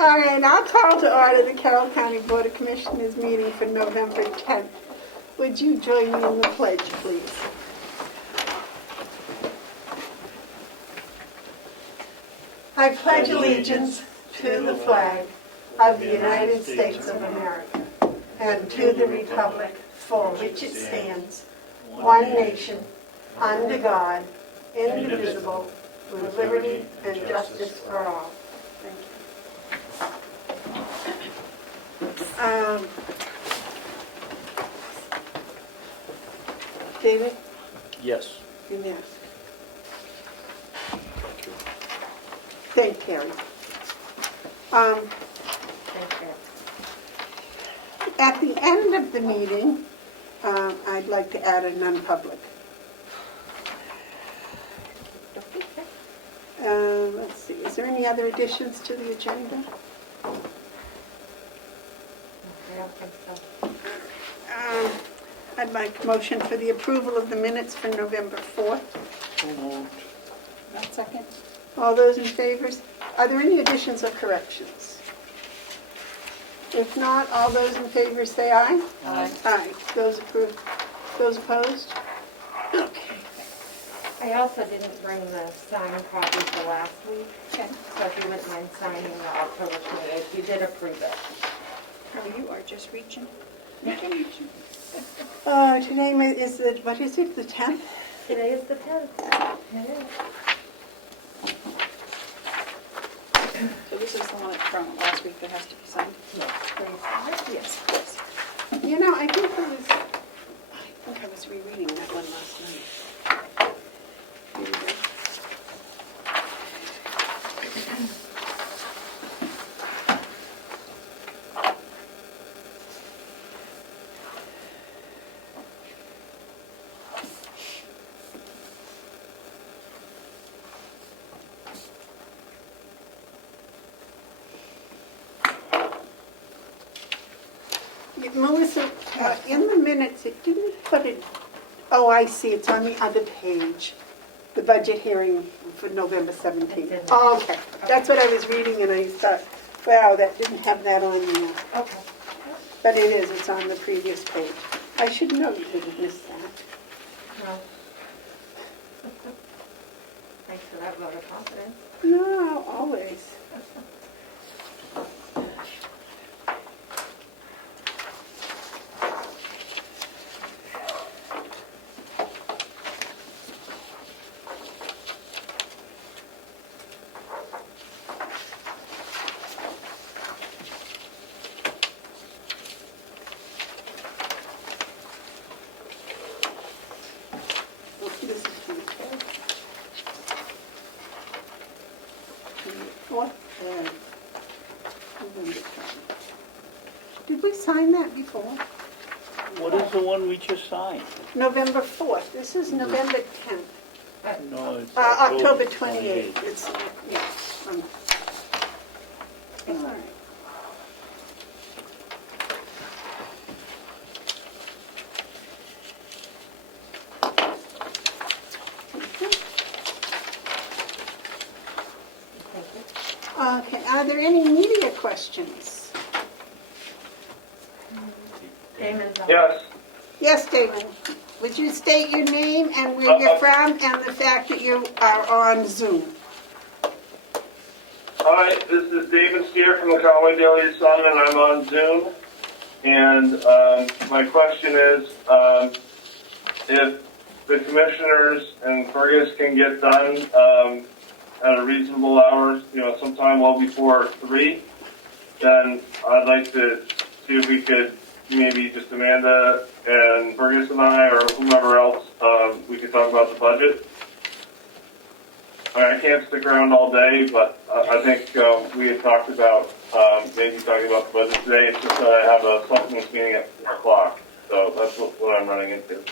All right, I'll call to order the Carroll County Board of Commissioners meeting for November 10th. Would you join me in the pledge, please? I pledge allegiance to the flag of the United States of America and to the republic for which it stands, one nation, under God, indivisible, with liberty and justice for all. Thank you. David? Yes. Yes. Thank you, Carrie. Thank you. At the end of the meeting, I'd like to add a non-public. Let's see, is there any other additions to the agenda? I don't think so. I'd like a motion for the approval of the minutes for November 4th. So moved. One second. All those in favor? Are there any additions or corrections? If not, all those in favor say aye. Aye. Aye. Those approved? Those opposed? Okay. I also didn't bring the signed copy for last week, Okay. so if you wouldn't mind signing the October 28th, you did approve it. Oh, you are just reaching. You can reach. Today is the, what is it, the 10th? Today is the 10th. It is. So this is the one from last week that has to be signed? Yes, please. Yes, yes. You know, I think I was rereading that one last night. Here we go. Melissa, in the minutes, it didn't put it, oh, I see, it's on the other page, the budget hearing for November 17th. didn't. Oh, okay, that's what I was reading, and I thought, wow, that didn't have that on there. Okay. But it is, it's on the previous page. I should know you didn't miss that. No. Thanks for that vote of confidence. No, always. This is the what? Did we sign that before? What is the one we just signed? November 4th. This is November 10th. No, it's October 28th. It's, yeah. All right. Thank you. Okay, are there any media questions? Damon's on. Yes. Yes, Damon. Would you state your name and where you're from and the fact that you are on Zoom? Hi, this is David Steer from the Comeau Daily Sun, and I'm on Zoom. And my question is, if the commissioners and Fergus can get done at a reasonable hour, sometime well before 3, then I'd like to see if we could maybe just Amanda and Fergus and I, or whomever else, we could talk about the budget. I can't stick around all day, but I think we had talked about maybe talking about the budget today. It's just that I have a supplements meeting at 4 o'clock, so that's what I'm running into.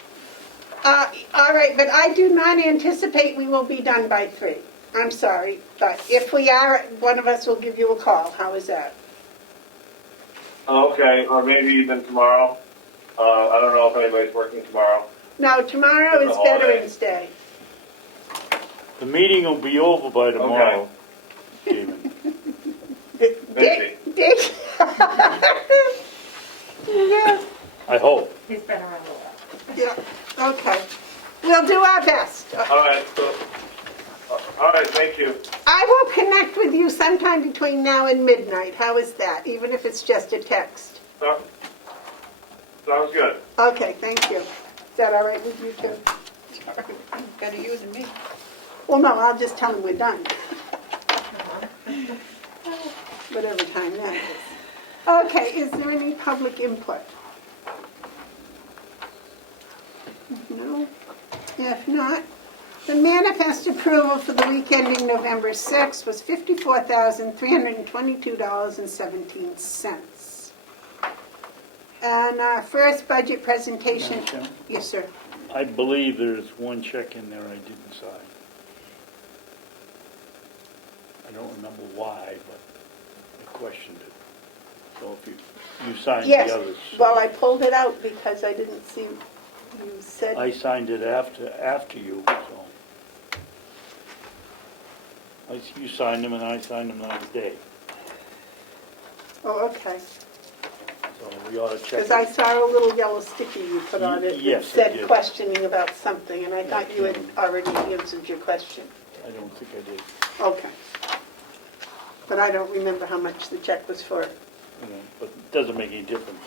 All right, but I do not anticipate we will be done by 3. I'm sorry, but if we are, one of us will give you a call. How is that? Okay, or maybe even tomorrow. I don't know if anybody's working tomorrow. No, tomorrow It's is a holiday. Veterans Day. The meeting will be over by tomorrow, David. Maybe. Dick. Yeah, I hope. He's been around a while. yeah, okay. We'll do our best. All right, so, all right, thank you. I will connect with you sometime between now and midnight. How is that? Even if it's just a text. Sounds good. Okay, thank you. Is that all right with you too? Better you than me. Well, no, I'll just tell them we're done. Whatever time that is. Okay, is there any public input? No? If not, the manifest approval for the week ending November 6th was $54,322.17. And our first budget presentation. Madam Chairman? Yes, sir. I believe there's one check in there I didn't sign. I don't remember why, but I questioned it. So if you signed the Yes, others. well, I pulled it out because I didn't see, you said. I signed it after you, so. You signed them and I signed them the next day. Oh, okay. So we ought to check Because I it. saw a little yellow sticky you put on it that Yes, I said did. questioning about something, and I thought you had already answered your question. I don't think I did. Okay. But I don't remember how much the check was for. But it doesn't make any difference.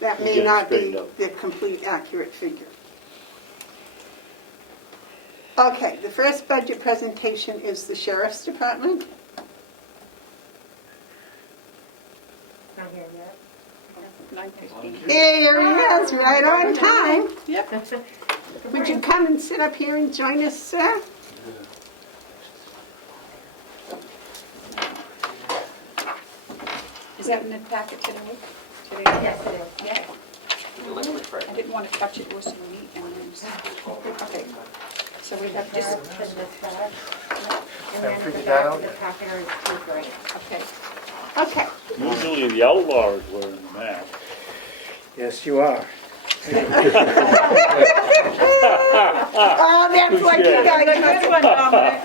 That We'll may get it not be straightened out. the complete accurate figure. Okay, the first budget presentation is the Sheriff's Department. Not here yet. 9:15. Here he is, right on time. Yep. Would you come and sit up here and join us, sir? Is that in the packet today? Yes, it is. Yeah. I didn't want to touch it, it was so neat and okay. So we have This this, in this bag. And then in the figured that back out of the yet? packet are two grants. okay. Okay. Usually the outlaw is wearing the mask. Yes, you are. Oh, that's what you Yeah. guys Good one, Dominic.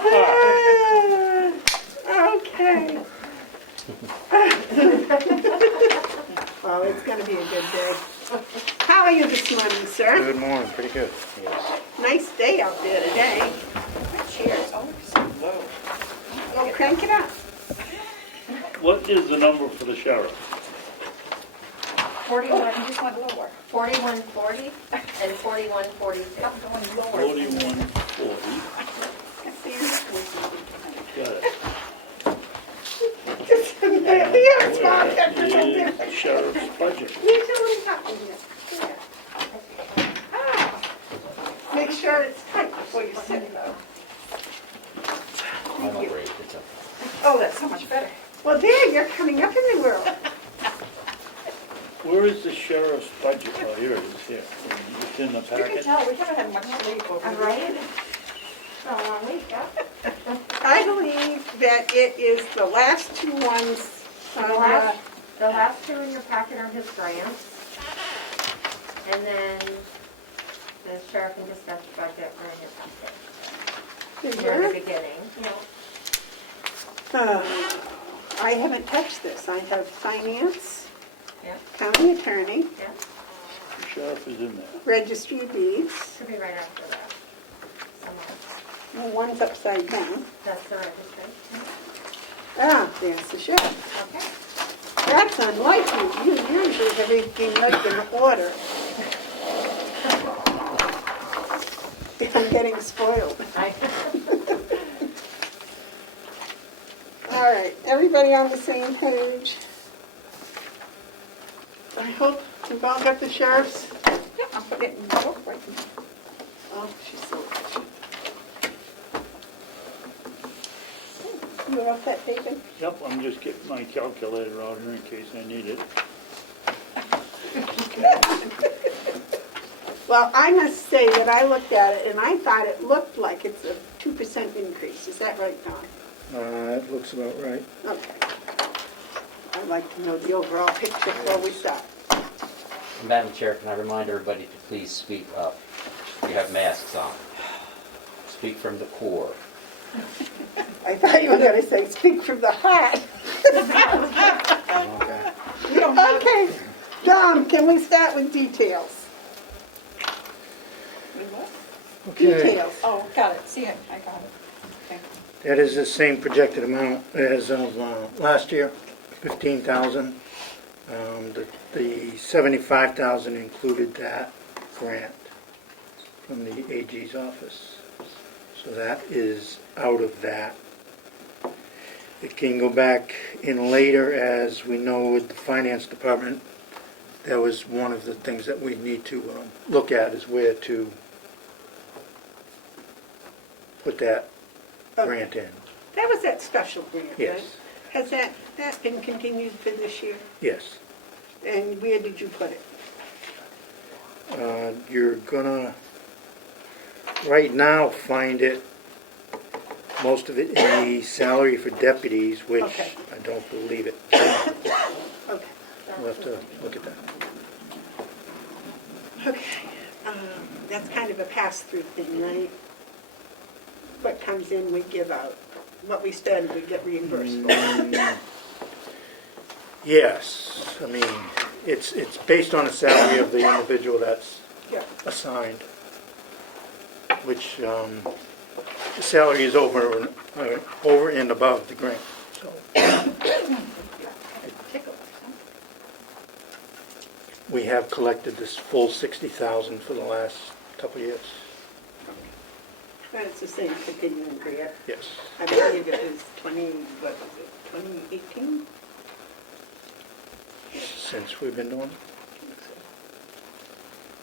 Okay. Oh, it's going to be a good day. How are you this morning, sir? Good morning, pretty good. Yes. Nice day out there today. My chair is always so low. Well, crank it up. What is the number for the sheriff? 41, I just went lower. 4140 and 4142. I'm going lower. 4140. Got it. Here, small technical Where is difference. sheriff's budget? Usually happens here. Ah. Make sure it's tight before you sit, though. Oh, that's so much better. Well, there, you're coming up in the world. Where is the sheriff's budget? Oh, here it is, here. It's in the You can packet. tell, we haven't had much sleep over I'm the right. So long week, yeah? I believe that it is the last two ones on The last two in your packet are his grants. And then the sheriff and dispatch budget are in your packet. Near the beginning. I haven't touched this. I have finance, Yeah, county attorney, yeah. The sheriff is in there. registry of deeds. Should be right after that. Somewhere. Well, one's upside down. That's the registry. Ah, there's the sheriff. Okay. That's unlike you. You usually have everything like in order. I'm getting spoiled. All right, everybody on the same page? I hope you've all got the sheriff's. Yeah, I'm putting it in the book right now. Oh, she's so good. You off that, David? Yep, I'm just getting my calculator out here in case I need it. Well, I must say that I looked at it and I thought it looked like it's a 2% increase. Is that right, Don? That looks about right. Okay. I'd like to know the overall picture before we start. Madam Chair, can I remind everybody to please speak up? You have masks on. Speak from the core. I thought you were going to say, speak from the heart. Okay. We don't have, Okay, can we start with details? with what? Okay, Details. Oh, got it, see it, I got it. Okay. that is the same projected amount as of last year, 15,000. The 75,000 included that grant from the AG's office. So that is out of that. It can go back in later, as we know with the finance department. That was one of the things that we need to look at, is where to put that grant in. That was that special grant, right? Yes, Has that been continued for this year? yes. And where did you put it? You're gonna, right now, find it, most of it in the salary for deputies, which Okay. I don't believe it. Okay. We'll have to look at that. Okay, that's kind of a pass-through thing, right? What comes in, we give out. What we spend, we get reimbursed for. Yes, I mean, it's based on the salary of the individual that's Yeah. assigned, which, the salary is over and above the grant, so. Tickle. We have collected this full 60,000 for the last couple of years. And it's the same continuing grant. Yes. I believe it was 2018? Since we've been doing it?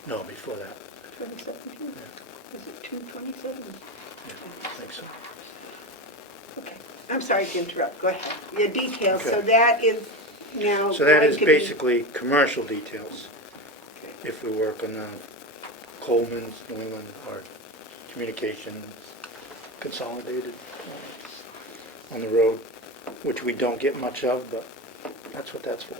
No, before that. 2017? Was it 2/27? Yeah, I think so. Okay, I'm sorry to interrupt, go ahead. Your details, so Okay. that is now. So that going is to be- basically commercial details. Okay. If we work on Coleman's, New England, or Communications, Consolidated, on the road, which we don't get much of, but that's what that's for.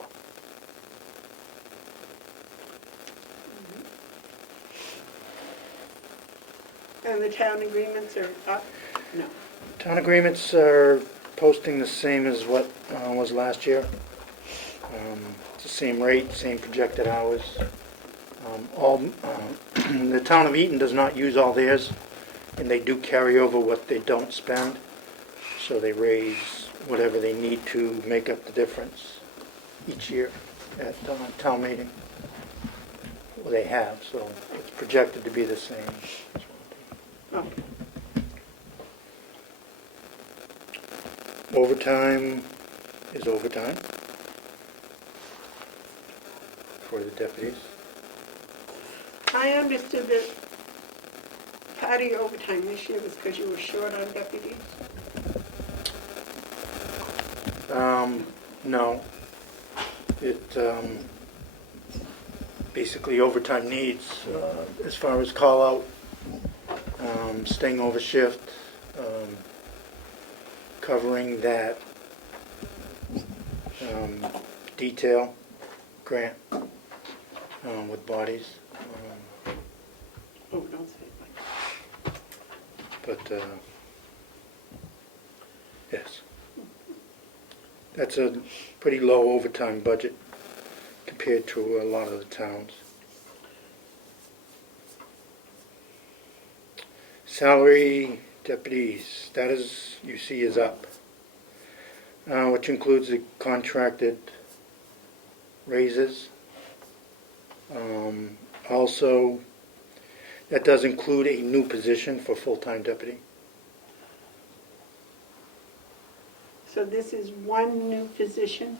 And the town agreements are up? No. Town agreements are posting the same as what was last year. It's the same rate, same projected hours. The town of Eaton does not use all theirs, and they do carry over what they don't spend, so they raise whatever they need to make up the difference each year at town meeting. Well, they have, so it's projected to be the same. Oh, Overtime is overtime for the deputies. I understood that part of your overtime this year was because you were short on deputies? No. It, basically overtime needs, as far as call out, staying over shift, covering that, detail grant, with bodies. Oh, don't say it like But, yes. That's a pretty low overtime budget compared to a lot of the towns. Salary deputies, that is, you see, is up, which includes the contracted raises. Also, that does include a new position for full-time deputy. So this is one new position?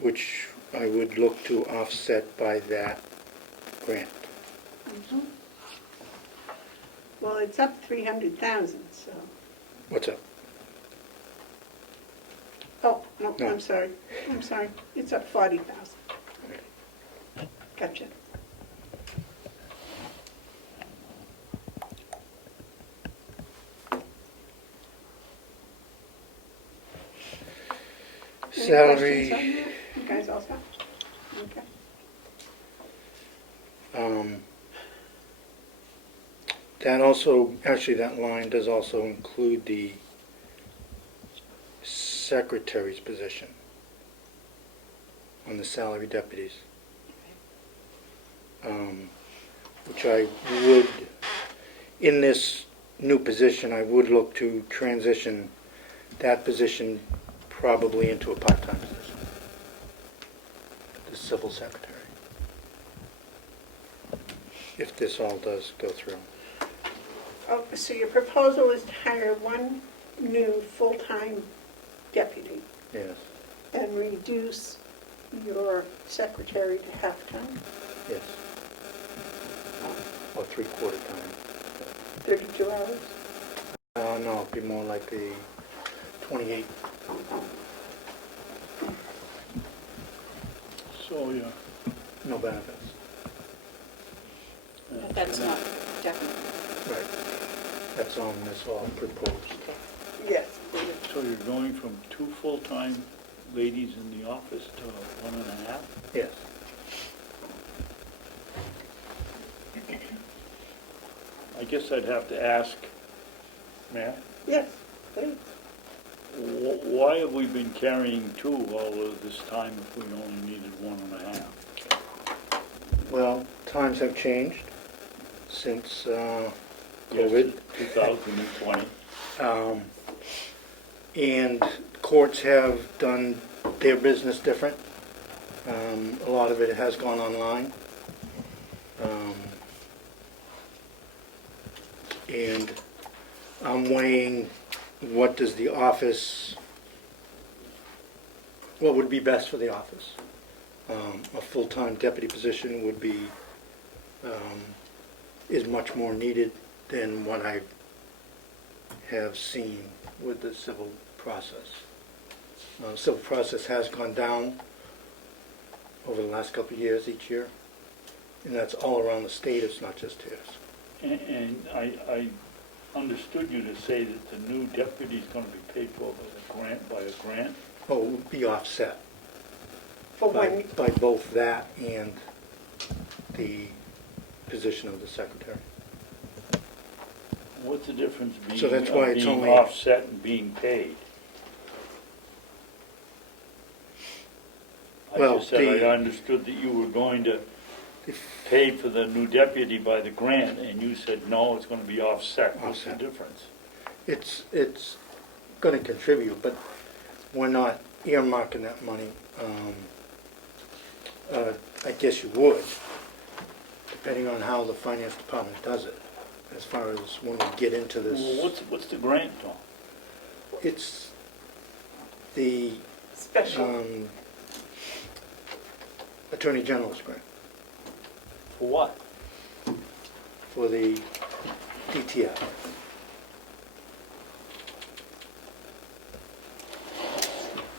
Which I would look to offset by that grant. Well, it's up 300,000, so. What's up? Oh, no, No. I'm sorry. It's up 40,000. Gotcha. Any Salary, questions on that? You guys all set? Okay. that also, actually that line does also include the secretary's position on the salary deputies. Which I would, in this new position, I would look to transition that position probably into a part-time position, the civil secretary, if this all does go through. Oh, so your proposal is to hire one new full-time deputy Yes, and reduce your secretary to half-time, yes. Or three-quarter time. 32 hours? No, it'd be more like the 28. So, yeah. No benefits. But that's not definite. Right. That's on this all proposed. Yes. So you're going from 2 full-time ladies in the office to 1.5? Yes. I guess I'd have to ask, Matt, Yes, please. why have we been carrying 2 all of this time if we only needed 1.5? Well, times have changed since Yes, COVID. 2020. And courts have done their business different. A lot of it has gone online. And I'm weighing what does the office, what would be best for the office. A full-time deputy position would be, is much more needed than what I have seen with the civil process. Civil process has gone down over the last couple of years, each year, and that's all around the state, it's not just here. And I understood you to say that the new deputy's going to be paid for by a grant? Oh, it would be offset For when, by both that and the position of the secretary. What's the difference So that's why it's being only- offset and being paid? Well, I just said I understood that you were going to pay for the new deputy by the grant, and you said, no, it's going to be offset. What's the Offset. difference? It's going to contribute, but we're not earmarking that money. I guess you would, depending on how the finance department does it, as far as when we get into Well, this. what's the grant, Tom? It's the special, Attorney General's grant For what? for the DTF.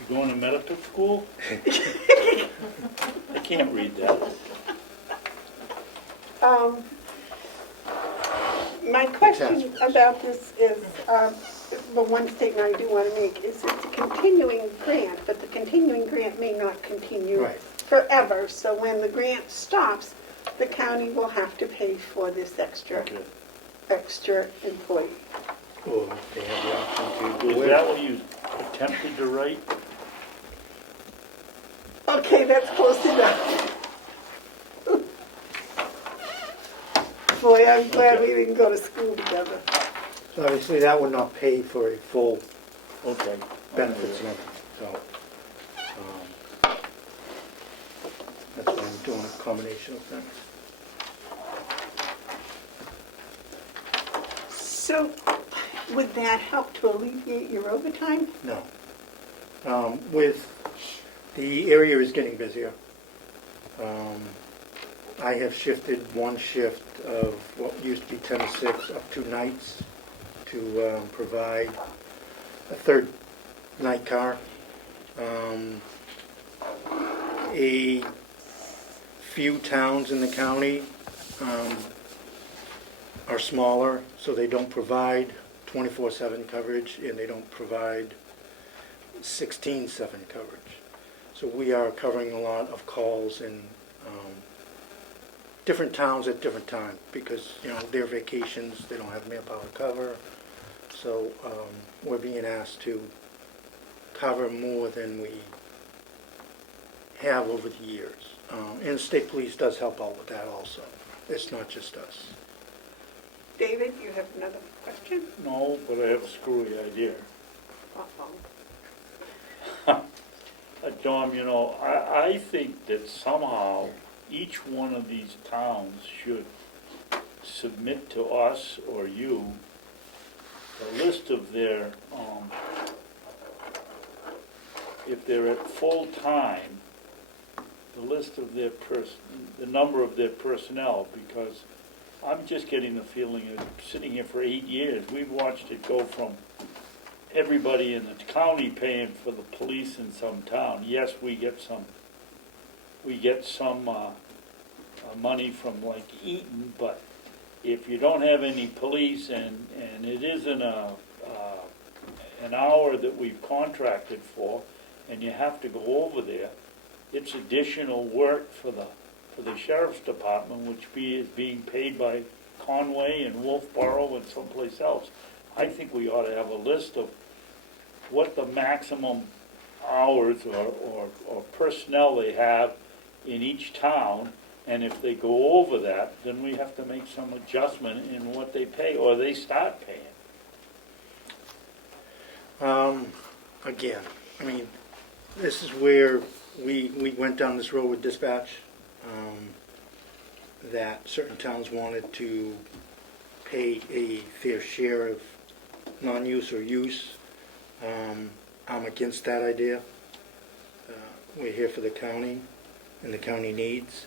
You going to medical school? I can't read that. my question about this is, the one statement I do want to make is it's a continuing grant, but the continuing grant may not continue Right. forever. So when the grant stops, the county will have to pay for this extra employee. Or they have the option to. Was that what you attempted to write? Okay, that's close enough. Boy, I'm glad we didn't go to school together. So obviously that would not pay for a full Okay. benefits and everything, so. That's why I'm doing a combination of things. So would that help to alleviate your overtime? No. With, the area is getting busier. I have shifted one shift of what used to be 10 to 6 up 2 nights to provide a third night car. A few towns in the county are smaller, so they don't provide 24/7 coverage, and they don't provide 16/7 coverage. So we are covering a lot of calls in different towns at different times, because, you know, their vacations, they don't have manpower to cover. So we're being asked to cover more than we have over the years. And state police does help out with that also. It's not just us. David, you have another question? No, but I have a screwy idea. Uh-oh. Tom, you know, I think that somehow each one of these towns should submit to us or you a list of their, if they're at full time, the list of their the number of their personnel, because I'm just getting the feeling of sitting here for 8 years, we've watched it go from everybody in the county paying for the police in some town. Yes, we get some money from like Eaton, but if you don't have any police and it isn't an hour that we've contracted for, and you have to go over there, it's additional work for the sheriff's department, which is being paid by Conway and Wolfboro and someplace else. I think we ought to have a list of what the maximum hours or personnel they have in each town, and if they go over that, then we have to make some adjustment in what they pay, or they start paying. Again, I mean, this is where we went down this road with dispatch, that certain towns wanted to pay a fair share of non-use or use. I'm against that idea. We're here for the county, and the county needs.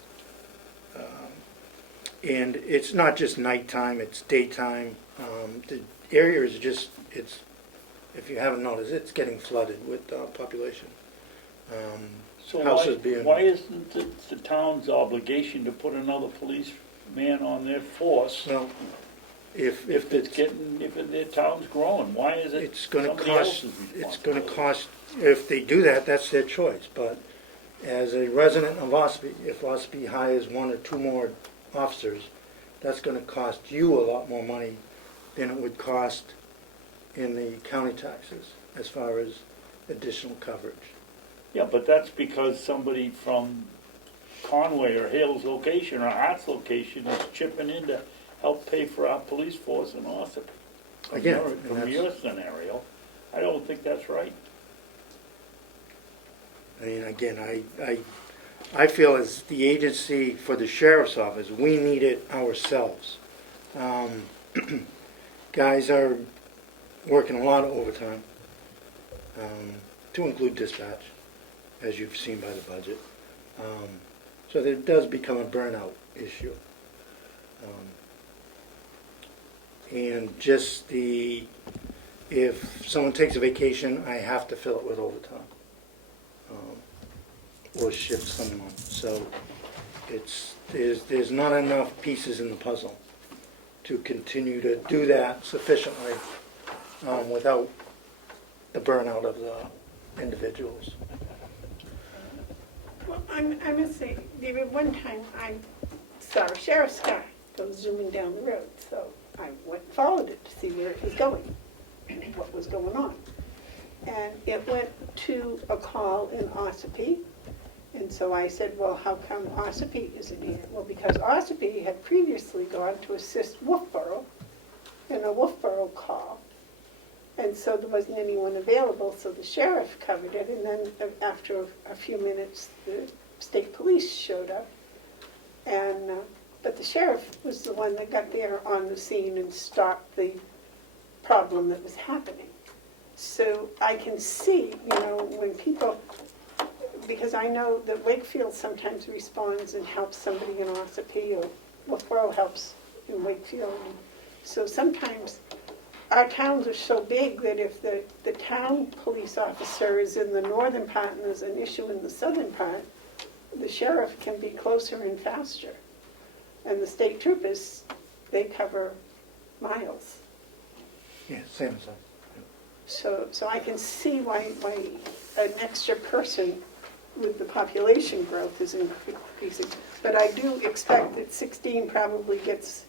And it's not just nighttime, it's daytime. The area is just, if you haven't noticed, it's getting flooded with population. So Houses being... why isn't it the town's obligation to put another policeman on their force? Well, if their town's growing, why is it it's going to somebody cost, else's it's going to responsibility? cost, if they do that, that's their choice. But as a resident of Ospey, if Ospey hires one or two more officers, that's going to cost you a lot more money than it would cost in the county taxes as far as additional coverage. Yeah, but that's because somebody from Conway or Hale's location or Art's location is chipping in to help pay for our police force in Ossipee. Again, From your scenario, I don't think that's right. I mean, again, I feel as the agency for the sheriff's office, we need it ourselves. Guys are working a lot of overtime, to include dispatch, as you've seen by the budget. So there does become a burnout issue. And just if someone takes a vacation, I have to fill it with overtime. Or shift someone. So there's not enough pieces in the puzzle to continue to do that sufficiently without the burnout of the individuals. Well, I must say, David, one time I saw a sheriff's car go zooming down the road, so I went and followed it to see where it was going, what was going on. And it went to a call in Ossipee, and so I said, well, how come Ossipee isn't here? Well, because Ossipee had previously gone to assist Wolfboro in a Wolfboro call, and so there wasn't anyone available, so the sheriff covered it, and then after a few minutes, the state police showed up, and but the sheriff was the one that got there on the scene and stopped the problem that was happening. So I can see, when people, because I know that Wakefield sometimes responds and helps somebody in Ossipee, or Wolfboro helps in Wakefield. So sometimes our towns are so big that if the town police officer is in the northern part and there's an issue in the southern part, the sheriff can be closer and faster. And the state troopers, they cover miles. Yeah, same as that. So I can see why an extra person with the population growth is increasing. But I do expect that 16 probably gets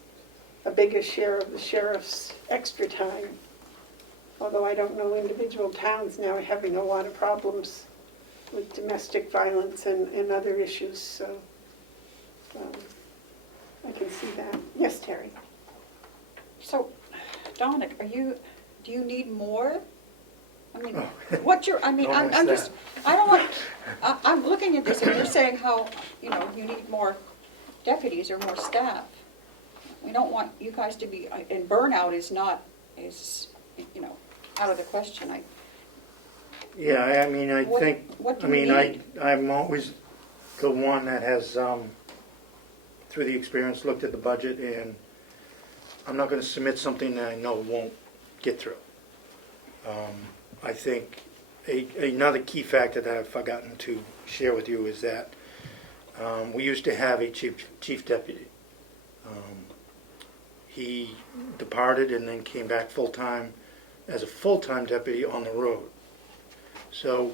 a bigger share of the sheriff's extra time although I don't know, individual towns now are having a lot of problems with domestic violence and other issues, so I can see that. Yes, Terry? So, Dominic, do you need more? I mean, Oh. what you're, I mean, Don't I'm ask just, I don't want, I'm looking at this and you're saying how, you know, you need more deputies or more staff. We don't want you guys to be, and burnout is not, you know, out of the question. Yeah, I mean, I What- think, what do I we mean, need? I'm always the one that has, through the experience, looked at the budget, and I'm not gonna submit something that I know won't get through. I think another key factor that I've forgotten to share with you is that we used to have a chief deputy. He departed and then came back full-time as a full-time deputy on the road. So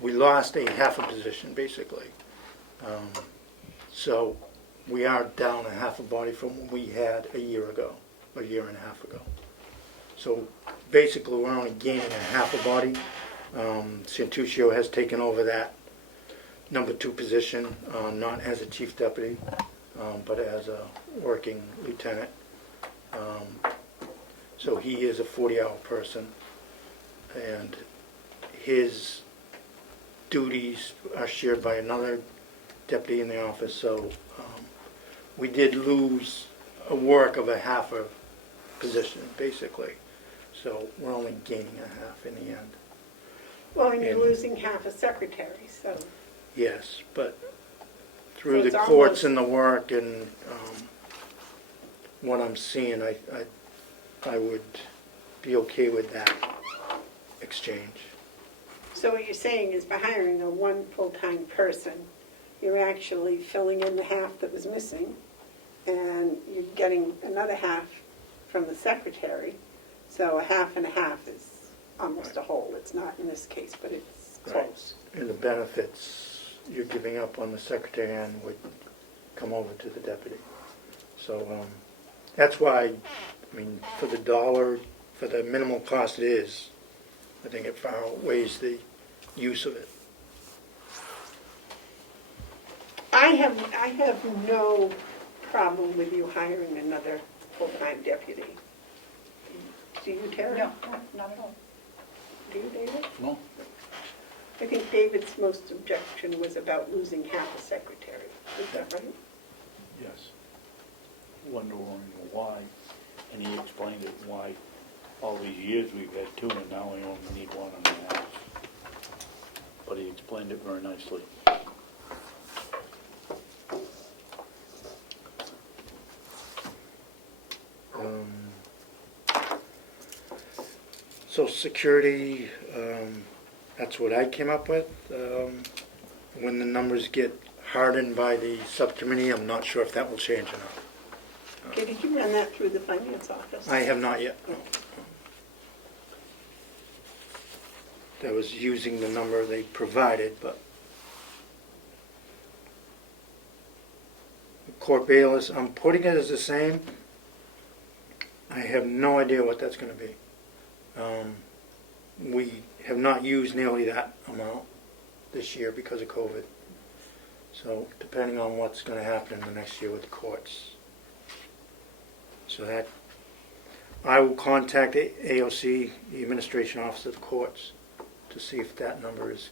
we lost a half a position, basically. So we are down a half a body from what we had a year ago, a year and a half ago. So basically, we're only gaining a half a body. Santuccio has taken over that number 2 position, not as a chief deputy, but as a working lieutenant. So he is a 40-hour person, and his duties are shared by another deputy in the office. So we did lose a work of a half a position, basically. So we're only gaining a half in the end. Well, and you're And- losing half a secretary, so. Yes, but through So the it's courts almost- and the work and what I'm seeing, I would be okay with that exchange. So what you're saying is by hiring a one full-time person, you're actually filling in the half that was missing, and you're getting another half from the secretary. So a half and a half is almost a whole. It's not in this case, but it's Right. close. And the benefits you're giving up on the secretary end would come over to the deputy. So that's why, I mean, for the dollar, for the minimal cost it is, I think it far outweighs the use of it. I have no problem with you hiring another full-time deputy. Do you, Terry? No, not at all. Do you, David? No? I think David's most objection was about losing half a secretary. Is that right? Yes. Wondering why, and he explained it, why all these years we've had 2 and now we only need 1.5. But he explained it very nicely. Social Security, that's what I came up with. When the numbers get hardened by the subcommittee, I'm not sure if that will change or not. Okay, did you run that through the finance office? I have not yet. No. That was using the number they provided, but the court bailiffs, I'm putting it as the same. I have no idea what that's going to be. We have not used nearly that amount this year because of COVID. So depending on what's going to happen in the next year with the courts. So that, I will contact AOC, the Administration Office of the Courts, to see if that number is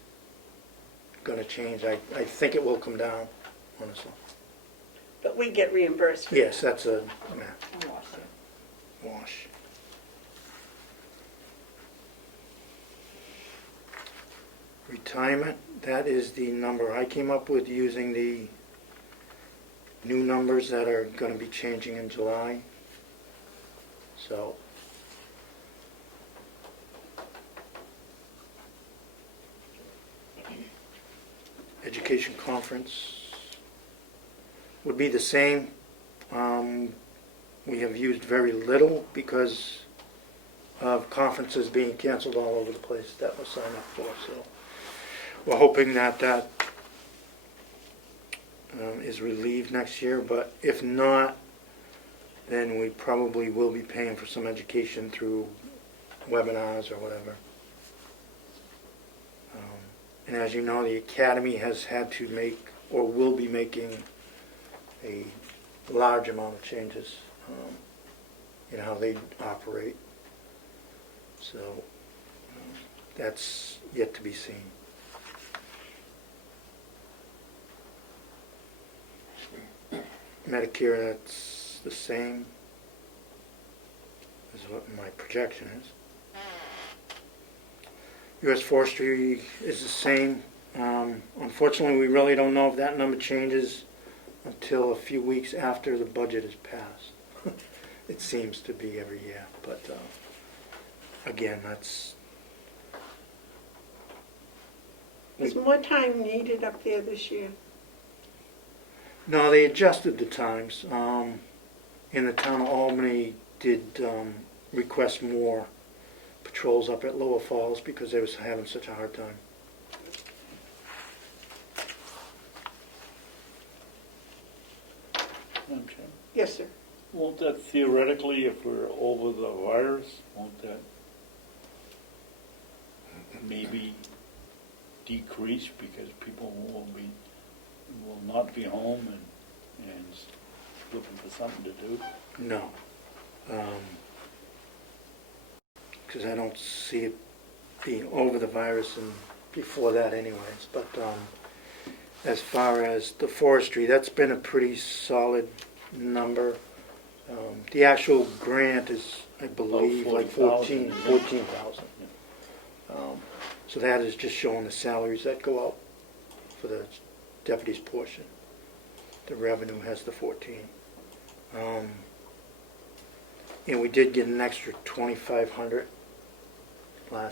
going to change. I think it will come down, honestly. But we get reimbursed for Yes, that's a wash. Retirement, that is the number I came up with using the new numbers that are going to be changing in July. So education conference would be the same. We have used very little because of conferences being canceled all over the place that was signed up for. So we're hoping that that is relieved next year. But if not, then we probably will be paying for some education through webinars or whatever. And as you know, the Academy has had to make, or will be making, a large amount of changes in how they operate. So that's yet to be seen. Medicare, that's the same as what my projection is. U.S. Forestry is the same. Unfortunately, we really don't know if that number changes until a few weeks after the budget is passed. It seems to be every year, but again, that's... Was more time needed up there this year? No, they adjusted the times. In the town of Albany did request more patrols up at Lower Falls because they was having such a hard time. Madam Chair, Yes, sir. won't that theoretically, if we're over the virus, won't that maybe decrease because people will not be home and looking for something to do? No. Because I don't see it being over the virus and before that anyways. But as far as the forestry, that's been a pretty solid number. The actual grant is, I believe, like 14,000. So that is just showing the salaries that go out for the deputy's portion. The revenue has the 14. And we did get an extra 2,500 a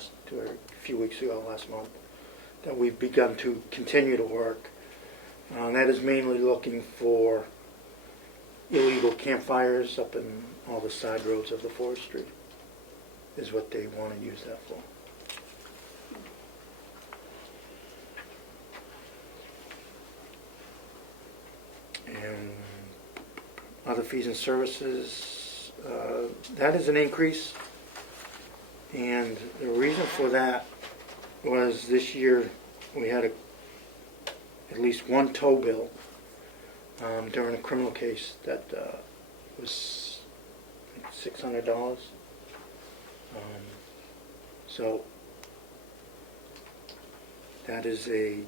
few weeks ago, last month, that we've begun to continue to work. That is mainly looking for illegal campfires up in all the side roads of the forestry, is what they want to use that for. And other fees and services, that is an increase. And the reason for that was this year we had at least one tow bill during a criminal case that was $600. So that is a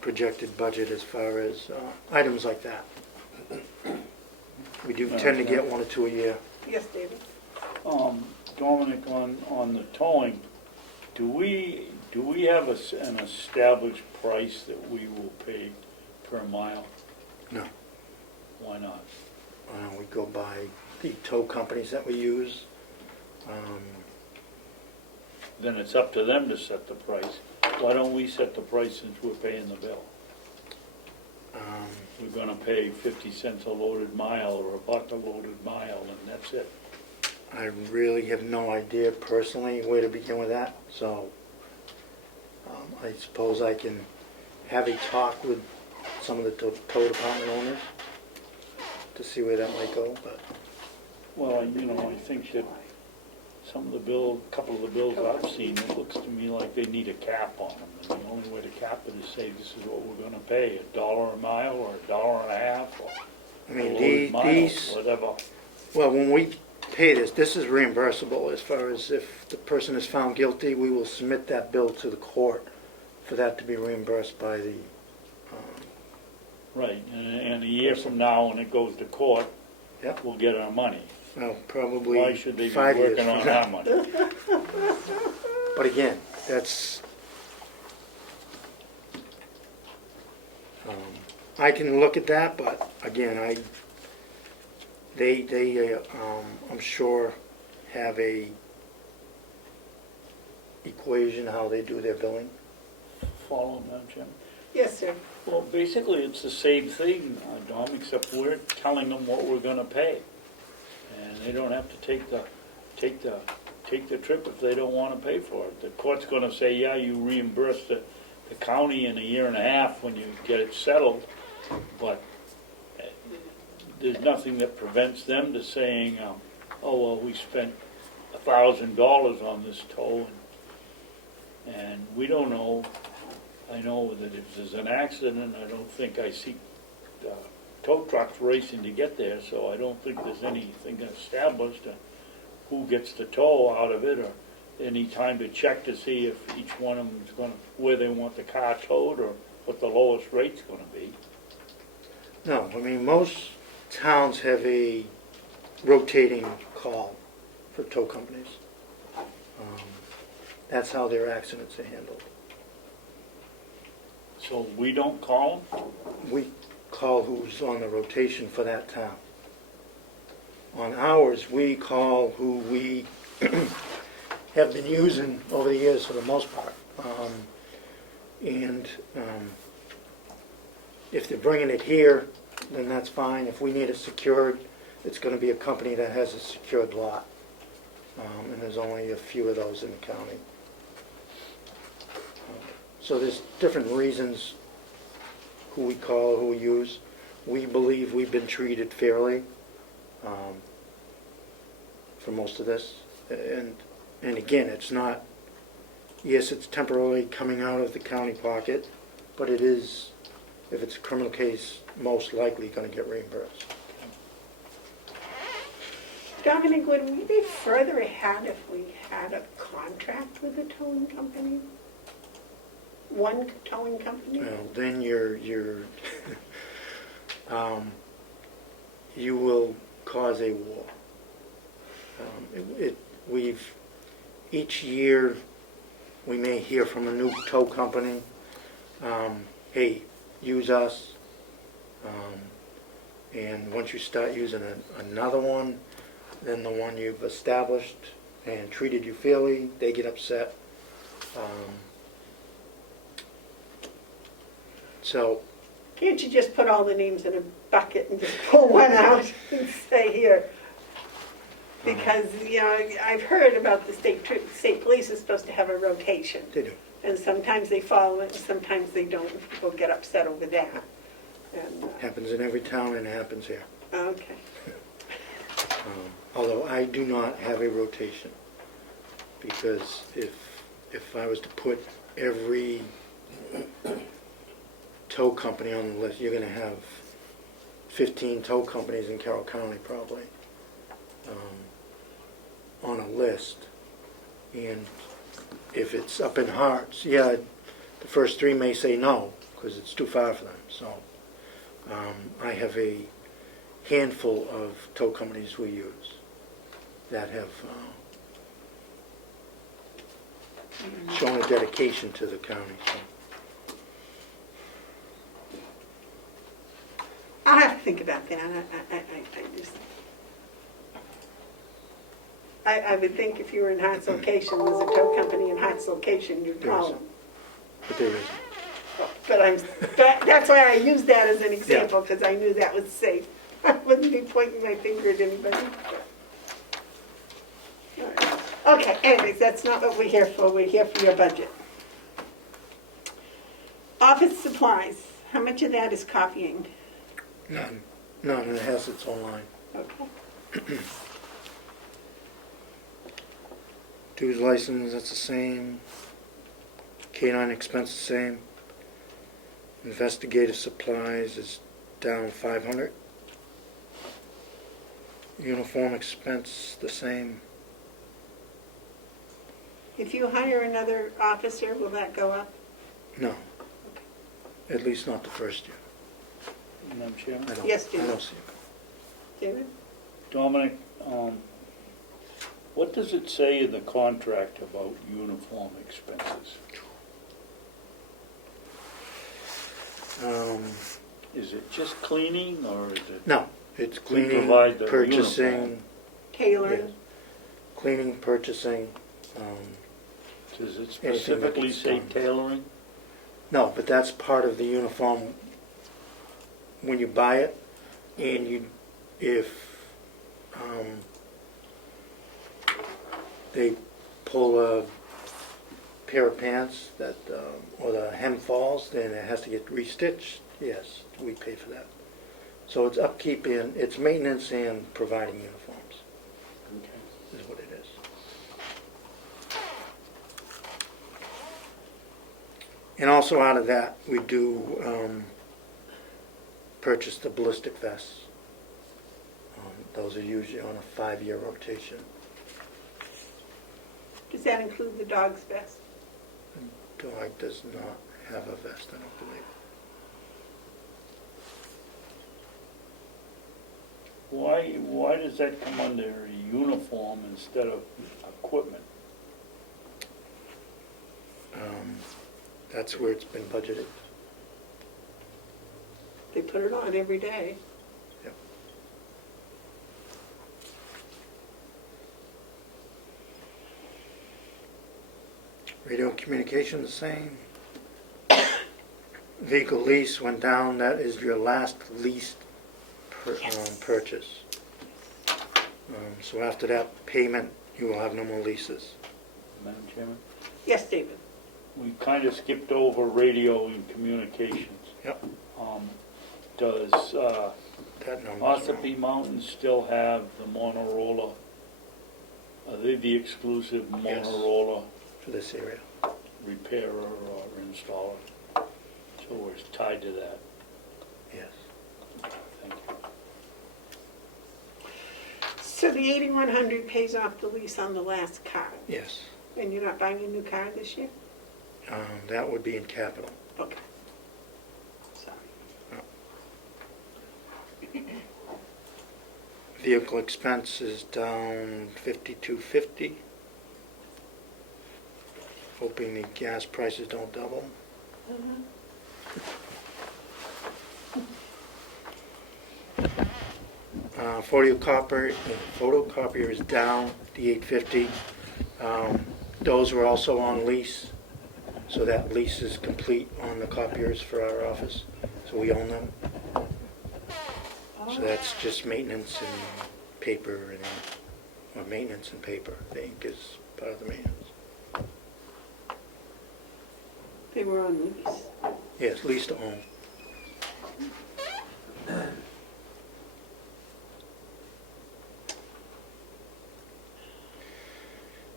projected budget as far as items like that. We do tend to get one or two a year. Yes, David. Dominic, on the towing, do we have an established price that we will pay per mile? No. Why not? We go by the tow companies that we use. Then it's up to them to set the price. Why don't we set the price since we're paying the bill? We're gonna pay 50 cents a loaded mile or $1 a loaded mile, and that's it. I really have no idea personally where to begin with that, so I suppose I can have a talk with some of the tow department owners to see where that might go. But Well, I think that couple of the bills I've seen, it looks to me like they need a cap on them. And the only way to cap it is say this is what we're gonna pay, $1 a mile or $1.50 or I mean, a loaded mile, these, whatever. well, when we pay this is reimbursable. As far as if the person is found guilty, we will submit that bill to the court for that to be reimbursed by the Right, and a year from now, when it goes to court, Yep. we'll get our money. well, probably Why should they be 5 years working from on now. our money? But again, that's I can look at that, but again, they I'm sure have a equation how they do their billing. Follow, Madam Chairman? Yes, sir. Well, basically, it's the same thing, Dom, except we're telling them what we're gonna pay. And they don't have to take the trip if they don't wanna pay for it. The court's gonna say, yeah, you reimburse the county in a year and a half when you get it settled, but there's nothing that prevents them to saying, oh, well, we spent $1,000 on this tow, and we don't know. I know that if there's an accident, I don't think I see tow trucks racing to get there, so I don't think there's anything established who gets the tow out of it, or any time to check to see if each one of them is going to, where they want the car towed, or what the lowest rate's going to be. No, I mean, most towns have a rotating call for tow companies. That's how their accidents are handled. So we don't call them? We call who's on the rotation for that town. On ours, we call who we have been using over the years for the most part. If they're bringing it here, then that's fine. If we need it secured, it's going to be a company that has a secured lot. And there's only a few of those in the county. So there's different reasons who we call, who we use. We believe we've been treated fairly for most of this. And again, it's not, yes, it's temporarily coming out of the county pocket, but it is, if it's a criminal case, most likely going to get reimbursed. Dominic, would we be further ahead if we had a contract with a towing company? One towing company? Well, then you're you will cause a war. Each year we may hear from a new tow company, hey, use us. And once you start using another one, then the one you've established and treated you fairly, they get upset. So, Can't you just put all the names in a bucket and just pull one out and say here? Because, I've heard about the state police is supposed to have a rotation. they do. And sometimes they follow it, and sometimes they don't. People get upset over that. And, Happens in every town and it happens here. okay. Although I do not have a rotation, because if I was to put every tow company on the list, you're going to have 15 tow companies in Carroll County probably on a list. And if it's up in Hearts, yeah, the first 3 may say no because it's too far for them. So I have a handful of tow companies we use that have shown a dedication to the county. So. I'll have to think about that. I would think if you were in Hart's location, there's a tow company in Hart's location, you'd There call isn't. them. But there isn't. But that's why I used that as an example, because I knew that was safe. I wouldn't be pointing my finger at anybody. All right. Okay, anyways, that's not what we're here for. We're here for your budget. Office supplies, how much of that is copying? None. None, and it has its own line. Okay. Dues license, that's the same. Canine expense, the same. Investigative supplies is down 500. Uniform expense, the same. If you hire another officer, will that go up? No. At least not the first year. Madam Chairman? I don't, Yes, I David. don't see it. David? Dominic, what does it say in the contract about uniform expenses? Is it just cleaning, or is it? No, it's cleaning, provide the purchasing, uniform. Tailoring? yes. Cleaning, purchasing. Does it Anything that specifically gets say done. tailoring? No, but that's part of the uniform when you buy it, and if they pull a pair of pants that or the hem falls, then it has to get restitched. Yes, we pay for that. So it's upkeep and it's maintenance and providing uniforms Okay. is what it is. And also out of that, we do purchase the ballistic vests. Those are usually on a 5-year rotation. Does that include the dog's vest? Dog does not have a vest, I don't believe. Why does that come under uniform instead of equipment? That's where it's been budgeted. They put it on every day. Yep. Radio communication the same. Vehicle lease went down. That is your last lease purchase. So after that payment, you will have no more leases. Madam Chairman? Yes, David? We kind of skipped over radio and communications. Yep. Does That number's Ossipee Mountain still have the Motorola? Are they the exclusive Yes. Motorola for this area. repairer or installer? So we're tied to that. Yes. Thank you. So the 8,100 pays off the lease on the last car, Yes. and you're not buying a new car this year? That would be in capital. Okay. Sorry. Vehicle expense is down 52.50. Hoping the gas prices don't double. Photocopier is down the 850. Those were also on lease, so that lease is complete on the copiers for our office, so we own them. So that's just maintenance and paper or maintenance and paper. The ink is part of the maintenance. They were on lease. Yes, lease to own.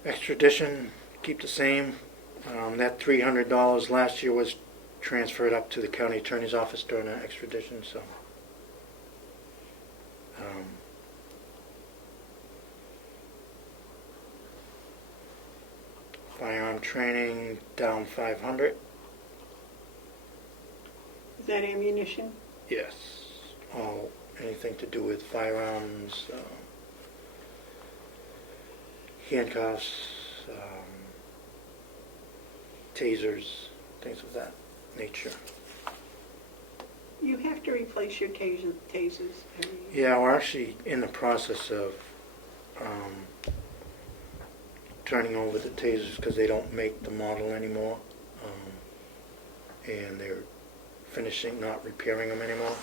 Extradition, keep the same. That $300 last year was transferred up to the county attorney's office during our extradition, so. Firearm training down 500. Is that ammunition? Yes. All anything to do with firearms, handcuffs, tasers, things of that nature. You have to replace your tasers every year. Yeah, we're actually in the process of turning over the tasers because they don't make the model anymore, and they're finishing not repairing them anymore.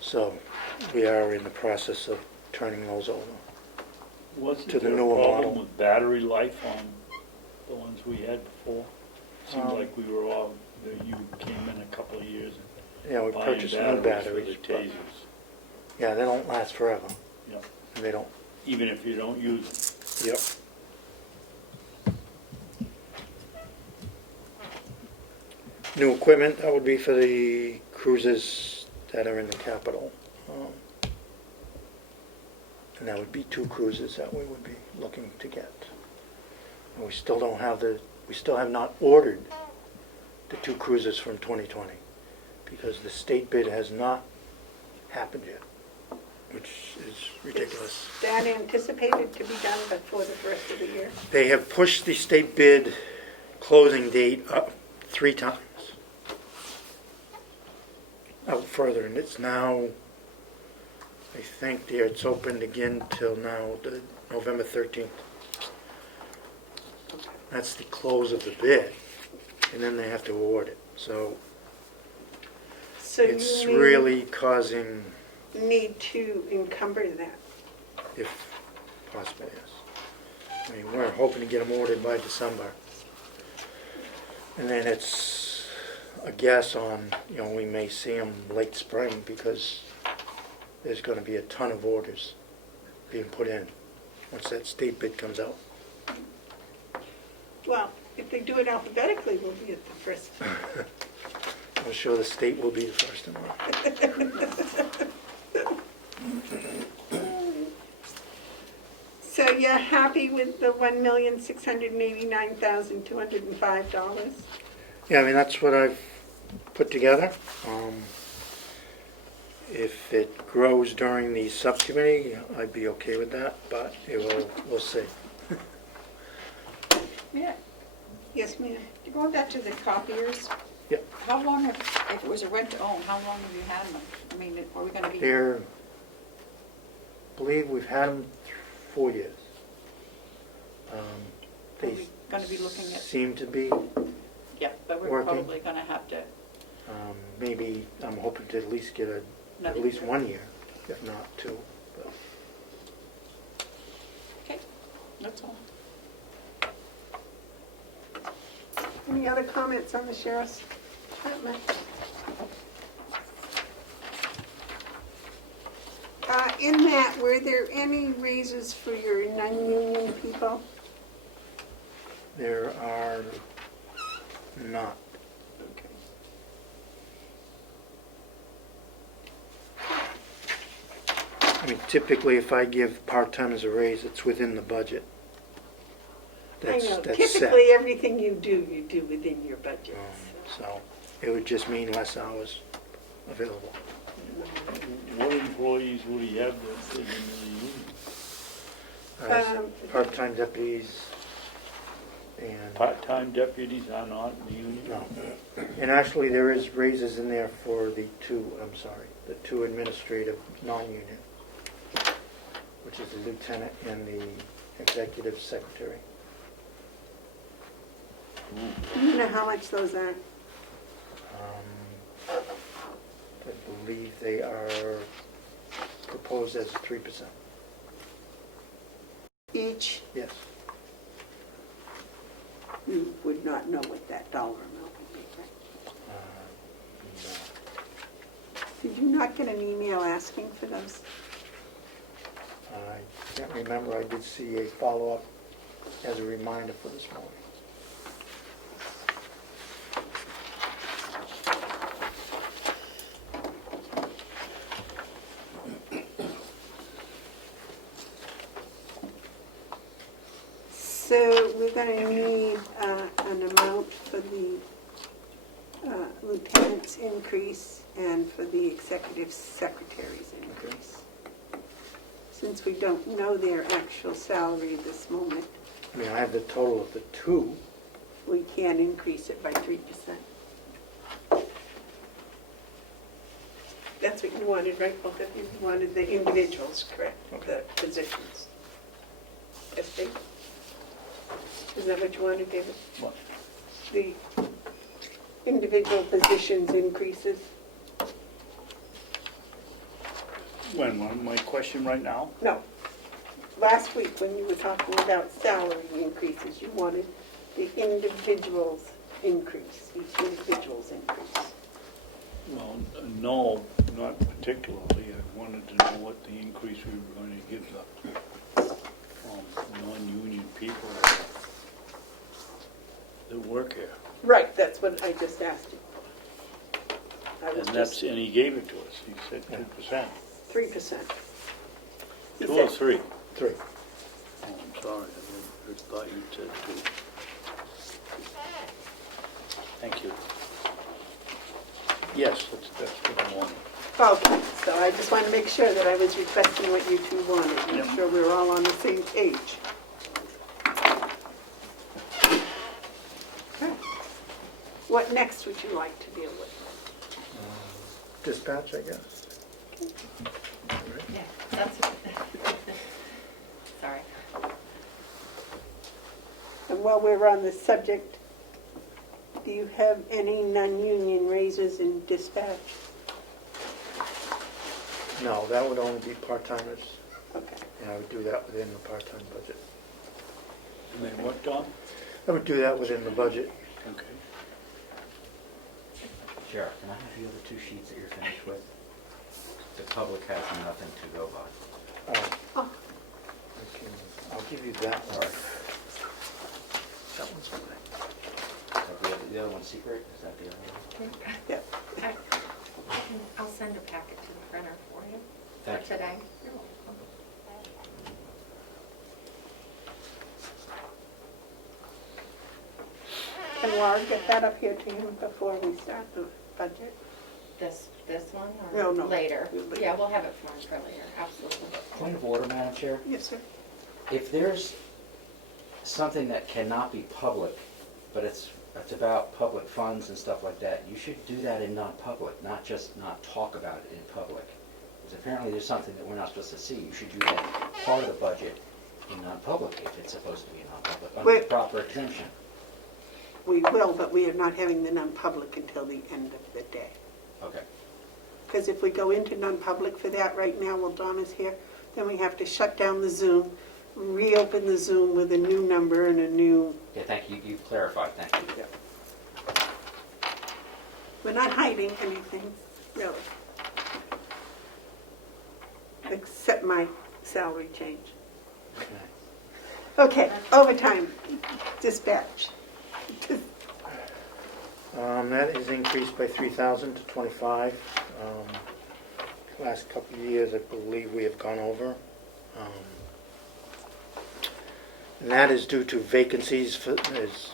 So we are in the process of turning those over. Wasn't To the there a newer problem model. with battery life on the ones we had before? Seemed like we were all, you came in a couple of years Yeah, we buying purchased new batteries. for the but- tasers. Yeah, they don't last forever. Yep. And they don't. Even if you don't use them. Yep. New equipment, that would be for the cruisers that are in the capital. And that would be 2 cruisers that we would be looking to get. And we still don't have we still have not ordered the 2 cruisers from 2020 because the state bid has not happened yet, which is ridiculous. Is that anticipated to be done before the first of the year? They have pushed the state bid closing date up 3 times. Out further, and it's now, I think it's opened again till now, the November 13th. That's the close of the bid, and then they have to award it. So So it's you really causing, need to encumber that. if possible, yes. I mean, we're hoping to get them ordered by December. And then it's a guess on, we may see them late spring because there's going to be a ton of orders being put in once that state bid comes out. Well, if they do it alphabetically, we'll be at the first. I'm sure the state will be the first in line. So you're happy with the $1,689,205? Yeah, I mean, that's what I've put together. If it grows during the subcommittee, I'd be okay with that, but we'll see. Yeah, Yes, ma'am. going back to the copiers. Yep. How long have, if it was a rent to own, how long have you had them? I mean, are we gonna be? They're, I believe we've had them 4 years. Are They we gonna be looking at? seem to be, Yeah, but we're working. probably gonna have to, maybe, I'm hoping to at least get at Another least year. 1 year, if not 2. But okay, that's all. Any other comments on the sheriff's department? In that, were there any raises for your non-union people? there are not. Okay. I mean, typically, if I give part-timers a raise, it's within the budget. I know, That's set. typically, everything you do within your budget. So it would just mean less hours available. What employees would he have that in the union? Part-time deputies and, Part-time deputies are not in the union? no. And actually, there is raises in there for the two administrative non-union, which is the lieutenant and the executive secretary. Do you know how much those are? I believe they are proposed as 3%. Each? Yes. You would not know what that dollar amount would be, right? No. Did you not get an email asking for those? I can't remember. I did see a follow-up as a reminder for this morning. So we're going to need an amount for the lieutenant's increase and for the executive secretary's increase. Since we don't know their actual salary at this moment, I mean, I have the total of the two. we can increase it by 3%. That's what you wanted, right? Both of you wanted the individuals, correct? The positions. Yes, Dave? Is that what you wanted, David? What? The individual positions increases? When, my question right now? No. Last week, when you were talking about salary increases, you wanted the individual's increase, each individual's increase. Well, no, not particularly. I wanted to know what the increase we were going to give the non-union people that work here. Right, that's what I just asked you. I was And just, and he gave it to us. He said 2%. 3%. He 2 or said- 3? 3. Oh, I'm sorry, I thought you said 2. Thank you. Yes, that's what I wanted. Okay, so I just want to make sure that I was requesting what you two wanted, make Yeah. sure we were all on the same page. Okay. What next would you like to deal with? Dispatch, I guess. Yeah, that's, sorry. And while we're on the subject, do you have any non-union raises in dispatch? No, that would only be part-timers, Okay. and I would do that within the part-time budget. And then what, Don? I would do that within the budget. Okay. Sheriff, can I have the other 2 sheets that you're finished with? The public has nothing to go by. Oh, I'll give you that one. All right. That one's fine. The other one's secret, is that the other one? Yep. I'll send a packet to the printer for you for Thank you. today. Can Laura get that up here to him before we start the budget? This one No, or no. later? Later. Yeah, we'll have it for him for later, absolutely. Point of order, Madam Chair. Yes, sir. If there's something that cannot be public, but it's about public funds and stuff like that, you should do that in non-public, not just not talk about it in public. Because apparently there's something that we're not supposed to see. You should do that part of the budget in non-public if it's supposed to be in non-public, under Wait. proper exemption. We will, but we are not having the non-public until the end of the day. Okay. Because if we go into non-public for that right now while Donna's here, then we have to shut down the Zoom, reopen the Zoom with a new number and a new... Okay, thank you. You've clarified. Thank you. We're not hiding anything, really. Except my salary change. Okay, overtime, dispatch. That is increased by 3,000 to 25. Last couple of years, I believe we have gone over. And that is due to vacancies, is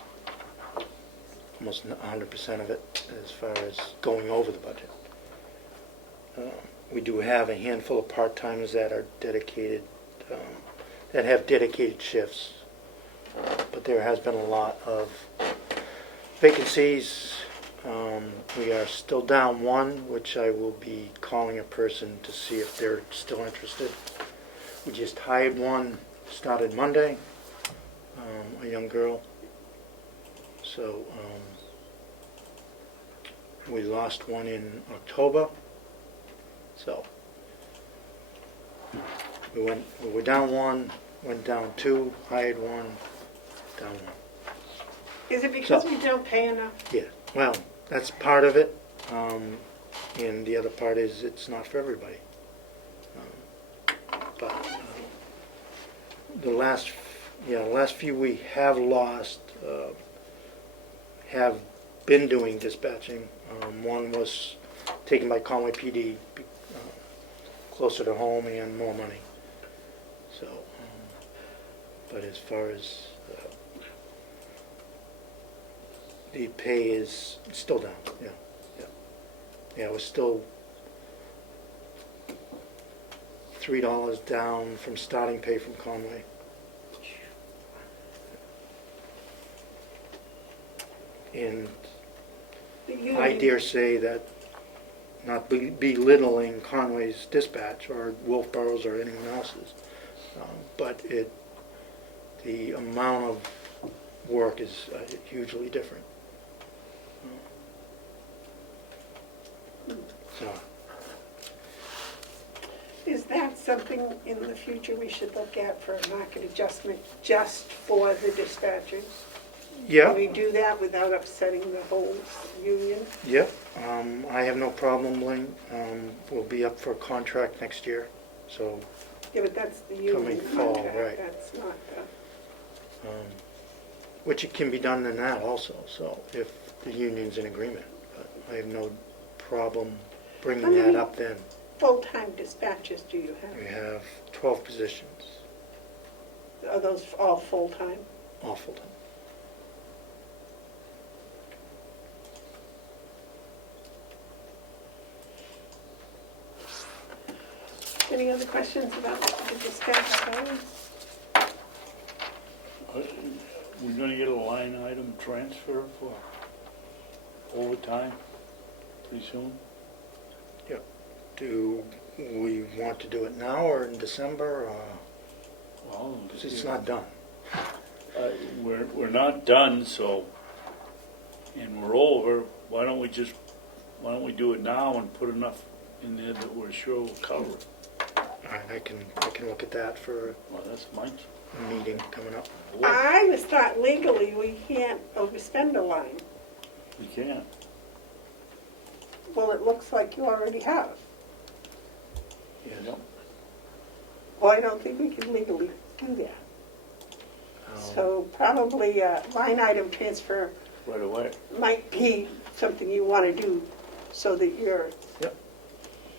almost 100% of it as far as going over the budget. We do have a handful of part-timers that are dedicated, that have dedicated shifts. But there has been a lot of vacancies. We are still down one, which I will be calling a person to see if they're still interested. We just hired one, started Monday, a young girl. So we lost one in October. So we were down one, went down two, hired one, down one. Is it because So- we don't pay enough? Yeah, well, that's part of it, and the other part is it's not for everybody. But the last few we have lost, have been doing dispatching. One was taken by Conway PD, closer to home and more money. So, but as far as the pay is still down, yeah. Yeah, it was still $3 down from starting pay from Conway. And The I union- dare say that, not belittling Conway's dispatch or Wolfborough's or anyone else's, but the amount of work is hugely different. So, Is that something in the future we should look at for a market adjustment just for the dispatchers? yeah. Can we do that without upsetting the whole union? Yep, I have no problem, Lynn. We'll be up for a contract next year, so, Yeah, but that's the union Coming fall, contract, right. that's not the... which it can be done in that also, so if the union's in agreement. But I have no problem bringing that up then. Full-time dispatchers do you We have? have 12 positions, Are those all full-time? all full-time. Any other questions about the dispatch salaries? We're gonna get a line item transfer for overtime pretty soon? Do we want to do it now or in December, or, Well, 'cause it's not done? We're not done, so, and we're over, why don't we do it now and put enough in there that we're sure will cover it? All right, I can look at that for Well, that's my, a meeting coming up. I was thought legally we can't overspend a line. you can't. Well, it looks like you already have. Yep. Well, I don't think we can legally do that. So probably a line item transfer Right away. might be something you want to do so that you're Yep.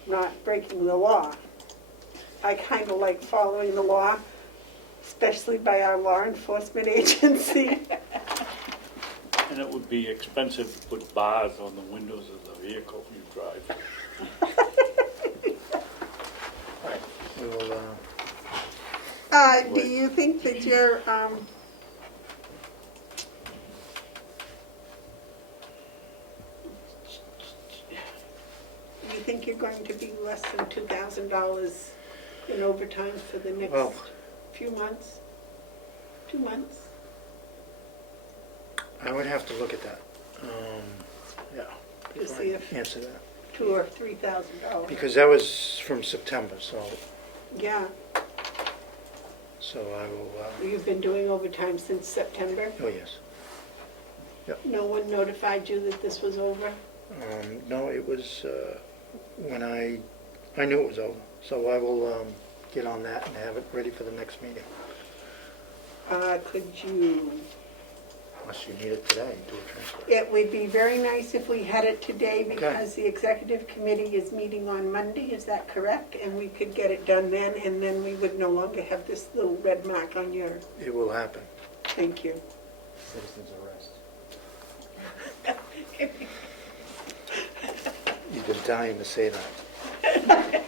not breaking the law. I kind of like following the law, especially by our law enforcement agency. And it would be expensive to put bars on the windows of the vehicle you drive. We will, Do you think that you're, you think you're going to be less than $2,000 in overtime for the next Well- few months? 2 months? I would have to look at that. Yeah. To before see I if- answer that. $2,000 or $3,000? Because that was from September, so Yeah, I will, you've been doing overtime since September? oh, yes. No one notified you that this was over? No, it was, when I knew it was over, so I will, get on that and have it ready for the next meeting. Could you, Unless you need it today, do a transfer. it would be very nice if we had it today because the executive committee is meeting on Monday, is that correct? And we could get it done then, and then we would no longer have this little red mark on your, It will happen. thank you. Citizens arrest. You've been dying to say that.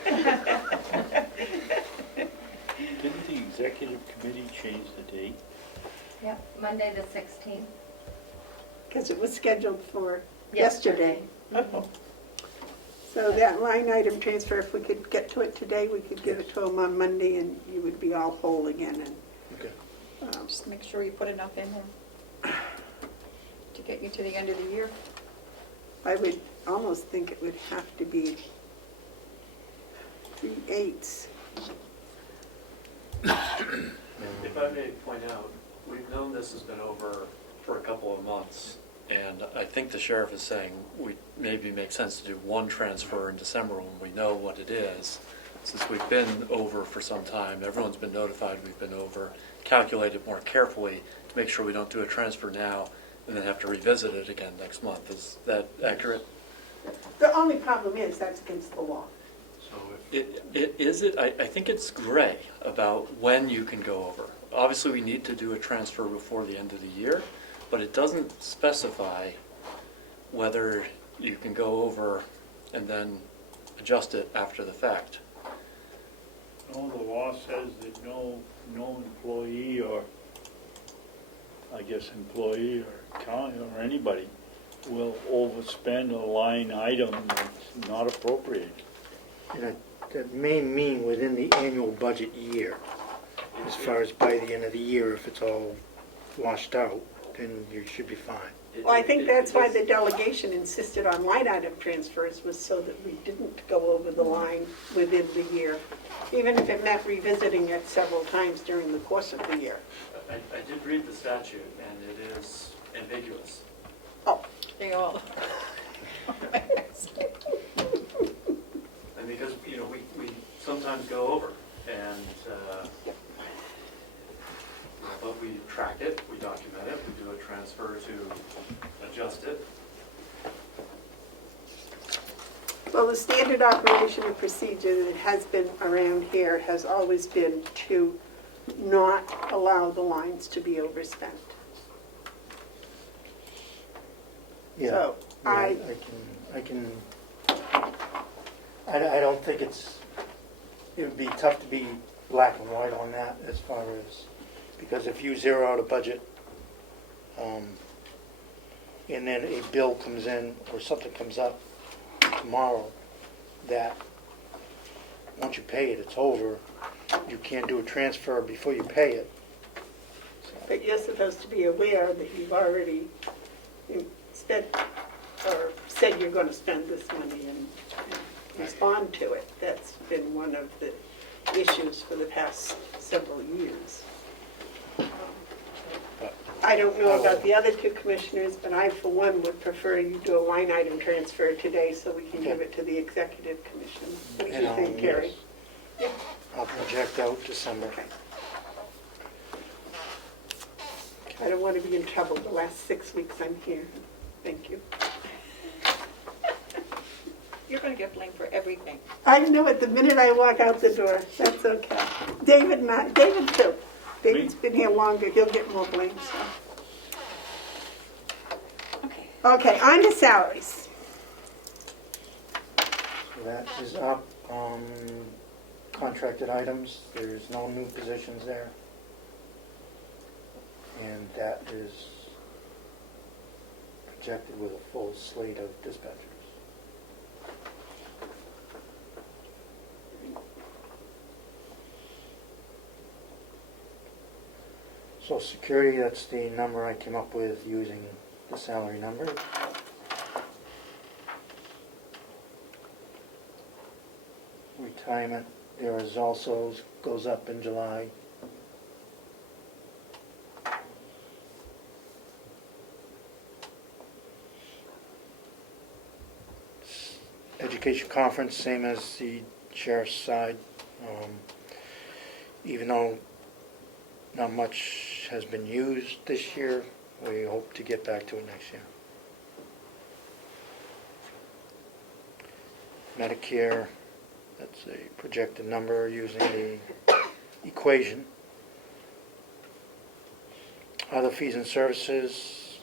Didn't the executive committee change the date? Yep, Monday the 16th. Because it was scheduled for yesterday. Mhm. So that line item transfer, if we could get to it today, we could give it to them on Monday and you would be all whole again. And Okay. Just make sure you put enough in there to get you to the end of the year. I would almost think it would have to be 3/8. If I may point out, we've known this has been over for a couple of months, and I think the sheriff is saying we maybe make sense to do one transfer in December when we know what it is. Since we've been over for some time, everyone's been notified we've been over, calculate it more carefully to make sure we don't do a transfer now and then have to revisit it again next month. Is that accurate? The only problem is that's against the law. So is it? I think it's gray about when you can go over. Obviously, we need to do a transfer before the end of the year, but it doesn't specify whether you can go over and then adjust it after the fact. No, the law says that no employee or, I guess, employee or county or anybody will overspend a line item that's not appropriate. And that may mean within the annual budget year. As far as by the end of the year, if it's all washed out, then you should be fine. Well, I think that's why the delegation insisted on line item transfers, was so that we didn't go over the line within the year, even if it meant revisiting it several times during the course of the year. I did read the statute, and it is ambiguous. Oh, They all. And because, we sometimes go over, and, but we track it, we document it, we do a transfer to adjust it. well, the standard operation and procedure that has been around here has always been to not allow the lines to be overspent. Yeah. So, Yeah, I don't think it would be tough to be black and white on that as far as, because if you zero out a budget, and then a bill comes in or something comes up tomorrow that once you pay it, it's over, you can't do a transfer before you pay it. but you're supposed to be aware that you've already spent, or said you're going to spend this money and respond to it. That's been one of the issues for the past several years. I don't know about the other two commissioners, but I, for one, would prefer you do a line item transfer today so we can give it to the executive commission. What do you And think, Gary? I'll project out December. Okay. I don't want to be in trouble the last 6 weeks I'm here. Thank you. You're gonna get blamed for everything. I know it the minute I walk out the door. That's okay. David too. David's been here longer. He'll get more blame, so. Okay. Okay, on to salaries. So that is up, contracted items, there's no new positions there. And that is projected with a full slate of dispatchers. Social Security, that's the number I came up with using the salary number. Retirement, there is also, goes up in July. Education conference, same as the sheriff's side. Even though not much has been used this year, we hope to get back to it next year. Medicare, that's a projected number using the equation. Other fees and services,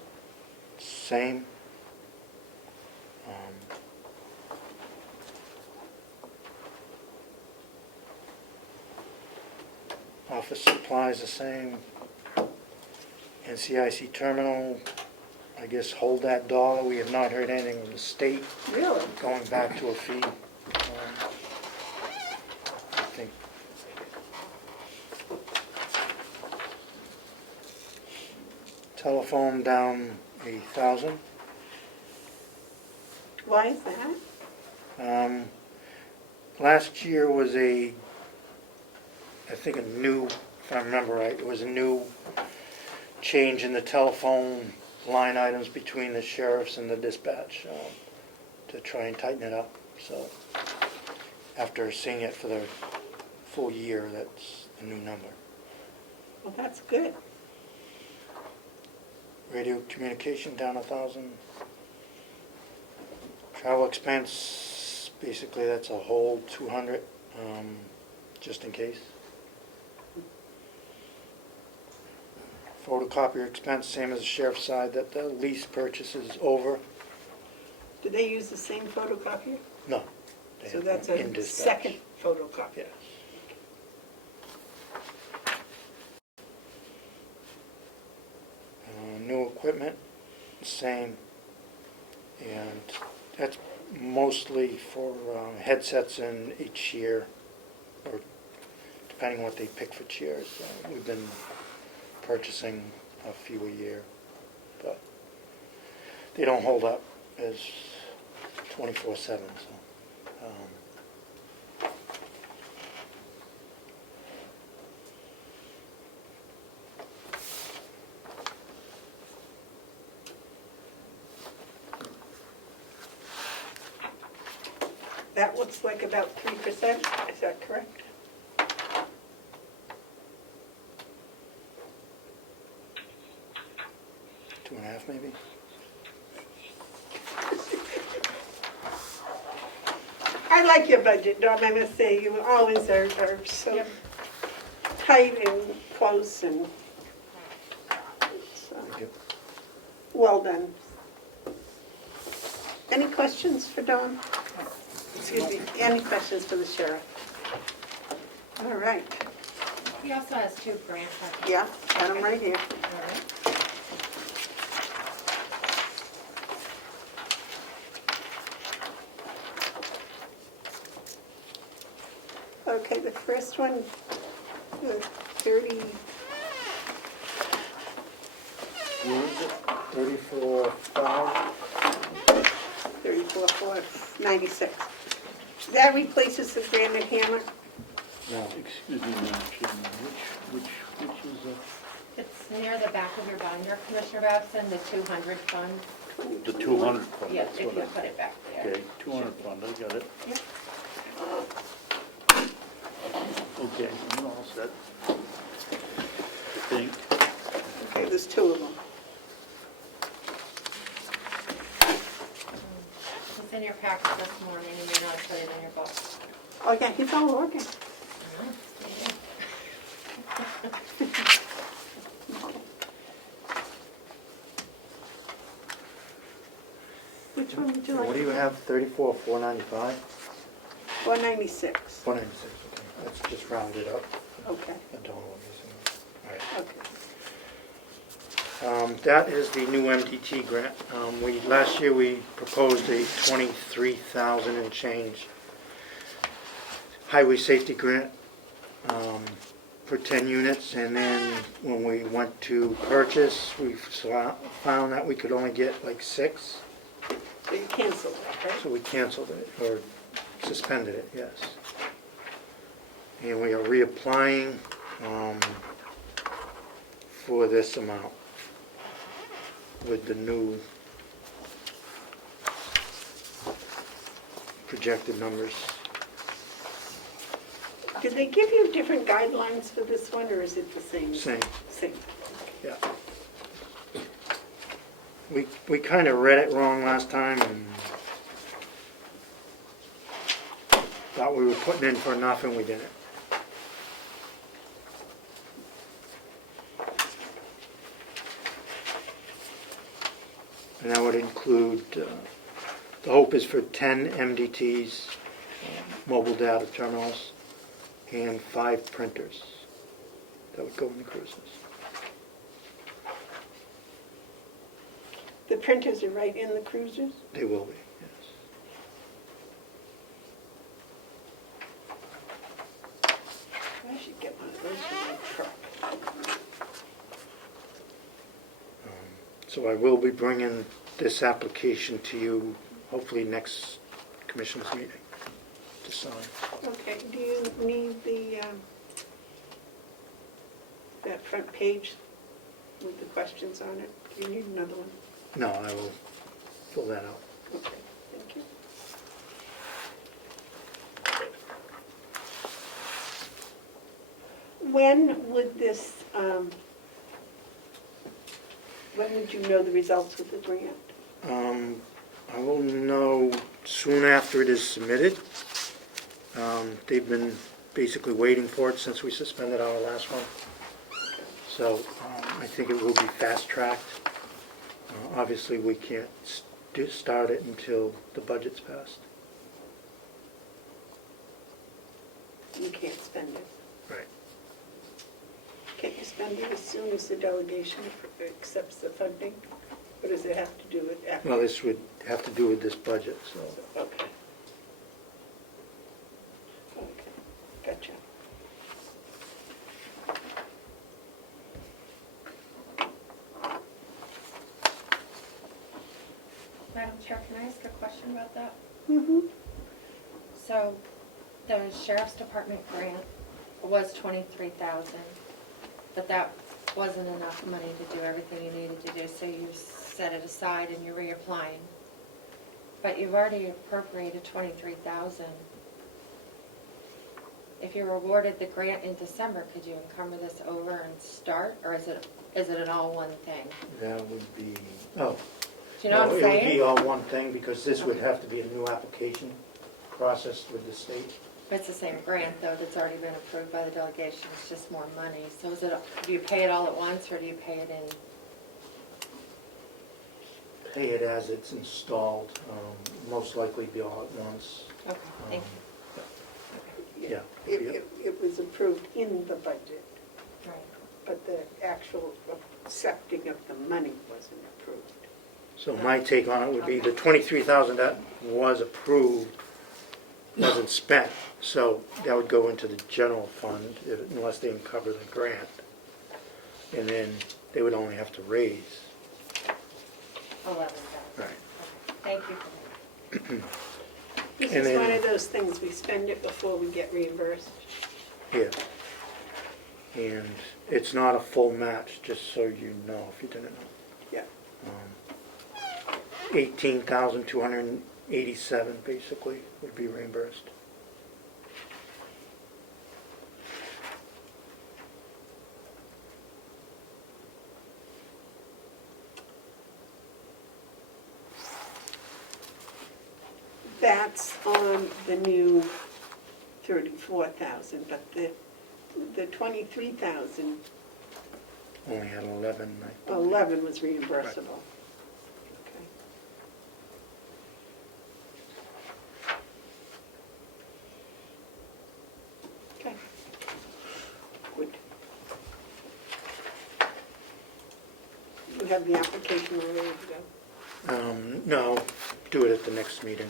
same. Office supplies the same. NCIC terminal, I guess hold that dollar. We have not heard anything from the state Really? going back to a fee. I think telephone down 1,000. Why is that? Last year was I think a new, if I remember right, it was a new change in the telephone line items between the sheriffs and the dispatch to try and tighten it up. So after seeing it for the full year, that's a new number. Well, that's good. Radio communication down 1,000. Travel expense, basically that's a whole 200, just in case. Photocopier expense, same as the sheriff's side, that the lease purchase is over. Do they use the same photocopier? No. they So have that's one in a dispatch. second photocopier. Yes. New equipment, same. And that's mostly for headsets in each year, or depending on what they pick for chairs. We've been purchasing a few a year, but they don't hold up as 24/7. So, That looks like about 3%, is that correct? Two and a half maybe. I like your budget, Dawn, I must say, you always are so Yep. tight and close and so, Yep. well done. Any questions for Dawn? Excuse me, any questions for the sheriff? All right, He also has 2 grant packets. yeah, got them right here. All right. Okay, the first one, 30, What is it? 34,500. 34,496. That replaces the granite hammer? No. Excuse me, Madam Chairman, which is It's near the back of your binder, Commissioner Babson, the 200 fund. the 200 fund? Yes, That's if what you I- put it back there. Okay, 200 fund, I got it. Yep. Okay, I'm all set. I think. Okay, there's two of them. It's in your packet this morning, you may not put it in your book. Oh, yeah, he's all working. Which one would you like? What do you have, 34, 495? 196. 496, okay, let's just round it up. Okay, I don't know what I'm missing. okay. That is the new MDT grant. Last year, we proposed a 23,000 and change highway safety grant for 10 units, and then when we went to purchase, we found that we could only get like 6, So you canceled it, right? so we canceled it, or suspended it, yes. And we are reapplying for this amount with the new projected numbers. Did they give you different guidelines for this one, or is it the same? Same, Same. yeah. We kind of read it wrong last time and thought we were putting in for enough and we didn't. And that would include, the hope is for 10 MDTs, mobile data terminals, and 5 printers that would go in the cruises. The printers are right in the cruisers? They will be, yes. I should get one of those for my truck. So I will be bringing this application to you, hopefully next commissioners meeting, to sign. Okay, do you need that front page with the questions on it? Do you need another one? No, I will fill that out. Okay, thank you. When would this, when would you know the results with the grant? I will know soon after it is submitted. They've been basically waiting for it since we suspended our last one. So I think it will be fast-tracked. Obviously, we can't start it until the budget's passed. You can't spend it. Right. Can't you spend it as soon as the delegation accepts the funding? Or does it have to do with after? Well, this would have to do with this budget, so. Okay. Okay, gotcha. Madam Chair, can I ask a question about that? Mm-hmm. So, the Sheriff's Department grant was 23,000, but that wasn't enough money to do everything you needed to do, so you set it aside and you're reapplying. But you've already appropriated 23,000. If you're awarded the grant in December, could you encumber this over and start, or is it an all one thing? That would be, oh. Do you know what I'm It would be saying? all one thing, because this would have to be a new application processed with the state. It's the same grant, though, that's already been approved by the delegation, it's just more money. So is it, do you pay it all at once, or do you pay it in? Pay it as it's installed, most likely be all at once. Okay, thank you. Yeah. It was approved in the budget, Right. but the actual accepting of the money wasn't approved. So my take on it would be the 23,000 that was approved wasn't spent, so that would go into the general fund unless they uncover the grant. And then they would only have to raise. 11,000. Right. Okay, thank you for that. This And is then- one of those things, we spend it before we get reimbursed. Yeah. And it's not a full match, just so you know, if you didn't know. Yeah. 18,287 basically would be reimbursed. That's on the new 34,000, but the 23,000, Only had 11, I 11 was reimbursable. Okay. Okay. Good. You have the application all ready to go? No, do it at the next meeting.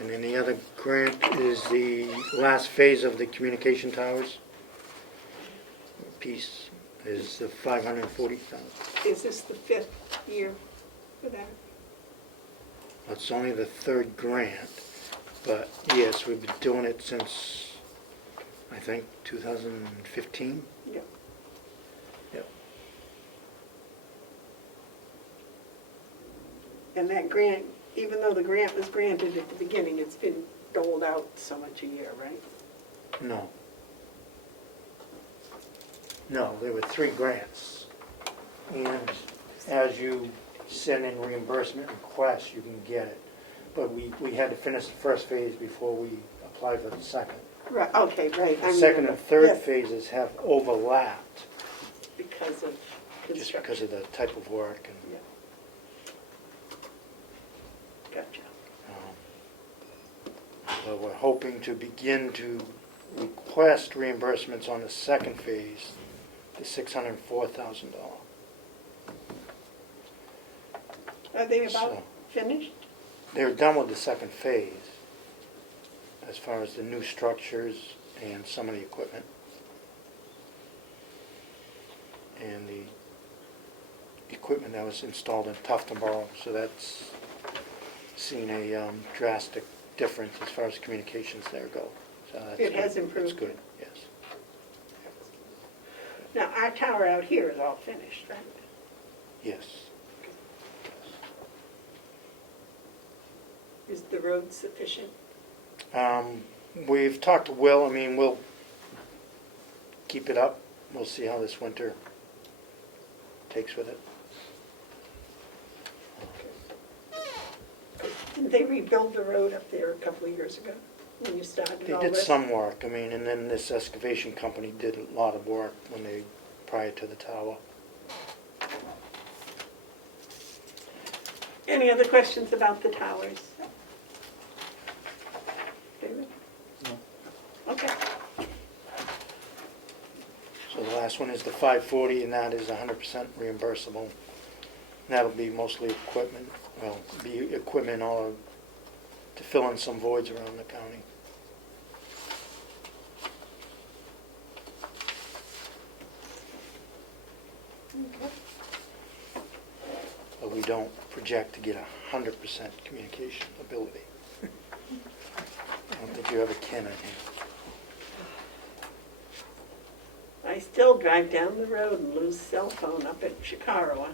And then the other grant is the last phase of the communication towers. Piece is the 540,000. Is this the 5th year for that? It's only the third grant, but yes, we've been doing it since, I think, 2015. Yeah. Yep. And that grant, even though the grant was granted at the beginning, it's been doled out so much a year, right? No. No, there were 3 grants. And as you send in reimbursement requests, you can get it. But we had to finish the first phase before we apply for the second. Right, okay, right. The second and third Yes, phases have overlapped because of just because construction. of the type of work. And, Yeah. Gotcha. but we're hoping to begin to request reimbursements on the second phase, the $604,000. Are they about So- finished? They're done with the second phase, as far as the new structures and some of the equipment. And the equipment that was installed in Tuftonboro, so that's seen a drastic difference as far as communications there go. So that's It has good. improved. It's good, yes. Now, our tower out here is all finished, right? Yes. Is the road sufficient? We've talked to Will, I mean, we'll keep it up. We'll see how this winter takes with it. Didn't they rebuild the road up there a couple of years ago when you started They all did this? some work, I mean, and then this excavation company did a lot of work prior to the tower. Any other questions about the towers? David? No. Okay. So the last one is the 540, and that is 100% reimbursable. And that'll be mostly equipment, well, be equipment all to fill in some voids around the county. Okay. But we don't project to get 100% communication ability. I don't think you ever can, I think. I still drive down the road and lose cell phone up at Chicago.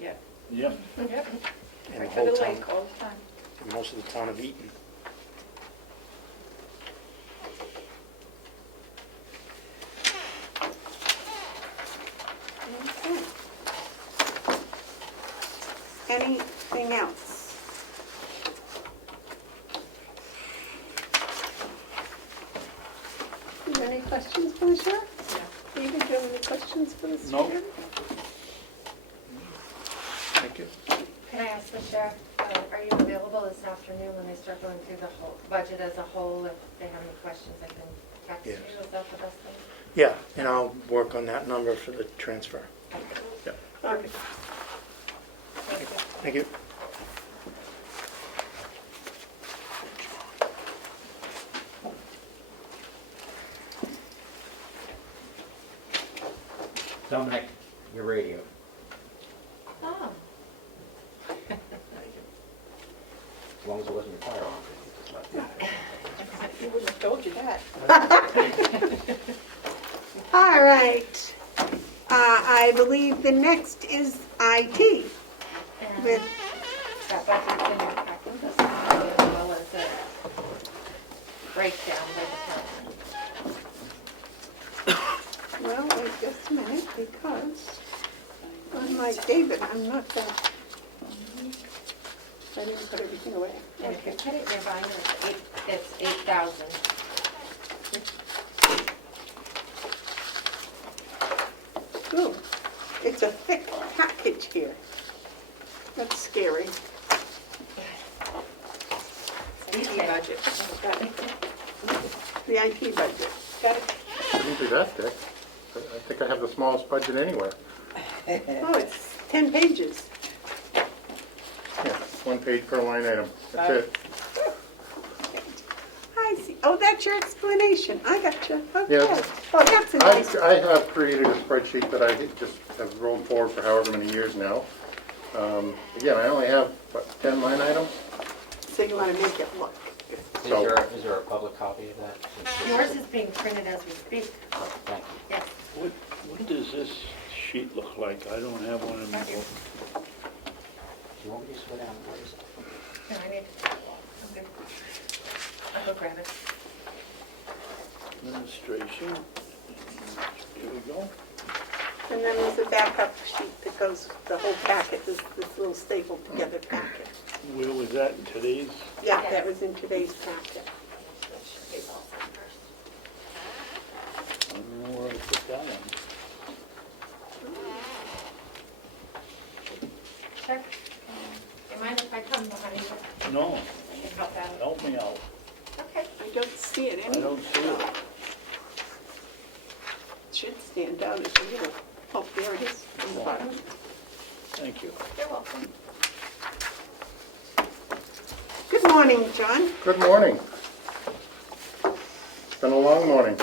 Yep. Yep. Yep. And the Right whole for the town, lake all the time. and most of the town of Eaton. Okay. Anything else? Do you have any questions for the sheriff? David, do you have any questions for the No. sheriff? Thank you. Can I ask the sheriff, are you available this afternoon when they start going through the whole budget as a whole? If they have any questions, I can text you. Yes. Is that the best thing? Yeah, and I'll work on that number for the transfer. Yep. Okay. Thank you. Thank you. Dominic, your radio. Oh, As long as it wasn't your fire alarm. He wouldn't have told you that. All right. I believe the next is IT. and With, that budget's in your packet this morning, as well as a breakdown by department. well, wait just a minute because on I'm like, David, I'm not gonna. I didn't put everything away. And if you put it in your binder, it's 8,000. Ooh, it's a thick package here. That's scary. IT budget. Got it. The IT budget. Got it. Shouldn't be that thick. I think I have the smallest budget anywhere. Oh, it's 10 pages. Yeah, 1 page per line item. That's it. I see. Oh, that's your explanation. I got you. Okay. Yeah. Oh, that's a nice. I have created a spreadsheet that I just have rolled forward for however many years now. Again, I only have, what, 10 line items? So you want to make it look. Is So- there a public copy of that? Yours is being printed as we speak. Oh, thank you. Yes. What does this sheet look like? I don't have one in my book. Do you want me to just go down and order something? No, I need to. I'm good. I'll go grab it. Administration. Here we go. And then there's a backup sheet that goes, the whole packet, this little stapled together packet. Where was that in today's? Yeah, that was in today's packet. I don't know where I put that one. Check. Do you mind if I come behind you? No, I can help out. help me out. Okay. I don't see it I anywhere. don't see it. It should stand out as a little, oh, there it is, on the bottom. Thank you. You're welcome. Good morning, John. Good morning. It's been a long morning.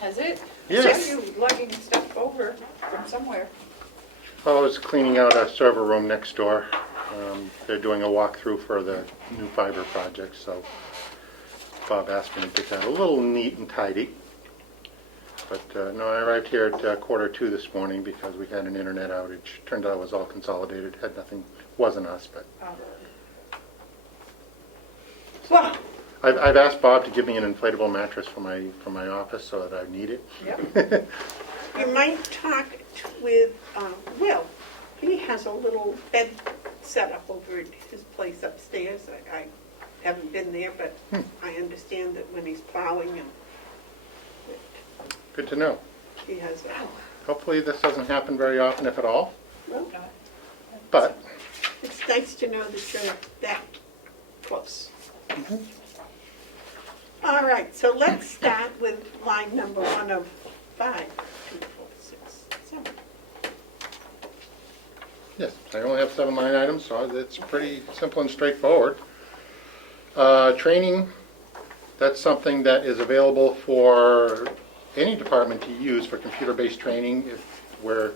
Has it? Yes. Saw you lugging stuff over from somewhere. I was cleaning out our server room next door. They're doing a walkthrough for the new fiber project, so Bob asked me to get that a little neat and tidy. But no, I arrived here at 1:45 this morning because we had an internet outage. Turned out it was all consolidated, had nothing, wasn't us, but Well, I've asked Bob to give me an inflatable mattress for my office so that I need it. Yep. you might talk with Will. He has a little bed set up over at his place upstairs. I haven't been there, but I understand that when he's plowing and Good to know. he has a, Hopefully this doesn't happen very often, if at all, well, but it's nice to know that you're that close. All right, so let's start with line number 1 of 5. 2, 4, 6, 7. yes, I only have 7 line items, so it's pretty simple and straightforward. Training, that's something that is available for any department to use for computer-based training where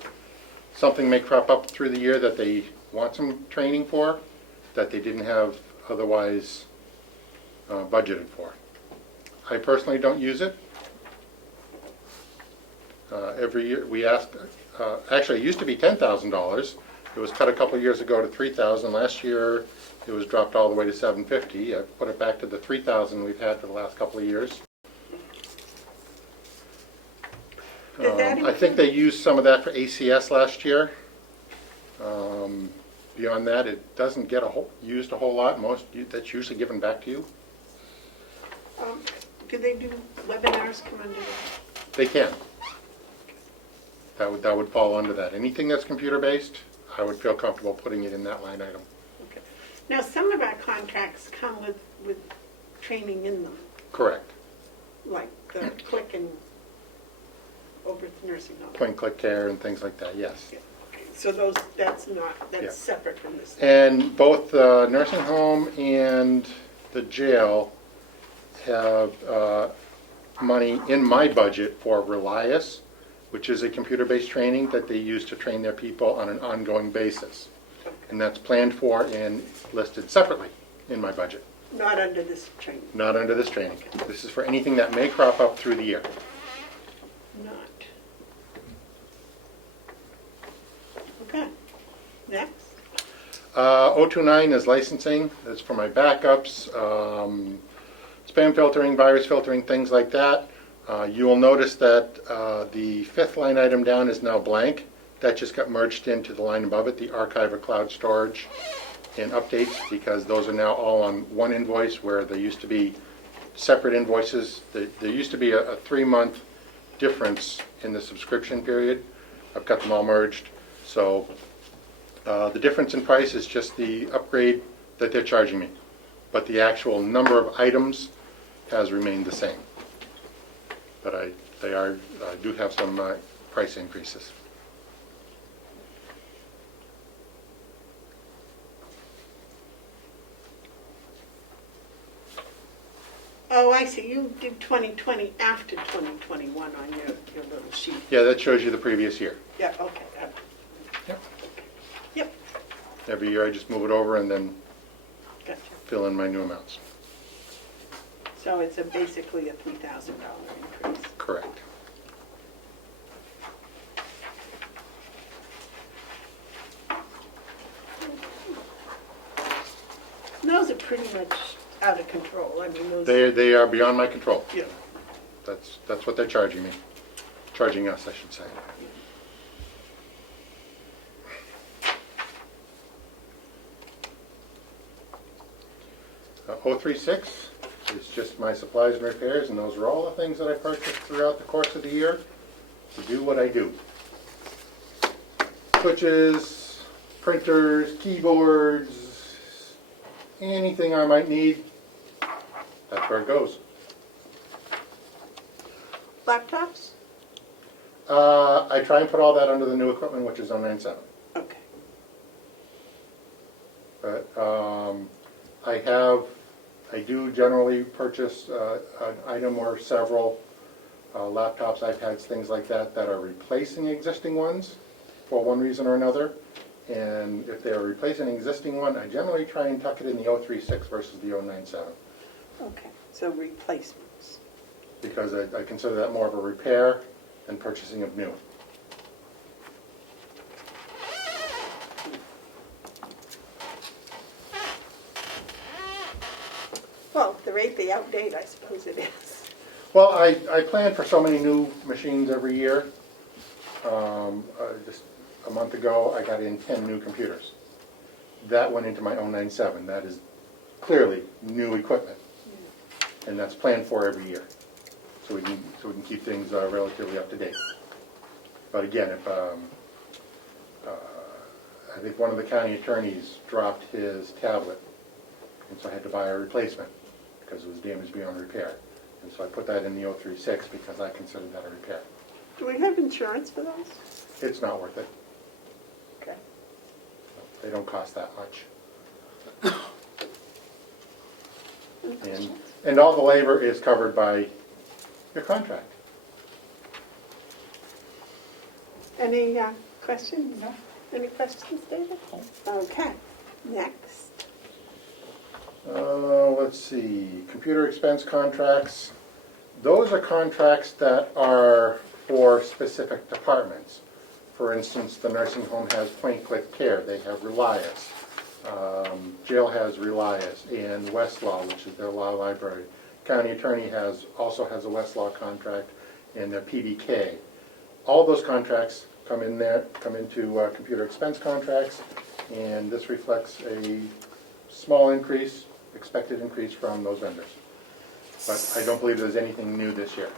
something may crop up through the year that they want some training for, that they didn't have otherwise budgeted for. I personally don't use it. Every year we asked, actually it used to be $10,000. It was cut a couple of years ago to $3,000. Last year it was dropped all the way to $750. I put it back to the $3,000 we've had for the last couple of years. Did that I think they used some of that for ACS last year. Beyond that, it doesn't get used a whole lot. That's usually given back to you. Do they do webinars come under that? They can. That would fall under that. Anything that's computer-based, I would feel comfortable putting it in that line item. Okay. Now, some of our contracts come with training in them, Correct. like the click and over at the nursing home. Point, click care and things like that, yes. Yeah, okay. So that's Yeah. separate from this. And both the nursing home and the jail have money in my budget for Relias, which is a computer-based training that they use to train their people on an ongoing basis. And that's planned for and listed separately in my budget, Not under this training, not under this training. This is for anything that may crop up through the year. not. Okay, next. 029 is licensing. That's for my backups, spam filtering, virus filtering, things like that. You will notice that the 5th line item down is now blank. That just got merged into the line above it, the archive of cloud storage and updates, because those are now all on one invoice where there used to be separate invoices. There used to be a 3-month difference in the subscription period. I've got them all merged. So the difference in price is just the upgrade that they're charging me. But the actual number of items has remained the same. But I do have some price increases. Oh, I see, you did 2020 after 2021 on your little sheet. Yeah, that shows you the previous year. Yeah, okay. Yep. Yep, Every year I just move it over and then gotcha. fill in my new amounts. So it's basically a $3,000 increase. Correct. Those are pretty much out of control, I mean, those. They are beyond my control. Yeah. That's what they're charging me. Charging us, I should say. Uh, 036 is just my supplies and repairs, and those are all the things that I purchased throughout the course of the year to do what I do. Switches, printers, keyboards, anything I might need, that's where it goes. Laptops? I try and put all that under the new equipment, which is 097. Okay. But I do generally purchase an item or several laptops, iPads, things like that, that are replacing existing ones for one reason or another. And if they're replacing an existing one, I generally try and tuck it in the 036 versus the 097. Okay, so replacements. Because I consider that more of a repair than purchasing of new. Well, if they're they outdate, I suppose it is. Well, I plan for so many new machines every year. Just a month ago, I got in 10 new computers. That went into my 097. That is clearly new equipment. And that's planned for every year. So we can keep things relatively up to date. But again, if I think one of the county attorneys dropped his tablet, and so I had to buy a replacement because it was damaged beyond repair. And so I put that in the 036 because I consider that a repair. Do we have insurance for those? It's not worth it. Okay. They don't cost that much. And all the labor is covered by your contract. Any questions? No. Any questions, David? Okay, next. Let's see, computer expense contracts. Those are contracts that are for specific departments. For instance, the nursing home has point-click care. They have Relias. Jail has Relias, and Westlaw, which is their law library. County attorney also has a Westlaw contract, and their PBK. All those contracts come into computer expense contracts, and this reflects a small increase, expected increase from those vendors. But I don't believe there's anything new this year.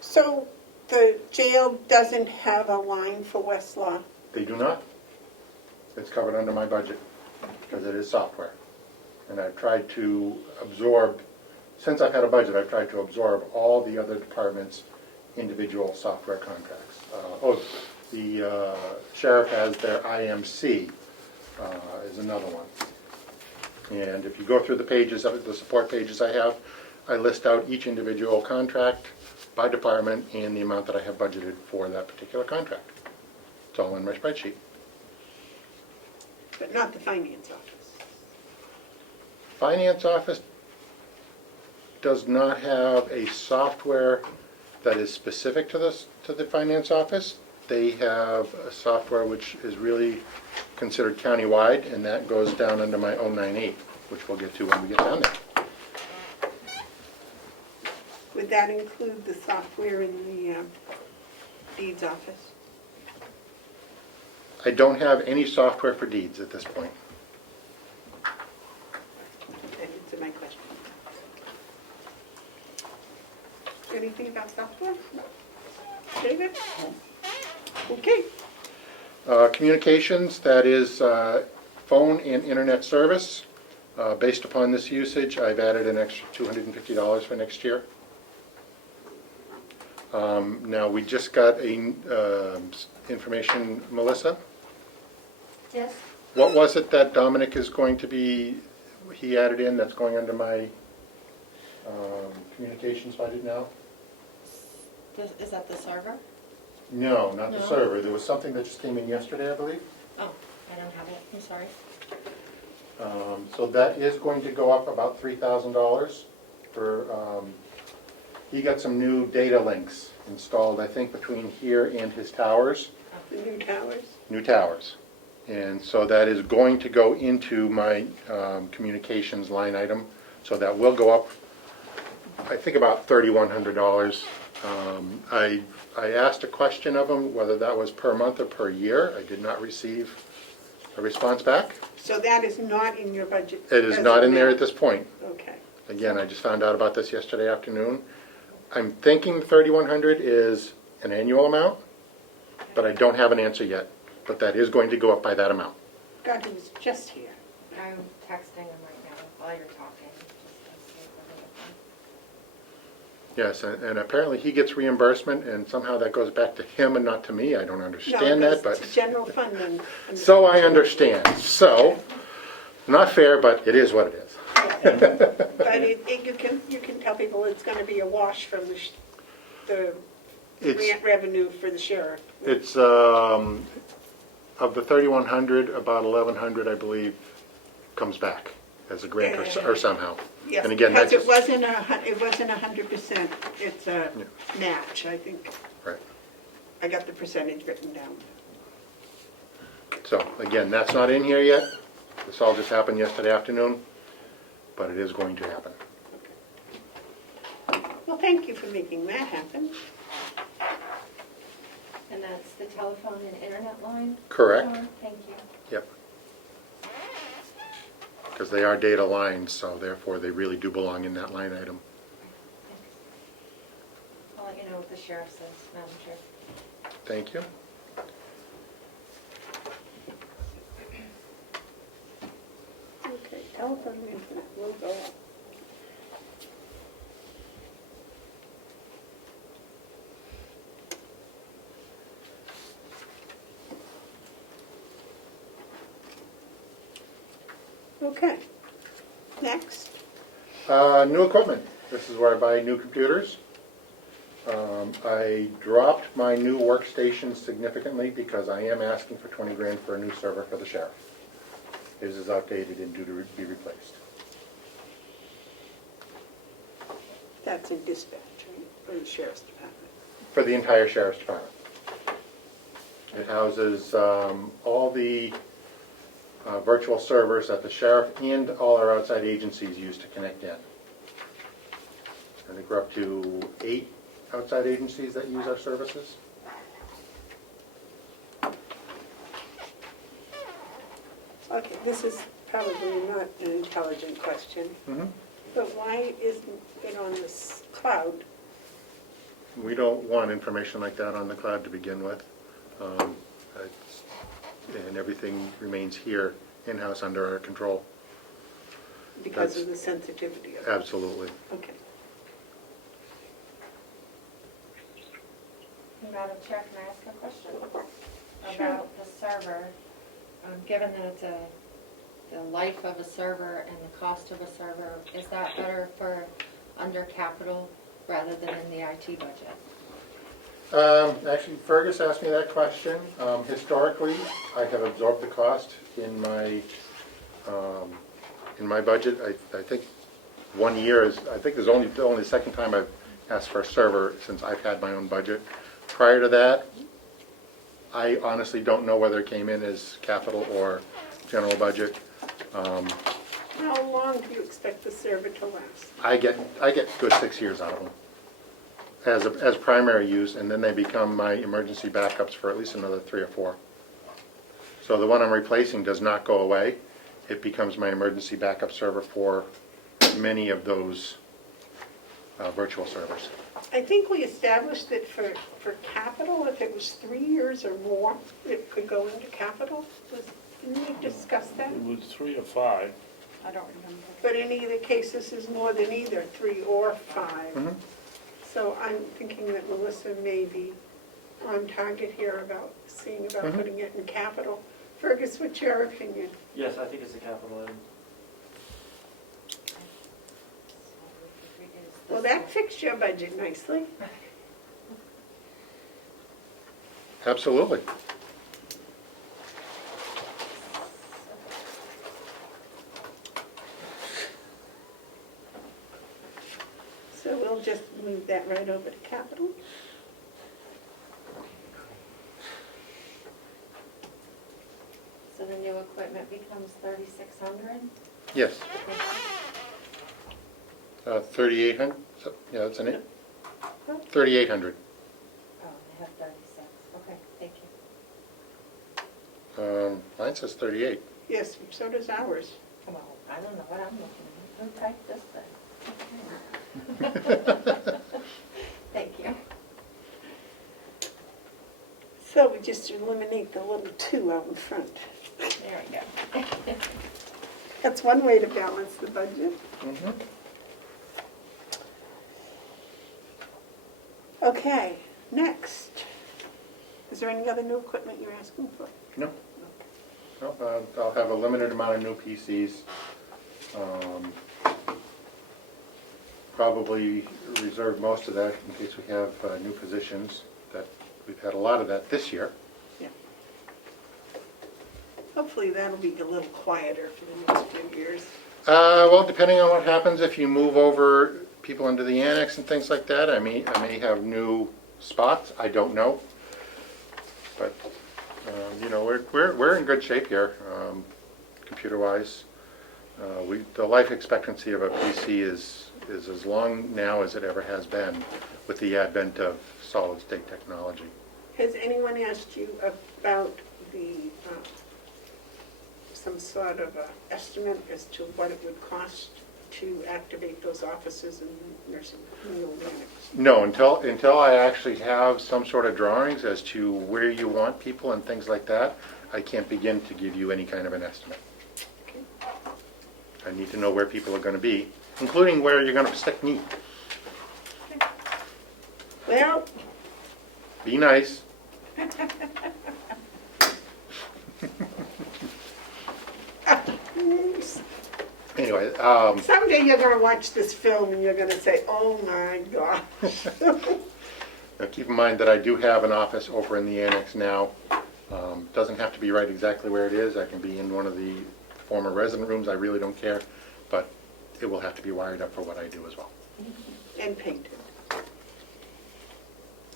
So the jail doesn't have a line for Westlaw? They do not. It's covered under my budget because it is software. And I've tried to absorb, since I've had a budget, I've tried to absorb all the other departments' individual software contracts. The sheriff has their IMC is another one. And if you go through the pages of it, the support pages I have, I list out each individual contract by department and the amount that I have budgeted for that particular contract. It's all in my spreadsheet. But not the finance office? Finance office does not have a software that is specific to the finance office. They have a software which is really considered countywide, and that goes down under my 098, which we'll get to when we get down there. Would that include the software in the deeds office? I don't have any software for deeds at this point. That answered my question. Anything about software? David? Okay. Communications, that is phone and internet service. Based upon this usage, I've added an extra $250 for next year. Now, we just got information, Melissa? Yes. What was it that Dominic is going to be, he added in that's going under my communications budget now? Is that the server? No, not the No. server. There was something that just came in yesterday, I believe. Oh, I don't have it, I'm sorry. So that is going to go up about $3,000 for, he got some new data links installed, I think, between here and his towers. The new towers. New towers. And so that is going to go into my communications line item. So that will go up, I think, about $3,100. I asked a question of him whether that was per month or per year. I did not receive a response back. So that is not in your budget? It is as not of in there now? at this point. Okay. Again, I just found out about this yesterday afternoon. I'm thinking 3,100 is an annual amount, but I don't have an answer yet. But that is going to go up by that amount. God, he was just here. I'm texting him right now while you're talking, just to see if Yes, and apparently he gets reimbursement, and somehow that goes back to him and not to me. I don't No, understand it that, goes but, to general funding. so I understand. So, not fair, but it is what it is. But you can tell people it's going to be a wash from the It's, grant revenue for the sheriff. it's, of the 3,100, about 1,100, I believe, comes back as a grant or somehow. Yes, And again, because that's it wasn't 100%. It's a Yeah. match, I think. Right. I got the percentage written down. So, again, that's not in here yet. This all just happened yesterday afternoon, but it is going to happen. Well, thank you for making that happen. And that's the telephone and internet line? Correct. Sean? Thank you. Yep. Because they are data lines, so therefore they really do belong in that line item. Thanks. I'll let you know what the sheriff says, Madam Chair. Thank you. Okay, telephone and internet will go up. Okay, next. New equipment. This is where I buy new computers. I dropped my new workstation significantly because I am asking for 20 grand for a new server for the sheriff. His is outdated and due to be replaced. That's in dispatch, right, for the sheriff's department. For the entire sheriff's department. It houses all the virtual servers that the sheriff and all our outside agencies use to connect in. I think we're up to 8 outside agencies that use our services. Okay, this is probably not an intelligent question, Mhm. but why isn't it on this cloud? We don't want information like that on the cloud to begin with. And everything remains here in-house under our control. Because of the sensitivity of it? Absolutely. Okay. Madam Chair, can I ask a question? Sure. About the server? Given that it's the life of a server and the cost of a server, is that better for under capital rather than in the IT budget? Actually, Fergus asked me that question. Historically, I have absorbed the cost in my budget. I think 1 year is, I think there's only the second time I've asked for a server since I've had my own budget. Prior to that, I honestly don't know whether it came in as capital or general budget. How long do you expect the server to last? I get good 6 years out of them as primary use, and then they become my emergency backups for at least another 3 or 4. So the one I'm replacing does not go away. It becomes my emergency backup server for many of those virtual servers. I think we established that for capital, if it was 3 years or more, it could go into capital. Didn't we discuss that? It was 3 or 5. I don't remember. But in either case, this is more than either 3 or 5. Mhm. So I'm thinking that Melissa may be on target here about seeing about putting it in capital. Fergus, what's your opinion? Yes, I think it's a capital item. Well, that fixed your budget nicely. Absolutely. So we'll just move that right over to capital. So the new equipment becomes 3,600? Yes. 3,800, yeah, that's an it. 3,800. Oh, I have 36, okay, thank you. Mine says 38. Yes, so does ours. Come on, I don't know what I'm looking at. Who typed this thing? Thank you. So we just eliminate the little 2 out in front. There we go. That's one way to balance the budget. Mhm. Okay, next. Is there any other new equipment you're asking for? No. No, I'll have a limited amount of new PCs. Probably reserve most of that in case we have new positions. That we've had a lot of that this year. Yeah. Hopefully that'll be a little quieter for the next few years. Well, depending on what happens, if you move over people into the annex and things like that, I may have new spots. I don't know, but you know, we're in good shape here, computer-wise. The life expectancy of a PC is as long now as it ever has been, with the advent of solid-state technology. Has anyone asked you about the, some sort of estimate as to what it would cost to activate those offices in nursing home annex? No, until I actually have some sort of drawings as to where you want people and things like that, I can't begin to give you any kind of an estimate. Okay. I need to know where people are going to be, including where you're going to stick me. Well, Be nice. Anyway, someday you're gonna watch this film and you're gonna say, oh my gosh. now keep in mind that I do have an office over in the annex now. Doesn't have to be right exactly where it is. I can be in one of the former resident rooms. I really don't care, but it will have to be wired up for what I do as well. And painted.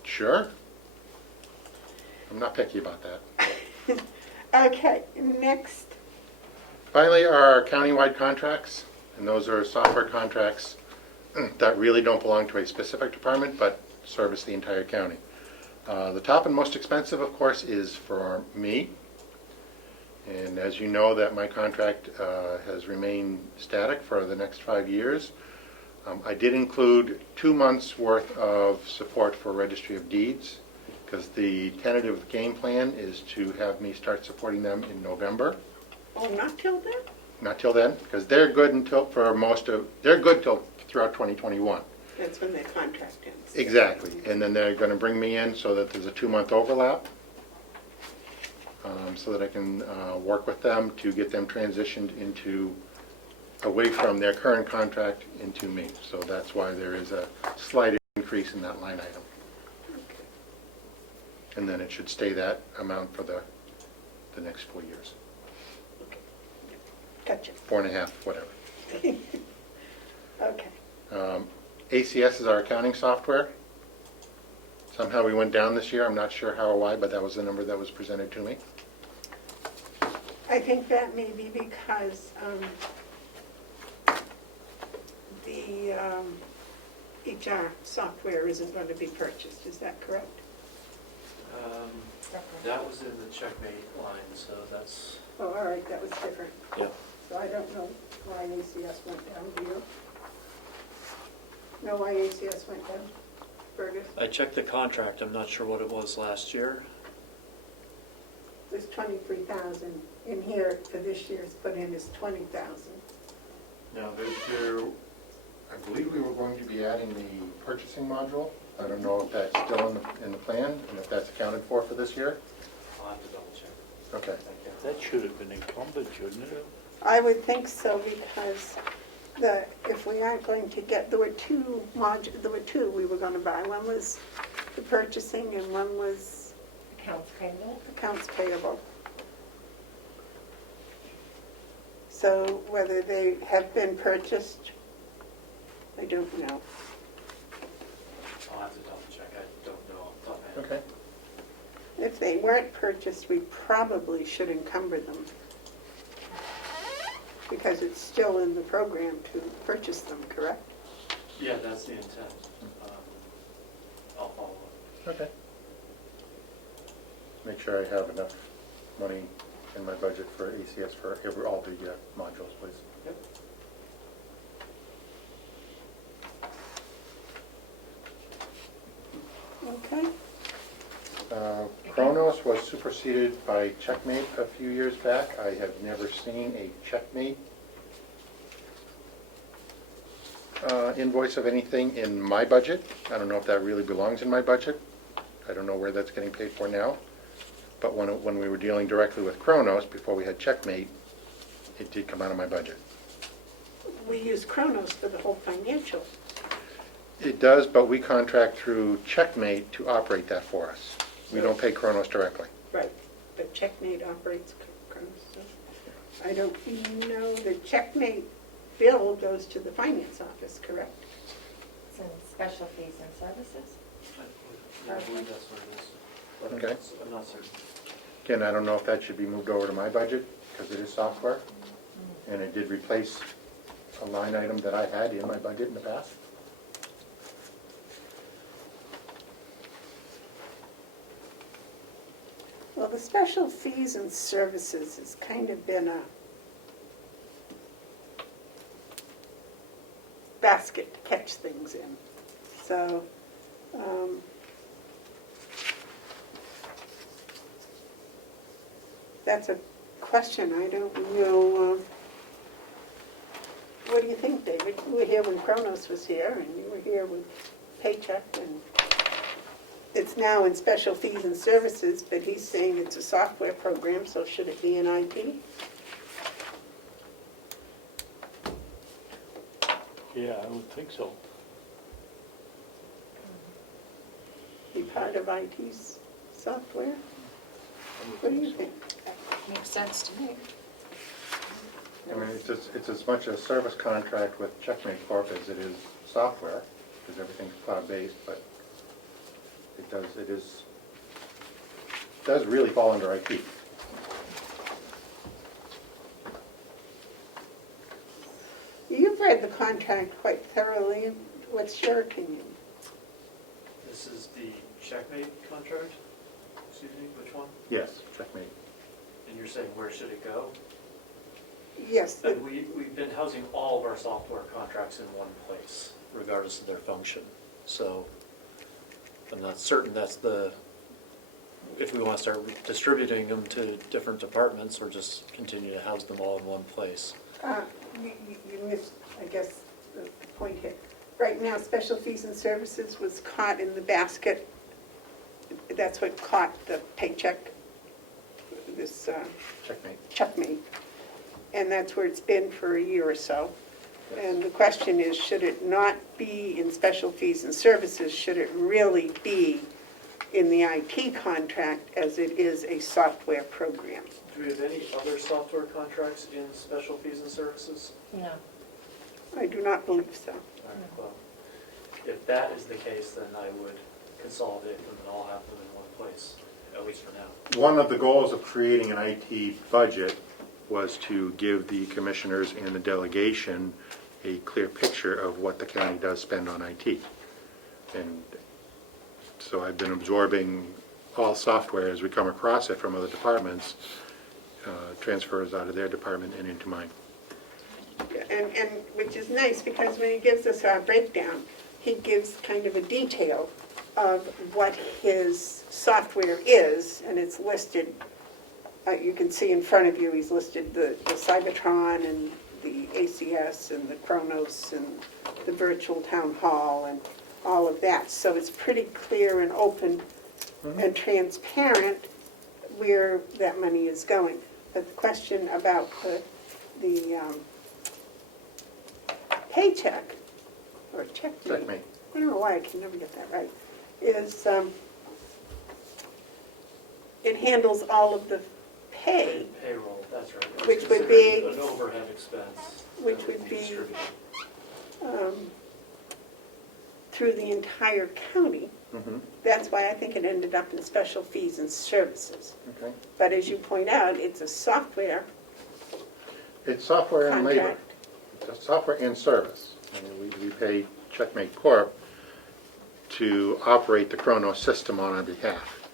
Sure. I'm not picky about that. Okay, next. Finally, our countywide contracts, and those are software contracts that really don't belong to a specific department, but service the entire county. The top and most expensive, of course, is for me. And as you know, that my contract has remained static for the next 5 years. I did include 2 months' worth of support for Registry of Deeds, because the tentative game plan is to have me start supporting them in November. Oh, not till then? Not till then, because they're good they're good till throughout 2021. That's when their contract ends. Exactly, and then they're going to bring me in so that there's a 2-month overlap, so that I can work with them to get them transitioned away from their current contract into me. So that's why there is a slight increase in that line item. And then it should stay that amount for the next 4 years. Gotcha. 4.5, whatever. Okay. ACS is our accounting software. Somehow we went down this year. I'm not sure how or why, but that was the number that was presented to me. I think that may be because the HR software isn't going to be purchased. Is that correct? separate. That was in the checkmate line, so that's, Oh, all right, that was different. yeah. So I don't know why ACS went down, do you? Know why ACS went down, Fergus? I checked the contract, I'm not sure what it was last year. There's 23,000 in here for this year's put in is 20,000. Now, I believe we were going to be adding the purchasing module. I don't know if that's still in the plan and if that's accounted for this year. I'll have to double check. Okay. Thank you. That should have been encumbered, shouldn't it? I would think so because if we aren't going to get, there were two we were going to buy. One was the purchasing and one was Accounts payable. accounts payable. So whether they have been purchased, I don't know. I'll have to double check, I don't know off the top of my head. Okay. If they weren't purchased, we probably should encumber them. Because it's still in the program to purchase them, correct? Yeah, that's the intent. I'll follow up. Okay. Make sure I have enough money in my budget for ACS for all the modules, please. Yep. Okay. Kronos was superseded by Checkmate a few years back. I have never seen a Checkmate invoice of anything in my budget. I don't know if that really belongs in my budget. I don't know where that's getting paid for now. But when we were dealing directly with Kronos, before we had Checkmate, it did come out of my budget. We use Kronos for the whole financial. It does, but we contract through Checkmate to operate that for us. We don't pay Kronos directly. Right, but Checkmate operates Kronos. So I don't know, the Checkmate bill goes to the finance office, correct? It's in special fees and services. I believe that's what it is. But Okay. I'm not certain. Again, I don't know if that should be moved over to my budget, because it is software, and it did replace a line item that I had in my budget in the past. Well, the special fees and services has kind of been a basket to catch things in. So, that's a question. I don't know. What do you think, David? You were here when Kronos was here, and you were here with Paycheck, and it's now in special fees and services, but he's saying it's a software program, so should it be in IT? Yeah, I would think so. Be part of IT's software? What do you think? Makes sense to me. I mean, it's as much a service contract with Checkmate Corp as it is software, because everything's cloud-based, but it does really fall under IT. You've read the contract quite thoroughly. What's your opinion? This is the checkmate contract? Excuse me, which one? Yes, Checkmate. And you're saying where should it go? Yes, And we've been housing all of our software contracts in one place, regardless of their function. So I'm not certain that's if we want to start distributing them to different departments or just continue to house them all in one place. you missed, I guess, the point here. Right now, special fees and services was caught in the basket. That's what caught the Paycheck, this Checkmate. Checkmate. And that's where it's been for a year or so. And the question is, should it not be in special fees and services? Should it really be in the IT contract as it is a software program? Do we have any other software contracts in special fees and services? No. I do not believe so. All right, well, if that is the case, then I would consolidate them and all have them in one place, at least for now. One of the goals of creating an IT budget was to give the commissioners and the delegation a clear picture of what the county does spend on IT. And so I've been absorbing all software, as we come across it from other departments, transfers out of their department and into mine. And which is nice, because when he gives us our breakdown, he gives kind of a detail of what his software is, and it's listed, you can see in front of you, he's listed the Cybertron and the ACS and the Kronos and the virtual town hall and all of that. So it's pretty clear and open and transparent where that money is going. But the question about the paycheck, or checkmate, Checkmate. I don't know why I can never get that right, is it handles all of the pay, Payroll, that's right. It's Which would considered be- an overhead expense. which that would be- distributed. through the entire county. Mhm. That's why I think it ended up in special fees and services. Okay. But as you point out, it's a software It's software and labor. contract. It's software and service. I mean, we pay Checkmate Corp. To operate the Kronos system on our behalf.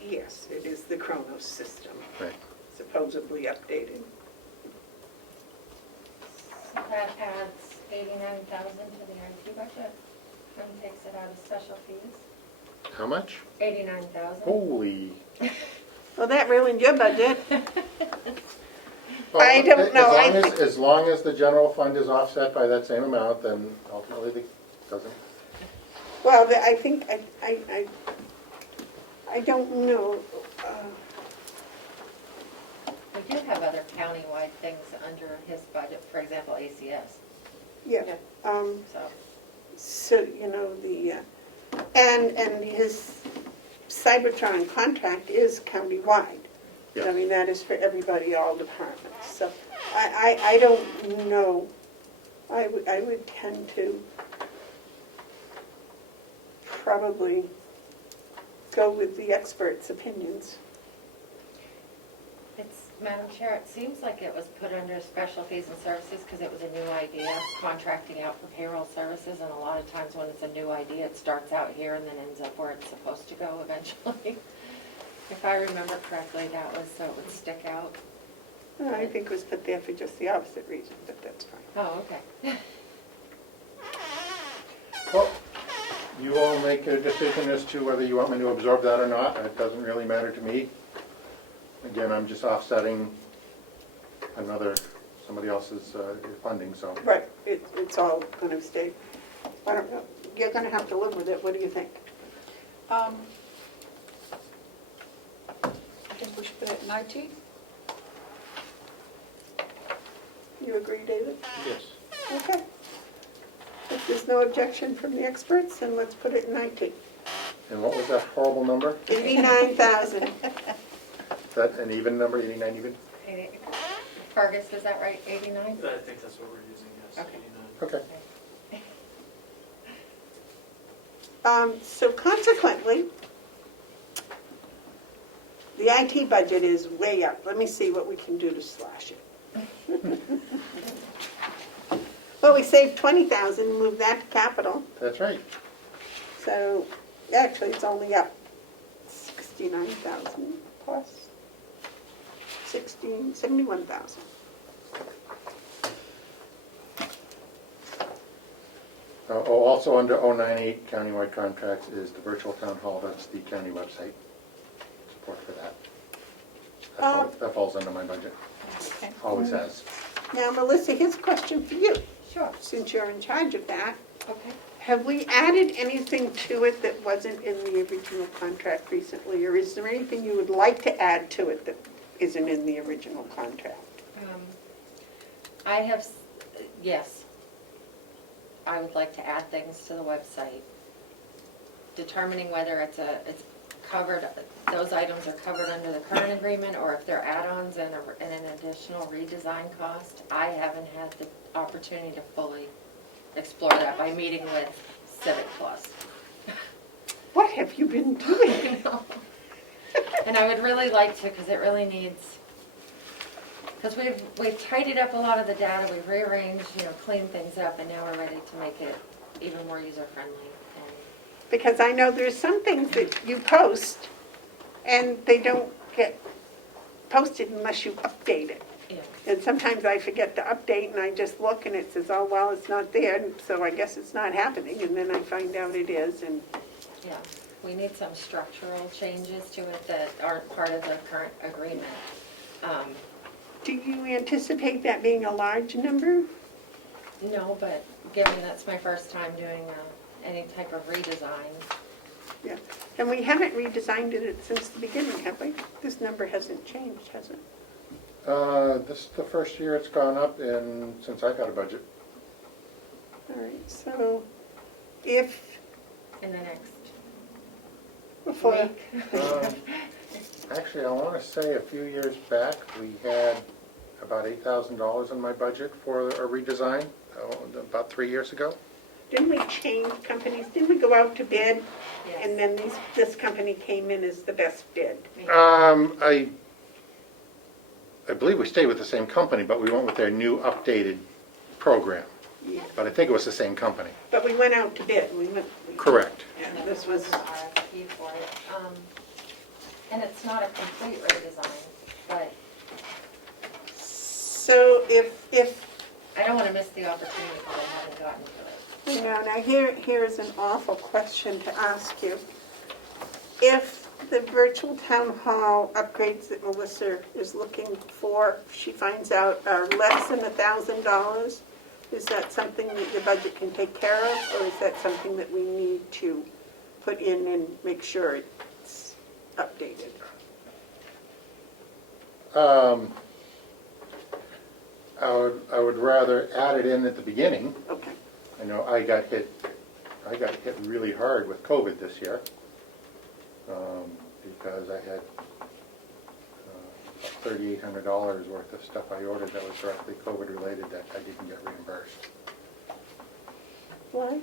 Yes, it is the Kronos system, Right. supposedly updated. So that adds 89,000 to the IT budget and takes it out of special fees. How much? 89,000. Holy. Well, that ruined your budget. Well, I don't know. I think- As long as the general fund is offset by that same amount, then ultimately it doesn't. Well, I think, I don't know. We do have other countywide things under his budget, for example, ACS, Yeah, so. so, you know, and his Cybertron contract is countywide. Yeah. I mean, that is for everybody, all departments. So I don't know. I would tend to probably go with the experts' opinions. Madam Chair, it seems like it was put under special fees and services because it was a new idea, contracting out for payroll services, and a lot of times when it's a new idea, it starts out here and then ends up where it's supposed to go eventually. If I remember correctly, that was so it would stick out. I think it was put there for just the opposite reason, but that's fine. Oh, okay. Well, you all make a decision as to whether you want me to absorb that or not. It doesn't really matter to me. Again, I'm just offsetting somebody else's funding, so. Right, it's all going to stay. I don't know. You're going to have to live with it. What do you think? I think we should put it in IT. You agree, David? Yes. Okay. If there's no objection from the experts, then let's put it in IT. And what was that horrible number? 89,000. Is that an even number, 89 even? Fergus, is that right, 89? I think that's what we're using, yes. Okay. 89. Okay. So consequently, the IT budget is way up. Let me see what we can do to slash it. Well, we saved 20,000, moved that to capital. That's right. So actually, it's only up 69,000 plus 71,000. Also under 098 countywide contracts is the virtual town hall. That's the county website. Support for that. That falls under my budget. Okay. Always has. Now, Melissa, here's a question for you. Sure. Since you're in charge of that, Okay. have we added anything to it that wasn't in the original contract recently? Or is there anything you would like to add to it that isn't in the original contract? I have, yes. I would like to add things to the website. Determining whether it's covered, those items are covered under the current agreement, or if they're add-ons and an additional redesign cost. I haven't had the opportunity to fully explore that by meeting with Civic Plus. What have you been doing? And I would really like to, because it really needs, because we've tidied up a lot of the data, we've rearranged, cleaned things up, and now we're ready to make it even more user-friendly. Because I know there's some things that you post and they don't get posted unless you update it. Yeah. And sometimes I forget to update and I just look and it says, oh, well, it's not there, and so I guess it's not happening, and then I find out it is, and Yeah, we need some structural changes to it that aren't part of the current agreement. do you anticipate that being a large number? No, but given that's my first time doing any type of redesign, Yeah, and we haven't redesigned it since the beginning, have we? This number hasn't changed, has it? This is the first year it's gone up since I got a budget. All right, so if, in the next before, Um, Actually, I want to say a few years back, we had about $8,000 in my budget for a redesign, about 3 years ago. didn't we change companies? Didn't we go out to bid? And yes. then this company came in as the best bid? I believe we stayed with the same company, but we went with their new updated program. Yeah. But I think it was the same company. But we went out to bid, Correct. And Yeah, this was, an RFP for it. And it's not a complete redesign, but so if, I don't want to miss the opportunity because I haven't gotten to it. you know, now here's an awful question to ask you. If the virtual town hall upgrades that Melissa is looking for, she finds out are less than $1,000, is that something that your budget can take care of, or is that something that we need to put in and make sure it's updated? I would rather add it in at the beginning. Okay. I know I got hit really hard with COVID this year, because I had $3,800 worth of stuff I ordered that was directly COVID related that I didn't get reimbursed. Why?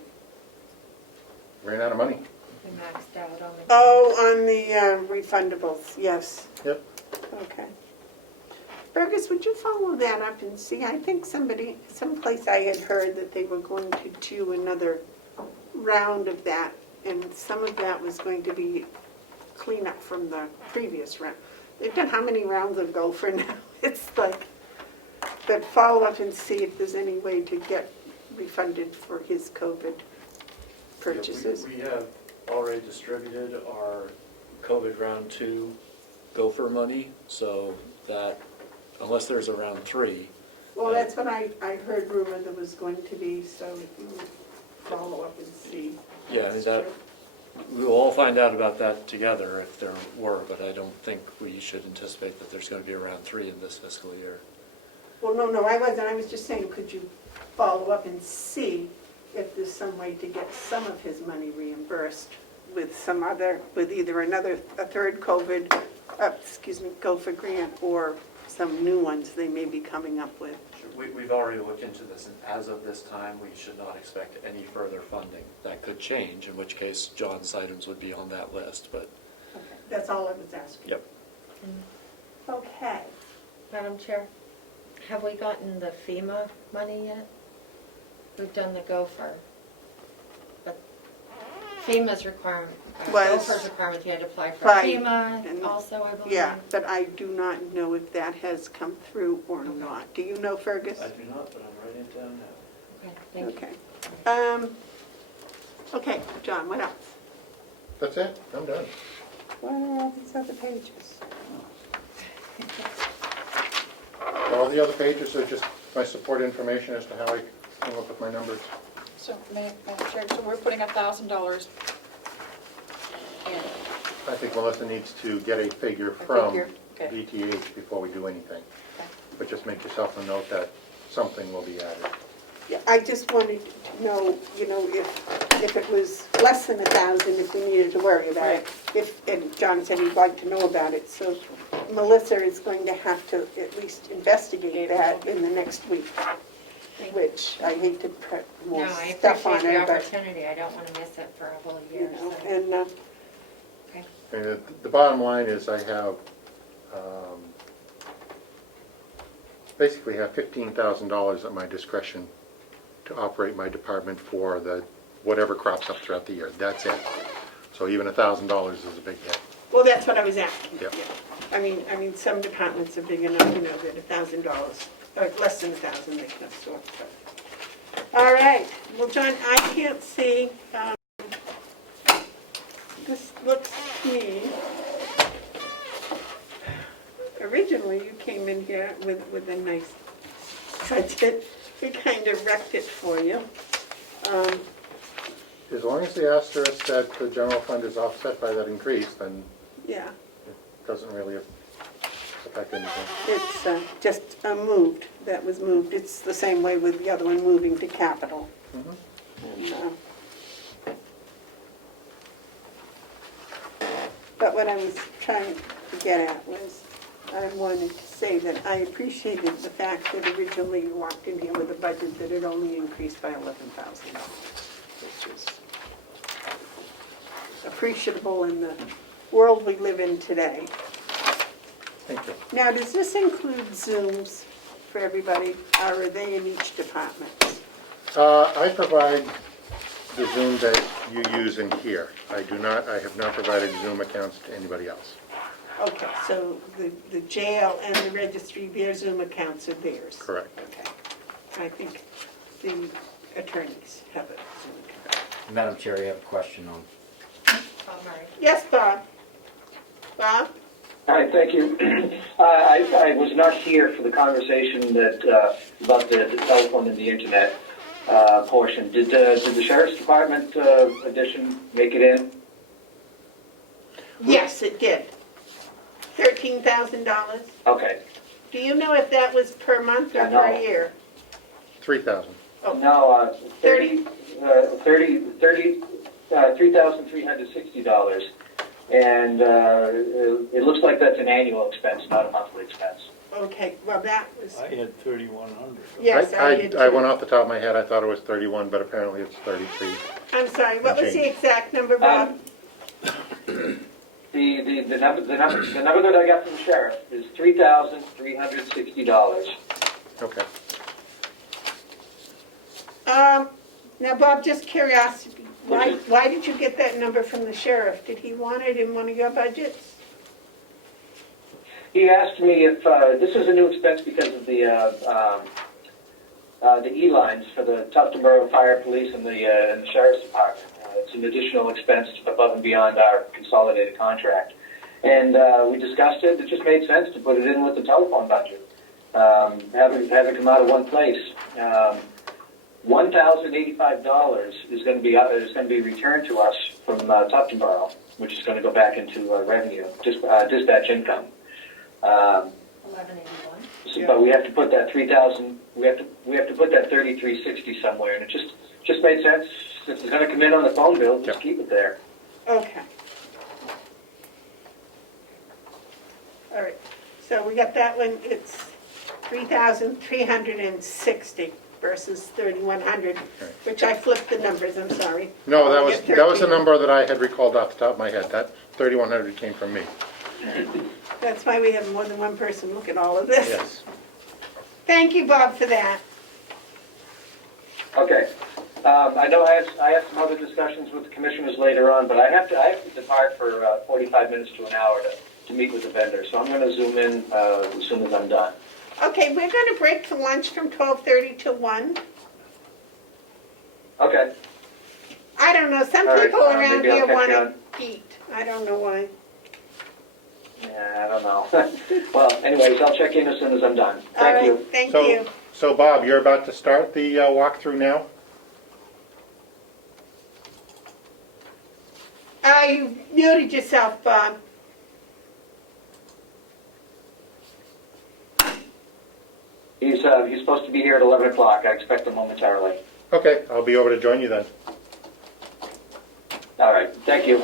Ran out of money. We maxed out on the. Oh, on the refundable, yes. Yep. Okay. Fergus, would you follow that up and see? I think someplace I had heard that they were going to do another round of that, and some of that was going to be cleanup from the previous round. They've done how many rounds of Gopher now? It's like, but follow up and see if there's any way to get refunded for his COVID purchases. We have already distributed our COVID round 2 gopher money, so that, unless there's a round 3. Well, that's what I heard rumor there was going to be, so you would follow up and see. Yeah, I mean, that, we'll all find out about that together if there were, but I don't think we should anticipate that there's going to be a round 3 in this fiscal year. Well, no, I wasn't. I was just saying, could you follow up and see if there's some way to get some of his money reimbursed with some other, with either a third COVID, Gopher grant, or some new ones they may be coming up with. We've already looked into this, and as of this time, we should not expect any further funding. That could change, in which case John's items would be on that list, but. Okay, that's all I was asking. Yep. Okay. Madam Chair, have we gotten the FEMA money yet? We've done the Gopher, but FEMA's requirement, Gopher's requirement, you had to apply for Right. FEMA And- also, I believe. Yeah, but I do not know if that has come through or not. Do you know, Fergus? I do not, but I'm writing it down now. Okay, thank you. Okay. Okay, John, what else? That's it. I'm done. What are all these other pages? All the other pages are just my support information as to how I came up with my numbers. So, Madam Chair, so we're putting $1,000 in. I think Melissa needs to get a figure from figure, okay. DTH before we do anything. Okay. But just make yourself a note that something will be added. Yeah, I just wanted to know, if it was less than 1,000, if we needed to worry about it. And John said he'd like to know about it, so Melissa is going to have to at least investigate that in the next week, which I hate to put No, more I stuff on appreciate the her, but, opportunity, I don't want to miss it for a whole year, so. and, Okay. And the bottom line is I have, basically have $15,000 at my discretion to operate my department for whatever crops up throughout the year. That's it. So even $1,000 is a big hit. Well, that's what I was asking. Yep. Yeah. I mean, some departments are big enough, you know, that $1,000, or less than 1,000, they can absorb. All right, well, John, I can't see, this looks to me, originally you came in here with a nice budget. We kind of wrecked it for you. As long as the asterisk that the general fund is offset by that increase, then Yeah, it doesn't really affect anything. it's just moved, that was moved. It's the same way with the other one moving to capital. Mhm. And, but what I was trying to get at was, I wanted to say that I appreciated the fact that originally you walked in here with a budget that had only increased by $11,000, which is appreciable in the world we live in today. Thank you. Now, does this include Zooms for everybody, or are they in each department? I provide the Zoom that you use in here. I have not provided Zoom accounts to anybody else. Okay, so the jail and the registry, their Zoom accounts are theirs? Correct. Okay. I think the attorneys have a Zoom account. Madam Chair, I have a question on, Yes, Bob? Bob? Hi, thank you. I was not here for the conversation that about the telephone and the internet portion. Did the Sheriff's Department addition make it in? Yes, it did. $13,000. Okay. Do you know if that was per month or No. per year? 3,000. No, $3,360. And it looks like that's an annual expense, not a monthly expense. Okay, well, that was, I had 3,100. yes, I did I too. went off the top of my head, I thought it was 31, but apparently it's 33. I'm sorry, what was the Change. exact number, Bob? The number that I got from the sheriff is $3,360. Okay. Now, Bob, just curiosity, why did you get that number from the sheriff? Did he want it in one of your budgets? He asked me if this is a new expense because of the E-lines for the Tufton Borough Fire Police and the Sheriff's Department. It's an additional expense above and beyond our consolidated contract. And we discussed it. It just made sense to put it in with the telephone budget. Have it come out of one place. $1,085 is going to be returned to us from Tufton Borough, which is going to go back into revenue, dispatch income. 1181. But we have to put that 3,000. We have to put that 3,360 somewhere, and it just made sense. If it's going to come in on the phone bill, just keep it there. Okay. All right, so we got that one, it's 3,360 versus 3,100, which I flipped the numbers, I'm sorry. No, that We was get the 13. number that I had recalled off the top of my head. That 3,100 came from me. That's why we have more than one person look at all of this. Yes. Thank you, Bob, for that. Okay. I know I have some other discussions with the commissioners later on, but I have to depart for 45 minutes to an hour to meet with the vendor. So I'm going to zoom in as soon as I'm done. Okay, we're going to break for lunch from 12:30 to 1. Okay. I don't know, some All right, people around maybe I'll here catch want you to eat. I don't know why. Yeah, I don't know. Well, anyways, I'll check in as soon as I'm done. All Thank right, you. thank So, you. so Bob, you're about to start the walkthrough now? You muted yourself, Bob. He's supposed to be here at 11 o'clock. I expect him momentarily. Okay, I'll be over to join you then. All right. Thank you.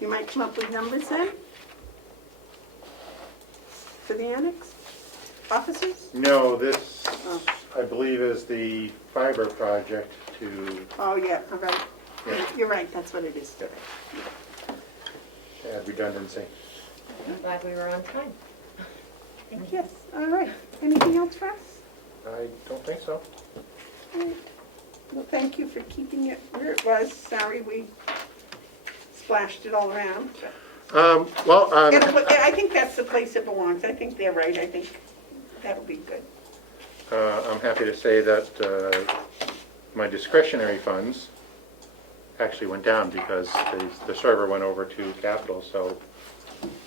You might come up with numbers then? For the annex? Officers? No, this, Oh. I believe, is the fiber project to Oh, yeah, all right. Yeah. You're right, that's what it is today. add redundancy. I'm glad we were on time. Yes, all right. Anything else for us? I don't think so. Well, thank you for keeping it where it was. Sorry we splashed it all around. I think that's the place it belongs. I think they're right. I think that'll be good. I'm happy to say that my discretionary funds actually went down because the server went over to capital, so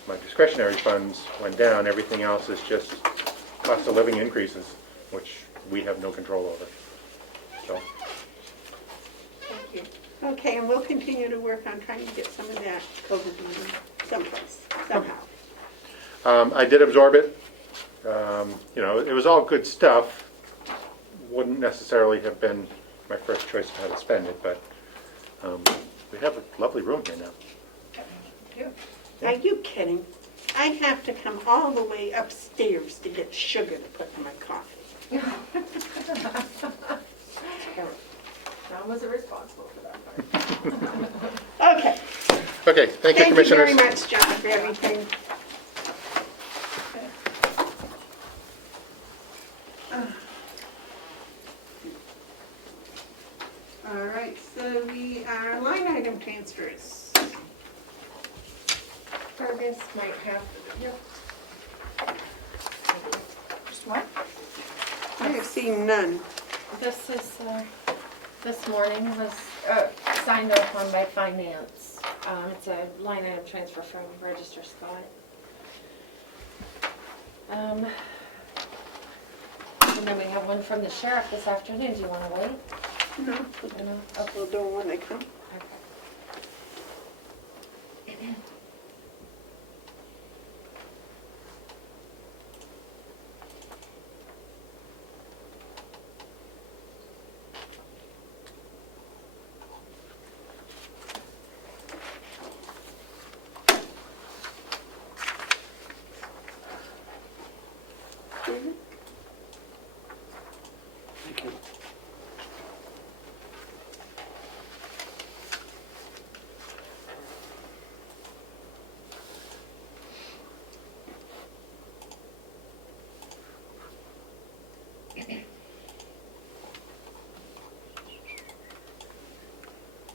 my discretionary funds went down. Everything else is just cost of living increases, which we have no control over. So, Thank you. Okay, and we'll continue to work on trying to get some of that COVID money someplace, somehow. I did absorb it. It was all good stuff. Wouldn't necessarily have been my first choice of how to spend it, but we have a lovely room here now. Are you kidding? I have to come all the way upstairs to get sugar to put in my coffee. John wasn't responsible for that part. Okay. Okay, thank you, Thank you Commissioners. very much, John, for everything. All right, so we are line item transfers. Fergus might have, Just one? I have seen none. this is, this morning was signed off on by finance. It's a line item transfer from Register Scott. And then we have one from the sheriff this afternoon. Do you want to wait? No, No? we'll do them when they come. Okay. Thank you.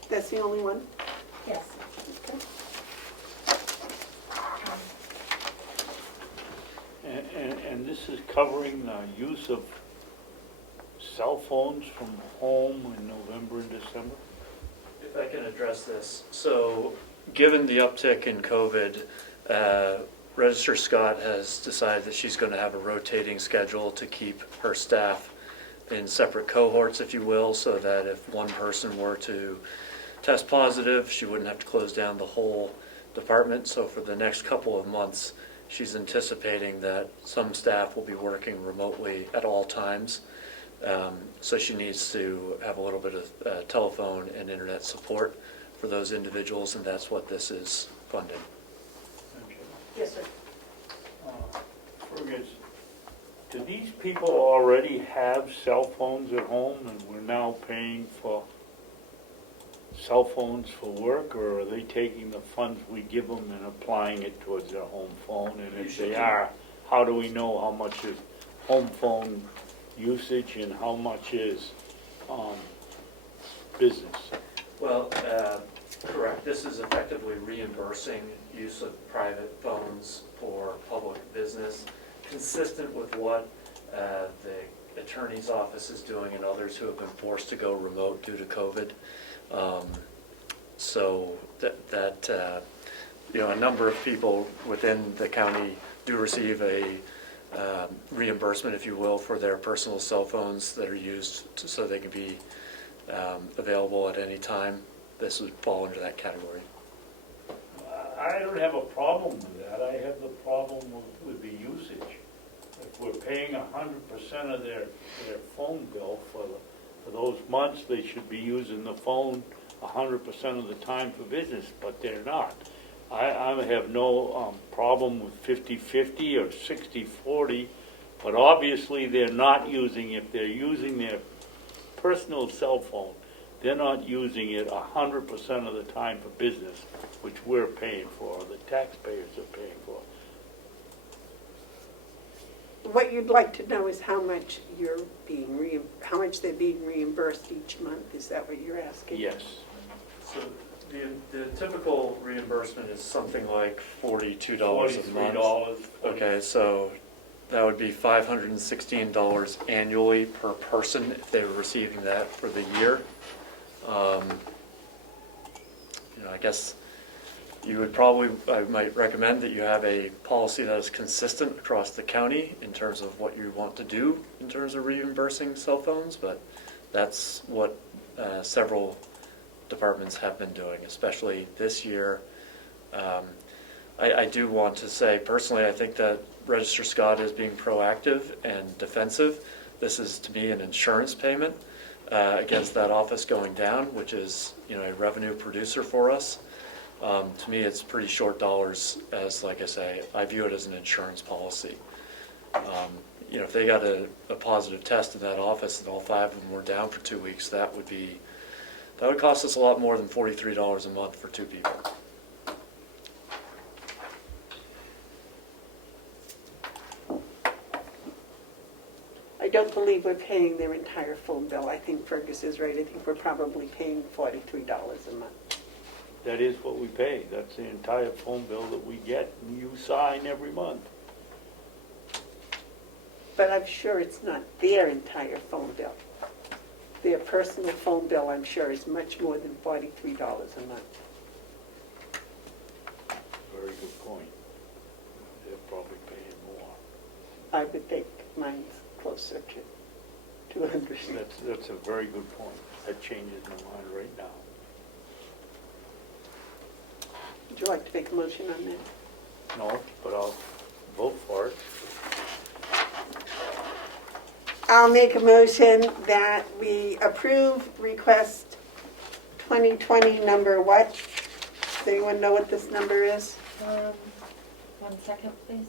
That's the only one? Yes. And this is covering the use of cell phones from home in November and December? If I can address this. So, given the uptick in COVID, Register Scott has decided that she's going to have a rotating schedule to keep her staff in separate cohorts, if you will, so that if one person were to test positive, she wouldn't have to close down the whole department. So for the next couple of months, she's anticipating that some staff will be working remotely at all times. So she needs to have a little bit of telephone and internet support for those individuals, and that's what this is funding. Yes, sir. Fergus, do these people already have cell phones at home and we're now paying for cell phones for work, or are they taking the funds we give them and applying it towards their home phone? And if they are, how do we know how much is home phone usage and how much is business? Well, correct. This is effectively reimbursing use of private phones for public business, consistent with what the attorney's office is doing and others who have been forced to go remote due to COVID. So a number of people within the county do receive a reimbursement, if you will, for their personal cell phones that are used so they can be available at any time. This would fall under that category. I don't have a problem with that. I have the problem with the usage. If we're paying 100% of their phone bill for those months, they should be using the phone 100% of the time for business, but they're not. I have no problem with 50-50 or 60-40, but obviously they're not using, if they're using their personal cell phone, they're not using it 100% of the time for business, which we're paying for, the taxpayers are paying for. what you'd like to know is how much how much they're being reimbursed each month. Is that what you're asking? Yes. So the typical reimbursement is something like $42 a month. $43. Okay, so that would be $516 annually per person if they were receiving that for the year. I guess you would probably, I might recommend that you have a policy that is consistent across the county in terms of what you want to do in terms of reimbursing cell phones, but that's what several departments have been doing, especially this year. I do want to say, personally, I think that Register Scott is being proactive and defensive. This is, to me, an insurance payment against that office going down, which is, a revenue producer for us. To me, it's pretty short dollars, as, like I say, I view it as an insurance policy. If they got a positive test in that office and all 5 of them were down for 2 weeks, that would cost us a lot more than $43 a month for 2 people. I don't believe we're paying their entire phone bill. I think Fergus is right. I think we're probably paying $43 a month. That is what we pay. That's the entire phone bill that we get and you sign every month. But I'm sure it's not their entire phone bill. Their personal phone bill, I'm sure, is much more than $43 a month. Very good point. They're probably paying more. I would think mine's closer to 200. That's a very good point. That changes my mind right now. Would you like to make a motion on that? No, but I'll vote for it. I'll make a motion that we approve request 2020 number what? Does anyone know what this number is? 1 second, please.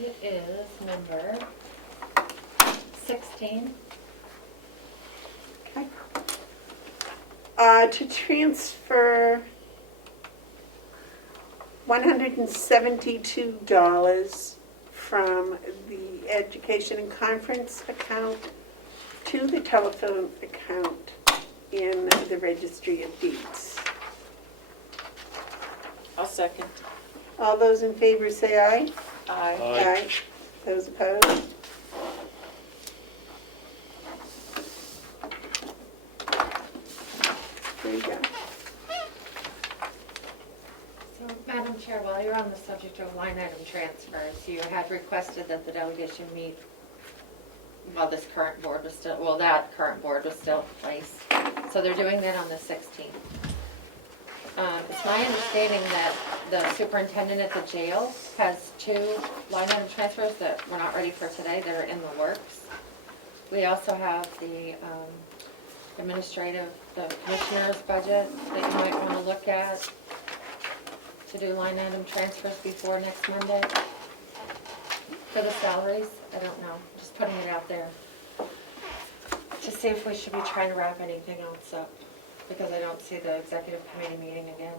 It is number 16. Okay. To transfer $172 from the education and conference account to the telephone account in the registry of deeds. I'll second. All those in favor say aye. Aye. Aye. Those opposed? There you go. So, Madam Chair, while you're on the subject of line item transfers, you had requested that the delegation meet while this current board was still, well, that current board was still in place. So they're doing that on the 16th. It's my understanding that the superintendent at the jail has 2 line item transfers that were not ready for today. They're in the works. We also have the the commissioner's budget that you might want to look at to do line item transfers before next Monday. For the salaries, I don't know, just putting it out there to see if we should be trying to wrap anything else up, because I don't see the executive committee meeting again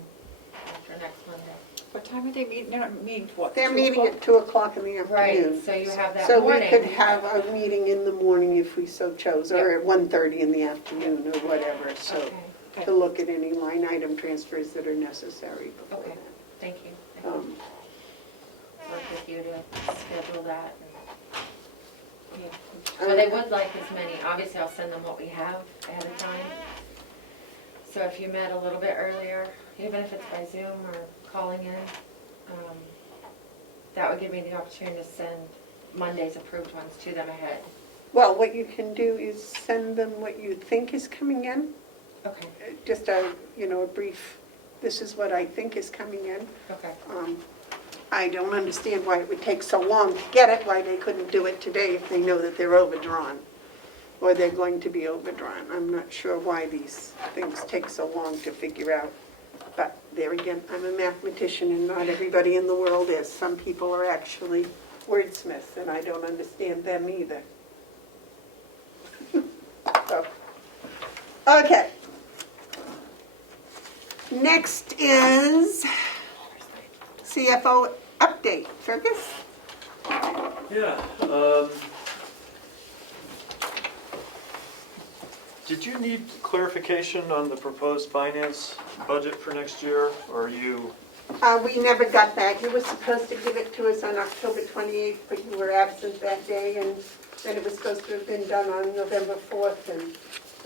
after next Monday. What time are they meeting? They're not meeting, what? They're 2 meeting o'clock? at 2 o'clock in the afternoon. Right, so you have that So we morning. could have a meeting in the morning if we so chose, or at 1:30 in the afternoon, or whatever, so Okay, to look at any line item transfers that are necessary before okay, that. thank you. Work with you to schedule that. Well, they would like as many, obviously I'll send them what we have ahead of time. So if you met a little bit earlier, even if it's by Zoom or calling in, that would give me the opportunity to send Monday's approved ones to them ahead. Well, what you can do is send them what you think is coming in, Okay, just a brief, this is what I think is coming in. okay. I don't understand why it would take so long to get it, why they couldn't do it today if they know that they're overdrawn, or they're going to be overdrawn. I'm not sure why these things take so long to figure out. But there again, I'm a mathematician and not everybody in the world is. Some people are actually wordsmiths and I don't understand them either. So, okay. Next is CFO update. Fergus? Yeah, did you need clarification on the proposed finance budget for next year, or are you? We never got that. You were supposed to give it to us on October 28th, but you were absent that day, and then it was supposed to have been done on November 4th, and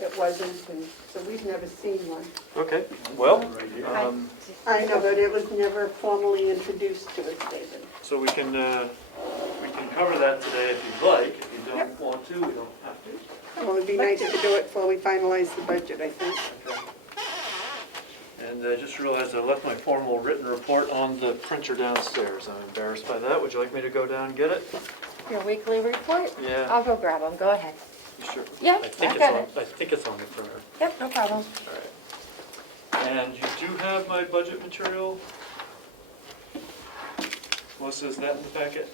it wasn't, and so we've never seen one. Okay, well, I know, but it was never formally introduced to us, David. so we can cover that today if you'd like. If you don't want to, we don't have to. Well, it'd be nice to do it before we finalize the budget, I think. Okay. And I just realized I left my formal written report on the printer downstairs. I'm embarrassed by that. Would you like me to go down and get it? Your weekly report? Yeah. I'll go grab them, go ahead. You sure? Yeah, I think I it's got on. it. I think it's on the printer. Yep, no problem. All right. And you do have my budget material. Melissa, is that in the packet?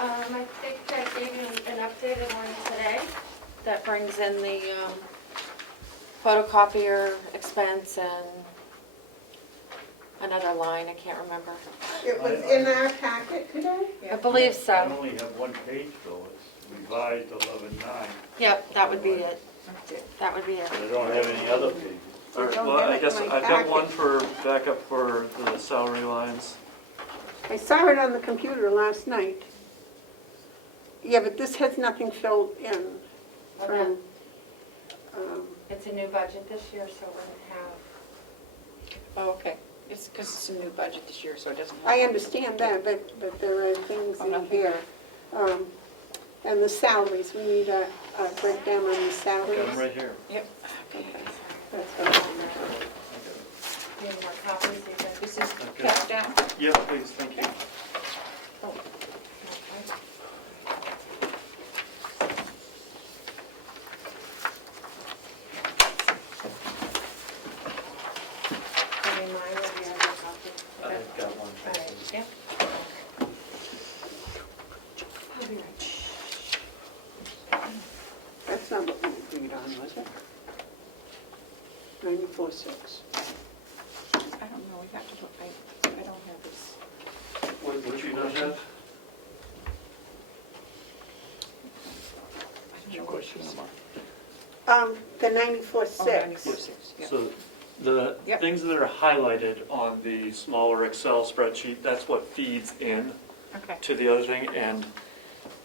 I think I gave you an updated one today that brings in the photocopier expense and another line, I can't remember. It was in our packet today? I believe I so. only have one page though, it's revised 11.9, Yep, that would be it. That would be it. but I don't have any other pages. All right, don't well, have I it guess in my I've got packet. one for backup for the salary lines. I saw it on the computer last night. Yeah, but this has nothing filled in from, It's a new budget this year, so we're gonna have. Oh, okay. It's because it's a new budget this year, so it doesn't. I understand that, but there are things Oh, in nothing. here. And the salaries, we need a breakdown on the Got salaries. them right here. Yep. Okay, that's what I'm Need more copies, you guys? This is Okay. kept down. Yep, please, thank you. Oh, okay. I mean, mine would be on the copy. I've got one. All right, yeah. I'll be right. That's not what we agreed on, was it? 94.6. I don't know, we have to look, I don't have this. What you don't have? I don't know what she's. The 94.6. 94.6, yeah. So the Yep. things that are highlighted on the smaller Excel spreadsheet, that's what feeds in Okay. to the other thing. And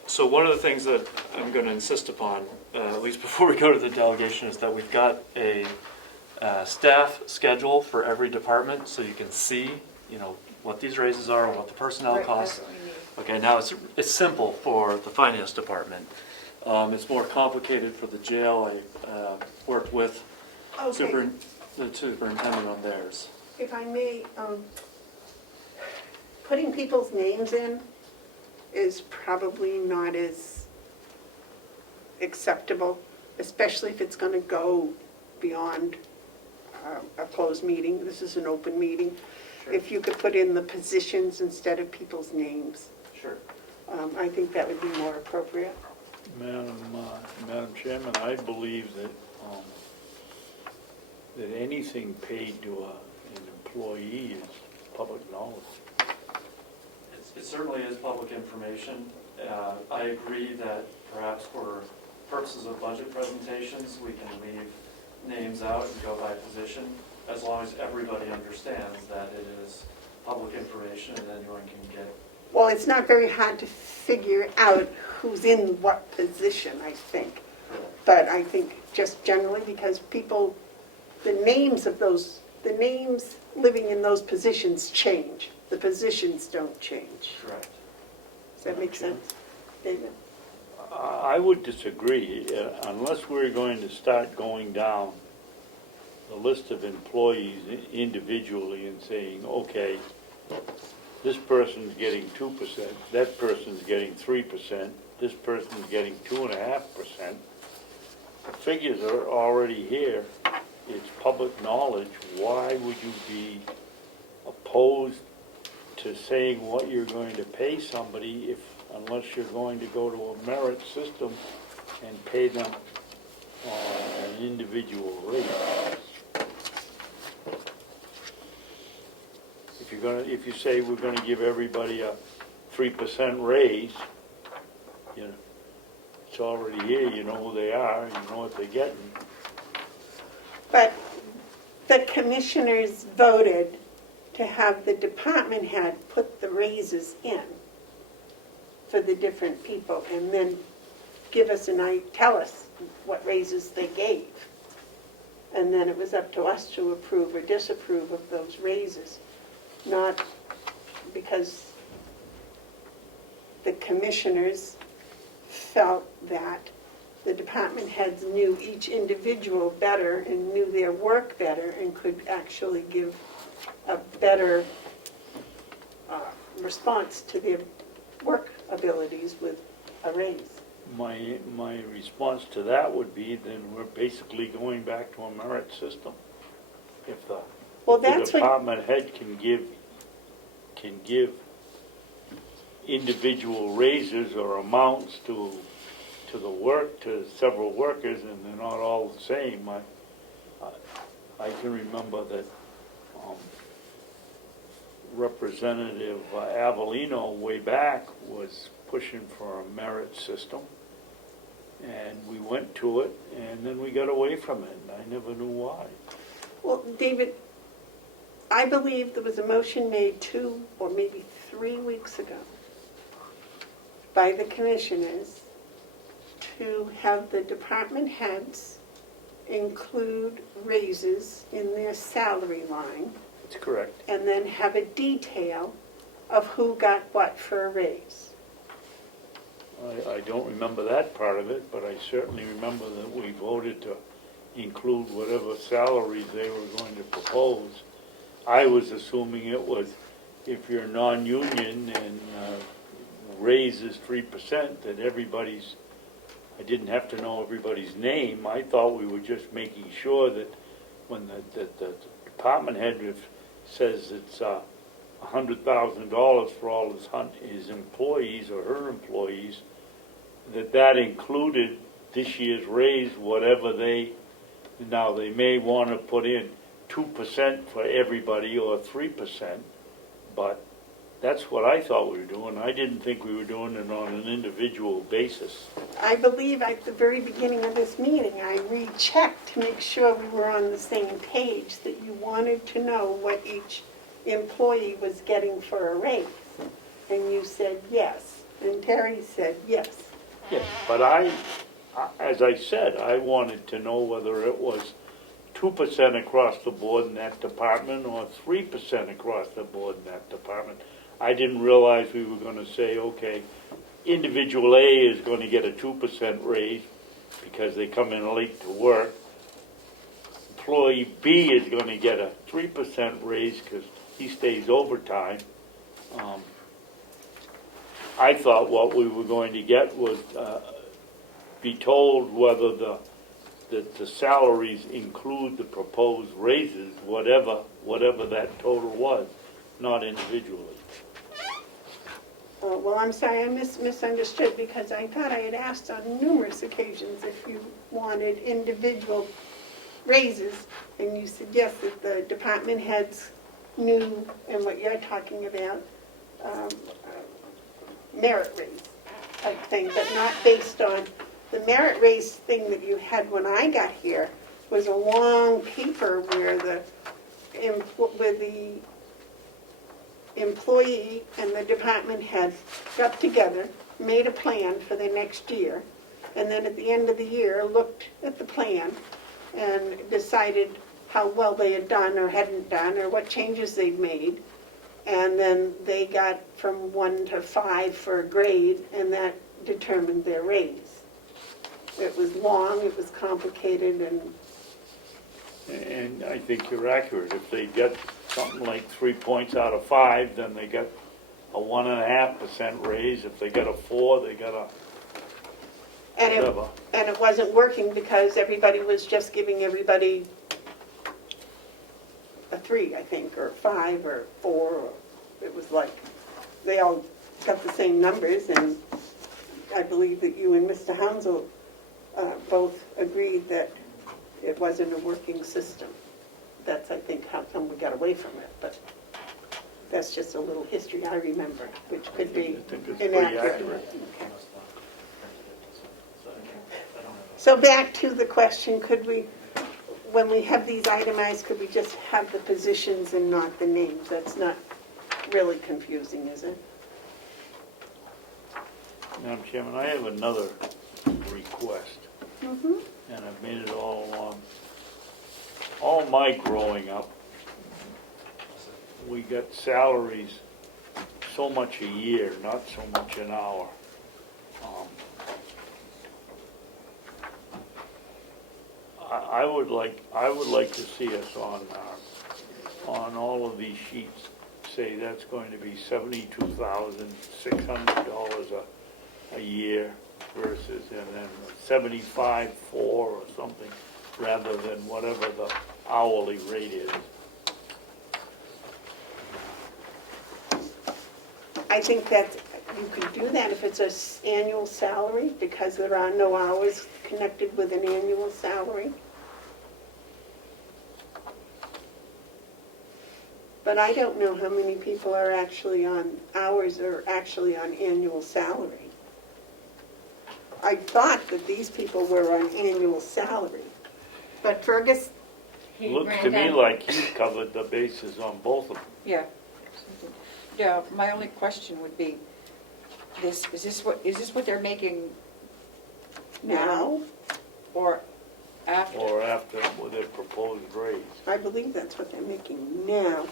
so one of the things that I'm going to insist upon, at least before we go to the delegation, is that we've got a staff schedule for every department, so you can see, what these raises are, what the personnel Right, costs. that's what we need. Okay, now it's simple for the finance department. It's more complicated for the jail. I worked with Okay, the superintendent on theirs. if I may, putting people's names in is probably not as acceptable, especially if it's going to go beyond a closed meeting. This is an open meeting. If you could put in the positions instead of people's names, Sure. I think that would be more appropriate. Madam Chairman, I believe that anything paid to an employee is public knowledge. It certainly is public information. I agree that perhaps for purposes of budget presentations, we can leave names out and go by position, as long as everybody understands that it is public information and anyone can get. Well, it's not very hard to figure out who's in what position, I think. But I think just generally because people, the names living in those positions change. The positions don't change. Correct. Does that make sense, David? I would disagree, unless we're going to start going down the list of employees individually and saying, okay, this person's getting 2%, that person's getting 3%, this person's getting 2.5%. The figures are already here. It's public knowledge. Why would you be opposed to saying what you're going to pay somebody unless you're going to go to a merit system and pay them an individual rate? If you say we're going to give everybody a 3% raise, you know, it's already here, you know who they are, you know what they're getting. But the commissioners voted to have the department head put the raises in for the different people and then give us tell us what raises they gave. And then it was up to us to approve or disapprove of those raises, not because the commissioners felt that the department heads knew each individual better and knew their work better and could actually give a better response to their work abilities with a raise. My response to that would be, then we're basically going back to a merit system. If the, Well, if the that's what, department head can give individual raises or amounts to the work, to several workers, and they're not all the same. I can remember that Representative Avellino way back was pushing for a merit system, and we went to it, and then we got away from it, and I never knew why. well, David, I believe there was a motion made 2 or maybe 3 weeks ago by the commissioners to have the department heads include raises in their salary line That's correct. and then have a detail of who got what for a raise. I don't remember that part of it, but I certainly remember that we voted to include whatever salaries they were going to propose. I was assuming it was, if you're non-union and raises 3%, that everybody's, I didn't have to know everybody's name. I thought we were just making sure that when the department head says it's $100,000 for all his employees or her employees, that included this year's raise, whatever now they may want to put in 2% for everybody or 3%, but that's what I thought we were doing. I didn't think we were doing it on an individual basis. I believe at the very beginning of this meeting, I rechecked to make sure we were on the same page, that you wanted to know what each employee was getting for a raise. And you said yes, and Terry said yes. Yes, but as I said, I wanted to know whether it was 2% across the board in that department or 3% across the board in that department. I didn't realize we were going to say, okay, individual A is going to get a 2% raise because they come in late to work. Employee B is going to get a 3% raise because he stays overtime. I thought what we were going to get was be told whether the salaries include the proposed raises, whatever that total was, not individually. Well, I'm sorry, I misunderstood, because I thought I had asked on numerous occasions if you wanted individual raises, and you said yes, that the department heads knew, and what you're talking about, merit raise type thing, but not based on the merit raise thing that you had when I got here was a long paper where the employee and the department head got together, made a plan for the next year, and then at the end of the year looked at the plan and decided how well they had done or hadn't done or what changes they'd made. And then they got from 1 to 5 for a grade, and that determined their raise. It was long, it was complicated, And I think you're accurate. If they get something like 3 points out of 5, then they get a 1.5% raise. If they get a 4, they got a whatever. And it wasn't working because everybody was just giving everybody a 3, I think, or 5 or 4. Or it was like they all got the same numbers, and I believe that you and Mr. Hounsel both agreed that it wasn't a working system. That's, I think, how come we got away from it. But That's just a little history I remember, which could be I think it's pretty inaccurate. accurate. Okay. So, I don't have So back to the question, could we, when we have these itemized, could we just have the positions and not the names? That's not really confusing, is it? Madam Chairman, I have another request, Mm-hmm. and I've made it all along. All my growing up, we got salaries so much a year, not so much an hour. I would like to see us on all of these sheets, say that's going to be $72,600 a year versus, and then 75.4 or something, rather than whatever the hourly rate is. I think that you could do that if it's an annual salary, because there are no hours connected with an annual salary. But I don't know how many people are actually on hours or actually on annual salary. I thought that these people were on annual salary. But Fergus, He Looks ran to me down- like he's covered the bases on both of them. Yeah. Yeah, my only question would be, is this what they're making now or after? Or after with their proposed raise. I believe that's what they're making now.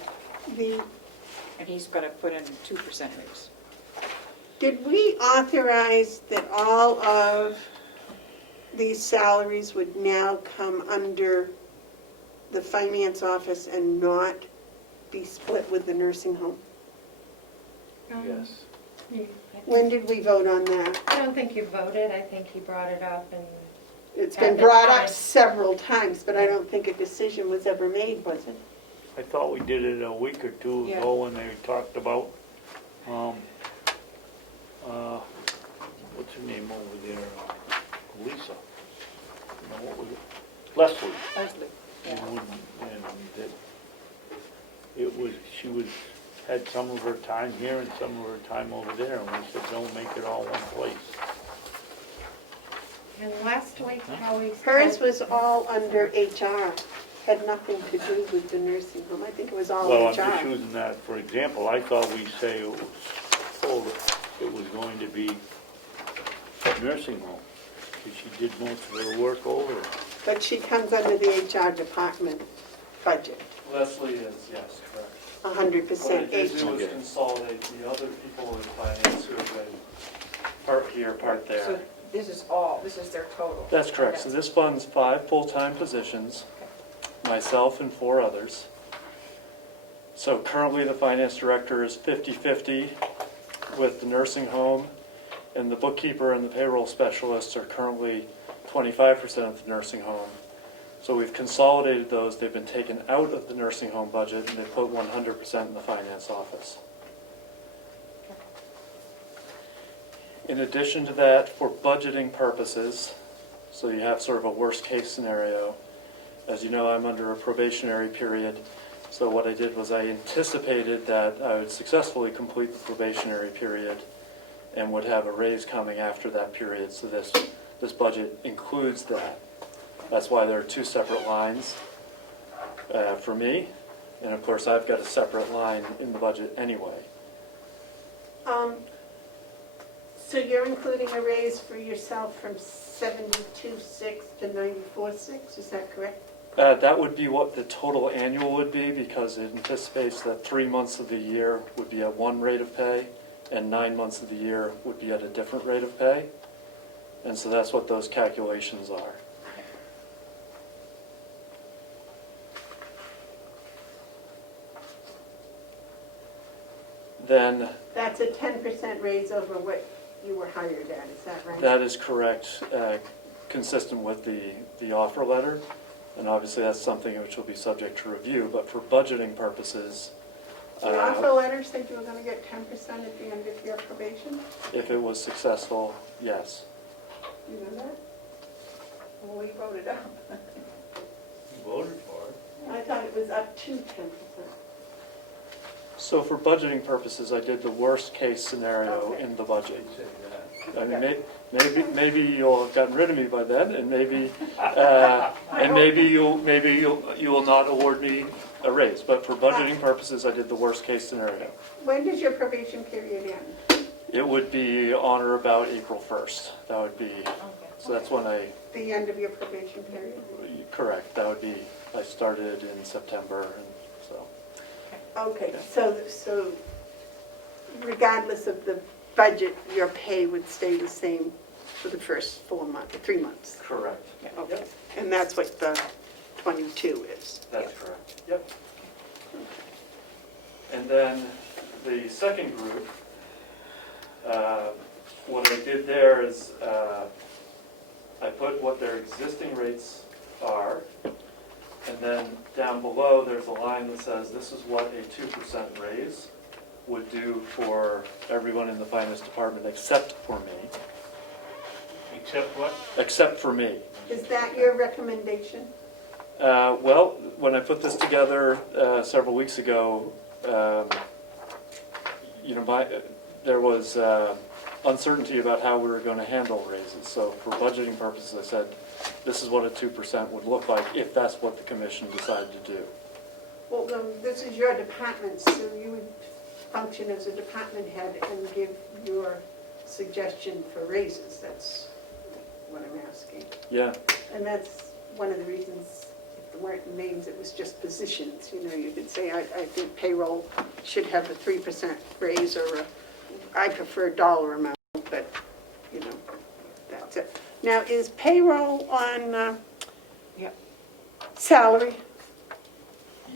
And he's gonna put in a 2% raise. Did we authorize that all of these salaries would now come under the finance office and not be split with the nursing home? Yes. When did we vote on that? I don't think you voted, I think he brought it up and, It's At been the brought up time. several times, but I don't think a decision was ever made, was it? I thought we did it a week or two Yeah. ago when they talked about, what's her name over there, Lisa? No, what was it? Leslie. Leslie, yeah. And it was, she had some of her time here and some of her time over there, and we said, don't make it all one place. and last week how we. Hers was all under HR, had nothing to do with the nursing home. I think it was all Well, I'm HR. just using that for example. I thought we say it was told it was going to be nursing home, because she did most of her work over it. But she comes under the HR department budget, Leslie is, yes, correct. 100% What I did do HR. was consolidate the other people in finance who have been part here, part So there. this is their total? That's correct. So this funds 5 full-time positions, myself and 4 others. So currently the finance director is 50-50 with the nursing home, and the bookkeeper and the payroll specialists are currently 25% of the nursing home. So we've consolidated those. They've been taken out of the nursing home budget, and they put 100% in the finance office. In addition to that, for budgeting purposes, so you have sort of a worst-case scenario, as you know, I'm under a probationary period, so what I did was I anticipated that I would successfully complete the probationary period and would have a raise coming after that period, so this budget includes that. That's why there are 2 separate lines for me, and of course I've got a separate line in the budget anyway. So you're including a raise for yourself from 72.6 to 94.6, is that correct? That would be what the total annual would be, because it anticipates that 3 months of the year would be at one rate of pay, and 9 months of the year would be at a different rate of pay. And so that's what those calculations are. Then, That's a 10% raise over what you were hired at, is that right? that is correct, consistent with the offer letter. And obviously that's something which will be subject to review, but for budgeting purposes, The offer letter said you were going to get 10% at the end of your probation? if it was successful, yes. You know that? Well, we voted up. You voted for it. I thought it was up to 10%. So for budgeting purposes, I did the worst-case scenario Okay. in the budget. I mean, maybe you'll have gotten rid of me by then, and maybe you will not award me a raise. But for budgeting purposes, I did the worst-case scenario. When does your probation period end? It would be on or about April 1st. That would be, so that's when The end of your probation period? correct, that would be, I started in September, and so. Okay, so regardless of the budget, your pay would stay the same for the first 3 months? Correct. Okay, and that's what the 22 is? That's correct, yep. And then the second group, what I did there is I put what their existing rates are, and then down below, there's a line that says this is what a 2% raise would do for everyone in the finance department except for me. Except what? Except for me. Is that your recommendation? Well, when I put this together several weeks ago, there was uncertainty about how we were going to handle raises. So for budgeting purposes, I said, this is what a 2% would look like if that's what the commission decided to do. Well, this is your department, so you would function as a department head and give your suggestion for raises. That's what I'm asking. Yeah, And that's one of the reasons, if there weren't names, it was just positions. You know, you could say, I think payroll should have a 3% raise, or I prefer dollar amount, but, you know, that's it. Now, is payroll on salary?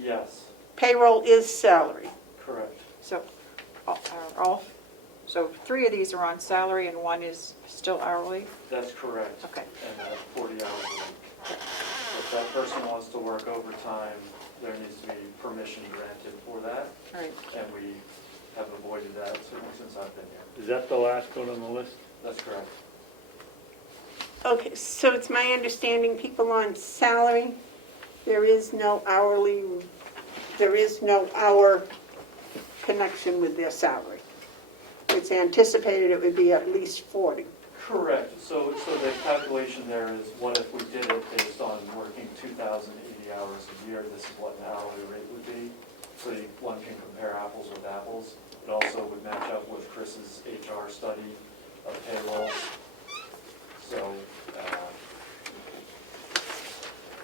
yes, Payroll is salary. correct. So, so 3 of these are on salary and 1 is still hourly? That's correct. Okay. And that's 40 hours a week. If that person wants to work overtime, there needs to be permission granted for that, All right. and we have avoided that certainly since I've been here. Is that the last one on the list? That's correct. Okay, so it's my understanding people on salary, there is no hour connection with their salary. It's anticipated it would be at least 40. Correct. So the calculation there is, what if we did it based on working 2,080 hours a year? This is what an hourly rate would be. So one can compare apples with apples. It also would match up with Chris's HR study of payroll. So,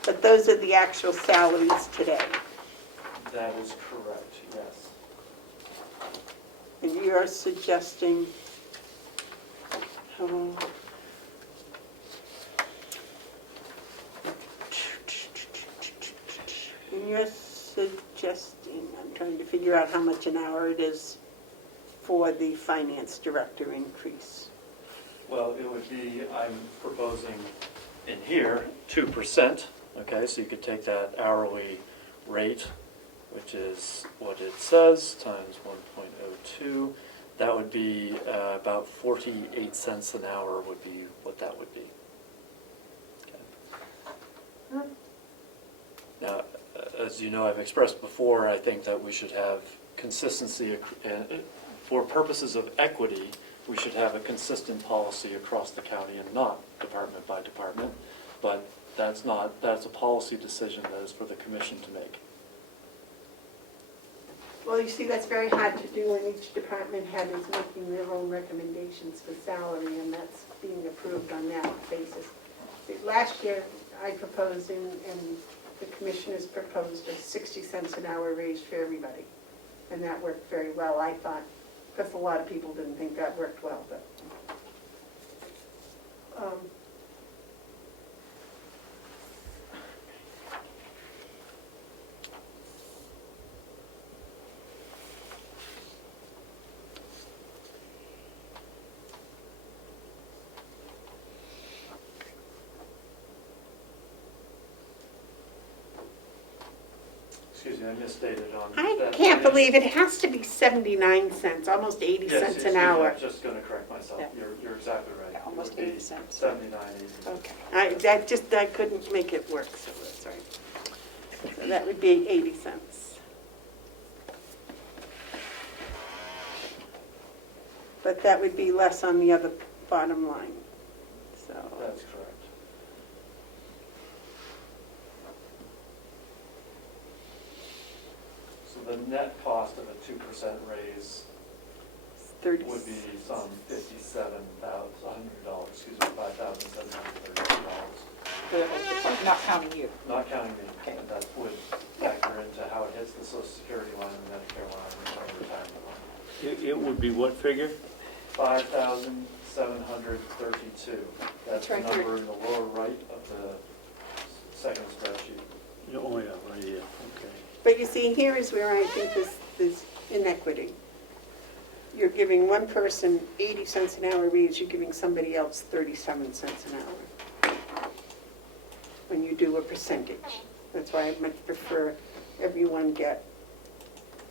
But those are the actual salaries today. that is correct, yes. And you're suggesting, I'm trying to figure out how much an hour it is for the finance director increase. Well, it would be, I'm proposing in here 2%, okay, so you could take that hourly rate, which is what it says, times 1.02. That would be about 48 cents an hour would be what that would be. Okay. Now, as you know, I've expressed before, I think that we should have consistency, for purposes of equity, we should have a consistent policy across the county and not department by department. But that's a policy decision that is for the commission to make. Well, you see, that's very hard to do when each department head is making their own recommendations for salary, and that's being approved on that basis. Last year, I proposed, and the commissioners proposed a 60 cents an hour raise for everybody. And that worked very well, I thought, because a lot of people didn't think that worked well, but. Excuse me, I misstated on I that. can't believe it has to be 79 cents, almost 80 Yes, cents excuse an me, hour. I'm just going to correct myself. Yeah. You're exactly right. Yeah, almost It would be 80 cents. 79, 80. Okay, I couldn't make it work, so that's right. So that would be 80 cents. but that would be less on the other bottom line, so. That's correct. So the net cost of a 2% raise 30. would be some $57,100, excuse me, $5,732, Not counting you. not counting me. Okay. And that would factor into how it hits the Social Security line and Medicare line and the retirement line. It would be what figure? 5,732. That's the right here. number in the lower right of the second spreadsheet. Oh, yeah, right here, okay. But you see, here is where I think this is inequity. You're giving one person 80 cents an hour raise, you're giving somebody else 37 cents an hour. When you do a percentage. That's why I much prefer everyone get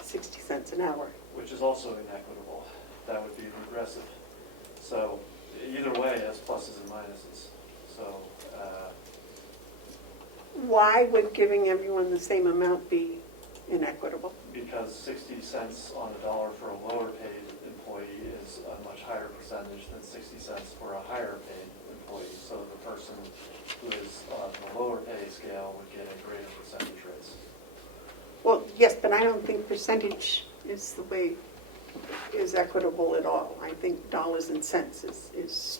60 cents an hour. Which is also inequitable. That would be regressive. So either way, it has pluses and minuses. So Why would giving everyone the same amount be inequitable? because 60 cents on the dollar for a lower paid employee is a much higher percentage than 60 cents for a higher paid employee. So the person who is on the lower pay scale would get a greater percentage raise. Well, yes, but I don't think percentage is the way, is equitable at all. I think dollars and cents is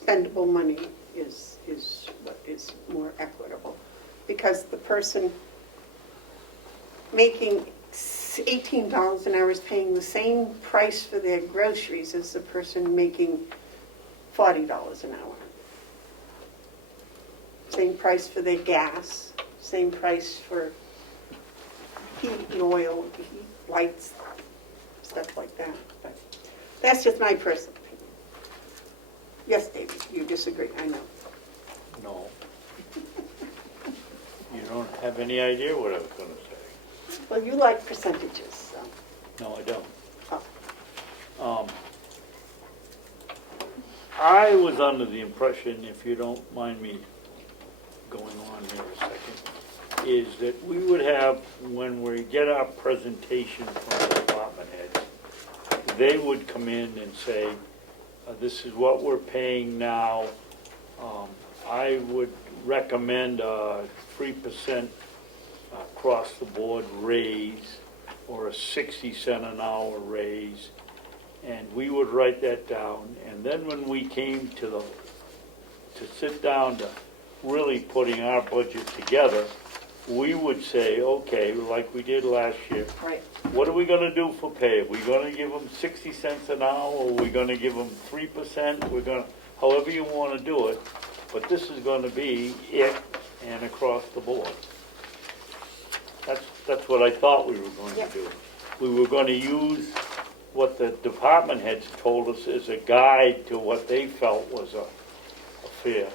spendable money is what is more equitable. Because the person making $18 an hour is paying the same price for their groceries as the person making $40 an hour. Same price for their gas, same price for heat and oil, lights, stuff like that. But that's just my personal opinion. Yes, David, you disagree, I know. No. You don't have any idea what I was gonna say. Well, you like percentages, so. No, I don't. Oh. I was under the impression, if you don't mind me going on here a second, is that we would have, when we get our presentation from the department heads, they would come in and say, this is what we're paying now. I would recommend a 3% across-the-board raise or a 60-cent an hour raise, and we would write that down. And then when we came to sit down to really putting our budget together, we would say, okay, like we did last year, Right. what are we going to do for pay? Are we going to give them 60 cents an hour, or are we going to give them 3%? We're going to, however you want to do it, but this is going to be it and across the board. That's what I thought we were going to do. We were going to use what the department heads told us as a guide to what they felt was a fair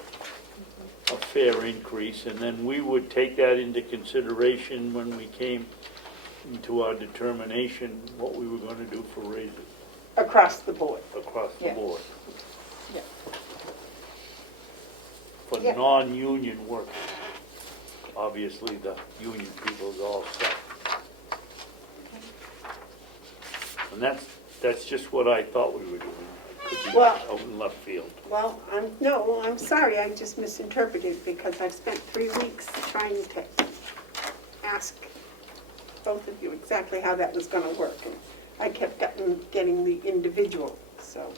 increase, and then we would take that into consideration when we came into our determination what we were going to do for raises Across the board. across the Yeah. board. Yeah. For Yeah. non-union workers. Obviously, the union people is all set. And that's just what I thought we were doing. It could be Well- out in left field. Well, I'm sorry, I just misinterpreted because I've spent 3 weeks trying to ask both of you exactly how that was going to work. And I kept getting the individual, so.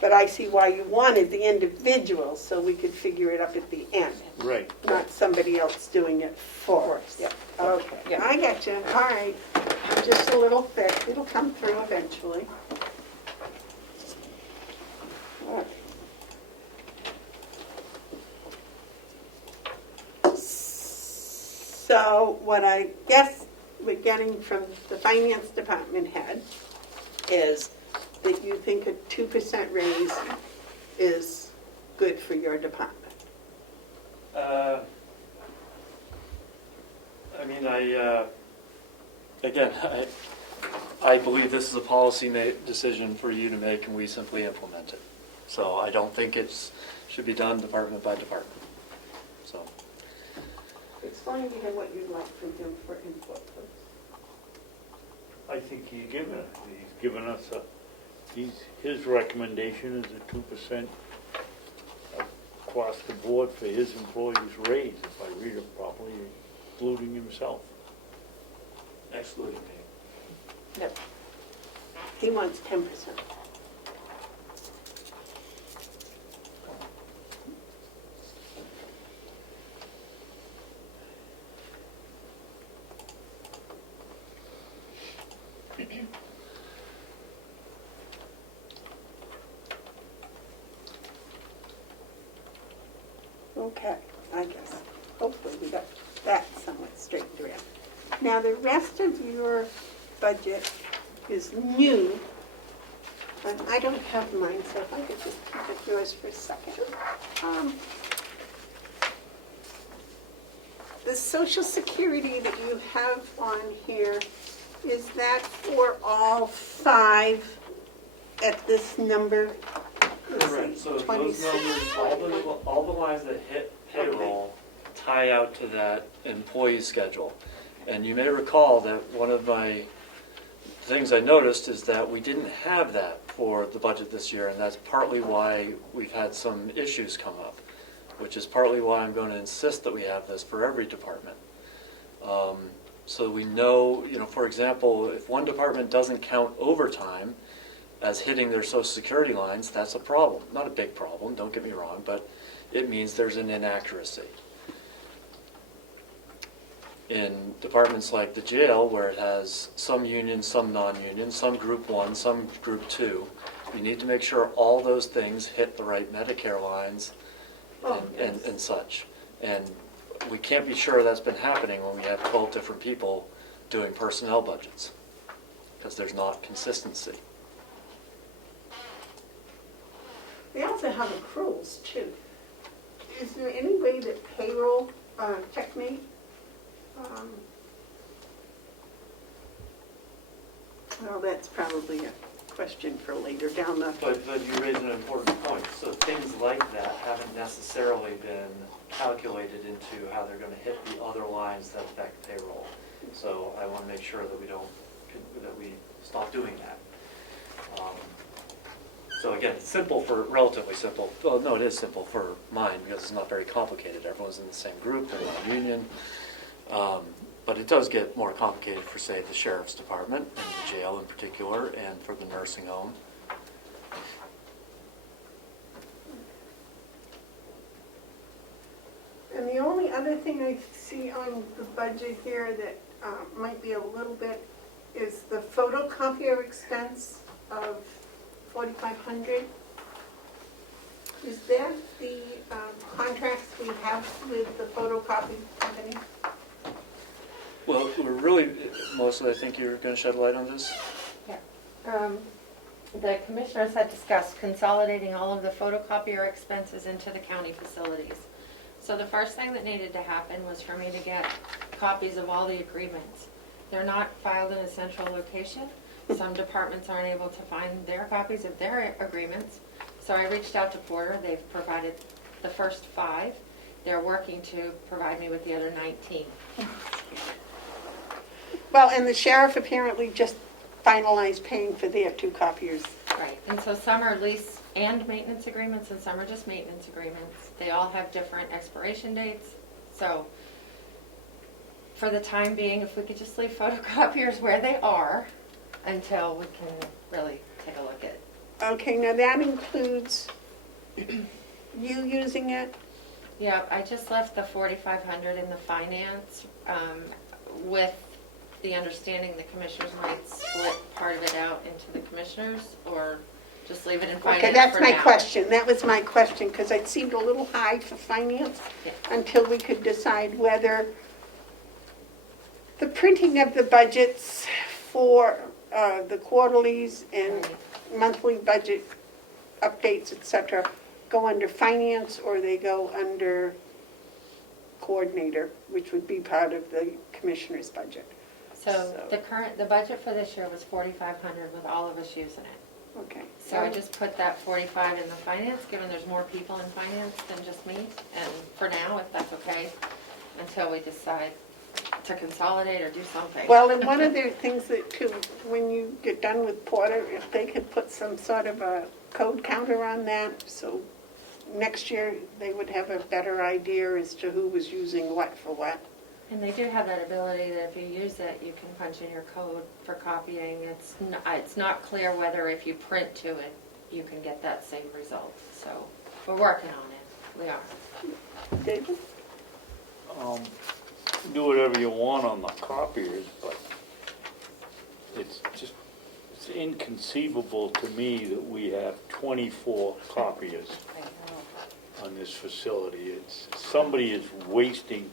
But I see why you wanted the individual, so we could figure it up at the end, Right. not somebody else doing it for us. Yeah. Okay, Yeah. I get you, all right. I'm just a little thick, it'll come through eventually. All right. So what I guess we're getting from the finance department head is that you think a 2% raise is good for your department. I believe this is a policy decision for you to make, and we simply implement it. So I don't think should be done department by department. So. Explain to him what you'd like from him for input, please. I think he's given us his recommendation is a 2% across the board for his employees' raise, if I read it properly, including himself. Excluding me. Yep. He wants 10%. Okay, I guess, hopefully we got that somewhat straightened around. Now, the rest of your budget is new, and I don't have mine, so if I could just keep it yours for a second. The Social Security that you have on here, is that for all 5 at this number? Let's see, Correct, so those 26. numbers, all the lines that hit payroll tie out to that employee schedule. And you may recall that one of my things I noticed is that we didn't have that for the budget this year, and that's partly why we've had some issues come up, which is partly why I'm going to insist that we have this for every department. So we know, for example, if one department doesn't count overtime as hitting their Social Security lines, that's a problem. Not a big problem, don't get me wrong, but it means there's an inaccuracy. In departments like the jail, where it has some union, some non-union, some group 1, some group 2, you need to make sure all those things hit the right Medicare lines and such. And we can't be sure that's been happening when we have 12 different people doing personnel budgets, because there's not consistency. They also have accruals too. Is there any way that payroll, checkmate, well, that's probably a question for later down the, But you raise an important point. So things like that haven't necessarily been calculated into how they're going to hit the other lines that affect payroll. So I want to make sure that we stop doing that. So again, it's relatively simple. Well, no, it is simple for mine because it's not very complicated. Everyone's in the same group, they're in a union. But it does get more complicated for, say, the sheriff's department and the jail in particular, and for the nursing home. and the only other thing I see on the budget here that might be a little bit is the photocopier expense of $4,500. Is that the contracts we have with the photocopy company? Well, we're really, Melissa, I think you're going to shed light on this? Yeah. The commissioners had discussed consolidating all of the photocopier expenses into the county facilities. So the first thing that needed to happen was for me to get copies of all the agreements. They're not filed in a central location. Some departments aren't able to find their copies of their agreements. So I reached out to Porter. They've provided the first 5. They're working to provide me with the other 19. Well, and the sheriff apparently just finalized paying for their 2 copiers. Right, and so some are lease and maintenance agreements, and some are just maintenance agreements. They all have different expiration dates. So for the time being, if we could just leave photocopiers where they are until we can really take a look at it. Okay, now that includes you using it? Yeah, I just left the $4,500 in the finance with the understanding the commissioners might split part of it out into the commissioners or just leave it in finance Okay, that's for my now. question. That was my question, because it seemed a little high for finance Yeah. until we could decide whether the printing of the budgets for the quarterlies and monthly budget updates, et cetera, go under finance or they go under coordinator, which would be part of the commissioner's budget. So the budget for this year was $4,500 with all of us using it. Okay. So I just put that 45 in the finance, given there's more people in finance than just me. And for now, if that's okay, until we decide to consolidate or do something. Well, and one of the things that too, when you get done with Porter, if they could put some sort of a code counter on that, so next year they would have a better idea as to who was using what for what. And they do have that ability that if you use it, you can punch in your code for copying. It's not clear whether if you print to it, you can get that same result. So we're working on it. We are. David? Do whatever you want on the copiers, but it's inconceivable to me that we have 24 copiers on this facility. Somebody is wasting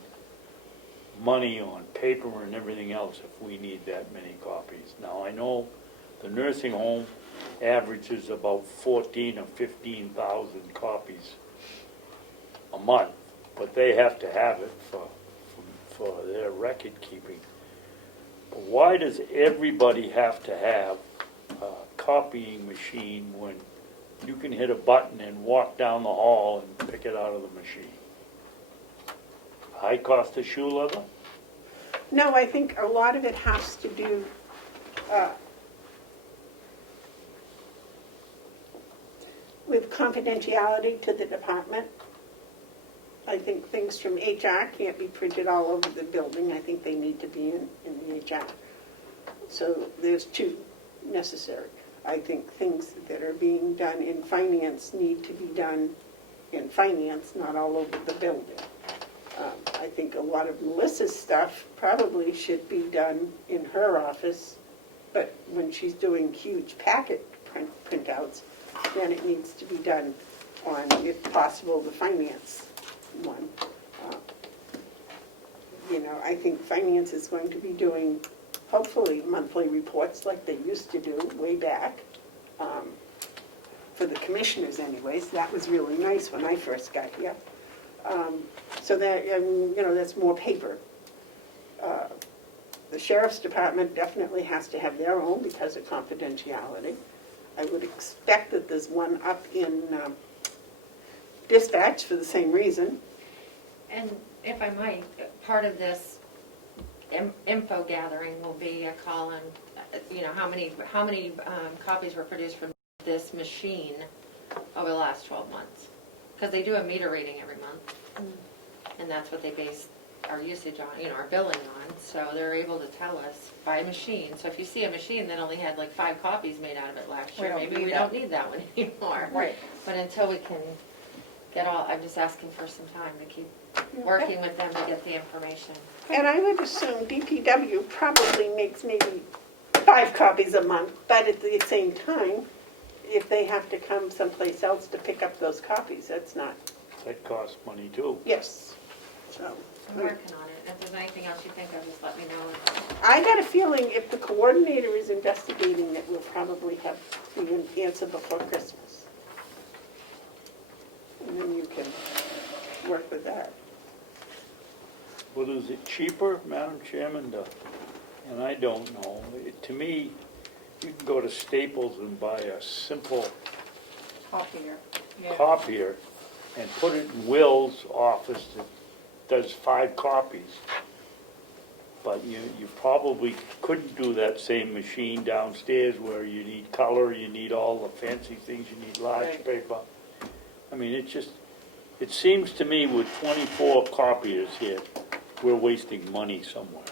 money on paper and everything else if we need that many copies. Now, I know the nursing home averages about 14 or 15,000 copies a month, but they have to have it for their record keeping. But why does everybody have to have a copying machine when you can hit a button and walk down the hall and pick it out of the machine? High cost of shoe leather? No, I think a lot of it has to do with confidentiality to the department. I think things from HR can't be printed all over the building. I think they need to be in the HR. So there's two necessary. I think things that are being done in finance need to be done in finance, not all over the building. I think a lot of Melissa's stuff probably should be done in her office, but when she's doing huge packet printouts, then it needs to be done on, if possible, the finance one. I think finance is going to be doing, hopefully, monthly reports like they used to do way back. For the commissioners anyways, that was really nice when I first got here. So that, that's more paper. The sheriff's department definitely has to have their own because of confidentiality. I would expect that there's one up in dispatch for the same reason. And if I might, part of this info gathering will be a call on, how many copies were produced from this machine over the last 12 months. Because they do a meter reading every month. And that's what they base our usage on, our billing on. So they're able to tell us by machine. So if you see a machine that only had like 5 copies made out of it last year, maybe we don't need that one anymore. Right. But until we can get I'm just asking for some time to keep working with them to get the information. And I would assume DPW probably makes maybe 5 copies a month, but at the same time, if they have to come someplace else to pick up those copies, that's not, That costs money too. yes. So I'm working on it. If there's anything else you think of, just let me know. I got a feeling if the coordinator is investigating it, we'll probably have an answer before Christmas. And then you can work with that. Well, is it cheaper, Madam Chairman, and I don't know. To me, you can go to Staples and buy a simple Copier. copier and put it in Will's office that does 5 copies. But you probably couldn't do that same machine downstairs where you need color, you need all the fancy things, you need large Right. paper. I mean, it seems to me with 24 copiers here, we're wasting money somewhere.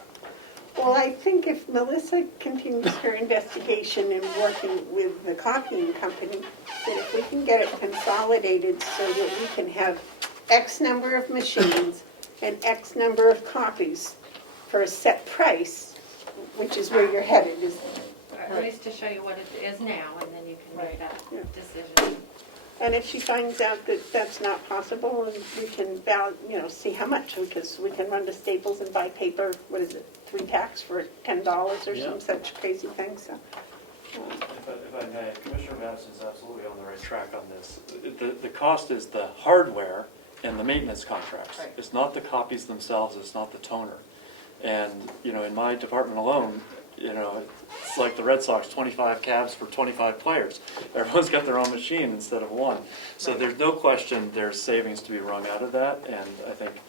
Well, I think if Melissa continues her investigation and working with the copying company, that if we can get it consolidated so that we can have X number of machines and X number of copies for a set price, which is where you're headed, is At least to show you what it is now, and then you can make that Yeah. decision. and if she finds out that that's not possible, and we can see how much, because we can run to Staples and buy paper, what is it, 3 packs for $10 or Yeah. some such crazy thing, so. If I may, Commissioner Madison's absolutely on the right track on this. The cost is the hardware and the maintenance contracts. Right. It's not the copies themselves, it's not the toner. And, in my department alone, it's like the Red Sox, 25 cabs for 25 players. Everyone's got their own machine instead of one. So there's no question there's savings to be wrung out of that, and I think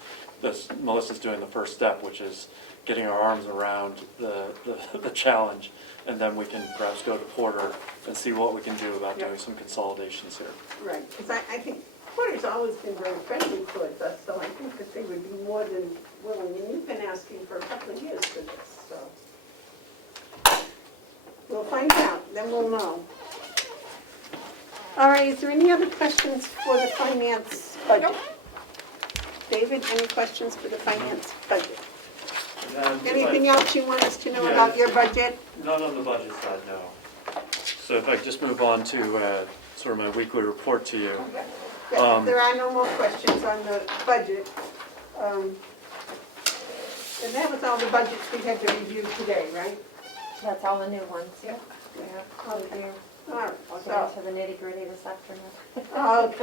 Melissa's doing the first step, which is getting our arms around the challenge, and then we can perhaps go to Porter and see what we can do about doing some consolidations here. Right, because I think Porter's always been very friendly towards us, so I think that they would be more than willing, and you've been asking for a couple of years for this, so. We'll find out, then we'll know. All right, is there any other questions for the finance budget? David, any questions for the finance budget? Anything else you want us to know about your budget? Not on the budget side, no. So if I could just move on to sort of my weekly report to you. Yeah, if there are no more questions on the budget. And that was all the budgets we had to review today, right? That's all the new ones. Yeah. Okay. All right, I'll so, get into the nitty gritty this afternoon.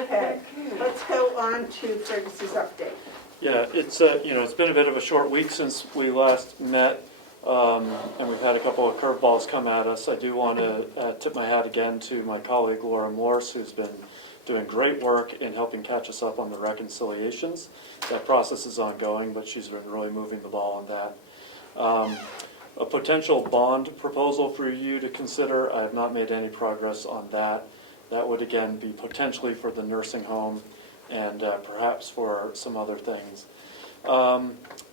okay, let's go on to Fergus's update. Yeah, it's it's been a bit of a short week since we last met, and we've had a couple of curveballs come at us. I do want to tip my hat again to my colleague Laura Morse, who's been doing great work in helping catch us up on the reconciliations. That process is ongoing, but she's been really moving the ball on that. A potential bond proposal for you to consider. I have not made any progress on that. That would again be potentially for the nursing home and perhaps for some other things.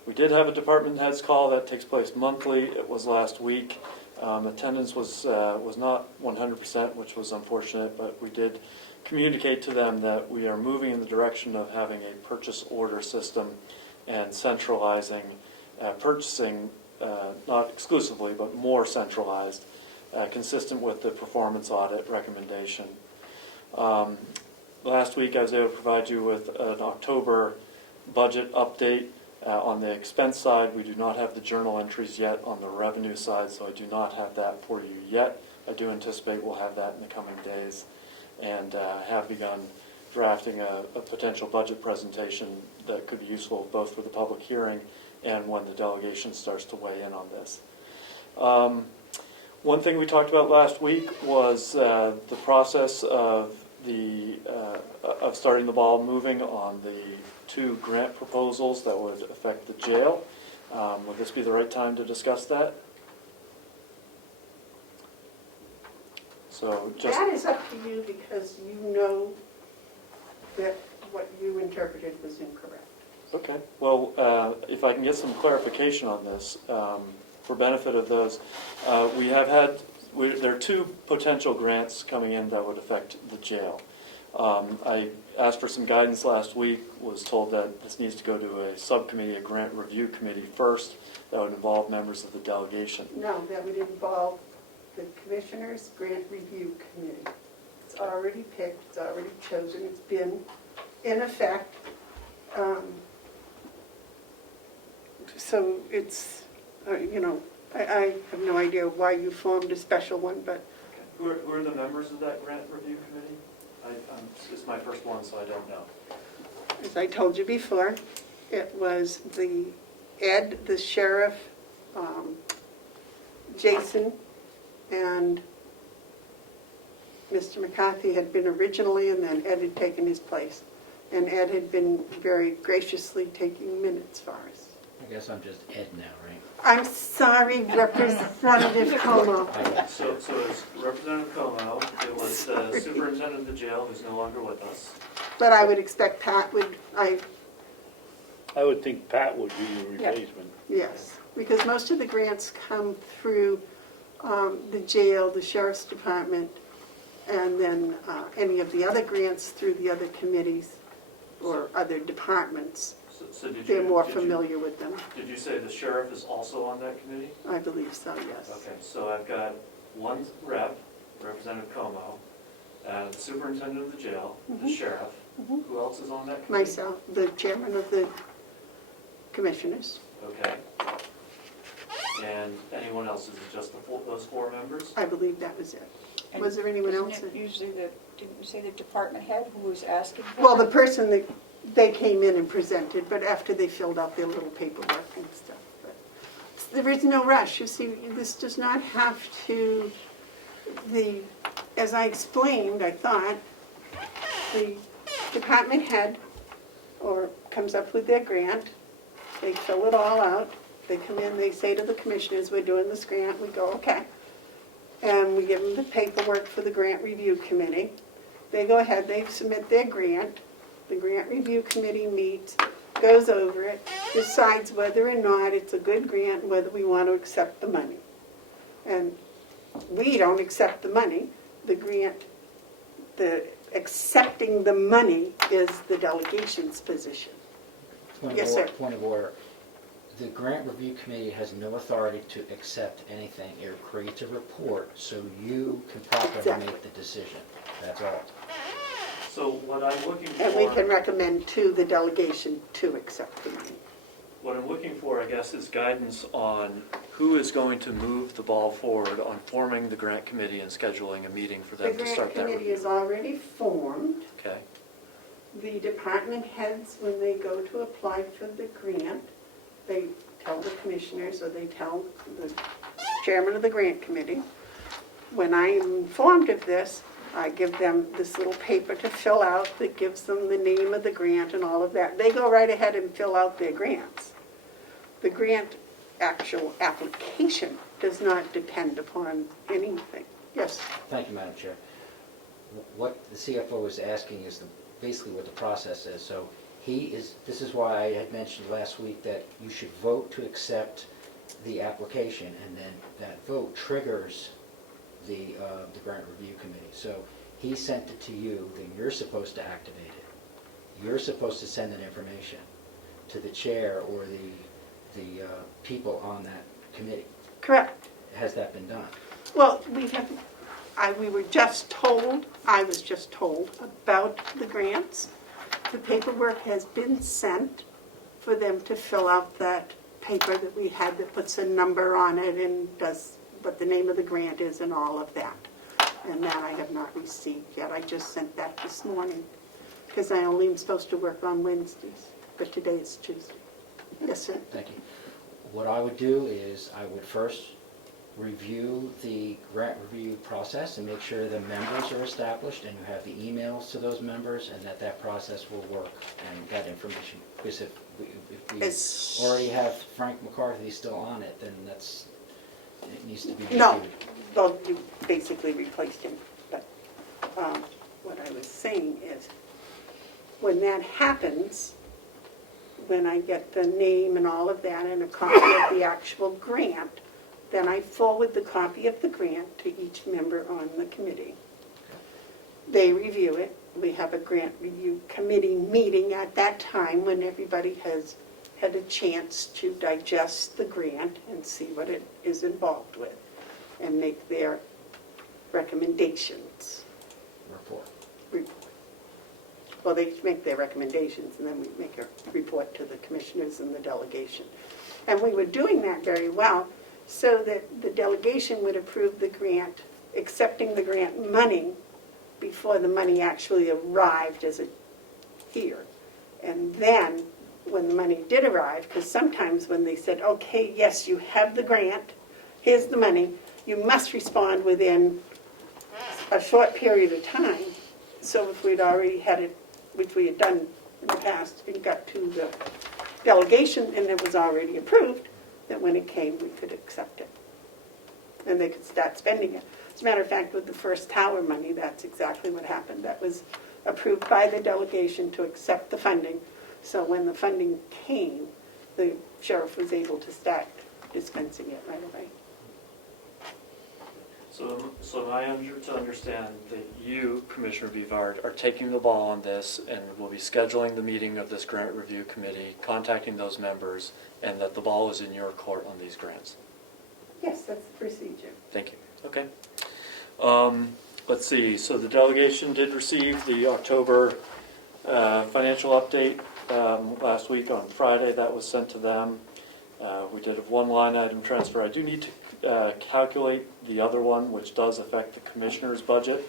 We did have a department heads call that takes place monthly. It was last week. Attendance was not 100%, which was unfortunate, but we did communicate to them that we are moving in the direction of having a purchase order system and centralizing purchasing, not exclusively, but more centralized, consistent with the performance audit recommendation. Last week I was able to provide you with an October budget update. On the expense side, we do not have the journal entries yet on the revenue side, so I do not have that for you yet. I do anticipate we'll have that in the coming days, and have begun drafting a potential budget presentation that could be useful both for the public hearing and when the delegation starts to weigh in on this. One thing we talked about last week was the process of starting the ball moving on the 2 grant proposals that would affect the jail. Would this be the right time to discuss that? So just That is up to you because you know that what you interpreted was incorrect. okay. Well, if I can get some clarification on this, for benefit of those, there are 2 potential grants coming in that would affect the jail. I asked for some guidance last week, was told that this needs to go to a subcommittee, a grant review committee first, that would involve members of the delegation. No, that would involve the Commissioners' Grant Review Committee. It's already picked, it's already chosen, it's been in effect. So it's, I have no idea why you formed a special one, but Who are the members of that grant review committee? It's my first one, so I don't know. as I told you before, it was the Ed, the sheriff, Jason, and Mr. McCarthy had been originally, and then Ed had taken his place. And Ed had been very graciously taking minutes for us. I guess I'm just Ed now, right? I'm sorry, Representative Comeau. So it's Representative Comeau, it was the superintendent of the jail, who's no longer with us. But I would expect Pat would, I would think Pat would be the replacement. yes, because most of the grants come through the jail, the sheriff's department, and then any of the other grants through the other committees or other departments. So They're more familiar with them. Did you say the sheriff is also on that committee? I believe so, yes. Okay, so I've got one rep, Representative Comeau, the superintendent of the jail, the sheriff. Who else is on that committee? Myself, the chairman of the commissioners. Okay. And anyone else? Is it just those 4 members? I believe that was it. And Was there anyone isn't else? it usually didn't you say the department head who was asking for Well, the it? person that they came in and presented, but after they filled out their little paperwork and stuff. But there is no rush. You see, this does not have to, as I explained, I thought, the department head comes up with their grant, They fill it all out. They come in, they say to the commissioners, we're doing this grant. We go, okay. And we give them the paperwork for the grant review committee. They go ahead, they submit their grant. The grant review committee meets, goes over it, decides whether or not it's a good grant, whether we want to accept the money. And we don't accept the money. The grant, the accepting the money is the delegation's position. Yes, sir. Point of order. The grant review committee has no authority to accept anything. It creates a report so you can properly Exactly. make the decision. That's all. So what I'm looking And we can for, recommend to the delegation to accept the money. what I'm looking for, I guess, is guidance on who is going to move the ball forward on forming the grant committee and scheduling a meeting for The them to grant start that committee review. is already formed. Okay, The department heads, when they go to apply for the grant, they tell the commissioners, or they tell the chairman of the grant committee. When I am informed of this, I give them this little paper to fill out that gives them the name of the grant and all of that. They go right ahead and fill out their grants. The grant actual application does not depend upon anything. Yes? Thank you, Madam Chair. What the CFO is asking is basically what the process is. So this is why I had mentioned last week that you should vote to accept the application, and then that vote triggers the grant review committee. So he sent it to you, then you're supposed to activate it. You're supposed to send that information to the chair or the people on that committee. Correct. Has that been done? Well, we were just told, I was just told about the grants. The paperwork has been sent for them to fill out that paper that we had that puts a number on it and does what the name of the grant is and all of that. And that I have not received yet. I just sent that this morning because I only am supposed to work on Wednesdays, but today is Tuesday. Yes, sir. Thank you. What I would do is I would first review the grant review process and make sure the members are established and you have the emails to those members and that process will work and that information. Because if we already have Frank McCarthy still on it, then it needs to be reviewed. No, well, you basically replaced him. But what I was saying is, when that happens, when I get the name and all of that and a copy of the actual grant, then I forward the copy of the grant to each member on the committee. They review it. We have a grant review committee meeting at that time when everybody has had a chance to digest the grant and see what it is involved with and make their recommendations. Report. Well, they make their recommendations and then we make a report to the commissioners and the delegation. And we were doing that very well so that the delegation would approve the grant, accepting the grant money before the money actually arrived here. And then when the money did arrive, because sometimes when they said, okay, yes, you have the grant, here's the money, you must respond within a short period of time. So if we'd already had it, which we had done in the past, and got to the delegation and it was already approved, that when it came, we could accept it. And they could start spending it. As a matter of fact, with the first tower money, that's exactly what happened. That was approved by the delegation to accept the funding. So when the funding came, the sheriff was able to start dispensing it right away. So I am to understand that you, Commissioner Bivard, are taking the ball on this and will be scheduling the meeting of this grant review committee, contacting those members, and that the ball is in your court on these grants. Yes, that's the procedure. Thank you. Okay. Let's see. So the delegation did receive the October financial update last week on Friday. That was sent to them. We did a one line item transfer. I do need to calculate the other one, which does affect the commissioner's budget.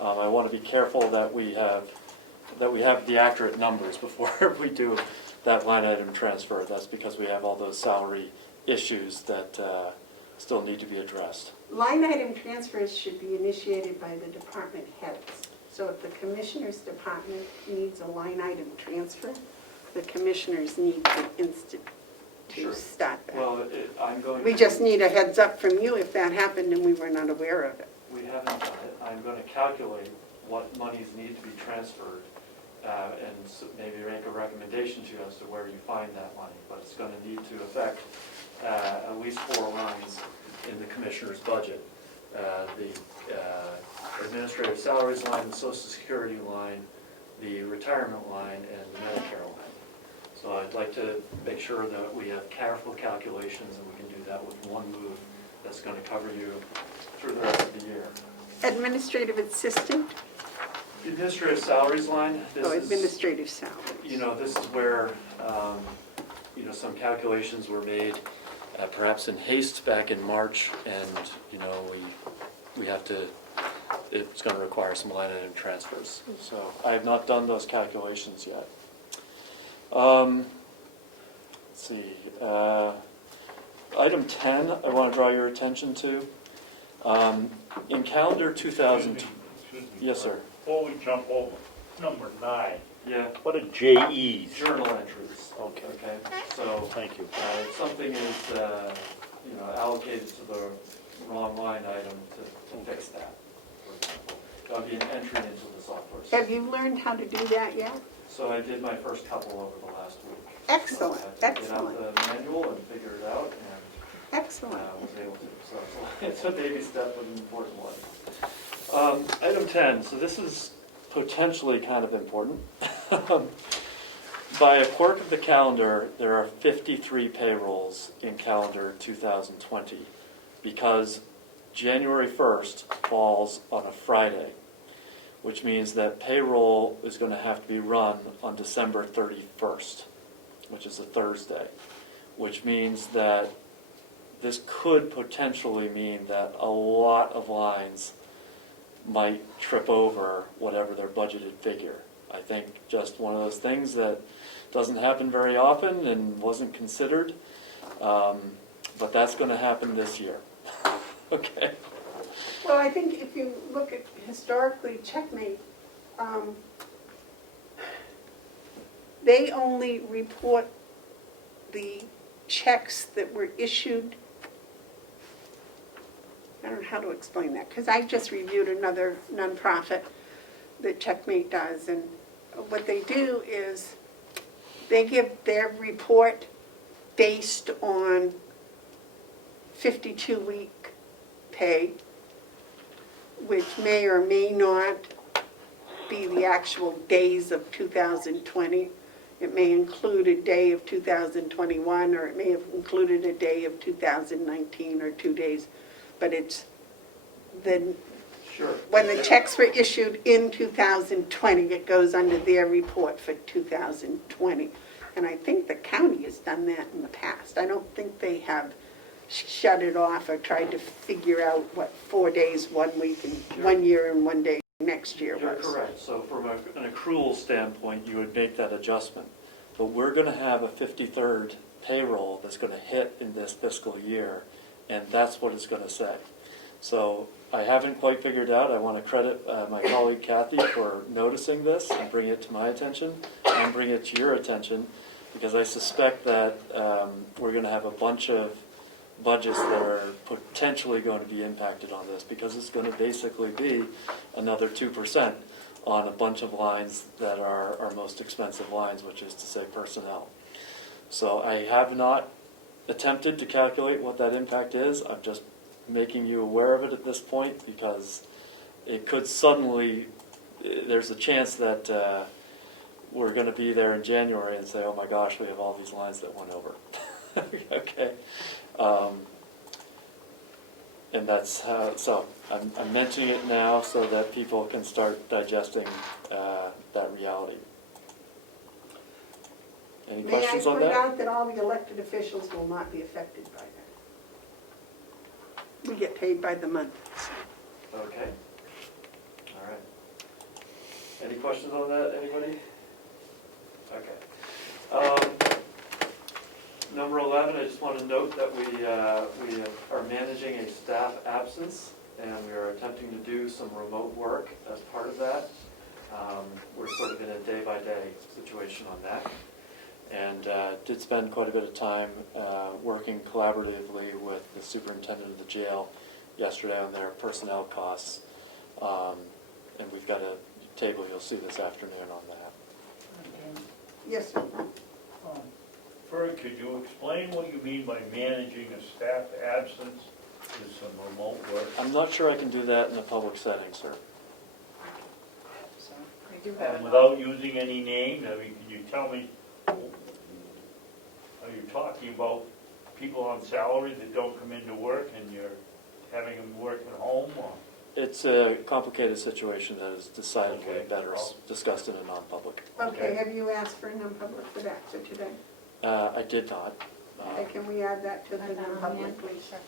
I want to be careful that we have the accurate numbers before we do that line item transfer. That's because we have all those salary issues that still need to be addressed. Line item transfers should be initiated by the department heads. So if the commissioner's department needs a line item transfer, the commissioners need to to Sure. start that. Well, I'm going to. We just need a heads up from you if that happened and we were not aware of it. We haven't done it. I'm going to calculate what monies need to be transferred and maybe make a recommendation to you as to where you find that money. But it's going to need to affect at least 4 lines in the commissioner's budget. The administrative salaries line, the social security line, the retirement line, and the Medicare line. So I'd like to make sure that we have careful calculations and we can do that with one move that's going to cover you through the rest of the year. Administrative assistant? The administrative salaries line, this Oh, is, administrative salary. this is where, some calculations were made, perhaps in haste back in March, and, we have to, it's going to require some line item transfers. So I have not done those calculations yet. Let's see, item 10, I want to draw your attention to. In calendar 2000, Excuse me. yes, sir. Before we jump over, number 9, Yeah, what are JEs? journal entries. Okay. Okay, so Thank you. if something is, allocated to the wrong line item to fix that, for example. That'll be an entry into the software system. Have you learned how to do that yet? So I did my first couple over the last week. Excellent, So I had to excellent, get out the manual and figure it out, and excellent. was able to. So it's a baby step, but an important one. Item 10, so this is potentially kind of important. By a quirk of the calendar, there are 53 payrolls in calendar 2020 because January 1st falls on a Friday, which means that payroll is going to have to be run on December 31st, which is a Thursday, which means that this could potentially mean that a lot of lines might trip over whatever their budgeted figure. I think just one of those things that doesn't happen very often and wasn't considered, but that's going to happen this year. Okay. Well, I think if you look at historically Checkmate, they only report the checks that were issued. I don't know how to explain that, because I just reviewed another nonprofit that Checkmate does, and what they do is they give their report based on 52-week pay, which may or may not be the actual days of 2020. It may include a day of 2021, or it may have included a day of 2019, or 2 days. But it's the, Sure. when the checks were issued in 2020, it goes under their report for 2020. And I think the county has done that in the past. I don't think they have shut it off or tried to figure out what 4 days 1 week and 1 year and 1 day next year You're was. correct. So from an accrual standpoint, you would make that adjustment. But we're going to have a 53rd payroll that's going to hit in this fiscal year, and that's what it's going to say. So I haven't quite figured out. I want to credit my colleague Kathy for noticing this and bring it to my attention and bring it to your attention, because I suspect that we're going to have a bunch of budgets that are potentially going to be impacted on this, because it's going to basically be another 2% on a bunch of lines that are our most expensive lines, which is to say personnel. So I have not attempted to calculate what that impact is. I'm just making you aware of it at this point, because it could suddenly, there's a chance that we're going to be there in January and say, oh my gosh, we have all these lines that went over. Okay. And that's so I'm mentioning it now so that people can start digesting that reality. Any questions on May I that? point out that all the elected officials will not be affected by that? We get paid by the month. Okay. All right. Any questions on that, anybody? Okay. Number 11, I just want to note that we are managing a staff absence, and we are attempting to do some remote work as part of that. We're sort of in a day-by-day situation on that. And did spend quite a bit of time working collaboratively with the superintendent of the jail yesterday on their personnel costs. And we've got a table you'll see this afternoon on that. Yes, sir. Ferg, could you explain what you mean by managing a staff absence with some remote work? I'm not sure I can do that in a public setting, sir. So we do have And without using any names, I mean, can you tell me, are you talking about people on salary that don't come into work and you're having them work at home, or? It's a complicated situation that is decidedly Okay. better discussed in a non-public. Okay, have you asked for a non-public for that, so today? I did not. Okay, can we add that to the Add that on the non-public, end? please? Sure.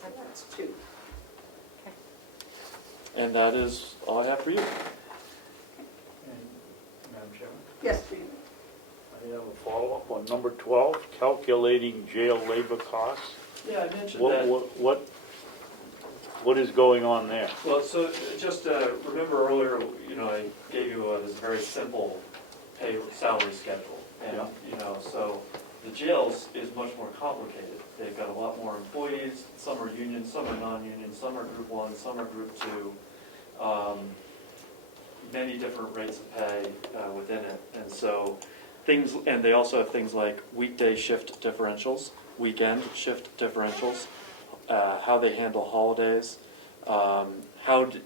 So that's two. And that is all I have for you. And, Madam Chairman? Yes, please. I have a follow-up on number 12, calculating jail labor costs. Yeah, I mentioned What is going on there? Well, so just remember earlier, I gave you this very simple pay salary schedule. And, so the jails is much more complicated. They've got a lot more employees. Some are union, some are non-union, some are group 1, some are group 2. Many different rates of pay within it. And so and they also have things like weekday shift differentials, weekend shift differentials, how they handle holidays,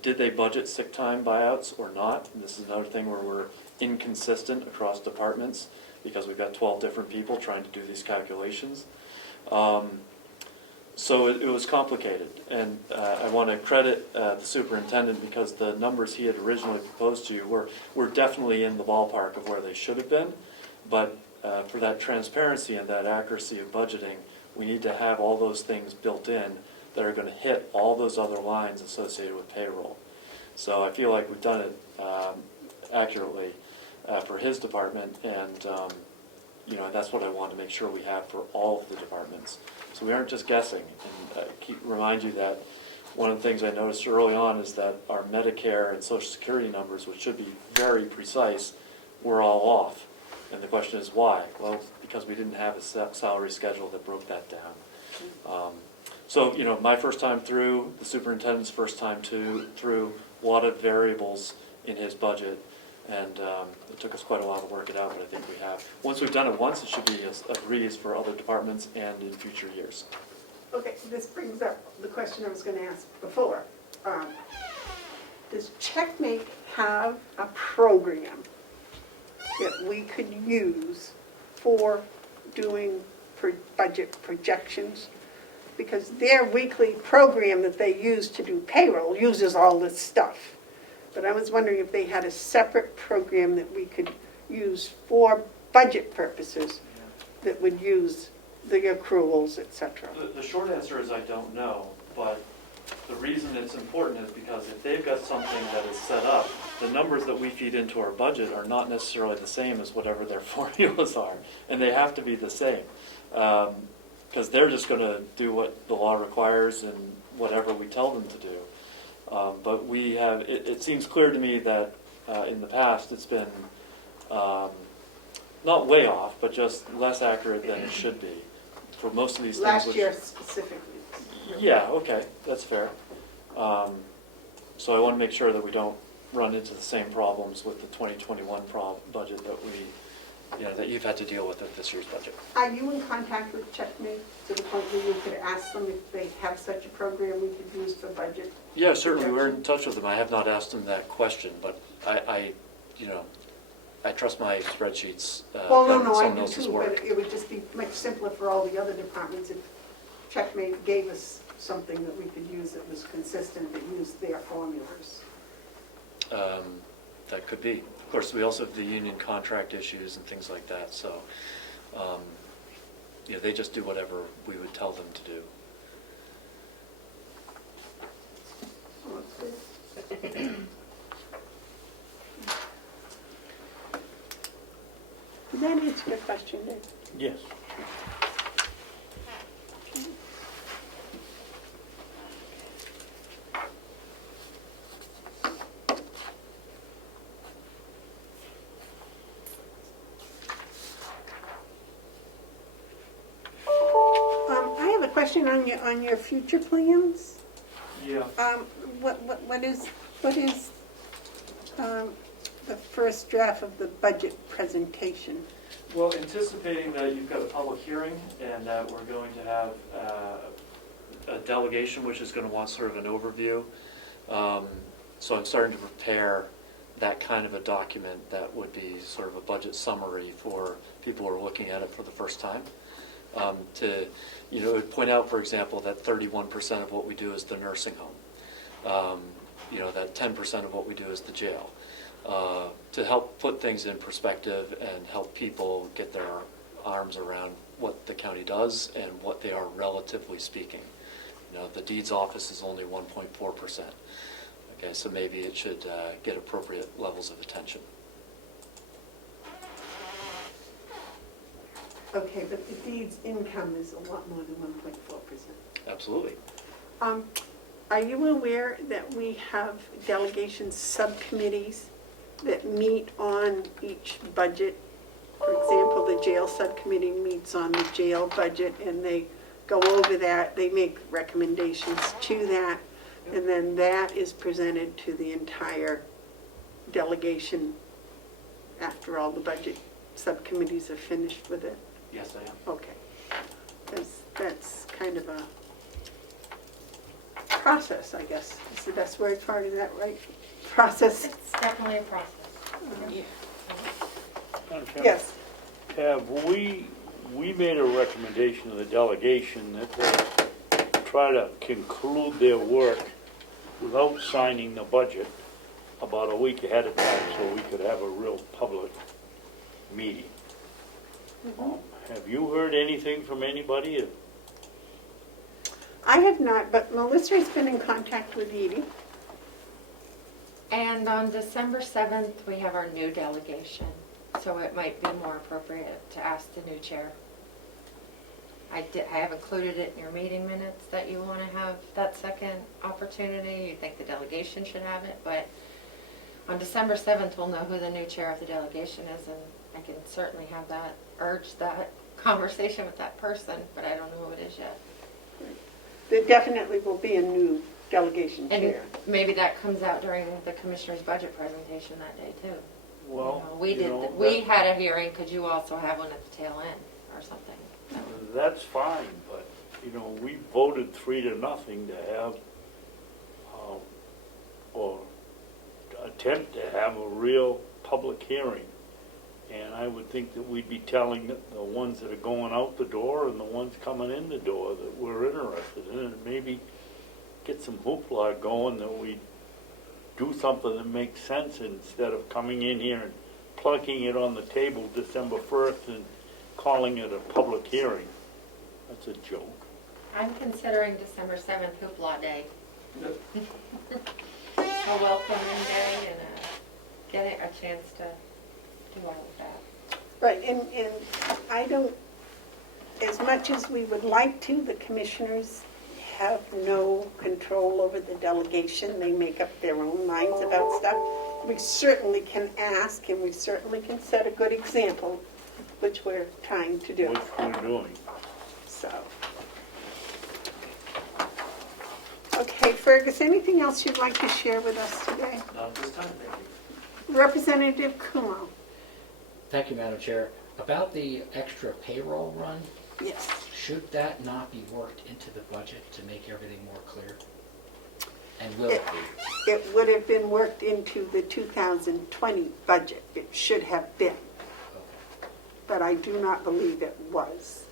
did they budget sick time buyouts or not? And this is another thing where we're inconsistent across departments because we've got 12 different people trying to do these calculations. So it was complicated, and I want to credit the superintendent because the numbers he had originally proposed to you were definitely in the ballpark of where they should have been, but for that transparency and that accuracy of budgeting, we need to have all those things built in that are going to hit all those other lines associated with payroll. So I feel like we've done it accurately for his department, and that's what I want to make sure we have for all of the departments. So we aren't just guessing. And remind you that one of the things I noticed early on is that our Medicare and Social Security numbers, which should be very precise, were all off. And the question is why? Well, because we didn't have a salary schedule that broke that down. So, my first time through, the superintendent's first time through, a lot of variables in his budget, and it took us quite a while to work it out, but I think we have. Once we've done it once, it should be a breeze for other departments and in future years. Okay, this brings up the question I was going to ask before. Does Checkmate have a program that we could use for doing budget projections? Because their weekly program that they use to do payroll uses all this stuff. But I was wondering if they had a separate program that we could use for budget purposes that would use the accruals, et cetera. The short answer is I don't know, but the reason it's important is because if they've got something that is set up, the numbers that we feed into our budget are not necessarily the same as whatever their formulas are, and they have to be the same. Because they're just going to do what the law requires and whatever we tell them to do. But we have, it seems clear to me that in the past it's been not way off, but just less accurate than it should be for most of these things. Last year specifically. Yeah, okay, that's fair. So I want to make sure that we don't run into the same problems with the 2021 budget that that you've had to deal with this year's budget. Are you in contact with Checkmate to the point where you could ask them if they have such a program we could use for budget? Yeah, certainly, we're in touch with them. I have not asked them that question, but I trust my spreadsheets. Well, no, I someone do else's too, work. but it would just be much simpler for all the other departments if Checkmate gave us something that we could use that was consistent, that used their formulas. That could be. Of course, we also have the union contract issues and things like that, so they just do whatever we would tell them to do. Oh, that's good. Did that answer your question, Dave? Yes. on your future plans, Yeah. what is the first draft of the budget presentation? Well, anticipating that you've got a public hearing and that we're going to have a delegation which is going to want sort of an overview. So I'm starting to prepare that kind of a document that would be sort of a budget summary for people who are looking at it for the first time. To, point out, for example, that 31% of what we do is the nursing home. That 10% of what we do is the jail. To help put things in perspective and help people get their arms around what the county does and what they are relatively speaking. The deeds office is only 1.4%. Okay, so maybe it should get appropriate levels of attention. Okay, but the deeds income is a lot more than 1.4%. Absolutely. Are you aware that we have delegation subcommittees that meet on each budget? For example, the jail subcommittee meets on the jail budget and they go over that, they make recommendations to that, and then that is presented to the entire delegation after all the budget subcommittees are finished with it? Yes, I am. Okay. That's kind of a process, I guess, is the best word for it, is that right? Process? It's definitely a process. Madam Chairman, Yes. Have we made a recommendation to the delegation that they try to conclude their work without signing the budget about a week ahead of time so we could have a real public meeting? Have you heard anything from anybody? I have not, but Melissa's been in contact with Edie. And on December 7th, we have our new delegation, so it might be more appropriate to ask the new chair. I have included it in your meeting minutes that you want to have that second opportunity. You think the delegation should have it, but on December 7th, we'll know who the new chair of the delegation is, and I can certainly have that, urge that conversation with that person, but I don't know who it is yet. There definitely will be a new delegation And chair. maybe that comes out during the commissioner's budget presentation that day too. Well, We had a hearing, could you also have one at the tail end or something? That's fine, but, we voted 3-0 to have, or attempt to have a real public hearing. And I would think that we'd be telling the ones that are going out the door and the ones coming in the door that we're interested in, and maybe get some hoopla going that we do something that makes sense instead of coming in here and plucking it on the table December 1st and calling it a public hearing. That's a joke. I'm considering December 7th hoopla day. A welcoming day and getting a chance to do all of that. Right, and I don't, as much as we would like to, the commissioners have no control over the delegation. They make up their own minds about stuff. We certainly can ask, and we certainly can set a good example, which we're trying to do. Which we're doing. So. Okay, Fergus, anything else you'd like to share with us today? Not at this time, thank you. Representative Comeau. Thank you, Madam Chair. About the extra payroll run, Yes. should that not be worked into the budget to make everything more clear? And will it be? It would have been worked into the 2020 budget. It should have been, Okay. but I do not believe it was.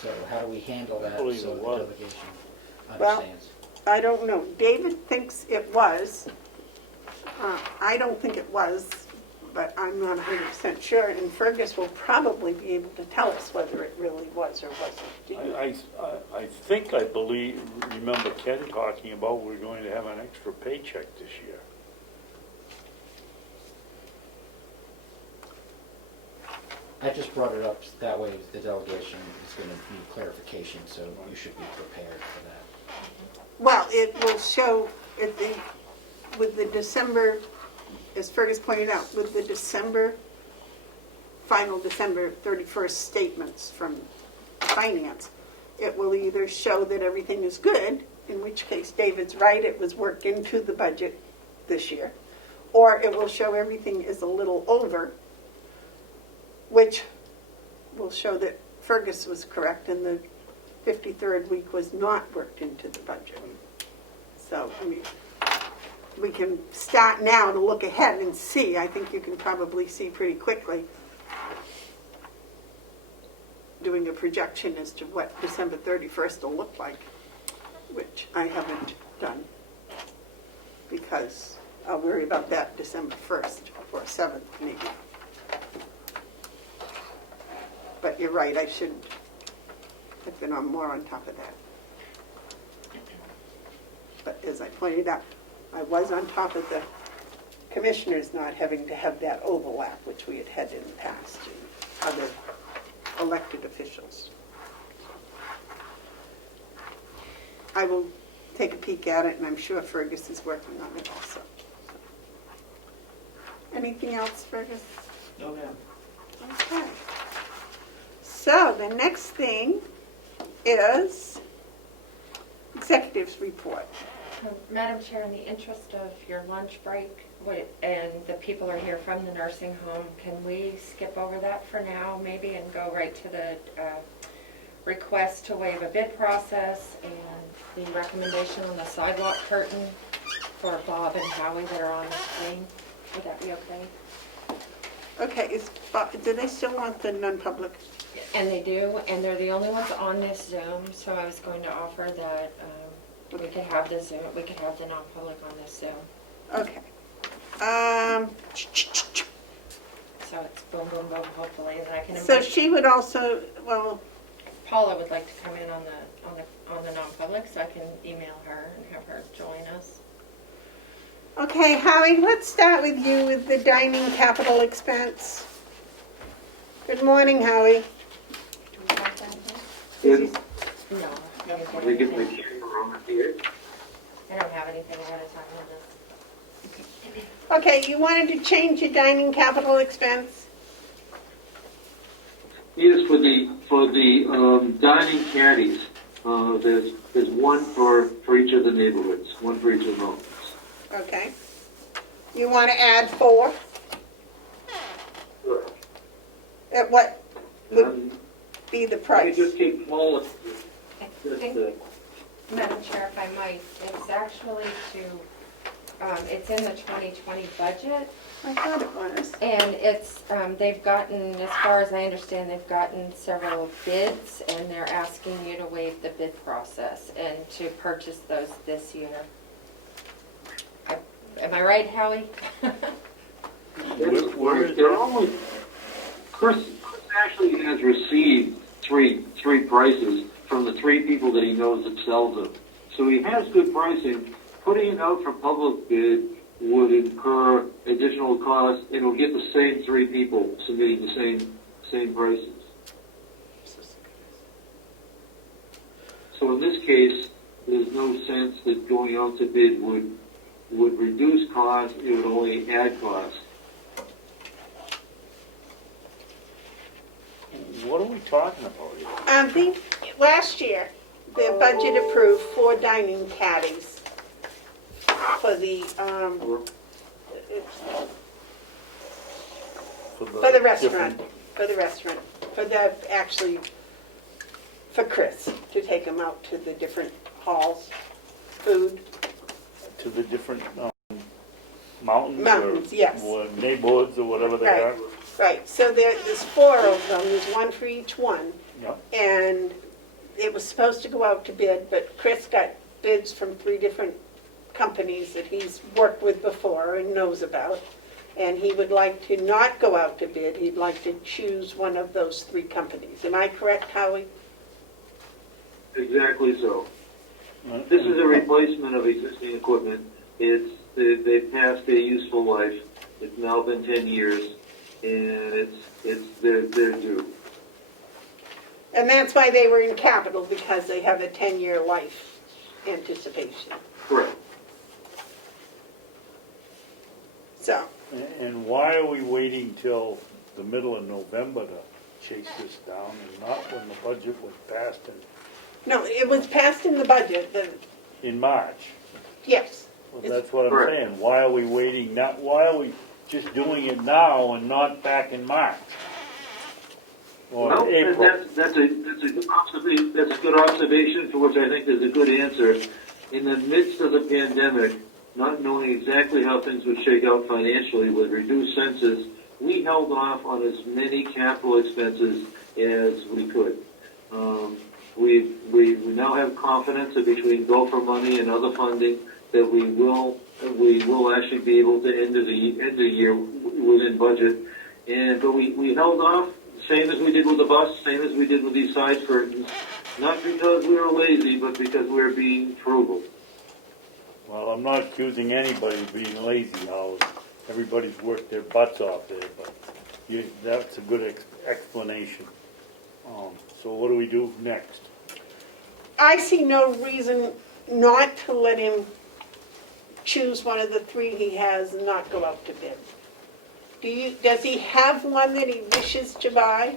So how do we handle that Believe so it the was. delegation Well- understands? I don't know. David thinks it was. I don't think it was, but I'm not 100% sure. And Fergus will probably be able to tell us whether it really was or wasn't. Do you? I remember Ken talking about we're going to have an extra paycheck this year. I just brought it up that way the delegation is going to need clarification, so you should be prepared for that. Well, it will show with the December, as Fergus pointed out, with the final December 31st statements from finance, it will either show that everything is good, in which case David's right, it was worked into the budget this year, or it will show everything is a little over, which will show that Fergus was correct and the 53rd week was not worked into the budget. So, I mean, we can start now to look ahead and see. I think you can probably see pretty quickly doing a projection as to what December 31st will look like, which I haven't done because I'll worry about that December 1st or 7th maybe. But you're right, I should have been more on top of that. But as I pointed out, I was on top of the commissioners not having to have that overlap, which we had had in the past, and other elected officials. I will take a peek at it, and I'm sure Fergus is working on it also. Anything else, Fergus? No, ma'am. Okay. So the next thing is executives report. Madam Chair, in the interest of your lunch break, and the people are here from the nursing home, can we skip over that for now maybe and go right to the request to waive a bid process and the recommendation on the sidewalk curtain for Bob and Howie that are on the screen? Would that be okay? Okay, do they still want the non-public? And they do, and they're the only ones on this Zoom, so I was going to offer that we could have the Zoom, we could have the non-public on this Zoom. Okay. So it's boom, boom, boom, hopefully, and I can So invite, she would also, well, Paula would like to come in on the non-public, so I can email her and have her join us. okay, Howie, let's start with you with the dining capital expense. Good morning, Howie. Do we have that Yes. here? No. I didn't Let me get my anything. camera on here. I don't have anything ahead of time on this. Okay, you wanted to change your dining capital expense? Yes, for the dining caddies, there's one for each of the neighborhoods, one for each of the homes. Okay. You want to add 4? Sure. At what would be the I price? just keep Paula. Madam Chair, if I might, it's actually it's in the 2020 budget, I thought it was. and it's, they've gotten, as far as I understand, they've gotten several bids, and they're asking you to waive the bid process and to purchase those this year. Am I right, Howie? Where is They're that? only, Chris actually has received three prices from the 3 people that he knows that sells them. So he has good pricing. Putting it out for public bid would incur additional costs, and it'll get the same 3 people submitting the same prices. So in this case, there's no sense that going out to bid would reduce costs, it would only add costs. What are we talking about here? I think last year, the budget approved 4 dining caddies for the, for the restaurant, for Chris, to take him out to the different halls, food. To the different mountains? Mountains, yes. Or neighborhoods or whatever they Right. are? Right, so there's 4 of them, there's one for each one. Yep. And it was supposed to go out to bid, but Chris got bids from 3 different companies that he's worked with before and knows about. And he would like to not go out to bid, he'd like to choose one of those 3 companies. Am I correct, Howie? Exactly so. This is a replacement of existing equipment. They've passed their useful life. It's now been 10 years, and they're due. And that's why they were in capital, because they have a 10-year life anticipation. Correct. So, And why are we waiting till the middle of November to chase this down and not when the budget was passed in No, it was passed in the budget, in March. yes. Well, that's what I'm Correct. saying. Why are we waiting now? Why are we just doing it now and not back in March? Or Well, April? that's a good observation, for which I think there's a good answer. In the midst of the pandemic, not knowing exactly how things would shake out financially with reduced census, we held off on as many capital expenses as we could. We now have confidence that between Gopher money and other funding, that we will actually be able to end the year within budget. But we held off, same as we did with the bus, same as we did with these side curtains, not because we were lazy, but because we were being frugal. Well, I'm not accusing anybody of being lazy, Howard. Everybody's worked their butts off there, but that's a good explanation. So what do we do next? I see no reason not to let him choose one of the three he has and not go out to bid. Does he have one that he wishes to buy?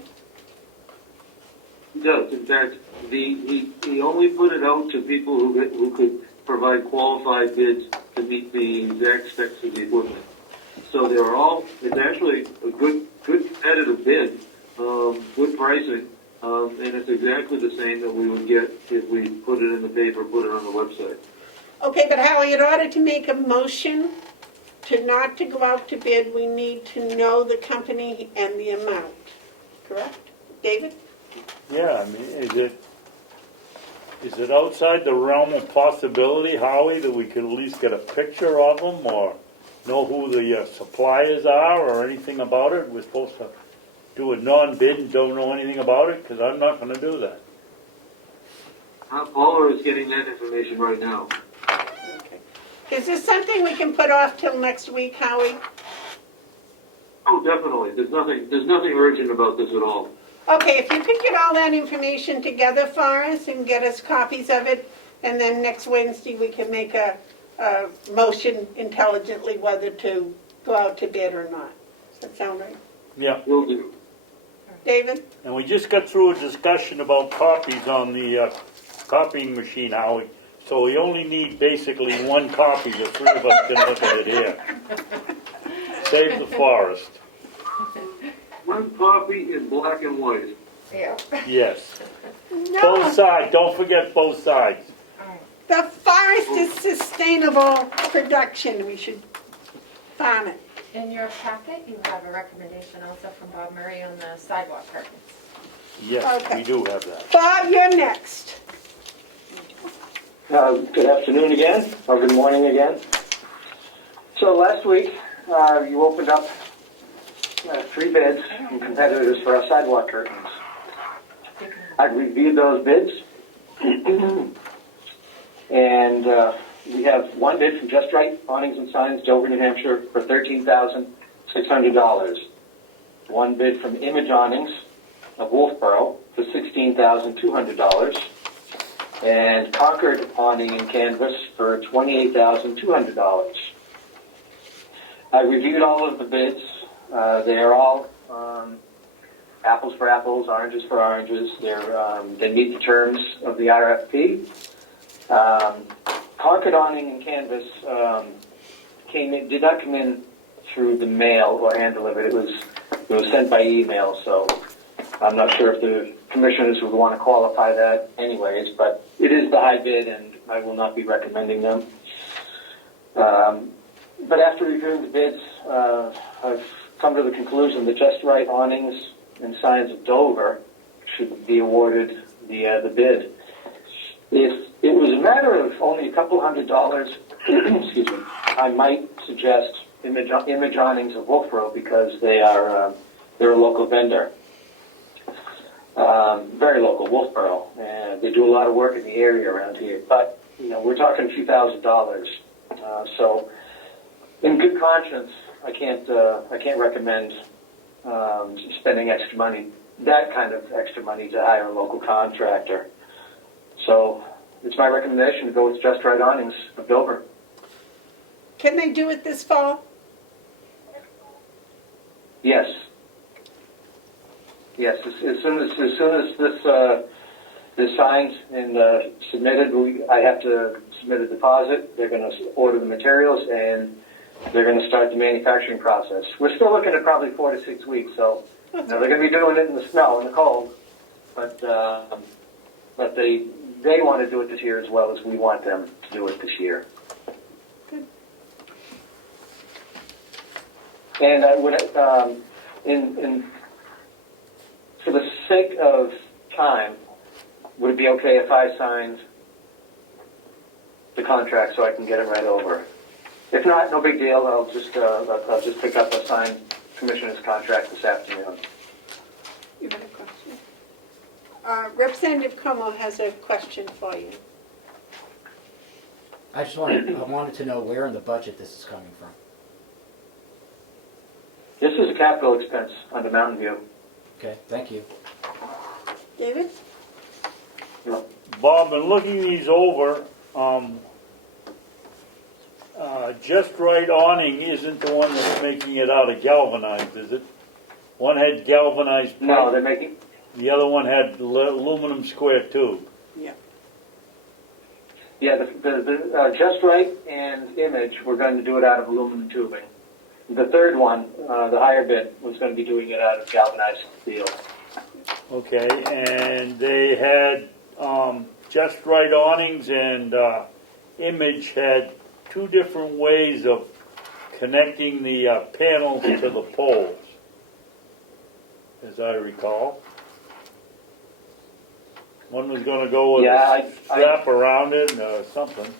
He does. In fact, he only put it out to people who could provide qualified bids to meet the exact specs of the equipment. So it's actually a good competitive bid, good pricing, and it's exactly the same that we would get if we put it in the paper, put it on the website. Okay, but Howie, in order to make a motion not to go out to bid, we need to know the company and the amount, correct? David? Yeah, I mean, is it outside the realm of possibility, Howie, that we could at least get a picture of them or know who the suppliers are or anything about it? We're supposed to do a non-bid and don't know anything about it? Because I'm not going to do that. Paula is getting that information right now. Okay. Is this something we can put off till next week, Howie? Oh, definitely. There's nothing urgent about this at all. Okay, if you could get all that information together for us and get us copies of it, and then next Wednesday we can make a motion intelligently whether to go out to bid or not. Does that sound right? Yeah. Will do. David? And we just got through a discussion about copies on the copying machine, Howie. So we only need basically one copy. The three of us can look at it here. Save the forest. One copy in black and white. Yeah. Yes. No. Both sides. Don't forget both sides. The forest is sustainable production. We should farm it. In your packet, you have a recommendation also from Bob Murray on the sidewalk curtains. Yes, Okay. we do have that. Bob, you're next. Good afternoon again, or good morning again. So last week, you opened up 3 bids from competitors for our sidewalk curtains. I reviewed those bids, and we have one bid from Just Right Awnings and Signs, Dover, New Hampshire, for $13,600. One bid from Image Awnings of Wolfboro for $16,200. And Concord Awning and Canvas for $28,200. I reviewed all of the bids. They are all apples for apples, oranges for oranges. They meet the terms of the RFP. Concord Awning and Canvas did not come in through the mail or hand delivered. It was sent by email, so I'm not sure if the commissioners would want to qualify that anyways, but it is the high bid and I will not be recommending them. But after reviewing the bids, I've come to the conclusion that Just Right Awnings and Signs of Dover should be awarded the bid. If it was a matter of only a couple $100, excuse me, I might suggest Image Awnings of Wolfboro because they're a local vendor. Very local, Wolfboro, and they do a lot of work in the area around here. But we're talking a few $1,000s. So, in good conscience, I can't recommend spending extra money, that kind of extra money, to hire a local contractor. So, it's my recommendation to go with Just Right Awnings of Dover. Can they do it this fall? Yes. Yes, as soon as this They're signed and submitted. I have to submit a deposit. They're going to order the materials, and they're going to start the manufacturing process. We're still looking at probably 4 to 6 weeks, so they're going to be doing it in the snow and the cold, but they want to do it this year as well as we want them to do it this year. And I would, for the sake of time, would it be okay if I signed the contract so I can get it right over? If not, no big deal. I'll just pick up a signed commissioner's contract this afternoon. You have a question? Representative Comeau has a question for you. I wanted to know where in the budget this is coming from. This is a capital expense under Mountain View. Okay, thank you. David? No. Bob, in looking these over, Just Right awning isn't the one that's making it out of galvanized, is it? One had galvanized pipe. No, they're making. The other one had aluminum square tube. Yeah, the Just Right and Image, we're going to do it out of aluminum tubing. The third one, the higher bid, was going to be doing it out of galvanized steel. Okay, and they had Just Right awnings and Image had two different ways of connecting the panels to the poles, as I recall. One was going to go with a strap around it or something.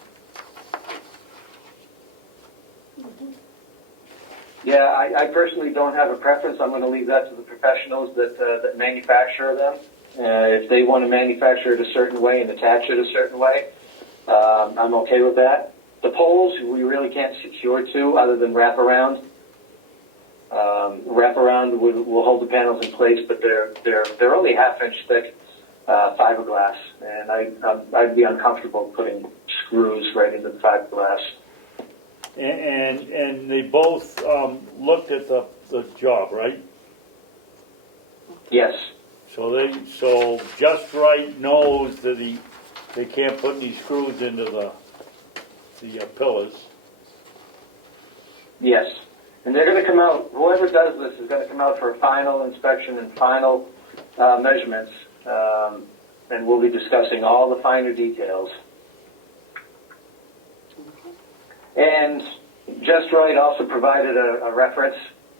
Yeah, I personally don't have a preference. I'm going to leave that to the professionals that manufacture them. If they want to manufacture it a certain way and attach it a certain way, I'm okay with that. The poles we really can't secure to other than wraparound. Wraparound will hold the panels in place, but they're only half-inch thick fiberglass, and I'd be uncomfortable putting screws right into the fiberglass. And they both looked at the job, right? Yes. So Just Right knows that they can't put any screws into the pillars. Yes. And they're going to come out, whoever does this is going to come out for a final inspection and final measurements, and we'll be discussing all the finer details. And Just Right also provided a reference.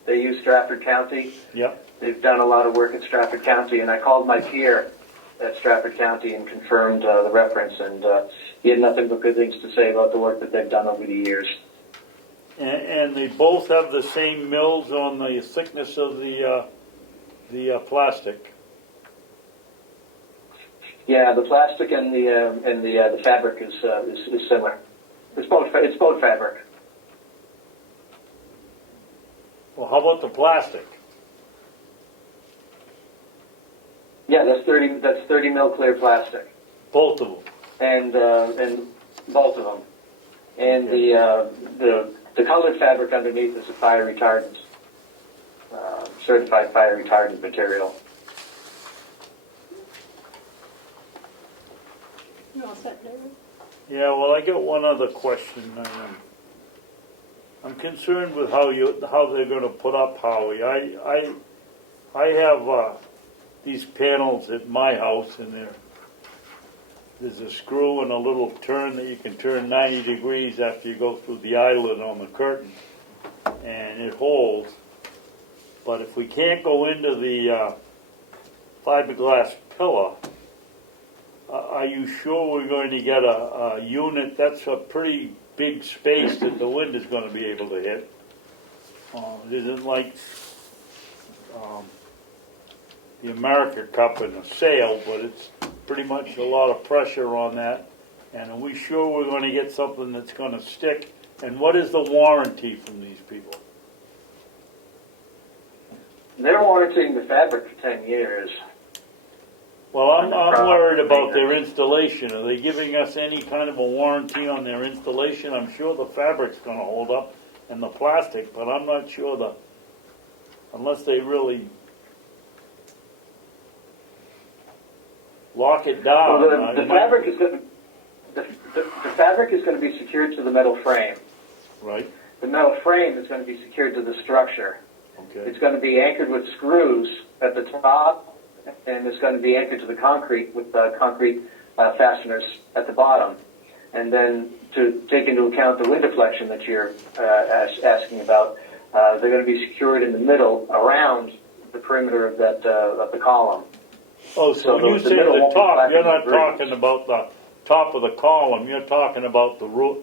They use Stratford County. Yep. They've done a lot of work at Stratford County, and I called my peer at Stratford County and confirmed the reference, and he had nothing but good things to say about the work that they've done over the years. And they both have the same mills on the thickness of the plastic. Yeah, the plastic and the fabric is similar. It's both fabric. Well, how about the plastic? Yeah, that's 30 mil clear plastic. Both of them. And both of them. And the colored fabric underneath is a fire retardant, certified fire retardant material. You all set, David? Yeah, well, I got one other question. I'm concerned with how they're going to put up Howie. I have these panels at my house, and there's a screw and a little turn that you can turn 90 degrees after you go through the eyelet on the curtain, and it holds. But if we can't go into the fiberglass pillar, are you sure we're going to get a unit? That's a pretty big space that the wind is going to be able to hit. It isn't like the America Cup in a sail, but it's pretty much a lot of pressure on that. And are we sure we're going to get something that's going to stick? And what is the warranty from these people? They're warranting the fabric for 10 years. Well, I'm worried about their installation. Are they giving us any kind of a warranty on their installation? I'm sure the fabric's going to hold up and the plastic, but I'm not sure unless they really... lock it down. Well, the fabric is going to, the fabric is going to be secured to the metal frame. Right, The metal frame is going to be secured to the structure. okay. It's going to be anchored with screws at the top, and it's going to be anchored to the concrete with concrete fasteners at the bottom. And then to take into account the wind deflection that you're asking about, they're going to be secured in the middle around the perimeter of that of the column. Oh, so when you the say middle the won't be top, flapping you're not the breeze. talking about the top of the column, you're talking about the roof,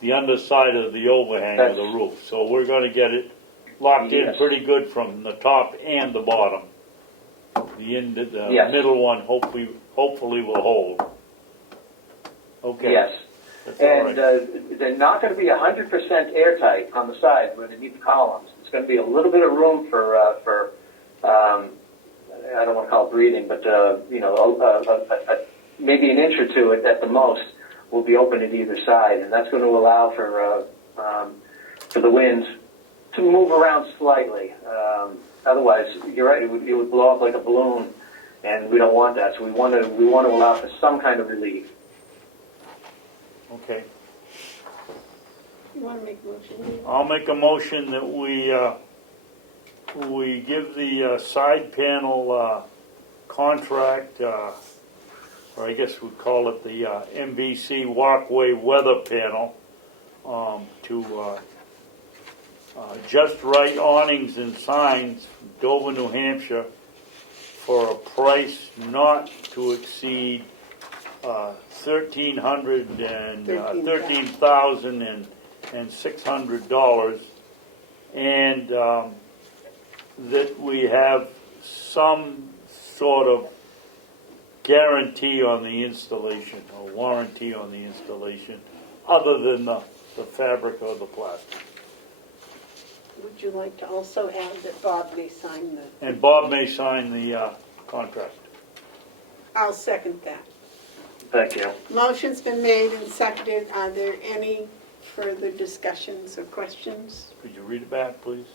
the underside of the overhang of the That's- roof. So we're gonna get it locked in Yes. pretty good from the top and the bottom. The Yes. middle one hopefully will hold. Okay. Yes. That's all And right. they're not going to be 100% airtight on the side underneath the columns. It's going to be a little bit of room for I don't want to call it breathing, but maybe an inch or two at the most will be open at either side, and that's going to allow for the wind to move around slightly. Otherwise, you're right; it would blow up like a balloon, and we don't want that. So we want to allow for some kind of relief. Okay. You want to make a motion? I'll make a motion that we give the side panel contract, or I guess we'd call it the MVC walkway weather panel, to Just Right Awnings and Signs, Dover, New Hampshire, for a price not to exceed $13,600, and that we have some sort of guarantee on the installation or warranty on the installation, other than the fabric or the plastic. Would you like to also add that Bob may sign the? And Bob may sign the contract. I'll second that. Thank you. Motion's been made and seconded. Are there any further discussions or questions? Could you read it back, please?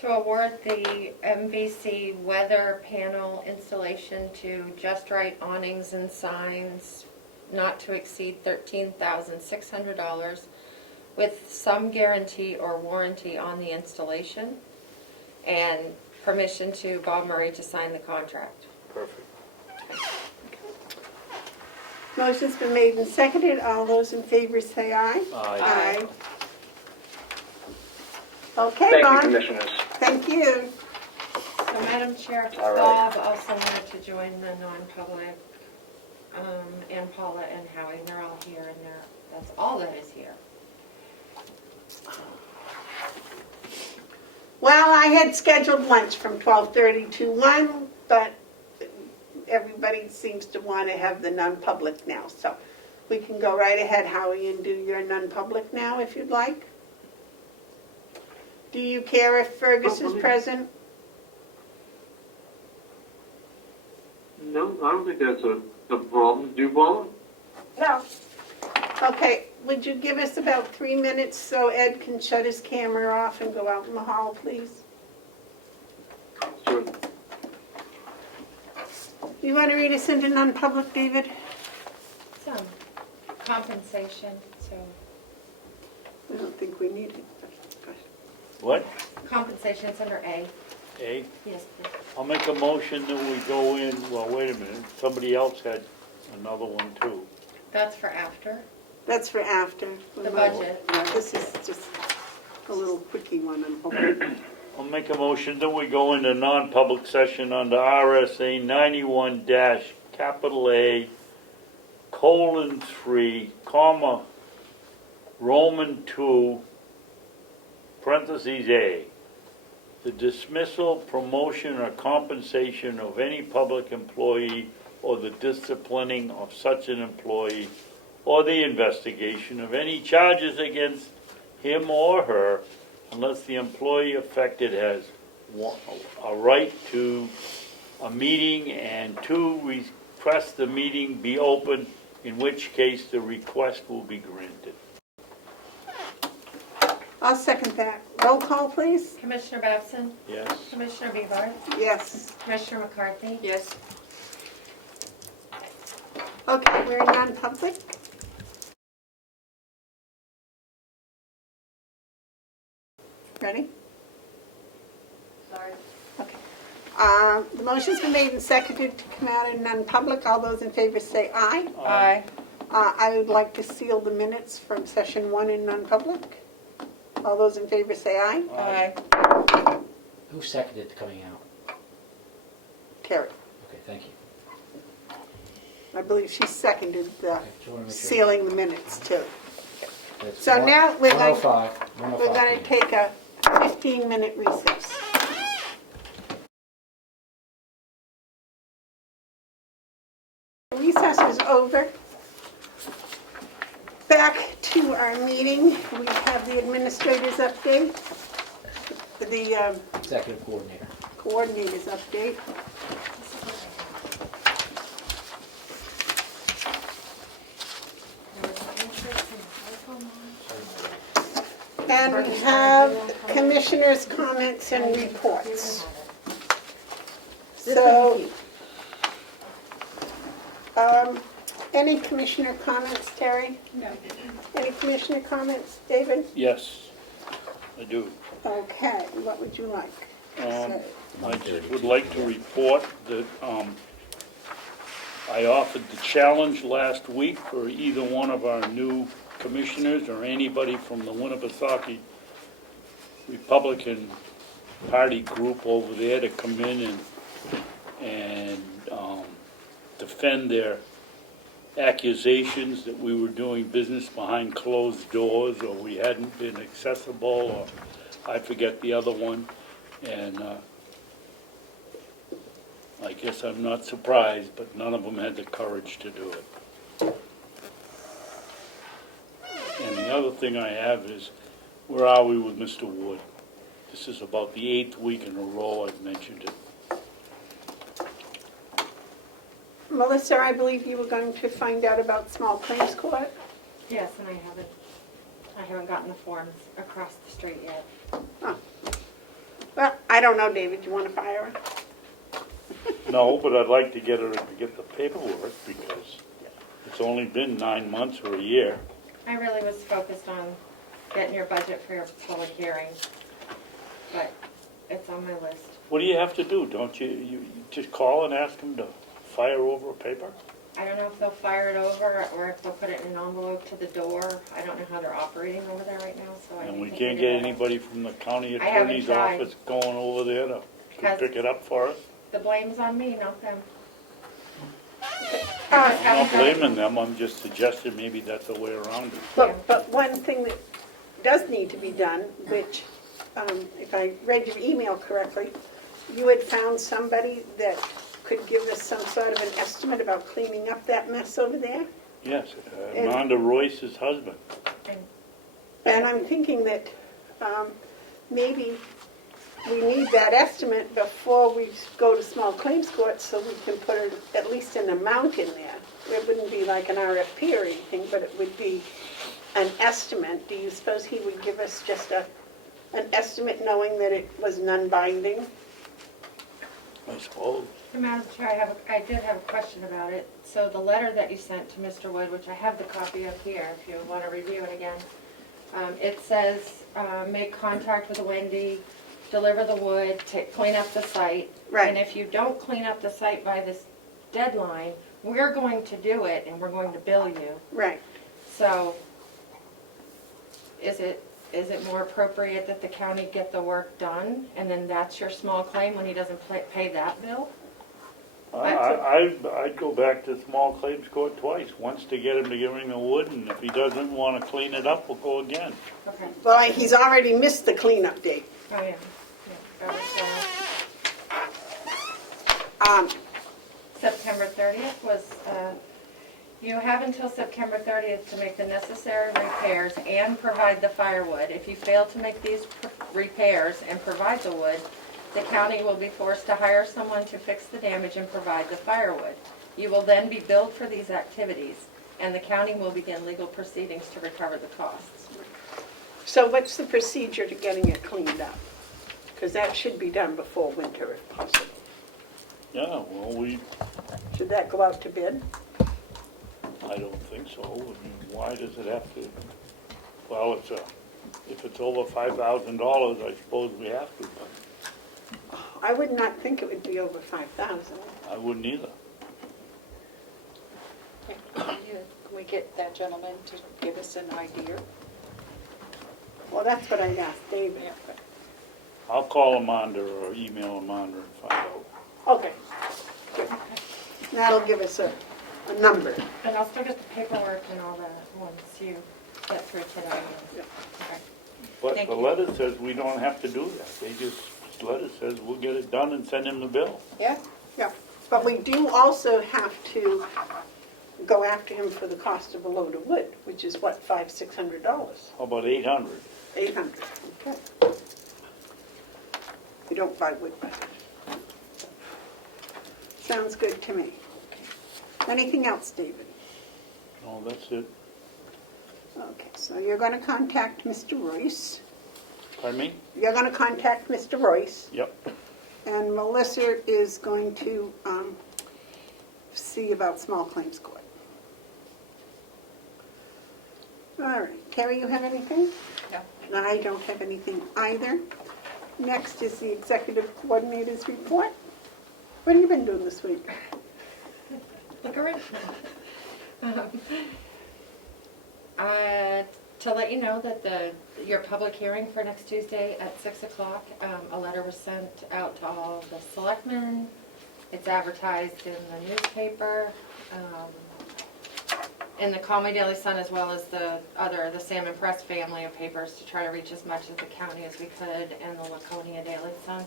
To award the MVC weather panel installation to Just Right Awnings and Signs not to exceed $13,600 with some guarantee or warranty on the installation, and permission to Bob Murray to sign the contract. Perfect. Motion's been made and seconded. All those in favor say aye. Aye. Okay, Thank you, Bob. Commissioners. Thank you. So Madam Chair, All right. Bob also wanted to join the non-public, and Paula and Howie, they're all here, and that's all that is here. Well, I had scheduled lunch from 12:30 to 1, but everybody seems to want to have the non-public now. So we can go right ahead, Howie, and do your non-public now if you'd like. Do you care if Fergus is present? No, I don't think that's a problem. Do you, Paula? No. Okay, would you give us about 3 minutes so Ed can shut his camera off and go out in the hall, please? Sure. You want to read us into non-public, David? Some compensation, so I don't think we need it. What? compensation is under A. A? Yes, please. I'll make a motion that we go in, well, wait a minute, somebody else had another one too. That's for after. That's for after. The budget. Yeah, this is just a little quickie one, I'm hoping. I'll make a motion that we go into non-public session under RSA 91-A:3, Roman 2, parentheses A. The dismissal, promotion, or compensation of any public employee or the disciplining of such an employee or the investigation of any charges against him or her unless the employee affected has a right to a meeting and to request the meeting be open, in which case the request will be granted. I'll second that. Roll call, please. Commissioner Babson? Yes. Commissioner Bevard? Yes. Commissioner McCarthy? Yes. Okay, we're in non-public. Ready? Sorry. Okay. The motion's been made and seconded to come out in non-public. All those in favor say aye. Aye. I would like to seal the minutes from session 1 in non-public. All those in favor say aye. Aye. Who seconded coming out? Carry. Okay, thank you. I believe she seconded the Okay, just wanna make sure. sealing the minutes too. It's So now we're going- 105. We're going to take a 15-minute recess. Recess is over. Back to our meeting. We have the administrator's update, the Executive coordinator. coordinator's update. And we have commissioners' comments and reports. So, any commissioner comments, Terry? No. Any commissioner comments, David? Yes, I do. Okay, what would you like? I just would like to report that I offered the challenge last week for either one of our new commissioners or anybody from the Winnipesaukee Republican Party group over there to come in and defend their accusations that we were doing business behind closed doors, or we hadn't been accessible, or I forget the other one. And I guess I'm not surprised, but none of them had the courage to do it. And the other thing I have is, where are we with Mr. Wood? This is about the 8th week in a row I've mentioned it. Melissa, I believe you were going to find out about small claims court? Yes, and I haven't gotten the forms across the street yet. Oh. Well, I don't know, David, you want to fire her? No, but I'd like to get her to get the paperwork, because it's only been 9 months or a year. I really was focused on getting your budget for your public hearing, but it's on my list. What do you have to do? Don't you just call and ask them to fire over a paper? I don't know if they'll fire it over or if they'll put it in an envelope to the door. I don't know how they're operating over there right now, so I And need we to can't figure get that out. anybody from the county I haven't attorney's tried. office going over there to Because- pick it up for us? The blame's on me, not them. I'm not blaming them, I'm just suggesting maybe that's a way around it. But one thing that does need to be done, which, if I read your email correctly, you had found somebody that could give us some sort of an estimate about cleaning up that mess over there? Yes, Amanda Royce's husband. And I'm thinking that maybe we need that estimate before we go to small claims court, so we can put at least an amount in there. It wouldn't be like an RFP or anything, but it would be an estimate. Do you suppose he would give us just an estimate, knowing that it was non-binding? I suppose. Madam Chair, I did have a question about it. So the letter that you sent to Mr. Wood, which I have the copy of here if you want to review it again, it says, make contact with Wendy, deliver the wood, clean up the site. Right. And if you don't clean up the site by this deadline, we're going to do it and we're going to bill you. Right. So is it more appropriate that the county get the work done and then that's your small claim when he doesn't pay that bill? I'd go back to small claims court twice, once to get him to give him the wood, and if he doesn't want to clean it up, we'll go again. Okay. Well, he's already missed the cleanup date. Oh, yeah. That was, September 30th was, you have until September 30th to make the necessary repairs and provide the firewood. If you fail to make these repairs and provide the wood, the county will be forced to hire someone to fix the damage and provide the firewood. You will then be billed for these activities, and the county will begin legal proceedings to recover the costs. So what's the procedure to getting it cleaned up? Because that should be done before winter if possible. Yeah, well, Should that go out to bid? I don't think so. I mean, why does it have to? Well, if it's over $5,000, I suppose we have to, but I would not think it would be over 5,000. I wouldn't either. Can we get that gentleman to give us an idea? Well, that's what I asked David. Yeah, but I'll call Amanda or email Amanda and find out. Okay, good. That'll give us a number. And I'll still get the paperwork and all that once you get through today. Yeah. Okay. But Thank the you. letter says we don't have to do that. The letter says we'll get it done and send him the bill. yeah, Yeah, but we do also have to go after him for the cost of a load of wood, which is what, $500-600? How about 800? 800, okay. We don't buy wood by it. Sounds good to me. Anything else, David? No, that's it. Okay, so you're going to contact Mr. Royce. Pardon me? You're going to contact Mr. Royce, Yep. and Melissa is going to see about small claims court. All right, Terry, you have anything? no. I don't have anything either. Next is the executive coordinator's report. What have you been doing this week? Look around. To let you know that your public hearing for next Tuesday at 6 o'clock, a letter was sent out to all the selectmen. It's advertised in the newspaper, in the Comeau Daily Sun, as well as the Salmon Press family of papers, to try to reach as much of the county as we could, and the Laconia Daily Sun.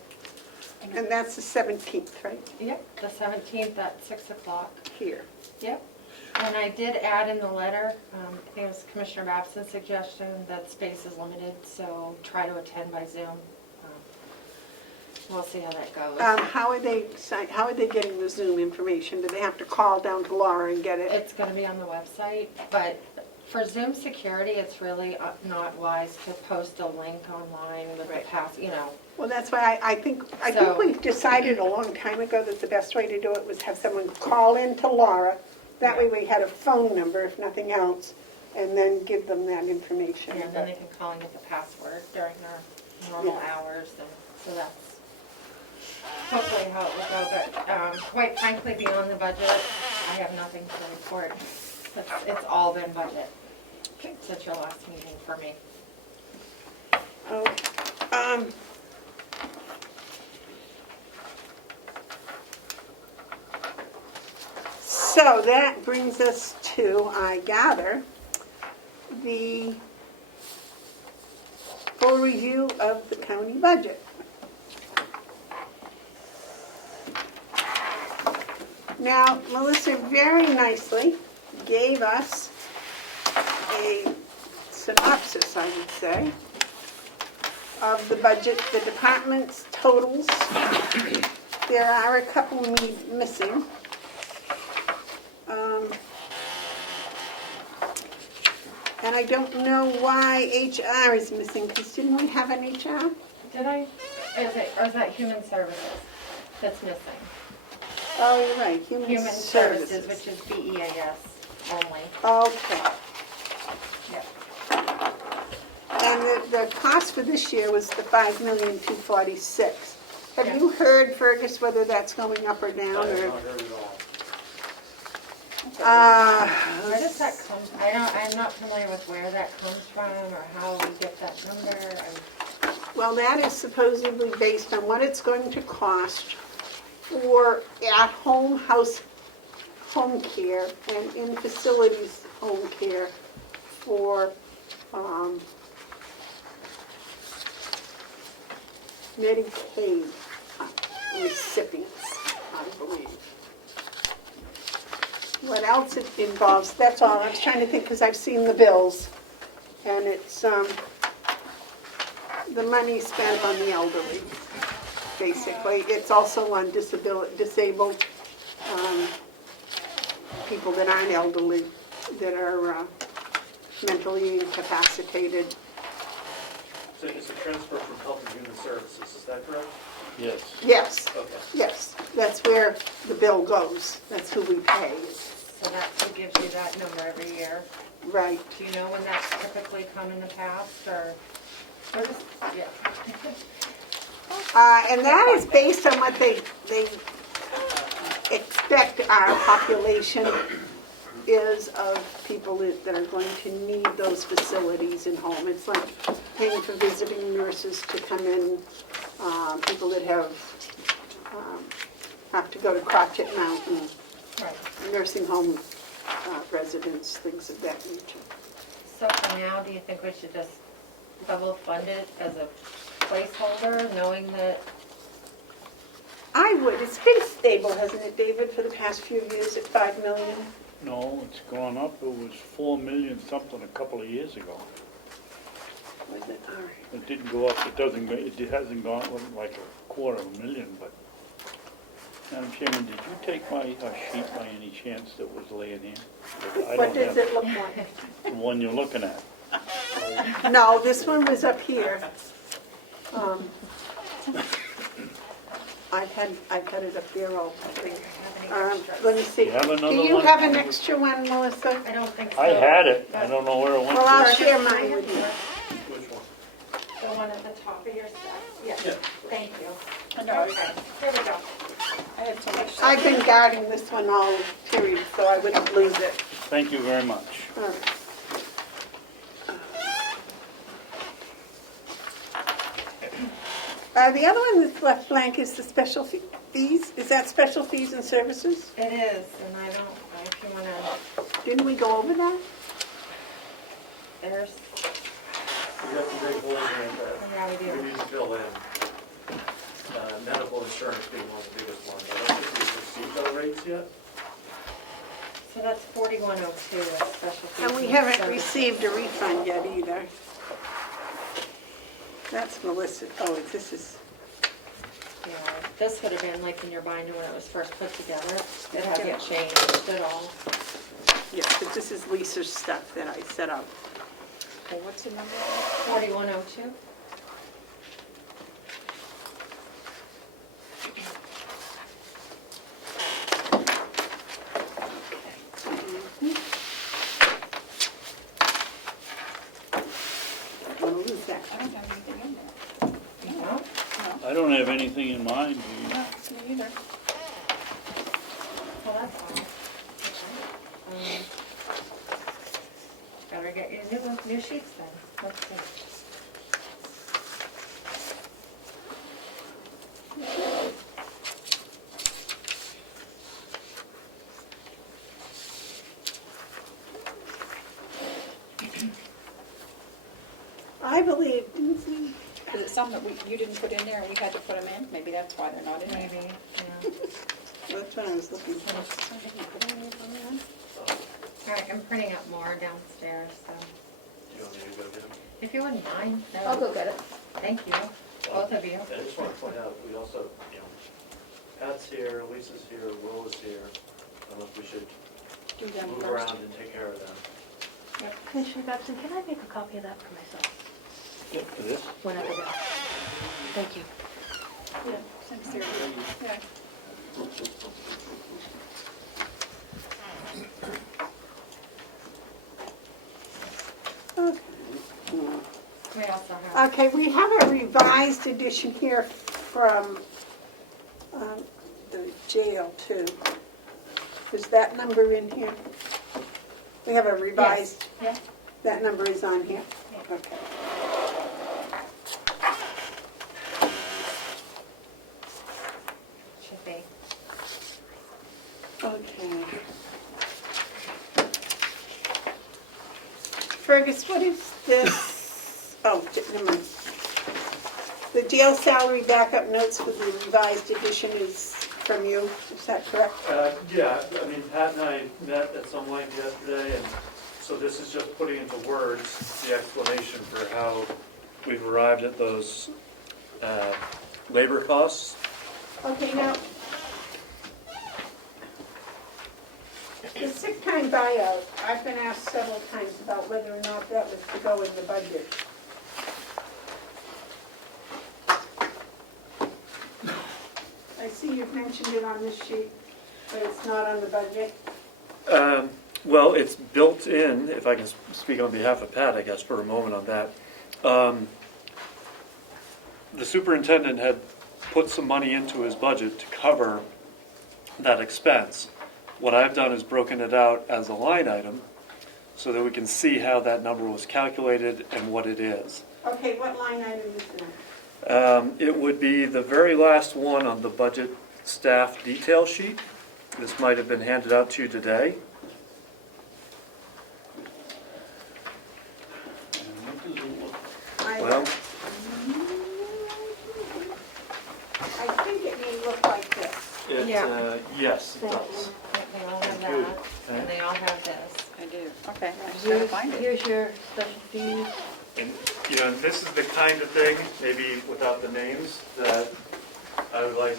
And that's the 17th, right? Yep, the 17th at 6 o'clock. Here. Yep. And I did add in the letter, it was Commissioner Babson's suggestion that space is limited, so try to attend by Zoom. We'll see how that goes. How are they getting the Zoom information? Do they have to call down to Laura and get it? It's going to be on the website, but for Zoom security, it's really not wise to post a link online with the pass, Well, that's why I think we decided a long time ago that the best way to do it was have someone call in to Laura. That way we had a phone number, if nothing else, and then give them that information. And then they can call and get the password during their normal hours, and so that's hopefully how it will go. But quite frankly, beyond the budget, I have nothing to report. It's all been budget since your last meeting for me. Oh, so that brings us to, I gather, the full review of the county budget. Now, Melissa very nicely gave us a synopsis, I would say, of the budget, the department's totals. There are a couple missing. And I don't know why HR is missing, because didn't we have an HR? Did I? Or is that human services that's missing? Oh, you're right, Human services, which is BEAS only. Okay. Yep. And the cost for this year was the $5,246,000. Have you heard, Fergus, whether that's going up or down? I have Or? not heard at all. Where does that come? I'm not familiar with where that comes from or how we get that number. Well, that is supposedly based on what it's going to cost for at-home home care and in facilities home care for Medicaid recipients, I believe. What else it involves, that's all. I was trying to think because I've seen the bills. And it's the money spent on the elderly, basically. It's also on disabled people that aren't elderly, that are mentally incapacitated, So it's a transfer from Health and Human Services, is that correct? Yes. Yes, Okay. yes, that's where the bill goes, that's who we pay, So that's who gives you that number every year. right. Do you know when that's typically come in the past, or? Yeah. And that is based on what they expect our population is of people that are going to need those facilities in home. It's like paying for visiting nurses to come in, people that have to go to Crotchet Mountain, Right. nursing home residents, things of that nature. So for now, do you think we should just level fund it as a placeholder, knowing that, I would, it's been stable, hasn't it, David, for the past few years at 5 million? No, it's gone up. It was 4 million something a couple of years ago. Was it, all right. It didn't go up, it hasn't gone like a $250,000, but, Madam Chairman, did you take my sheet by any chance that was laying here? I What don't does have it look like? the one you're looking at. No, this one was up here. I've had it up there all day. Let me see. You have another Do you one? have an extra one, Melissa? I don't think so. I had it. I don't know where it went. Well, I'll to. share mine with you. Which one? The one at the top of your stack? Yes. Yeah. Thank you. I know, Okay, here we go. I had so much. I've been guarding this one all period, so I wouldn't lose it. Thank you very much. All right. The other one that's left blank is the special fees. Is that special fees and services? It is, and I don't know if you wanna, Didn't we go over that? there's, We got some big holes in yeah, we that we do. need to fill in. Medical insurance being one of the biggest ones. I don't think we've received our rates yet. So that's 4102 is special fees. And we haven't services. received a refund yet either. That's Melissa. Oh, this is, Yeah, this would have been like in your binder when it was first put together. It hasn't changed at all. yeah, but this is Lisa's stuff that I set up. Okay, what's the number? 4102? What is that? I don't have anything in there. No? No, I don't have anything in mind. Do you? no, me either. Well, that's all. Okay. Better get your new sheets then. Let's see. I believe, didn't we? Is it some that you didn't put in there and we had to put them in? Maybe that's why they're not in there. Maybe, yeah. That's what I was looking for. I didn't put any of them in. All right, I'm printing up more downstairs, so Do you want me to go get them? if you wouldn't mind, that I'll would- go get it. Thank you, both of you. I just want to point out, we also, Pat's here, Lisa's here, Will is here. I don't know if we should Do them move first. around and take care of them. Commissioner Dobson, can I make a copy of that for myself Yeah, for this? when I go down? Thank you. Yeah, thanks, Sarah. Yeah. We also have, Okay, we have a revised edition here from the jail too. Is that number in here? We have a revised, yes, that number is on here? Yeah. Okay. should be. Okay. Fergus, what is this? Oh, never mind. The jail salary backup notes for the revised edition is from you, is that correct? Yeah, I mean, Pat and I met at some length yesterday, and so this is just putting into words the explanation for how we've arrived at those labor costs. Okay, now, the sick time buyout, I've been asked several times about whether or not that was to go in the budget. you've mentioned it on this sheet, but it's not on the budget. Well, it's built in, if I can speak on behalf of Pat, I guess, for a moment on that. The superintendent had put some money into his budget to cover that expense. What I've done is broken it out as a line item so that we can see how that number was calculated and what it is. Okay, what line item is that? It would be the very last one on the budget staff detail sheet. This might have been handed out to you today. And what does it look? Well, I think it may look like this. Yeah. Yes, it does. They all have Thank you. that, and they all have this. I do. Okay, I just gotta find it. Here's your special fees. And, you know, this is the kind of thing, maybe without the names, that I would like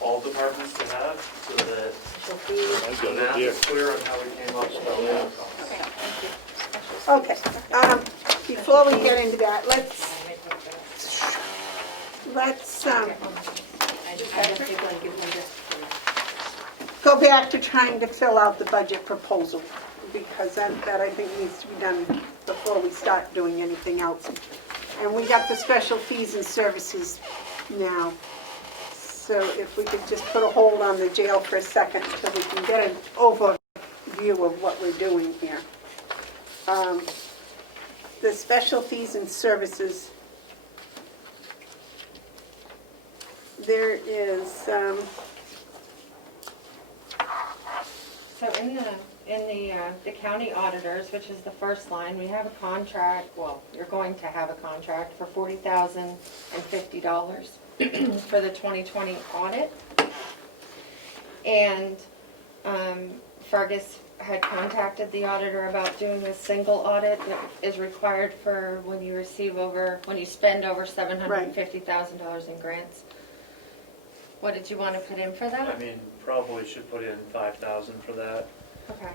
all departments to have, so that Special fees. I the got math it here. is clear on how we came up with all the costs. Okay, thank you. Okay, before we get into that, let's, go back to trying to fill out the budget proposal, because that I think needs to be done before we start doing anything else. And we got the special fees and services now. So if we could just put a hold on the jail for a second so we can get an overview of what we're doing here. The special fees and services, there is, So in the county auditors, which is the first line, we have a contract, well, you're going to have a contract for $40,050 for the 2020 audit. And Fergus had contacted the auditor about doing a single audit that is required for when you spend over $750,000 in grants. What did you want to put in for that? I mean, probably should put in 5,000 for that. Okay.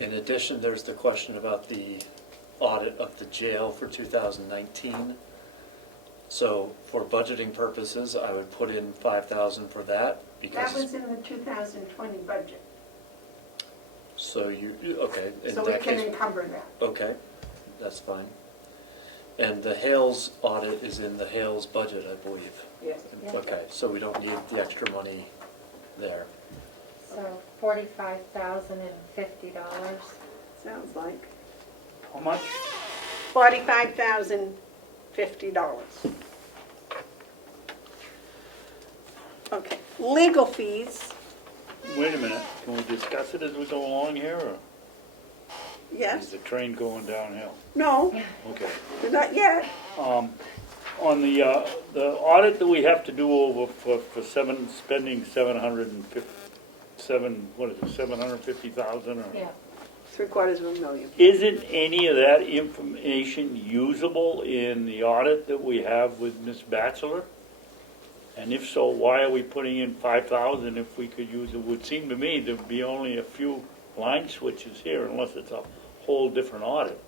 In addition, there's the question about the audit of the jail for 2019. So for budgeting purposes, I would put in 5,000 for that that because. was in the 2020 budget. So okay. In So we that can case, encumber that. okay, that's fine. And the Hales audit is in the Hales budget, I believe. Yes. Yeah. Okay, so we don't need the extra money there. So $45,050. Sounds like How much? $45,050. Okay, legal fees, Wait a minute, can we discuss it as we go along here, or is yes, the train going downhill? no, Okay. not yet. On the audit that we have to do over for spending 750,000 or? Yeah. $750,000. Isn't any of that information usable in the audit that we have with Ms. Batchelor? And if so, why are we putting in 5,000 if we could use it? Would seem to me there'd be only a few line switches here unless it's a whole different audit.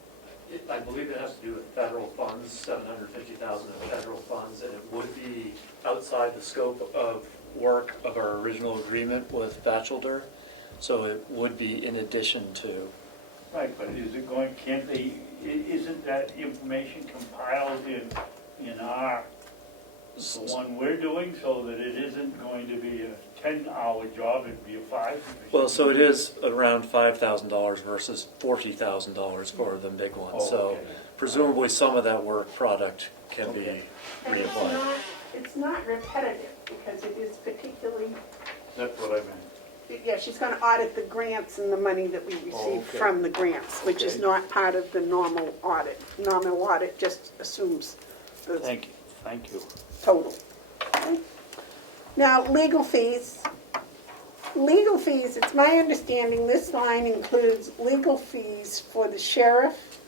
I believe it has to do with federal funds, 750,000 of federal funds, and it would be outside the scope of work of our original agreement with Batchelder, so it would be in addition to. Right, but is it going, isn't that information compiled in our, the one we're doing, so that it isn't going to be a 10-hour job, it'd be a 5? Well, so it is around $5,000 versus $40,000 for the big one. Oh, So okay. presumably some of that work product can be Okay. And reapplied. it's not repetitive, because it is particularly, That's what I meant. yeah, she's going to audit the grants and the money that we receive okay. from the grants, which is Okay. not part of the normal audit. Normal audit just assumes the Thank you. total. Okay. Now, legal fees. Legal fees, it's my understanding this line includes legal fees for the sheriff,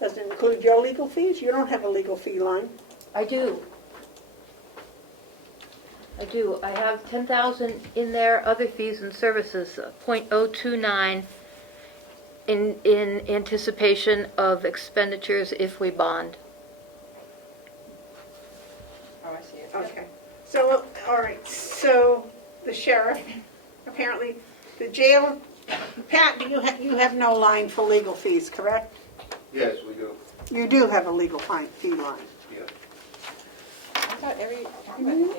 does it include your legal fees? You don't have a legal fee line. I do. I have 10,000 in there, other fees and services, .029, in anticipation of expenditures if we bond. Oh, I see it. Okay, so, all right, so the sheriff, apparently, the jail, Pat, you have no line for legal fees, correct? Yes, we do. You do have a legal fee line. Yeah. I thought everybody did.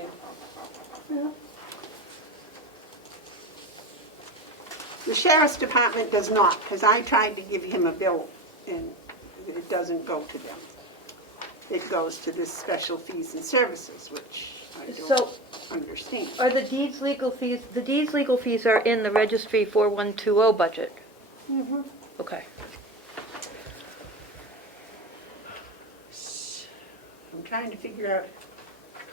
The sheriff's department does not, because I tried to give him a bill and it doesn't go to them. It goes to this special fees and services, which I So- don't understand. Are the deeds legal fees are in the registry 4120 budget? Mhm. Okay. I'm trying to figure out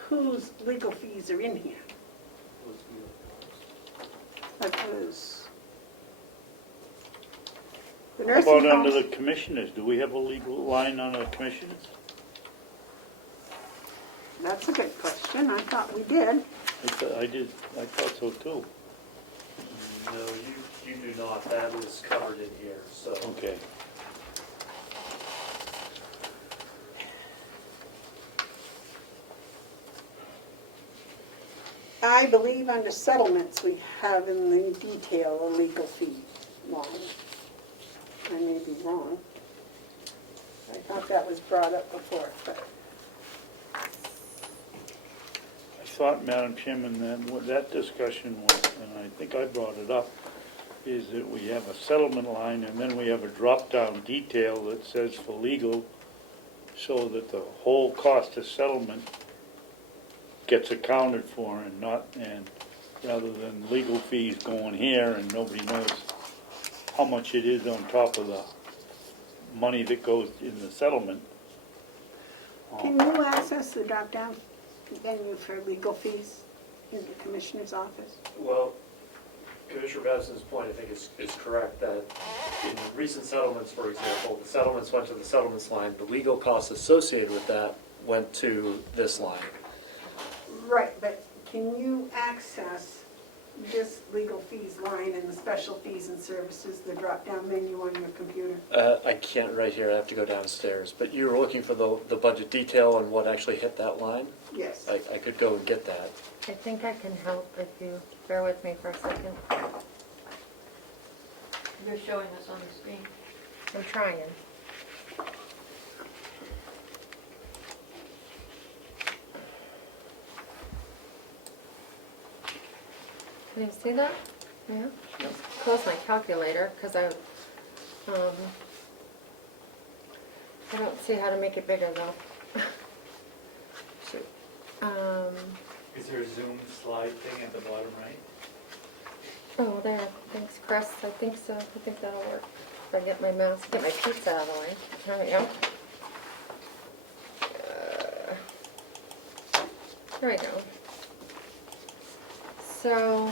whose legal fees are in here. Because the How nursing about under the homes, commissioners? Do we have a legal line on the commissioners? that's a good question. I thought we did. I thought so too. No, you do not. That is covered in here, so. Okay. I believe under settlements, we have in the detail a legal fee line. I may be wrong. I thought that was brought up before, but I thought, Madam Chairman, that what that discussion was, and I think I brought it up, is that we have a settlement line and then we have a drop-down detail that says for legal, so that the whole cost of settlement gets accounted for and not, and rather than legal fees going here and nobody knows how much it is on top of the money that goes in the settlement. can you access the drop-down menu for legal fees in the commissioner's office? Well, Commissioner Madison's point, I think, is correct, that in recent settlements, for example, the settlements went to the settlements line, the legal costs associated with that went to this line. Right, but can you access this legal fees line and the special fees and services, the drop-down menu on your computer? I can't right here, I have to go downstairs, but you were looking for the budget detail and what actually hit that line? Yes. I could go and get that. I think I can help if you bear with me for a second. You're showing us on the screen. I'm trying. Can you see that? Yeah. Let's close my calculator because I don't see how to make it bigger though. Shoot. Is there a Zoom slide thing at the bottom right? Oh, there. Thanks, Chris. I think so. I think that'll work. If I get my mouse, get my pizza out of the way. There we go. There we go. So,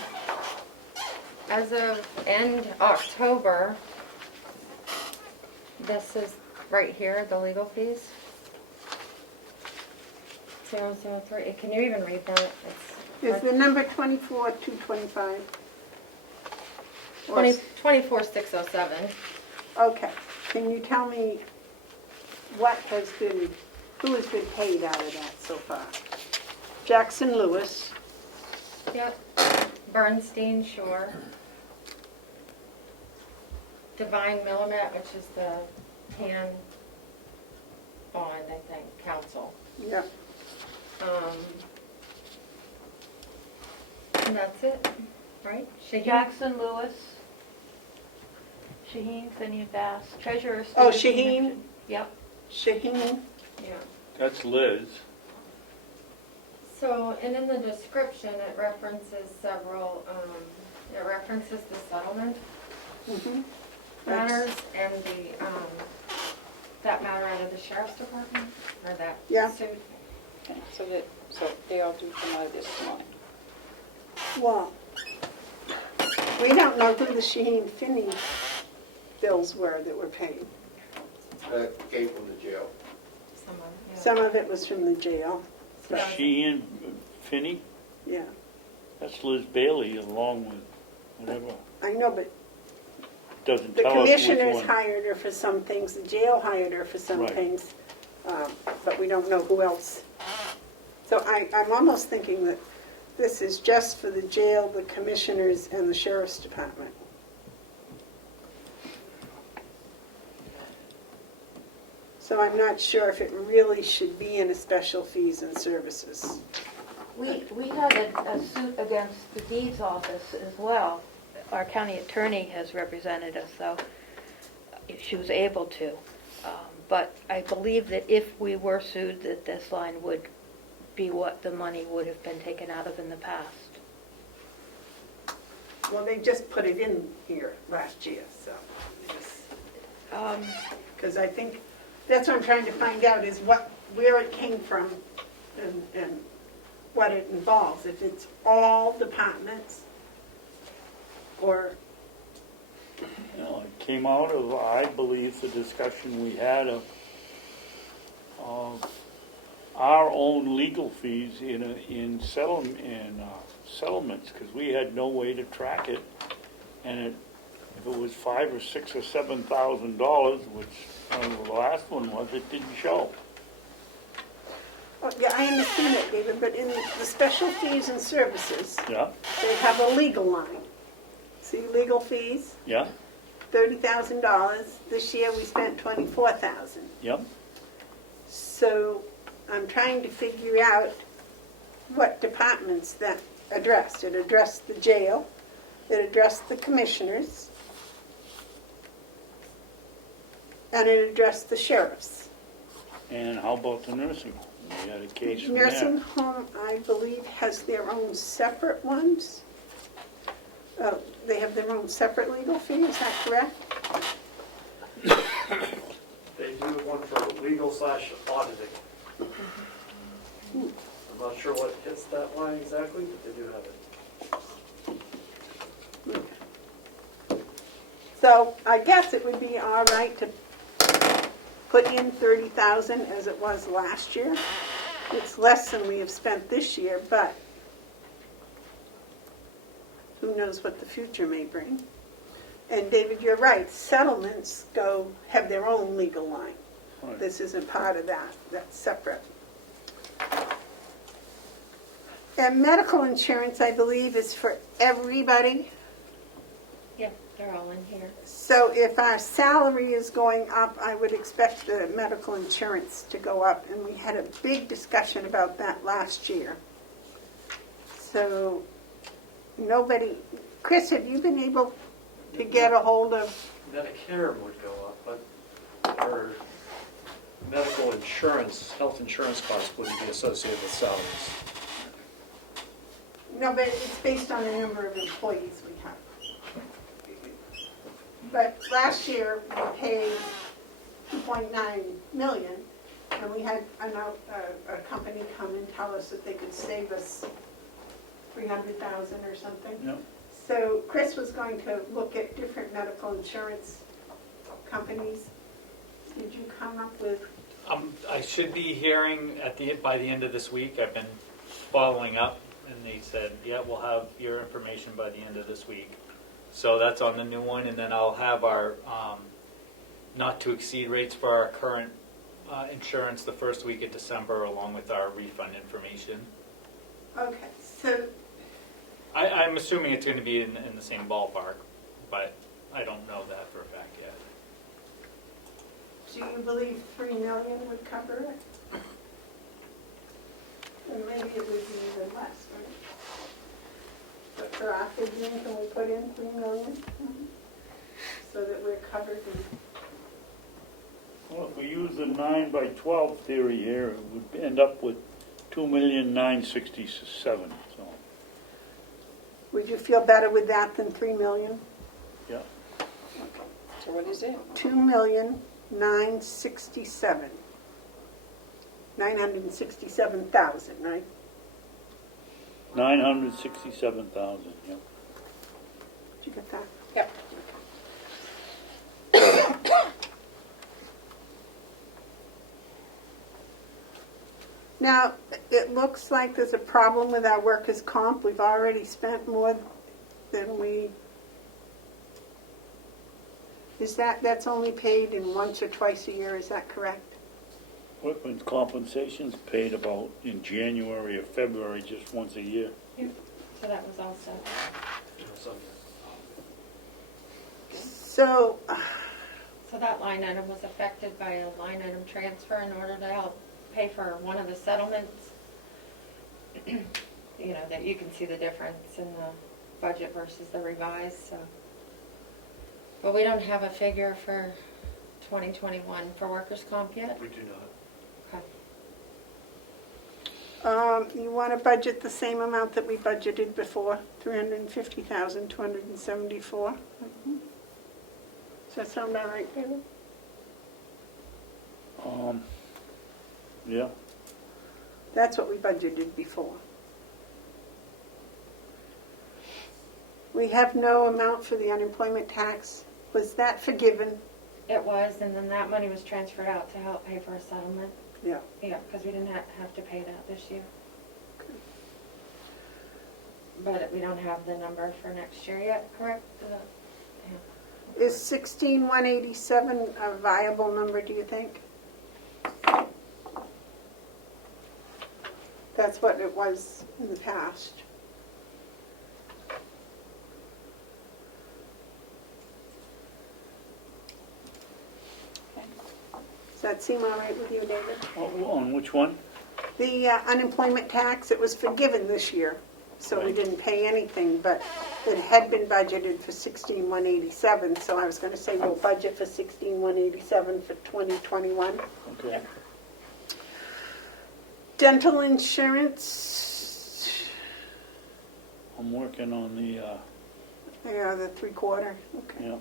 as of end October, this is right here, the legal fees. 003. Can you even read that? Is the number 24,225? 24,607. Okay, can you tell me what has been, who has been paid out of that so far? Jackson Lewis, Yep. Bernstein Shore. Divine Millimet, which is the Pan Bond, I think, Council. yeah, And that's it, right? Shaheen? Jackson Lewis, Shaheen, Finney Bass, Treasurer. Oh, State of New Shaheen? Hampshire. Yep. Shaheen, Yeah. That's Liz. So, and in the description, it references several, it references the settlement mhm. matters and the, that matter out of the sheriff's department, or that Yeah. suit. Okay, so they all do come out of this line. Well, we don't know who the Shaheen Finney bills were that were paid. That came from the jail. Some of it, yeah. Some of it was from the jail, For Sheehan Finney, yeah. that's Liz Bailey along with whatever. I know, but doesn't The tell us which commissioners one. hired her for some things, the jail hired her for some Right. things, but we don't know who else. So I'm almost thinking that this is just for the jail, the commissioners, and the sheriff's department. So I'm not sure if it really should be in a special fees and services. We had a suit against the deeds office as well. Our county attorney has represented us, so she was able to. But I believe that if we were sued, that this line would be what the money would have been taken out of in the past. Well, they just put it in here last year, so. Because I think, that's what I'm trying to find out, is where it came from and what it involves. If it's all departments, or, Well, it came out of, I believe, the discussion we had of our own legal fees in settlements, because we had no way to track it. And if it was $5,000 or $6,000 or $7,000, which the last one was, it didn't show. oh, yeah, I understand that, David, but in the special fees and services, Yeah, they have a legal line. See, legal fees, yeah, $30,000. This year we spent $24,000. yep. So I'm trying to figure out what departments that addressed. It addressed the jail, it addressed the commissioners, and it addressed the sheriffs. And how about the nursing home? We had a case from Nursing there. home, I believe, has their own separate ones. They have their own separate legal fee, is that correct? They do one for legal/auditing. I'm not sure what hits that line exactly, but they do have it. So I guess it would be all right to put in $30,000 as it was last year. It's less than we have spent this year, but who knows what the future may bring. And David, you're right, settlements have their own legal line. Right. This isn't part of that, that's separate. And medical insurance, I believe, is for everybody. Yeah, they're all in here. So if our salary is going up, I would expect the medical insurance to go up. And we had a big discussion about that last year. So Chris, have you been able to get a hold of? Medicare would go up, but our medical insurance, health insurance costs wouldn't be associated with salaries. No, but it's based on the number of employees we have. But last year, we paid $2.9 million, and we had a company come and tell us that they could save us $300,000 or something. Yep. So Chris was going to look at different medical insurance companies. Did you come up with? I should be hearing by the end of this week. I've been following up, and they said, yeah, we'll have your information by the end of this week. So that's on the new one, and then I'll have our not to exceed rates for our current insurance the first week of December, along with our refund information. Okay, so I'm assuming it's going to be in the same ballpark, but I don't know that for a fact yet. do you believe $3 million would cover it? And maybe it would be even less, right? But for our figuring, can we put in $3 million? So that we're covered in. Well, if we use the 9 by 12 theory here, it would end up with $2,967,000. So, Would you feel better with that than $3 million? yeah. So what is it? $2,967,000. 967,000, right? 967,000. Yeah. Did you get that? Yep. Now, it looks like there's a problem with our workers' comp. We've already spent more than we That's only paid in once or twice a year, is that correct? Workman's compensation's paid about in January or February, just once a year. So that was also, So, so that line item was affected by a line item transfer in order to help pay for one of the settlements. You know, that you can see the difference in the budget versus the revised, so. But we don't have a figure for 2021 for workers' comp yet? We do not. Okay. you want to budget the same amount that we budgeted before, 350,274? Does that sound about right, David? Yeah. That's what we budgeted before. We have no amount for the unemployment tax. Was that forgiven? It was, and then that money was transferred out to help pay for a settlement. Yeah. Yeah, because we didn't have to pay that this year. But we don't have the number for next year yet, correct? Yeah. Is 16,187 a viable number, do you think? That's what it was in the past. Does that seem all right with you, David? On which one? The unemployment tax, it was forgiven this year, so we Right. didn't pay anything, but it had been budgeted for 16,187, so I was going to say we'll budget for 16,187 for 2021. Okay. Dental insurance, I'm working on the, yeah, the 3/4, okay. yeah.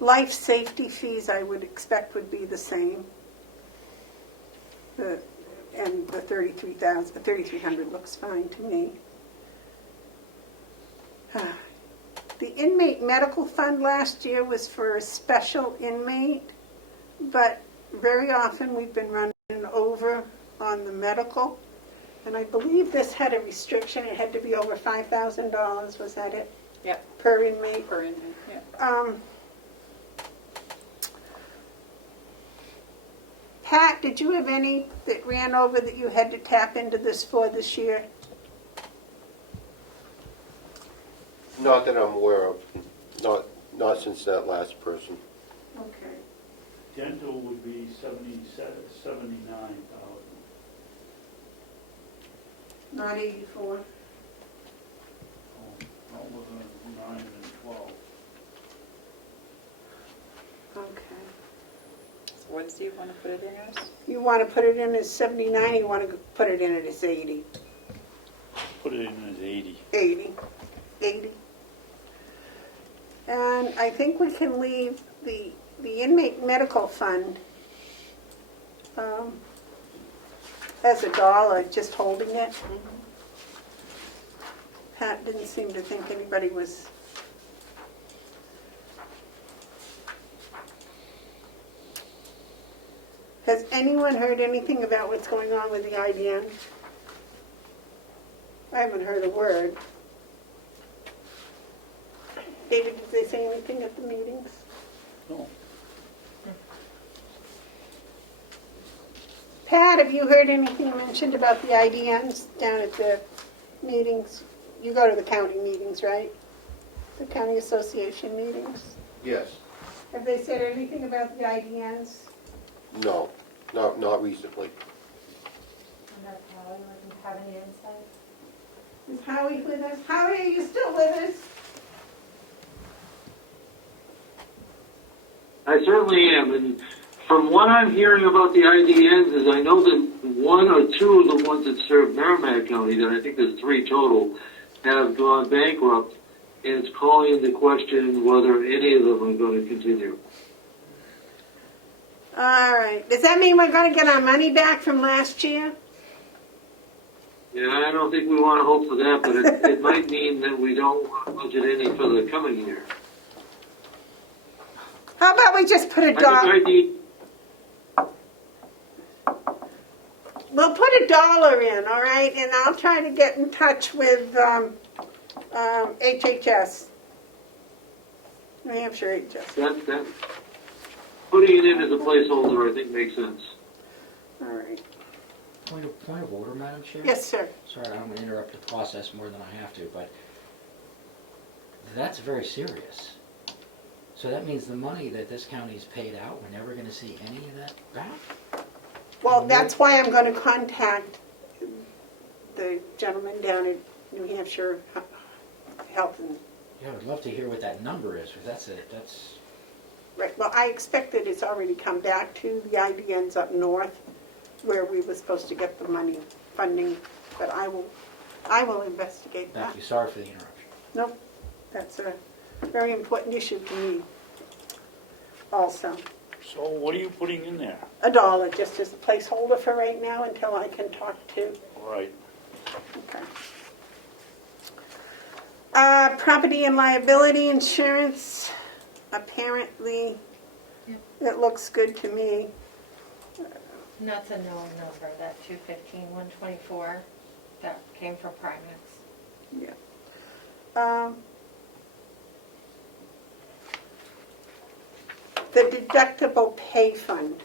Life safety fees I would expect would be the same. And the 3,300 looks fine to me. The inmate medical fund last year was for a special inmate, but very often we've been running over on the medical. And I believe this had a restriction, it had to be over $5,000, was that it? Yep. Per inmate? Per inmate, yeah. Pat, did you have any that ran over that you had to tap into this for this year? Not that I'm aware of, not since that last person. Okay. Dental would be 79,000. Not 84. That was 9 and 12. Okay. So what do you want to put it in as? You want to put it in as 79, you want to put it in as 80? Put it in as 80. 80. And I think we can leave the inmate medical fund as $1, just holding it. Pat didn't seem to think anybody was... Has anyone heard anything about what's going on with the IDN? I haven't heard a word. David, did they say anything at the meetings? No. Pat, have you heard anything mentioned about the IDNs down at the meetings? You go to the county meetings, right? The county association meetings? Yes. Have they said anything about the IDNs? No, not recently. And Howie doesn't have any insight. Is Howie with us? Howie, are you still with us? I certainly am, and from what I'm hearing about the IDNs is I know that one or two of the ones that serve Merrimack County, that I think there's 3 total, have gone bankrupt, and it's calling into question whether any of them are going to continue. All right. Does that mean we're going to get our money back from last year? Yeah, I don't think we want to hope for that, but it might mean that we don't want to budget any for the coming year. How about we just put a I think dollar? We'll put $1 in, all right? And I'll try to get in touch with HHS. New Hampshire 8, Jessica. That, putting it in as a placeholder, I think makes sense. All right. Point of order, Madam Chair? Yes, sir. Sorry, I don't want to interrupt the process more than I have to, but that's very serious. So that means the money that this county's paid out, we're never going to see any of that back? Well, that's why I'm going to contact the gentleman down at New Hampshire Health and, Yeah, I'd love to hear what that number is, because that's, right, well, I expect that it's already come back to the IDNs up north where we were supposed to get the money, funding, but I will investigate that. thank you, sorry for the interruption. Nope, that's a very important issue to me also. So what are you putting in there? $1, just as a placeholder for right now until I can talk to. All right. Okay. Property and liability insurance, apparently, it looks good to me. And that's a known number, that 215, 124, that came from Primex. Yeah. The deductible pay fund.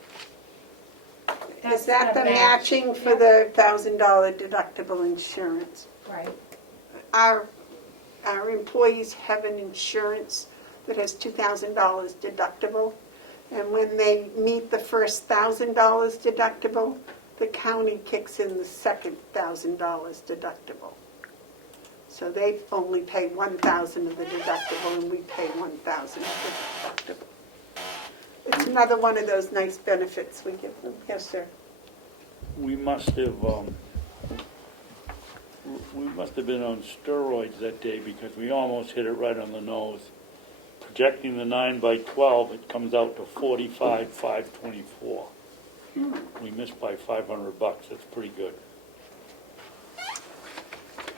That's Is that the the match. matching for the $1,000 deductible insurance? Right. Our employees have an insurance that has $2,000 deductible, and when they meet the first $1,000 deductible, the county kicks in the second $1,000 deductible. So they only pay $1,000 of the deductible, and we pay $1,000 of the deductible. It's another one of those nice benefits we give them. Yes, sir. We must have been on steroids that day because we almost hit it right on the nose. Projecting the 9x12, it comes out to 45,524. We missed by $500. That's pretty good.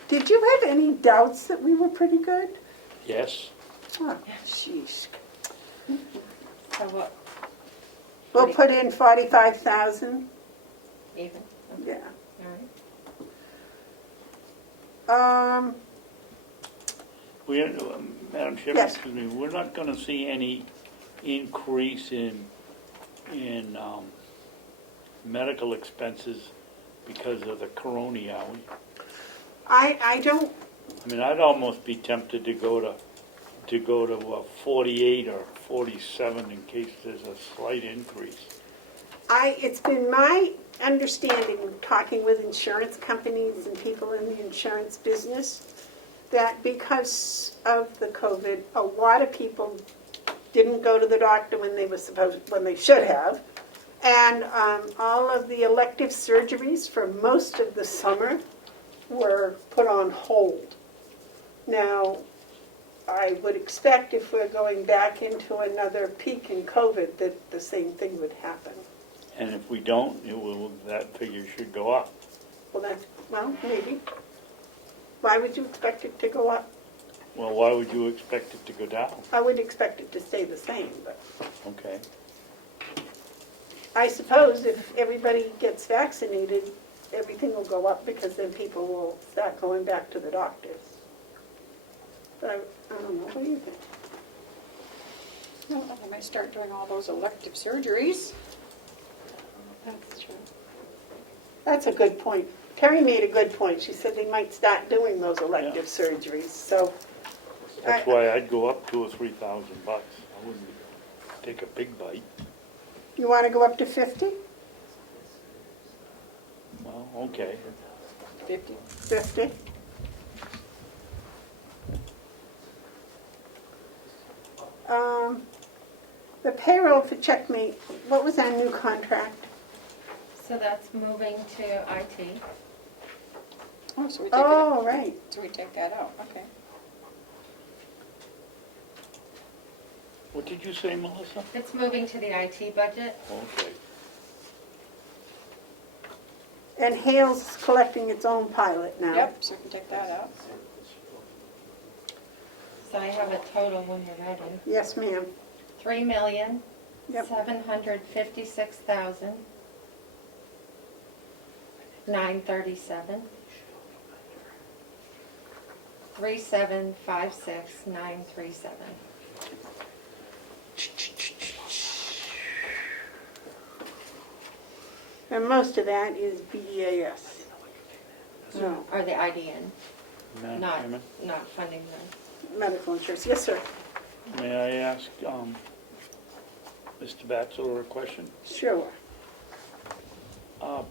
Did you have any doubts that we were pretty good? Yes. Oh, sheesh. So what? We'll put in 45,000. Even? Yeah. All right. Madam Chairman, Yes. excuse me, we're not going to see any increase in medical expenses because of the corona, are we? I don't. I mean, I'd almost be tempted to go to 48 or 47 in case there's a slight increase. It's been my understanding, talking with insurance companies and people in the insurance business, that because of the COVID, a lot of people didn't go to the doctor when they should have, and all of the elective surgeries for most of the summer were put on hold. Now, I would expect if we're going back into another peak in COVID that the same thing would happen. And if we don't, that figure should go up. Well, maybe. Why would you expect it to go up? Well, why would you expect it to go down? I would expect it to stay the same, but Okay. I suppose if everybody gets vaccinated, everything will go up because then people will start going back to the doctors. But I don't know. What do you think? Well, they might start doing all those elective surgeries. That's true. That's a good point. Terry made a good point. She said they might start doing those elective surgeries. So That's why I'd go up $2,000 or $3,000. I wouldn't take a big bite. you want to go up to 50? Well, okay. 50. 50? The payroll for Checkmate, what was our new contract? So that's moving to IT. Oh, so we take Oh, right. it. So we take that out. Okay. What did you say, Melissa? It's moving to the IT budget. Okay. And Hale's collecting its own pilot now. Yep. So we can take that out. So I have a total when you're ready. Yes, ma'am. Yep. $3,756,937. 3756937. And most of that is BEAS. No, Or the IDN, Madam not, Chairman, not funding the, medical insurance. Yes, sir. may I ask Mr. Batchelor a question? Sure.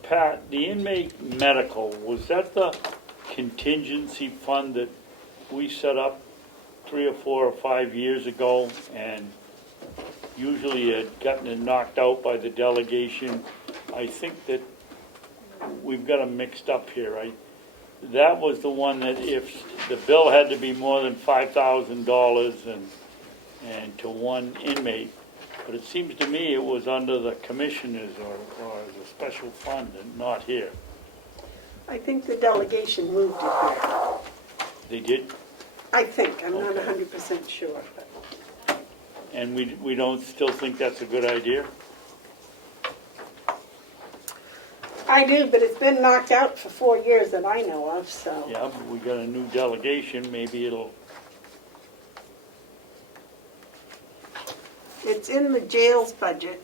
Pat, the inmate medical, was that the contingency fund that we set up 3 or 4 or 5 years ago, and usually had gotten it knocked out by the delegation? I think that we've got them mixed up here. That was the one that if the bill had to be more than $5,000 and to one inmate, but it seems to me it was under the commissioners or the special fund and not here. I think the delegation moved it here. They did? I think. I'm not Okay. 100% sure. But And we don't still think that's a good idea? I do, but it's been knocked out for 4 years that I know of, so. Yeah, but we got a new delegation, maybe it'll, It's in the jail's budget.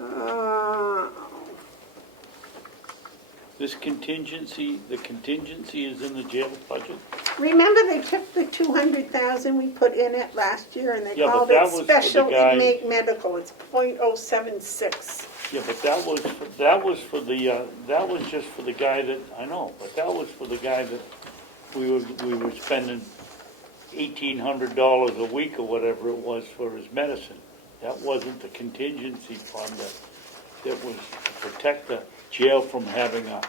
Uh, this contingency, the contingency is in the jail budget? Remember they took the 200,000 we put in it last year and they Yeah, but called that it was for the special guy- inmate medical. It's .076. Yeah, but that was just for the guy that, I know, but that was for the guy that we were spending $1,800 a week or whatever it was for his medicine. That wasn't the contingency fund that was to protect the jail from having a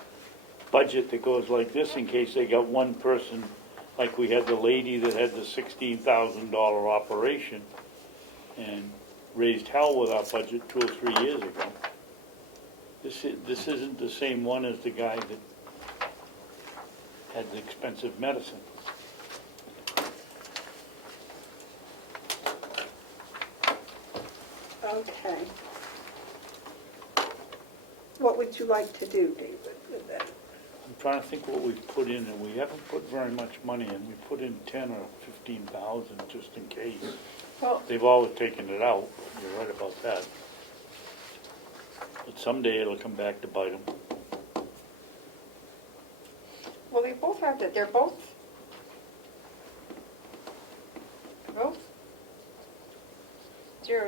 budget that goes like this in case they got one person, like we had the lady that had the $16,000 operation and raised hell with our budget 2 or 3 years ago. This isn't the same one as the guy that had the expensive medicine. Okay. What would you like to do, David, with that? I'm trying to think what we've put in, and we haven't put very much money in. We put in 10 or 15,000 just in case. Well, They've always taken it out. You're right about that. But someday it'll come back to bite them. well, they both have that, they're both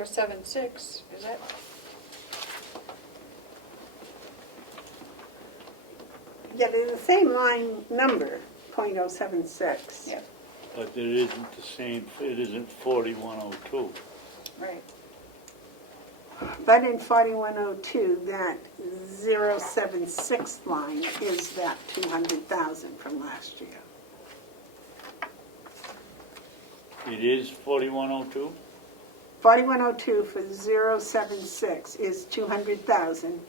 076, is that? Yeah, they're the same line number, .076. Yeah, But it isn't the same, it isn't 4102. right. But in 4102, that 076 line is that 200,000 from last year. It is 4102? 4102 for 076 is 200,000.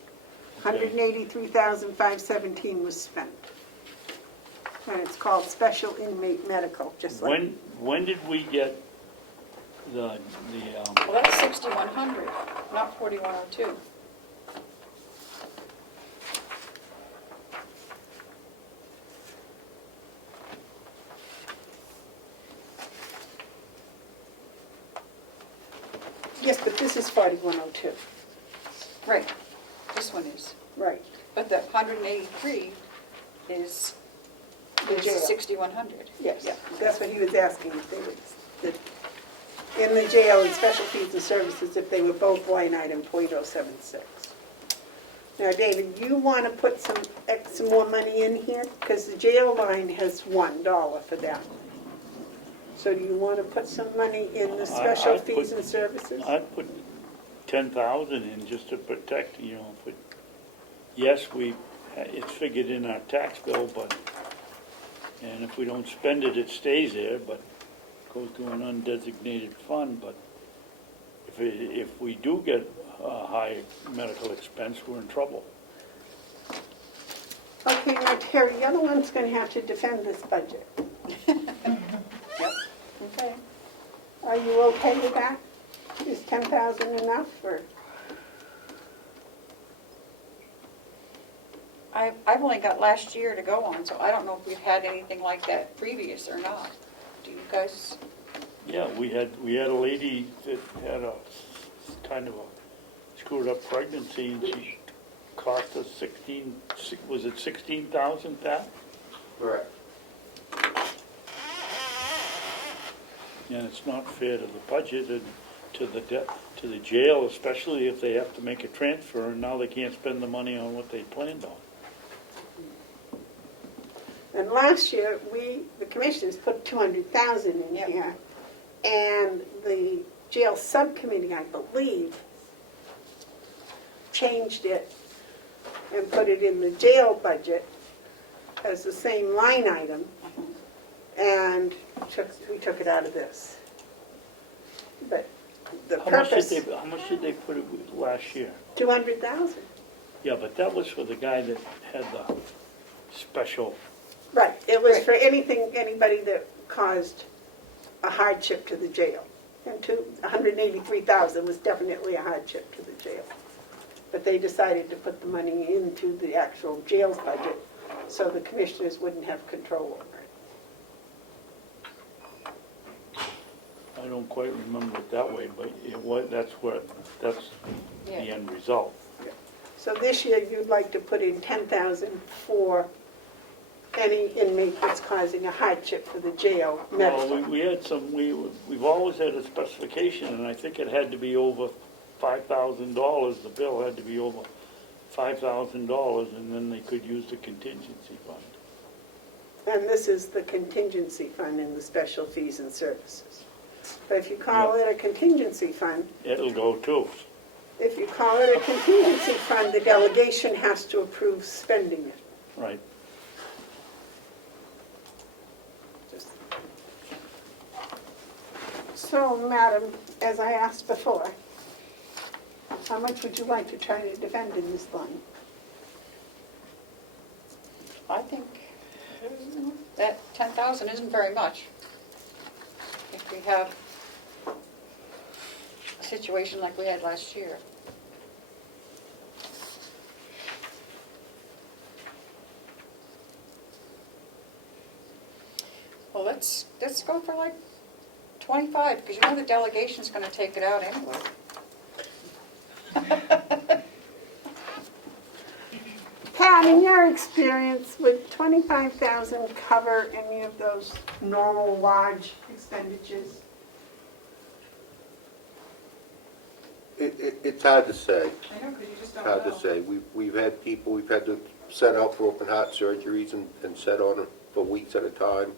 183,517 was spent. And it's called special inmate medical, just like. When did we get the Well, that's 6,100, not 4,102. Yes, but this is 4102. Right, this one is. Right. But the 183 is The jail. 6,100. Yes, Yeah. that's what he was asking, if they would, in the jail and special fees and services, if they were both line item .076. Now, David, you want to put some more money in here? Because the jail line has $1 for that. So do you want to put some money in the special I'd put- fees and services? I'd put 10,000 in just to protect, yes, it's figured in our tax bill, and if we don't spend it, it stays there, but goes to an undesignated fund, but if we do get a high medical expense, we're in trouble. Okay, now Terry, the other one's going to have to defend this budget. Yep. Okay. Are you okay with that? Is 10,000 enough, or? I've only got last year to go on, so I don't know if we've had anything like that previous or not. Do you guys Yeah, we had a lady that had a kind of a screwed up pregnancy, and she cost us was it 16,000, Pat? Correct. And it's not fair to the budget and to the jail, especially if they have to make a transfer, and now they can't spend the money on what they planned on. And last year, the commissioners put 200,000 in Yep. here. And the jail subcommittee, I believe, changed it and put it in the jail budget as the same line item. And we took it out of this. But the How much purpose, did they put it last year? 200,000. Yeah, but that was for the guy that had the special, Right, it was for anybody that caused a hardship to the jail. And 183,000 was definitely a hardship to the jail. But they decided to put the money into the actual jail's budget so the commissioners wouldn't have control over it. I don't quite remember it that way, but that's the Yeah. end result. So this year, you'd like to put in 10,000 for any inmate that's causing a hardship for the jail medical. Well, we had we've always had a specification, and I think it had to be over $5,000. The bill had to be over $5,000, and then they could use the contingency fund. And this is the contingency fund in the special fees and services. But if you call it a contingency fund, It'll go too. if you call it a contingency fund, the delegation has to approve spending it. Right. So, Madam, as I asked before, how much would you like to try to defend in this line? I think that 10,000 isn't very much. If we have a situation like we had last year. Well, let's go for like 25, because you know the delegation's going to take it out anyway. Pat, in your experience, would 25,000 cover any of those normal large expenditures? It's hard to say. I know, because you just It's hard to say. We've had people, we've had to set out for open heart surgeries and set on them for weeks at a time.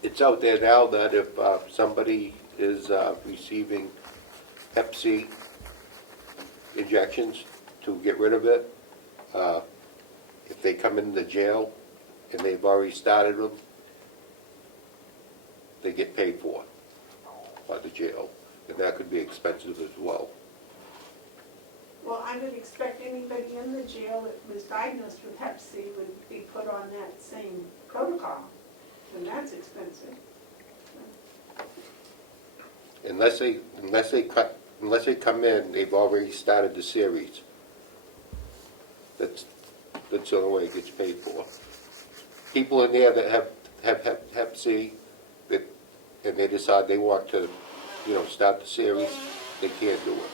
It's out there now that if somebody is receiving Hep C injections to get rid of it, if they come into jail and they've already started them, they get paid for by the jail, and that could be expensive as well. Well, I would expect anybody in the jail that was diagnosed with Hep C would be put on that same protocol, and that's expensive. Unless they come in, they've already started the series. That's the only way it gets paid for. People in there that have Hep C, and they decide they want to, start the series, they can't do it.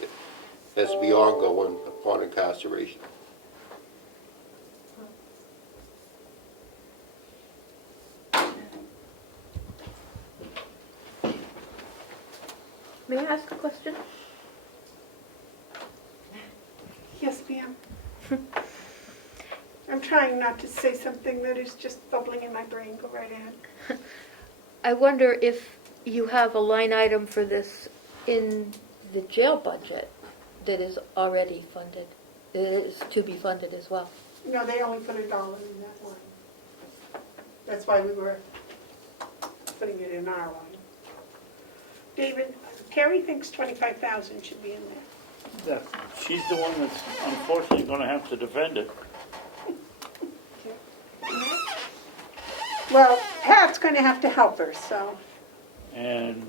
It has to be ongoing upon incarceration. May I ask a question? Yes, ma'am. I'm trying not to say something that is just bubbling in my brain. Go right ahead. I wonder if you have a line item for this in the jail budget that is already funded, that is to be funded as well. No, they only put $1 in that line. That's why we were putting it in our line. David, Terry thinks 25,000 should be in there. She's the one that's unfortunately going to have to defend it. Well, Pat's going to have to help her, so. And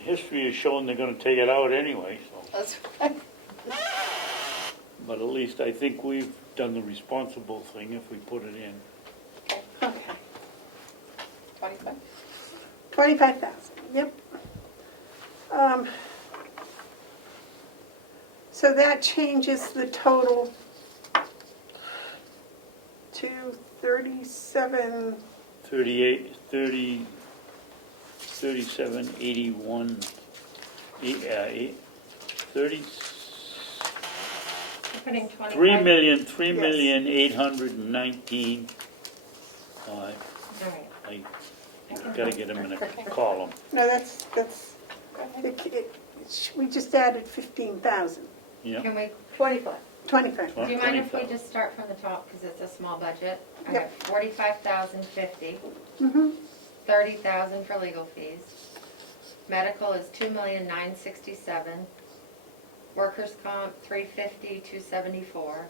history has shown they're going to take it out anyway. So. That's right. But at least I think we've done the responsible thing if we put it in. Okay. 25? 25,000, yep. So that changes the total to 37, 3781, 30, Putting 25. 3,819. All right. I gotta get them in a column. no, that's, we just added 15,000. Yeah. Can we, 25. 25. do you mind if we 25. just start from the top, because it's a small budget? I Yep. have 45,050, Mm-hmm. 30,000 for legal fees. Medical is 2,967,000. Workers' comp, 350, 274.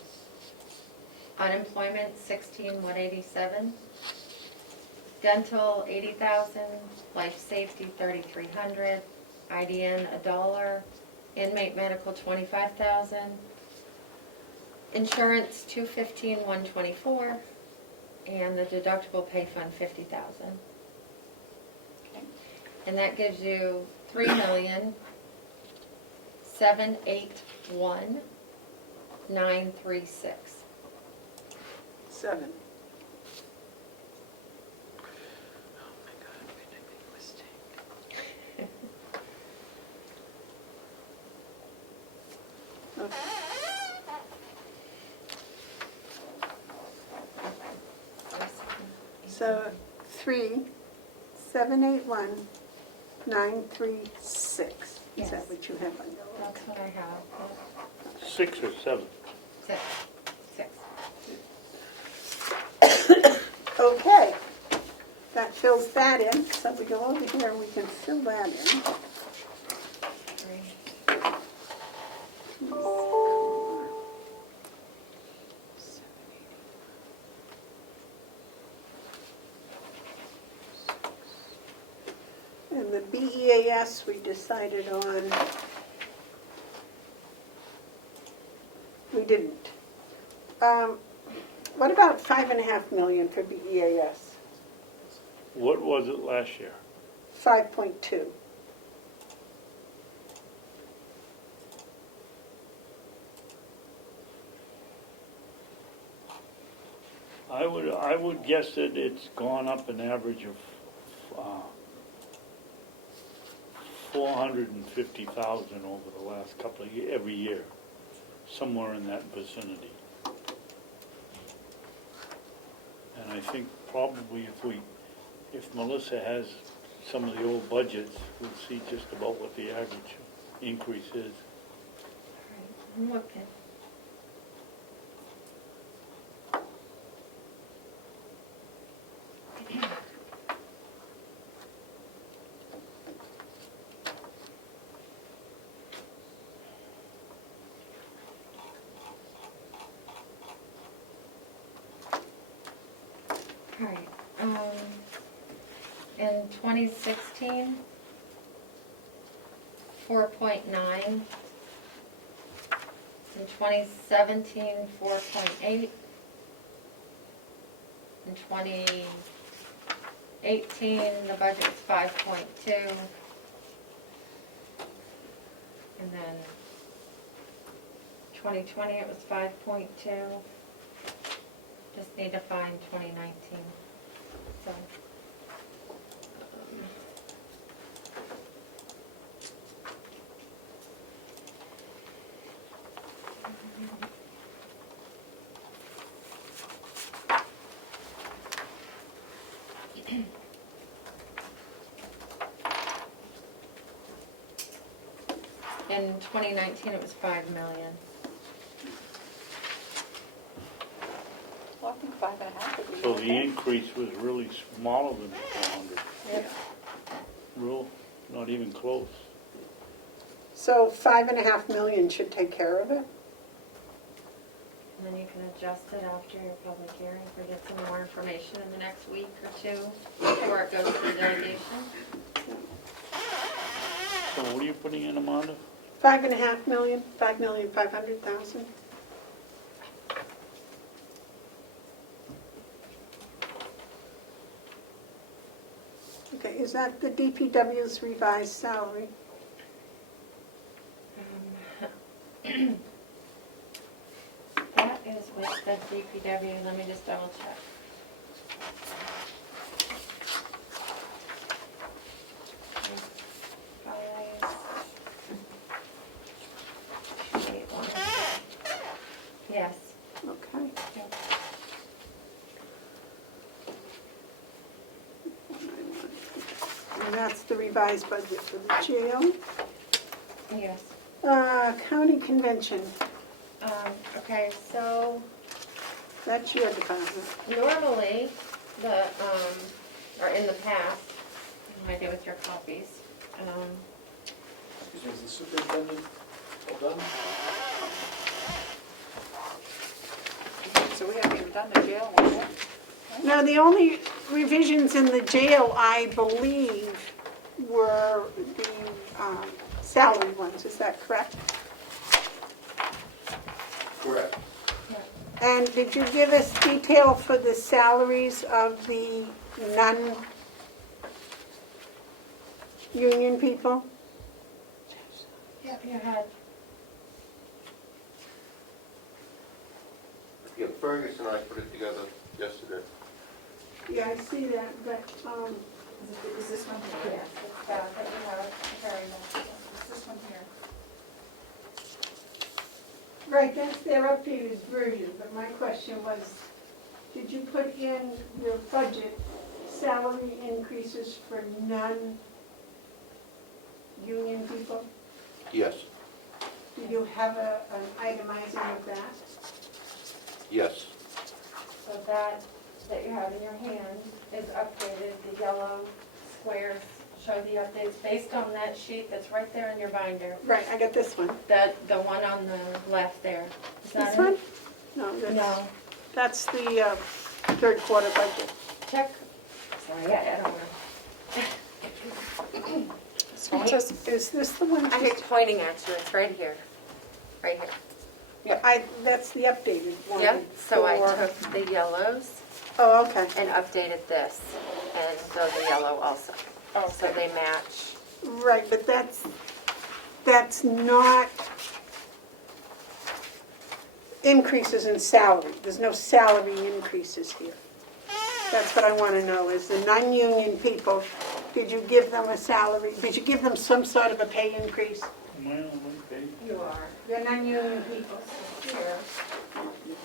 Unemployment, 16,187. Dental, 80,000. Life safety, 3,300. IDN, $1. Inmate medical, 25,000. Insurance, 215, 124. And the deductible pay fund, 50,000. Okay. And that gives you 3,781,936. 7. Okay. So 3,781,936. Is that Yes. what you have on your That's what I have. 6 or 7. Six. Okay, that fills that in. So if we go over here, we can fill that in. Three. And the BEAS we decided on, we didn't. What about 5.5 million for BEAS? What was it last year? 5.2. I would guess that it's gone up an average of 450,000 over the last couple of years, every year, somewhere in that vicinity. And I think probably if Melissa has some of the old budgets, we'll see just about what the average increase is. I'm looking. All right, in 2016, 4.9. In 2017, 4.8. In 2018, the budget's 5.2. And then 2020, it was 5.2. Just need to find 2019. So. In 2019, it was 5 million. Well, I think 5.5 would be So the okay. increase was really smaller than 400. Yep. Real, not even close. So 5.5 million should take care of it? And then you can adjust it after your public hearing if we get some more information in the next week or two before it goes to the delegation. So what are you putting in, Amanda? 5.5 million, 5,500,000. is that the DPW's revised salary? That is with the DPW, let me just double check. Yes. Okay. And that's the revised budget for the jail. Yes. County convention, Okay, so that's your department. normally, or in the past, I do with your copies, Excuse me, is the superintendent all done? So we haven't even done the jail one yet. Now, the only revisions in the jail, I believe, were the salary ones, is that correct? Correct. And did you give us detail for the salaries of the non-union people? Yep, you had. Yeah, Fergus and I put it together yesterday. Yeah, I see that, but, Is this one here? Yes, it's got, but you have it very much. Is this one here? right, that's their updated version, but my question was, did you put in your budget salary increases for non-union people? Yes, Do you have an itemizing of that? yes. So that you have in your hand is updated, the yellow squares show the updates based on that sheet that's right there in your binder. Right, I got this one. The one on the left there. Is that This it? one? No, No, that's the third quarter budget. check, sorry, I don't know. Is this the one? I'm pointing at you, it's right here, right here. Yeah, that's the updated one. Yep, so I for- took the yellows Oh, okay. and updated this, and those are yellow also. Oh, So they match. Right, but that's not increases in salary. There's no salary increases here. That's what I want to know, is the non-union people, did you give them a salary? Did you give them some sort of a pay increase? Well, okay. You are. The non-union people. Here.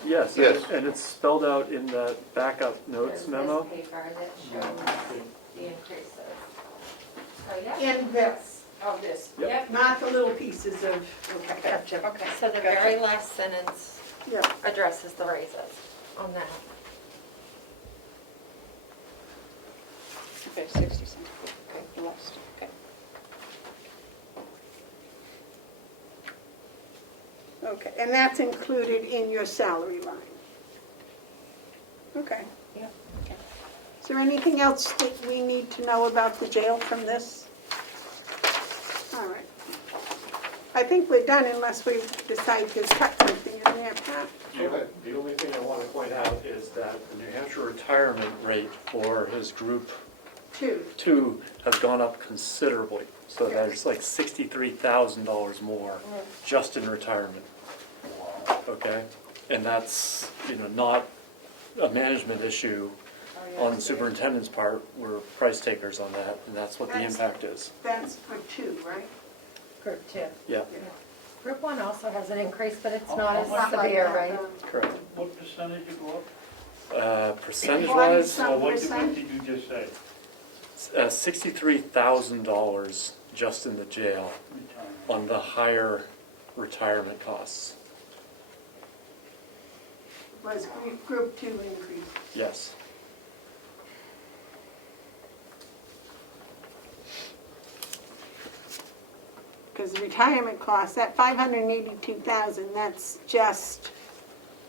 Yes, Yes. and it's spelled out in the backup notes There's memo. this paper that shows the increases. So, yeah. In this, of this. Yep. Not the little pieces of, okay, gotcha. Okay. So the very last sentence Yeah. addresses the raises on that. Okay, 60 cents. Okay, the last, okay. Okay, and that's included in your salary line? Okay. Yep. Is there anything else that we need to know about the jail from this? All right. I think we're done unless we decide to cut something in there, Pat. The only thing I want to point out is that the New Hampshire retirement rate for his group 2 has gone up considerably. So there's like $63,000 more just in retirement. Okay? And that's, not a management issue on the superintendent's part. We're price takers on that, and that's what the impact is. That's for 2, right? Group 2. Yeah, Group 1 also has an increase, but it's How not as much? severe, right? correct. What percentage you go up? Percentage-wise, Well, what Percent? did you just say? $63,000 just in the jail on the higher retirement costs. Was group 2 increase? Yes. Because the retirement costs, that $582,000, that's just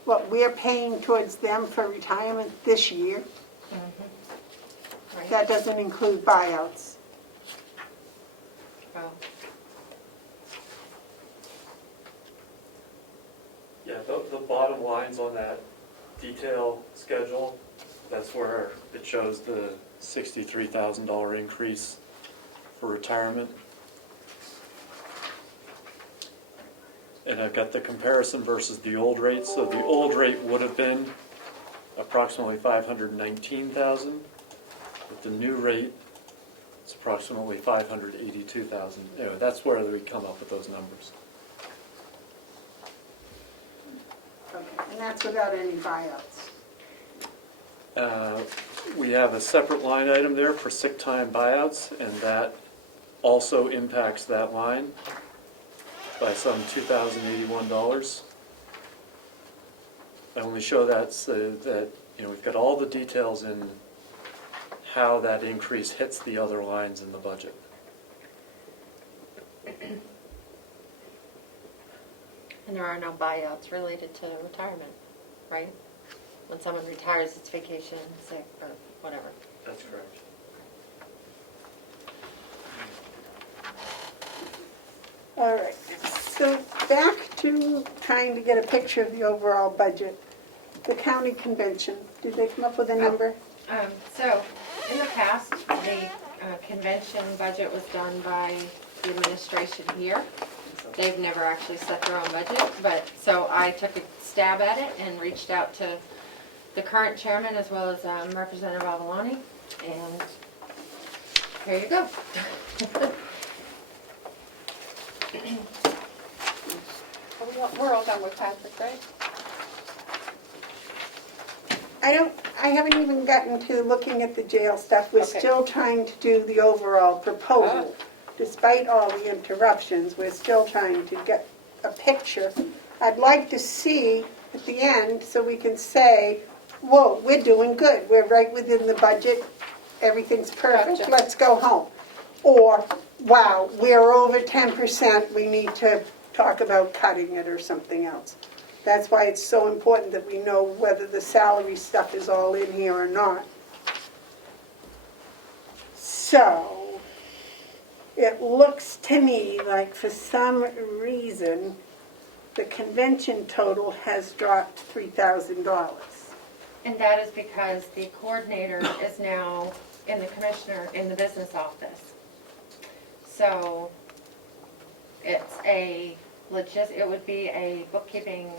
what we're paying towards them for retirement this year. Right. That doesn't include buyouts. Oh. Yeah, the bottom lines on that detail schedule That's where it shows the $63,000 increase for retirement. And I've got the comparison versus the old rate. So the old rate would have been approximately $519,000. With the new rate, it's approximately $582,000. Anyway, that's where we come up with those numbers. Okay, and that's without any buyouts. We have a separate line item there for sick time buyouts, and that also impacts that line by some $2,081. I only show that so that we've got all the details in how that increase hits the other lines in the budget. And there are no buyouts related to retirement, right? When someone retires, it's vacation, sick, or whatever. That's correct. All right, so back to trying to get a picture of the overall budget. The county convention, did they come up with a number? So, in the past, the convention budget was done by the administration here. They've never actually set their own budget, but, so I took a stab at it and reached out to the current chairman as well as Representative Avaloni, and here you go. We're all done with Patrick, right? I haven't even gotten to looking at the jail stuff. We're Okay. still trying to do the overall proposal. Despite all the interruptions, we're still trying to get a picture. I'd like to see at the end so we can say, whoa, we're doing good. We're right within the budget. Everything's perfect. Gotcha. Let's go home. Or, wow, we're over 10%. We need to talk about cutting it or something else. That's why it's so important that we know whether the salary stuff is all in here or not. So, it looks to me like for some reason, the convention total has dropped $3,000. And that is because the coordinator is now in the business office. So it's it would be a bookkeeping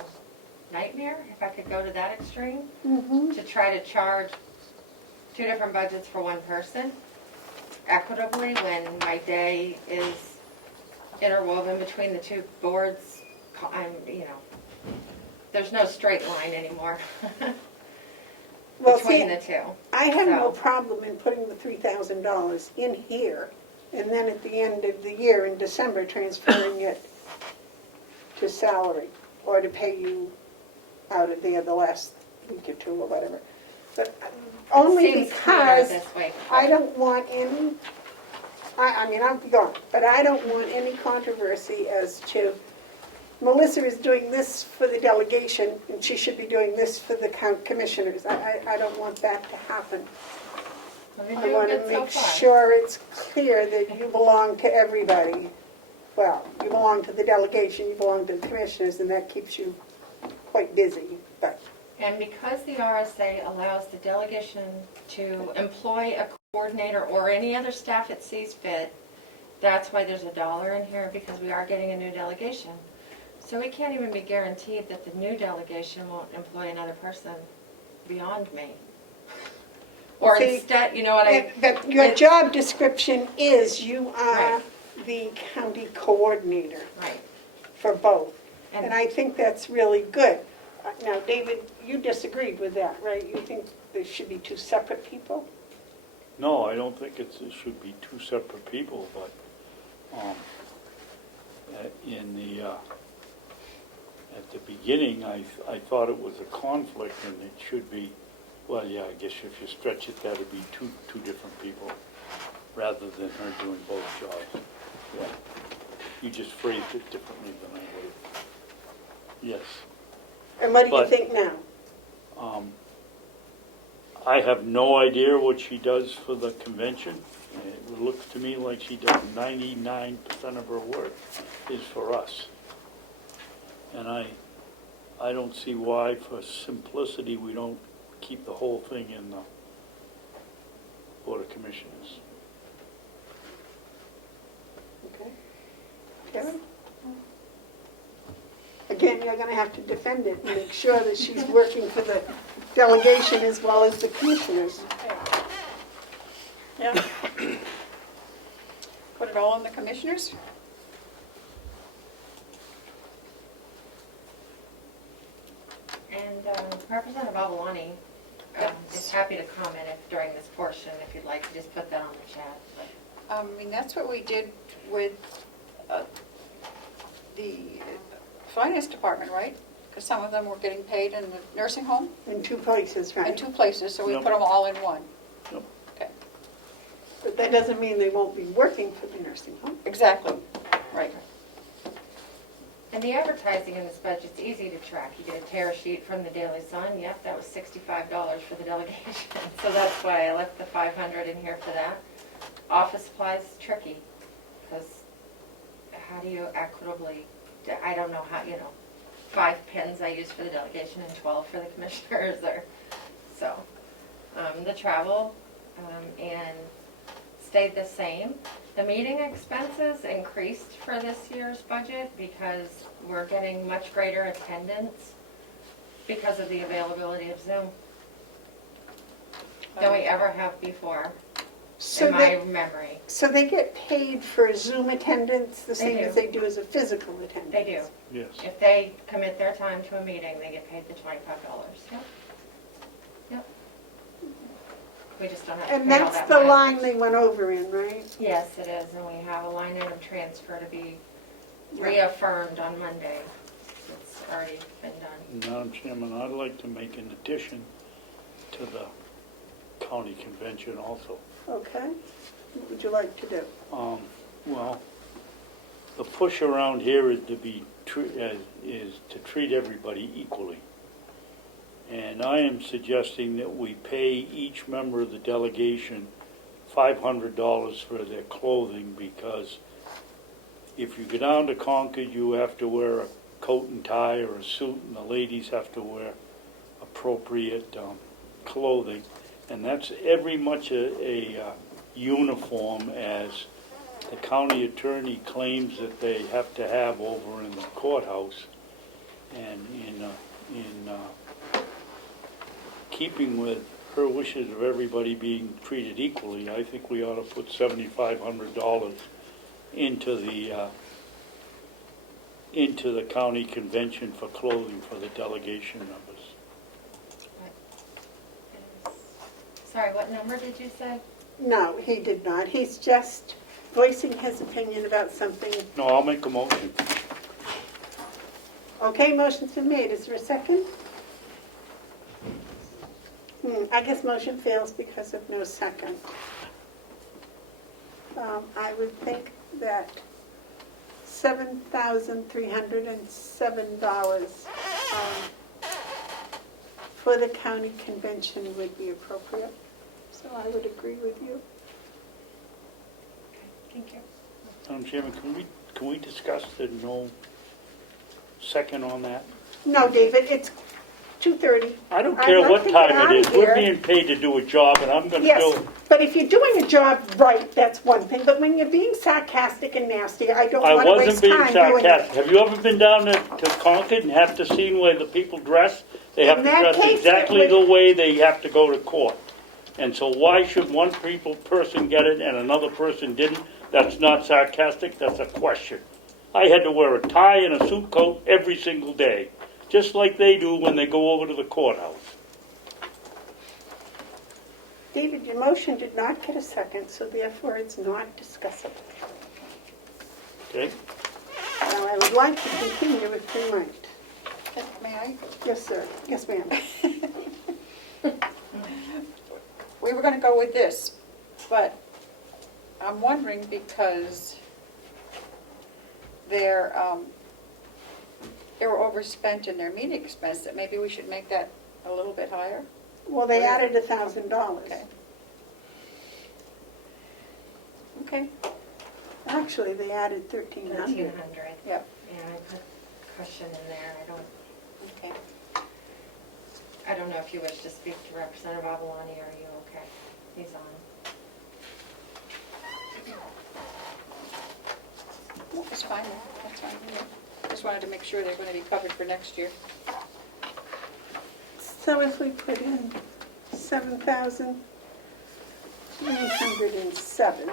nightmare if I could go to that extreme, to try to charge two different budgets for one person equitably when my day is interwoven between the two boards. There's no straight line anymore. Well, between see, the two. I have no So- problem in putting the $3,000 in here, and then at the end of the year, in December, transferring it to salary, or to pay you out of there the last week or two, or whatever. But only Seems cleaner because this way. I don't want any, I mean, I'll be gone, but I don't want any controversy as to, Melissa is doing this for the delegation, and she should be doing this for the commissioners. I don't want that to happen. Well, you're I doing want to good so make far. sure it's clear that you belong to everybody. Well, you belong to the delegation, you belong to the commissioners, and that keeps you quite busy, but. And because the RSA allows the delegation to employ a coordinator or any other staff it sees fit, that's why there's $1 in here, because we are getting a new delegation. So we can't even be guaranteed that the new delegation won't employ another person beyond me. Or See, instead, you know what I... But your it's- job description is you are Right. the county coordinator Right. for both. And- And I think that's really good. Now, David, you disagreed with that, right? You think there should be two separate people? No, I don't think it should be two separate people, but at the beginning, I thought it was a conflict, and it should be, well, yeah, I guess if you stretch it, that would be two different people, rather than her doing both jobs. Yeah, you just phrased it differently than I would have. Yes. And what do you But- think now? I have no idea what she does for the convention. It looks to me like she does 99% of her work is for us. And I don't see why, for simplicity, we don't keep the whole thing in the Board of Commissioners. Okay. Kevin? Again, you're gonna have to defend it and make sure that she's working for the delegation as well as the commissioners. Yeah. Put it all on the commissioners? And Representative Avaloni is happy to comment if during this portion, if you'd like to just put that on the chat. But I mean, that's what we did with the finance department, right? Because some of them were getting paid in the nursing home In 2 places, in right? 2 places, so we Yep. put them all in one. Yep. Okay, But that doesn't mean they won't be working for the nursing home. exactly, right. And the advertising in this budget's easy to track. You get a tear sheet from the Daily Sun. Yep, that was $65 for the delegation. So that's why I left the 500 in here for that. Office supplies is tricky because how do you equitably? I don't know how. 5 pens I use for the delegation and 12 for the commissioners. Or so the travel and stayed the same. The meeting expenses increased for this year's budget because we're getting much greater attendance because of the availability of Zoom than we ever have before, in my memory. So they get paid for Zoom attendance the They same do. as they do as a physical attendance? They do. Yes. If they commit their time to a meeting, they get paid the $25. Yep. Yep. We just don't have to And pay all that's that the money. line they went over in, right? Yes, it is, and we have a line item transfer to be reaffirmed on Monday. It's already been done. Madam Chairman, I'd like to make an addition to the county convention also. Okay. What would you like to do? Well, the push around here is to treat everybody equally. And I am suggesting that we pay each member of the delegation $500 for their clothing, because if you go down to Concord, you have to wear a coat and tie or a suit, and the ladies have to wear appropriate clothing. And that's every much a uniform as the county attorney claims that they have to have over in the courthouse. And in keeping with her wishes of everybody being treated equally, I think we ought to put $7,500 into the county convention for clothing for the delegation members. Sorry, what number did you say? No, he did not. He's just voicing his opinion about something. No, I'll make a motion. Okay, motion's been made. Is there a second? I guess motion fails because of no second. I would think that $7,307 for the county convention would be appropriate. So I would agree with you. Thank you. Madam Chairman, can we discuss the no second on that? No, David, it's 2:30. I don't I'd care like what to get time out it of is. We're here. being paid to do a job, and I'm going to Yes, still... but if you're doing a job right, that's one thing. But when you're being sarcastic and nasty, I don't I want to wasn't waste being time doing sarcastic. it. Have you ever been down to Concord and have to see where the people dress? They have In to that dress case, exactly it would- the way they have to go to court. And so why should one person get it and another person didn't? That's not sarcastic, that's a question. I had to wear a tie and a suit coat every single day, just like they do when they go over to the courthouse. David, your motion did not get a second, so therefore it's not discussable. Okay? Now, I would like to continue if you might. May I? Yes, sir. Yes, ma'am. We were going to go with this, but I'm wondering because they were overspent in their meeting expense, that maybe we should make that a little bit higher. Well, they added $1,000. Okay. Okay. Actually, they added 1,300. 1,300. Yep. Yeah, I put cushion in there. I don't. Okay. I don't know if you wish to speak to Representative Avaloni, are you okay? He's on. Well, it's fine, that's fine. Just wanted to make sure they're gonna be covered for next year. So if we put in 7,307,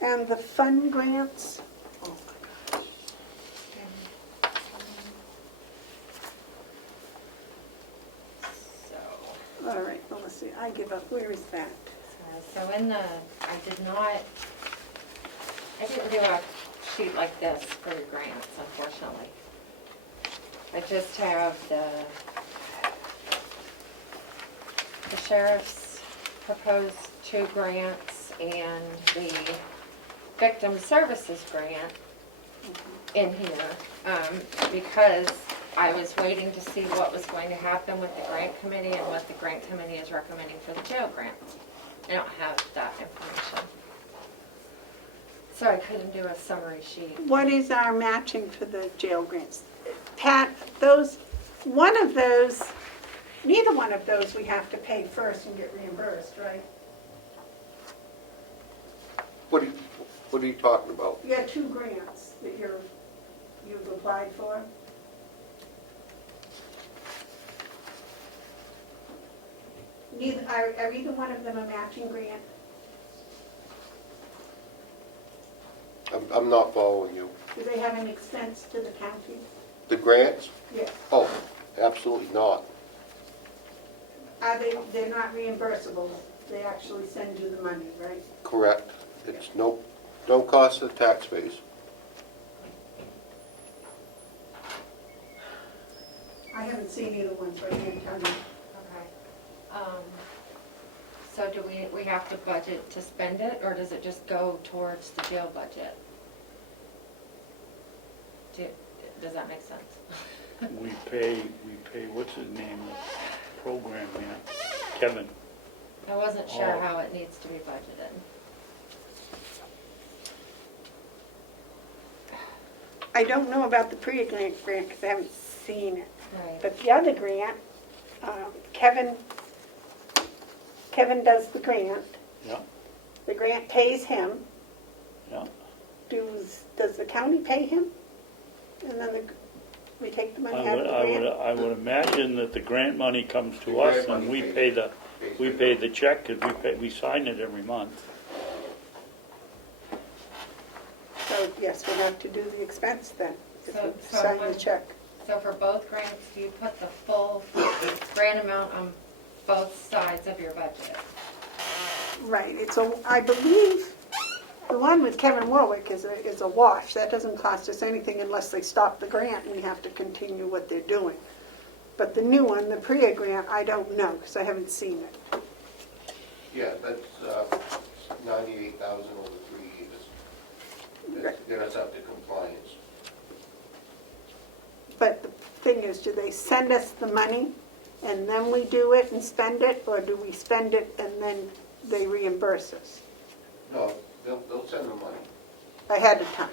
and the fund grants, oh my gosh. So, All right, well, let's see, I give up, where is that? so in the, I didn't do a sheet like this for your grants, unfortunately. I just have the sheriff's proposed 2 grants and the victim services grant in here, because I was waiting to see what was going to happen with the grant committee and what the grant committee is recommending for the jail grant. I don't have that information. So I couldn't do a summary sheet. What is our matching for the jail grants? Pat, those, one of those, neither one of those we have to pay first and get reimbursed, right? What are you talking about? You got 2 grants that you've applied for. Neither, are either one of them a matching grant? I'm not following you. Do they have an expense to the county? The grants? Yes. Oh, absolutely not. Are they, they're not reimbursable, they actually send you the money, right? Correct. It's no cost to the taxpayers. I haven't seen either one, so I can't tell you. Okay. So do we have to budget to spend it, or does it just go towards the jail budget? Does that make sense? We pay, what's his name, the program man, Kevin. I wasn't sure Oh. how it needs to be budgeted. I don't know about the pre-grant because I haven't seen it. Right. But the other grant, Kevin does the grant. Yeah, The grant pays him. yeah. Does the county pay him? And then we take the money out of the grant? I would imagine that the grant money comes The to us grant and money we pays pay the check, because we sign it every month. So, yes, we have to do the expense then, if So- we so sign the when- check. So for both grants, do you put the full grant amount on both sides of your budget? Right, I believe, the one with Kevin Warwick is a wash. That doesn't cost us anything unless they stop the grant and we have to continue what they're doing. But the new one, the PRIA grant, I don't know, because I haven't seen it. Yeah, that's 98,000 over 3 years. That's get us up to compliance. But the thing is, do they send us the money and then we do it and spend it, or do we spend it and then they reimburse us No, they'll send the money, ahead of time?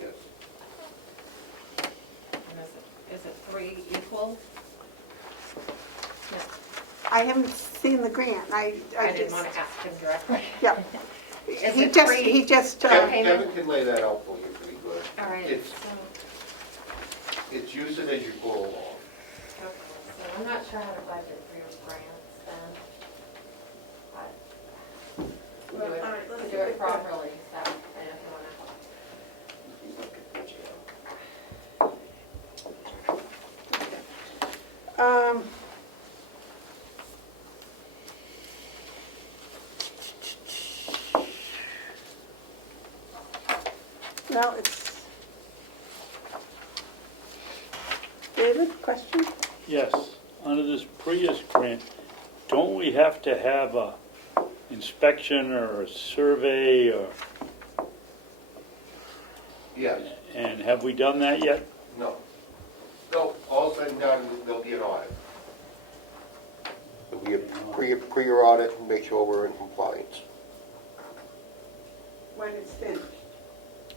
yes. And is it 3 equal? No, I haven't seen the grant. I didn't just- want to ask him directly. Yeah. Is He it just, 3? he just, Okay. Kevin can lay that out for you pretty good. All right, It's, so, it's use it as you go along. okay, so I'm not sure how to budget for your grants then. But Well, all right, to let's do look it at that. properly, so I don't want Well, it's, David, question? Yes, under this Prius grant, don't we have to have a inspection or a survey, or, Yes, and have we done that yet? no. No, all said and done, there'll be an audit. There'll be a pre-year audit and make sure we're in compliance. When it's finished?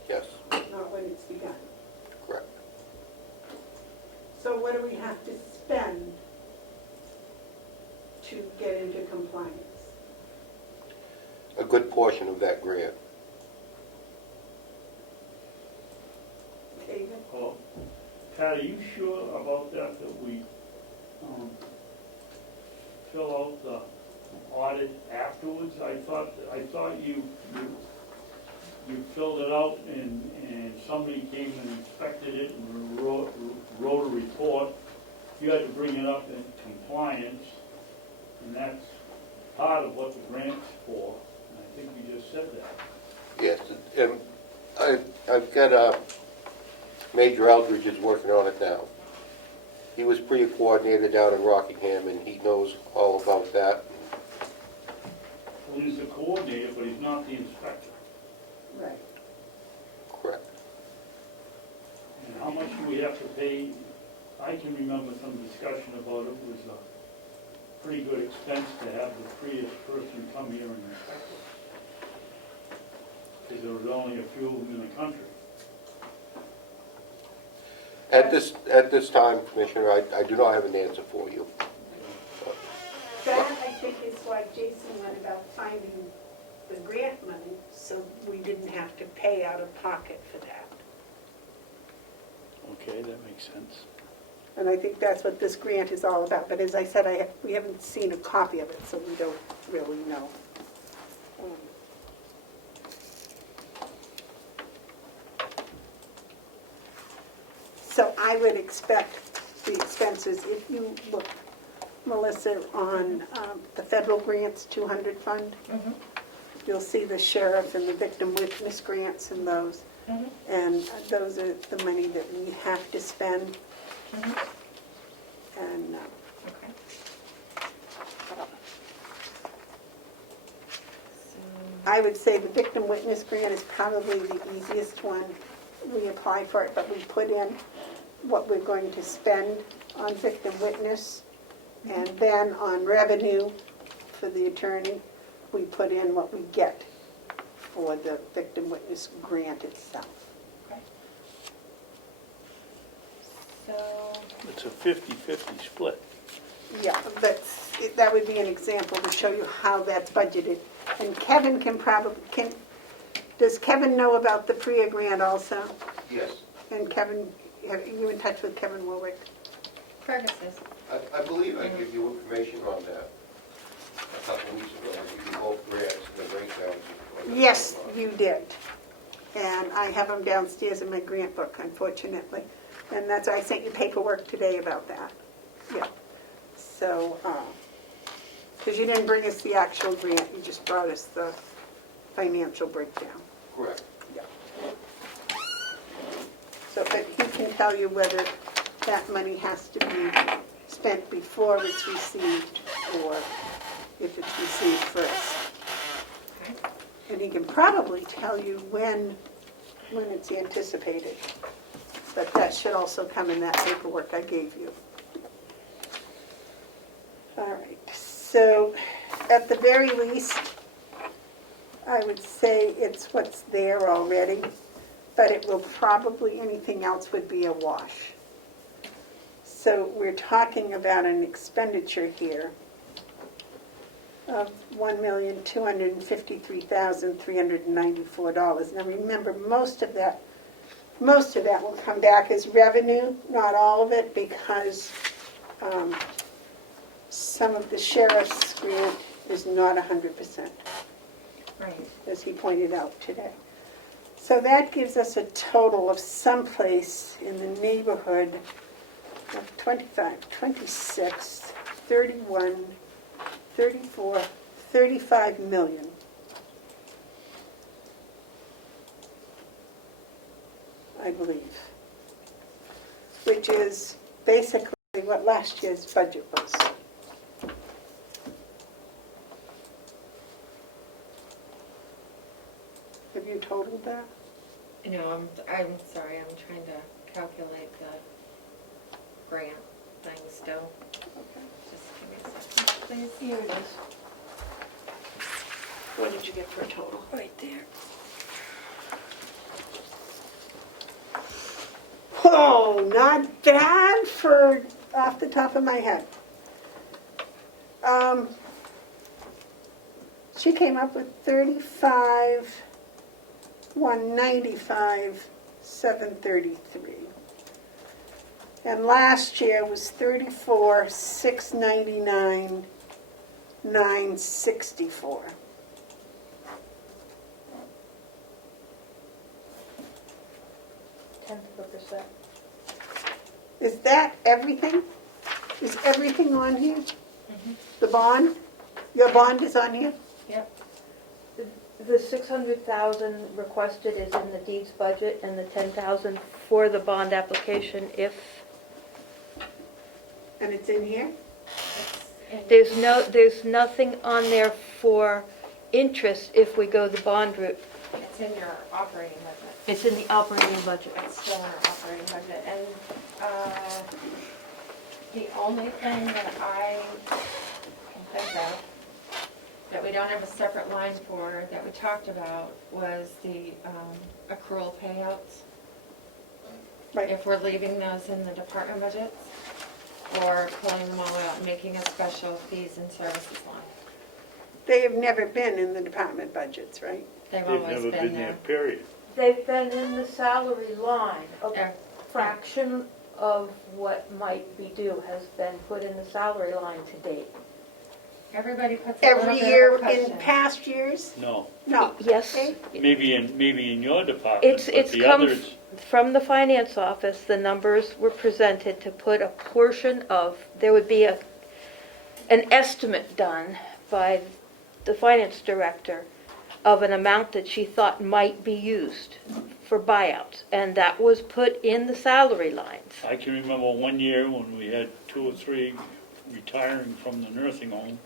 Yes. not when it's begun. Correct. So what do we have to spend to get into compliance? A good portion of that grant. David? Oh, Pat, are you sure about that we fill out the audit afterwards? I thought you filled it out and somebody came and inspected it and wrote a report. You had to bring it up in compliance, and that's part of what the grant's for. And I think you just said that. Yes, and I've got Major Eldridge is working on it now. He was pre-coordinator down in Rockingham, and he knows all about that. Well, he's the coordinator, but he's not the inspector. Right. Correct. And how much do we have to pay? I can remember some discussion about it was a pretty good expense to have the previous person come here and inspect it. Because there was only a few of them in the country. At this time, Commissioner, I do not have an answer for you. That, I think, is why Jason went about finding the grant money, so we didn't have to pay out of pocket for that. Okay, that makes sense. And I think that's what this grant is all about. But as I said, we haven't seen a copy of it, so we don't really know. So I would expect the expenses, if you look, Melissa, on the federal grants 200 fund, you'll see the sheriff and the victim witness grants and those. And those are the money that we have to spend. And I would say the victim witness grant is probably the easiest one. We apply for it, but we put in what we're going to spend on victim witness, and then on revenue for the attorney, we put in what we get for the victim witness grant itself. So, It's a 50-50 split. Yeah, that would be an example to show you how that's budgeted. And Kevin does Kevin know about the PRIA grant also? Yes. And Kevin, are you in touch with Kevin Warwick? Fergus is. I believe I give you information on that a couple weeks ago. I gave you both grants and the breakdowns. Yes, you did. And I have them downstairs in my grant book, unfortunately. And that's why I sent you paperwork today about that. Yeah. So, because you didn't bring us the actual grant, you just brought us the financial breakdown. Correct. Yeah. So, but he can tell you whether that money has to be spent before it's received or if it's received first. And he can probably tell you when it's anticipated. But that should also come in that paperwork I gave you. All right, so at the very least, I would say it's what's there already, but it will probably, anything else would be a wash. So we're talking about an expenditure here of $1,253,394. Now remember, most of that will come back as revenue, not all of it, because some of the sheriff's grant is not 100%, Right. as he pointed out today. So that gives us a total of someplace in the neighborhood of 25, 26, 31, 34, 35 million. I believe, which is basically what last year's budget was. Have you totaled that? No, I'm sorry, I'm trying to calculate the grant thing still. Okay. Just give me a second, please. Here it is. What did you get for a total? Right there. Oh, not bad for off the top of my head. She came up with 35, 195, 733. And last year was 34, 699, 964. Tenth of a percent. Is that everything? Is everything on here? The bond? Your bond is on here? Yep. The 600,000 requested is in the deeds budget, and the 10,000 for the bond application if, And it's in here? there's nothing on there for interest if we go the bond route. It's in your operating budget. It's in the operating budget. It's still in our operating budget. And the only thing that I can think of that we don't have a separate line for that we talked about was the accrual payouts. Right. If we're leaving those in the department budgets or pulling them all out and making a special fees and services line. They have never been in the department budgets, right? They've They've always never been been there, there. period. They've been in the salary line. A Yeah. fraction of what might be due has been put in the salary line to date. Everybody puts a little Every bit year of a cushion. in past years? No, No. Yes. Okay. maybe in your department, It's but the come others, from the finance office. The numbers were presented to put a portion of, there would be an estimate done by the finance director of an amount that she thought might be used for buyouts, and that was put in the salary lines. I can remember one year when we had 2 or 3 retiring from the nursing home,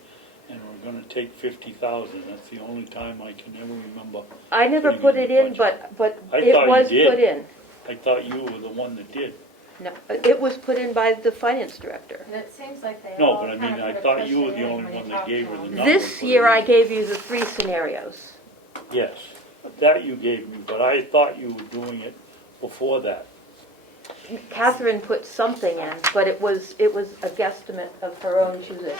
and we're gonna take 50,000. That's the only time I can ever remember. I never Putting put it it in in, the but I it thought you was did. put in. I thought you were the one that did. No, it was put in by the finance director. And it seems like they No, all but I mean, kind of I put a thought you were cushion the in only when you one that talk to gave her the them. number. This year I gave you the 3 scenarios. Yes, that you gave me, but I thought you were doing it before that. Catherine put something in, but it was a guesstimate of her own choosing.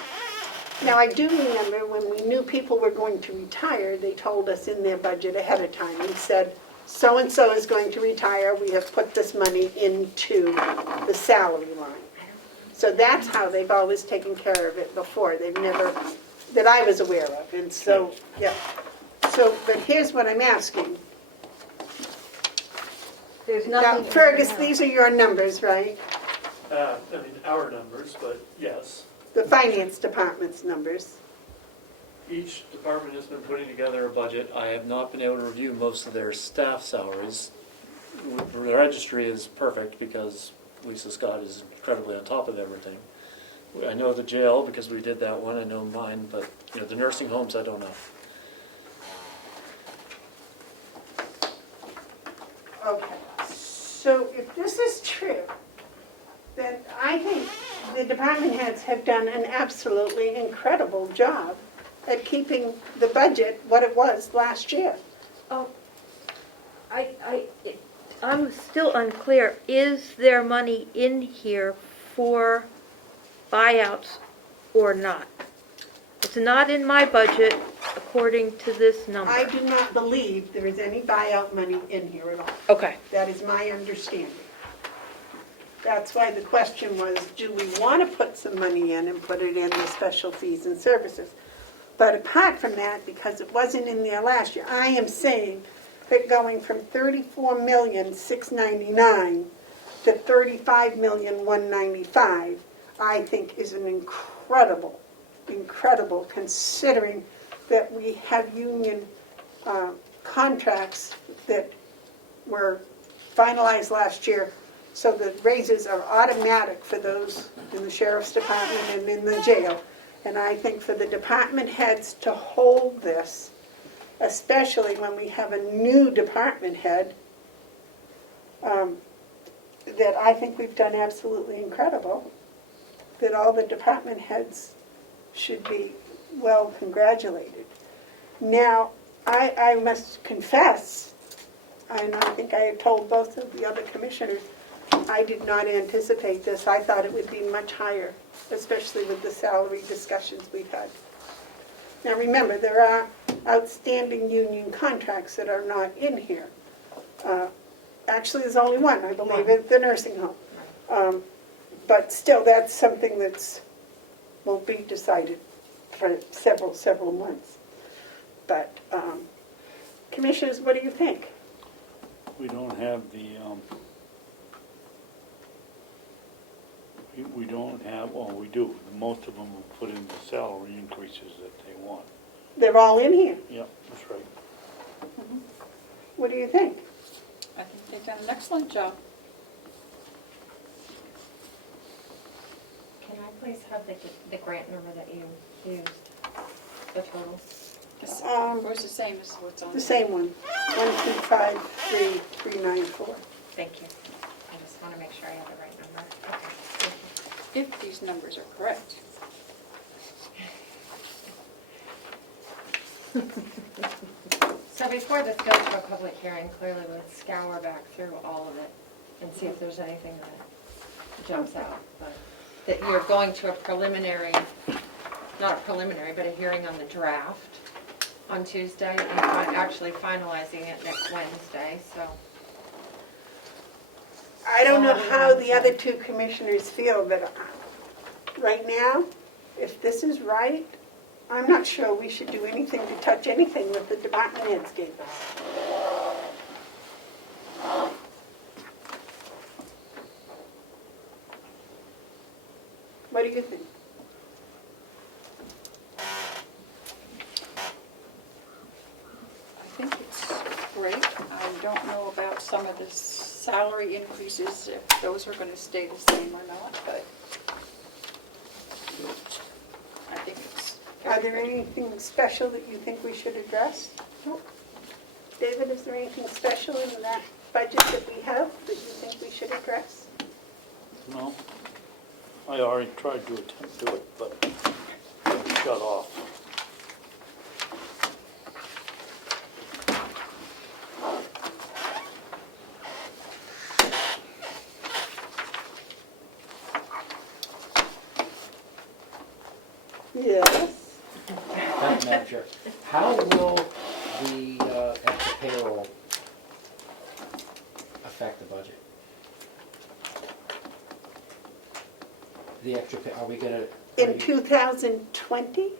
Now, I do remember when we knew people were going to retire, they told us in their budget ahead of time and said, so-and-so is going to retire, we have put this money into the salary line. So that's how they've always taken care of it before. They've never, that I was aware of. And so, yeah. So, but here's what I'm asking. There's Now, nothing. Fergus, these are your numbers, right? I mean, our numbers, but yes. The finance department's numbers. Each department has been putting together a budget. I have not been able to review most of their staff salaries. The registry is perfect because Lisa Scott is incredibly on top of everything. I know the jail because we did that one. I know mine, but the nursing homes I don't know. Okay. So if this is true, then I think the department heads have done an absolutely incredible job at keeping the budget what it was last year. I'm still unclear. Is there money in here for buyouts or not? It's not in my budget according to this number. I do not believe there is any buyout money in here at all. Okay. That is my understanding. That's why the question was, do we want to put some money in and put it in the special fees and services? But apart from that, because it wasn't in there last year, I am saying that going from $34,699,000 to $35,195,000, I think is an incredible considering that we have union contracts that were finalized last year. So the raises are automatic for those in the sheriff's department and in the jail. And I think for the department heads to hold this, especially when we have a new department head, that I think we've done absolutely incredible, that all the department heads should be well congratulated. Now, I must confess, and I think I had told both of the other commissioners, I did not anticipate this. I thought it would be much higher, especially with the salary discussions we've had. Now remember, there are outstanding union contracts that are not in here. Actually, there's only one, I believe, at the nursing home. But still, that's something that's won't be decided for several months. But commissioners, what do you think? We don't have the, we don't have, well, we do. Most of them will put in the salary increases that they want. They're all in here. Yep, that's right. What do you think? I think they've done an excellent job. Can I please have the grant number that you used, the total? What's the same as what's on? The same one, 1253394. Thank you. I just want to make sure I have the right number. Okay, thank you. If these numbers are correct. So before this goes to a public hearing, clearly we'll scour back through all of it and see if there's anything that jumps out. But that you're going to a preliminary, not a preliminary, but a hearing on the draft on Tuesday and actually finalizing it next Wednesday, so. I don't know how the other two commissioners feel, but right now, if this is right, I'm not sure we should do anything to touch anything that the department heads gave us. What do you think? I think it's great. I don't know about some of the salary increases, if those are going to stay the same or not, but I think it's. Are there anything special that you think we should address? David, is there anything special in that budget that we have that you think we should address? No? I already tried to attempt to it, but it was shut off. Yes. Thank you, Madam Chair. How will the extra payroll affect the budget? The extra pay, are we gonna? In 2020?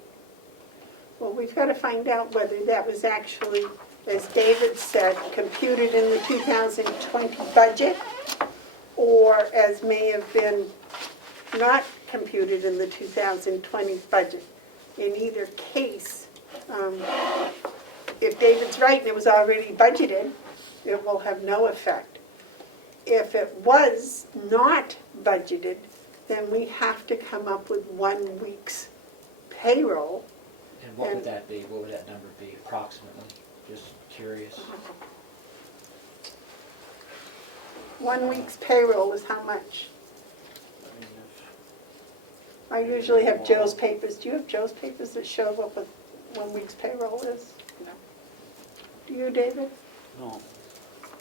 Well, we've got to find out whether that was actually, as David said, computed in the 2020 budget, or as may have been not computed in the 2020 budget. In either case, if David's right and it was already budgeted, it will have no effect. If it was not budgeted, then we have to come up with 1 week's payroll. And what would that be? What would that number be approximately? Just curious. 1 week's payroll is how much? I usually have Joe's papers. Do you have Joe's papers that show what 1 week's payroll is? No. Do you, David? No.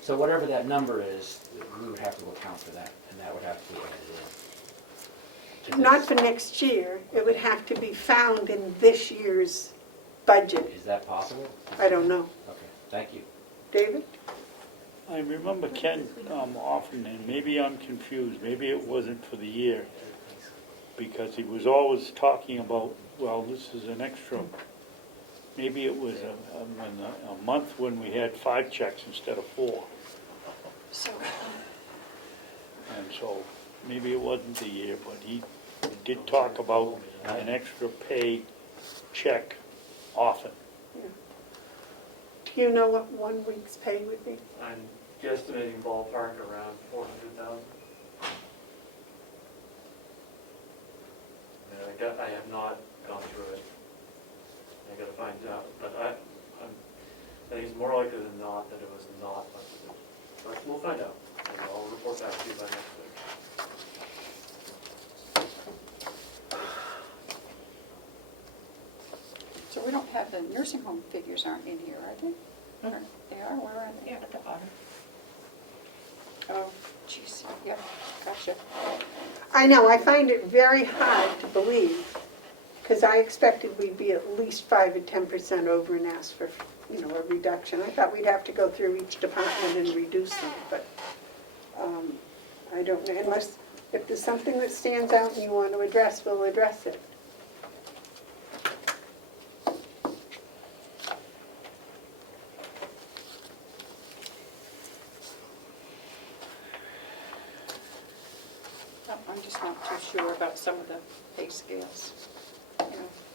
So whatever that number is, we would have to account for that, and that would have to be added in. Not for next year. It would have to be found in this year's budget. Is that possible? I don't know. Okay, thank you. David? I remember Ken often, and maybe I'm confused, maybe it wasn't for the year, because he was always talking about, well, this is an extra, maybe it was a month when we had 5 checks instead of 4. So, And so maybe it wasn't the year, but he did talk about an extra pay check often. Do you know what 1 week's pay would be? I'm guesstimating ballpark around 400,000. I have not gone through it. I got to find out, but I think it's more likely than not that it was not budgeted. But we'll find out, and I'll report back to you by next week. so we don't have the nursing home figures aren't in here, are they? Or they are, where are they? Yeah, at the bottom. Oh, Jeez, yeah, gotcha. I know, I find it very hard to believe, because I expected we'd be at least 5 or 10% over and ask for, a reduction. I thought we'd have to go through each department and reduce them, but I don't know, unless, if there's something that stands out and you want to address, we'll address it. I'm just not too sure about some of the pay scales.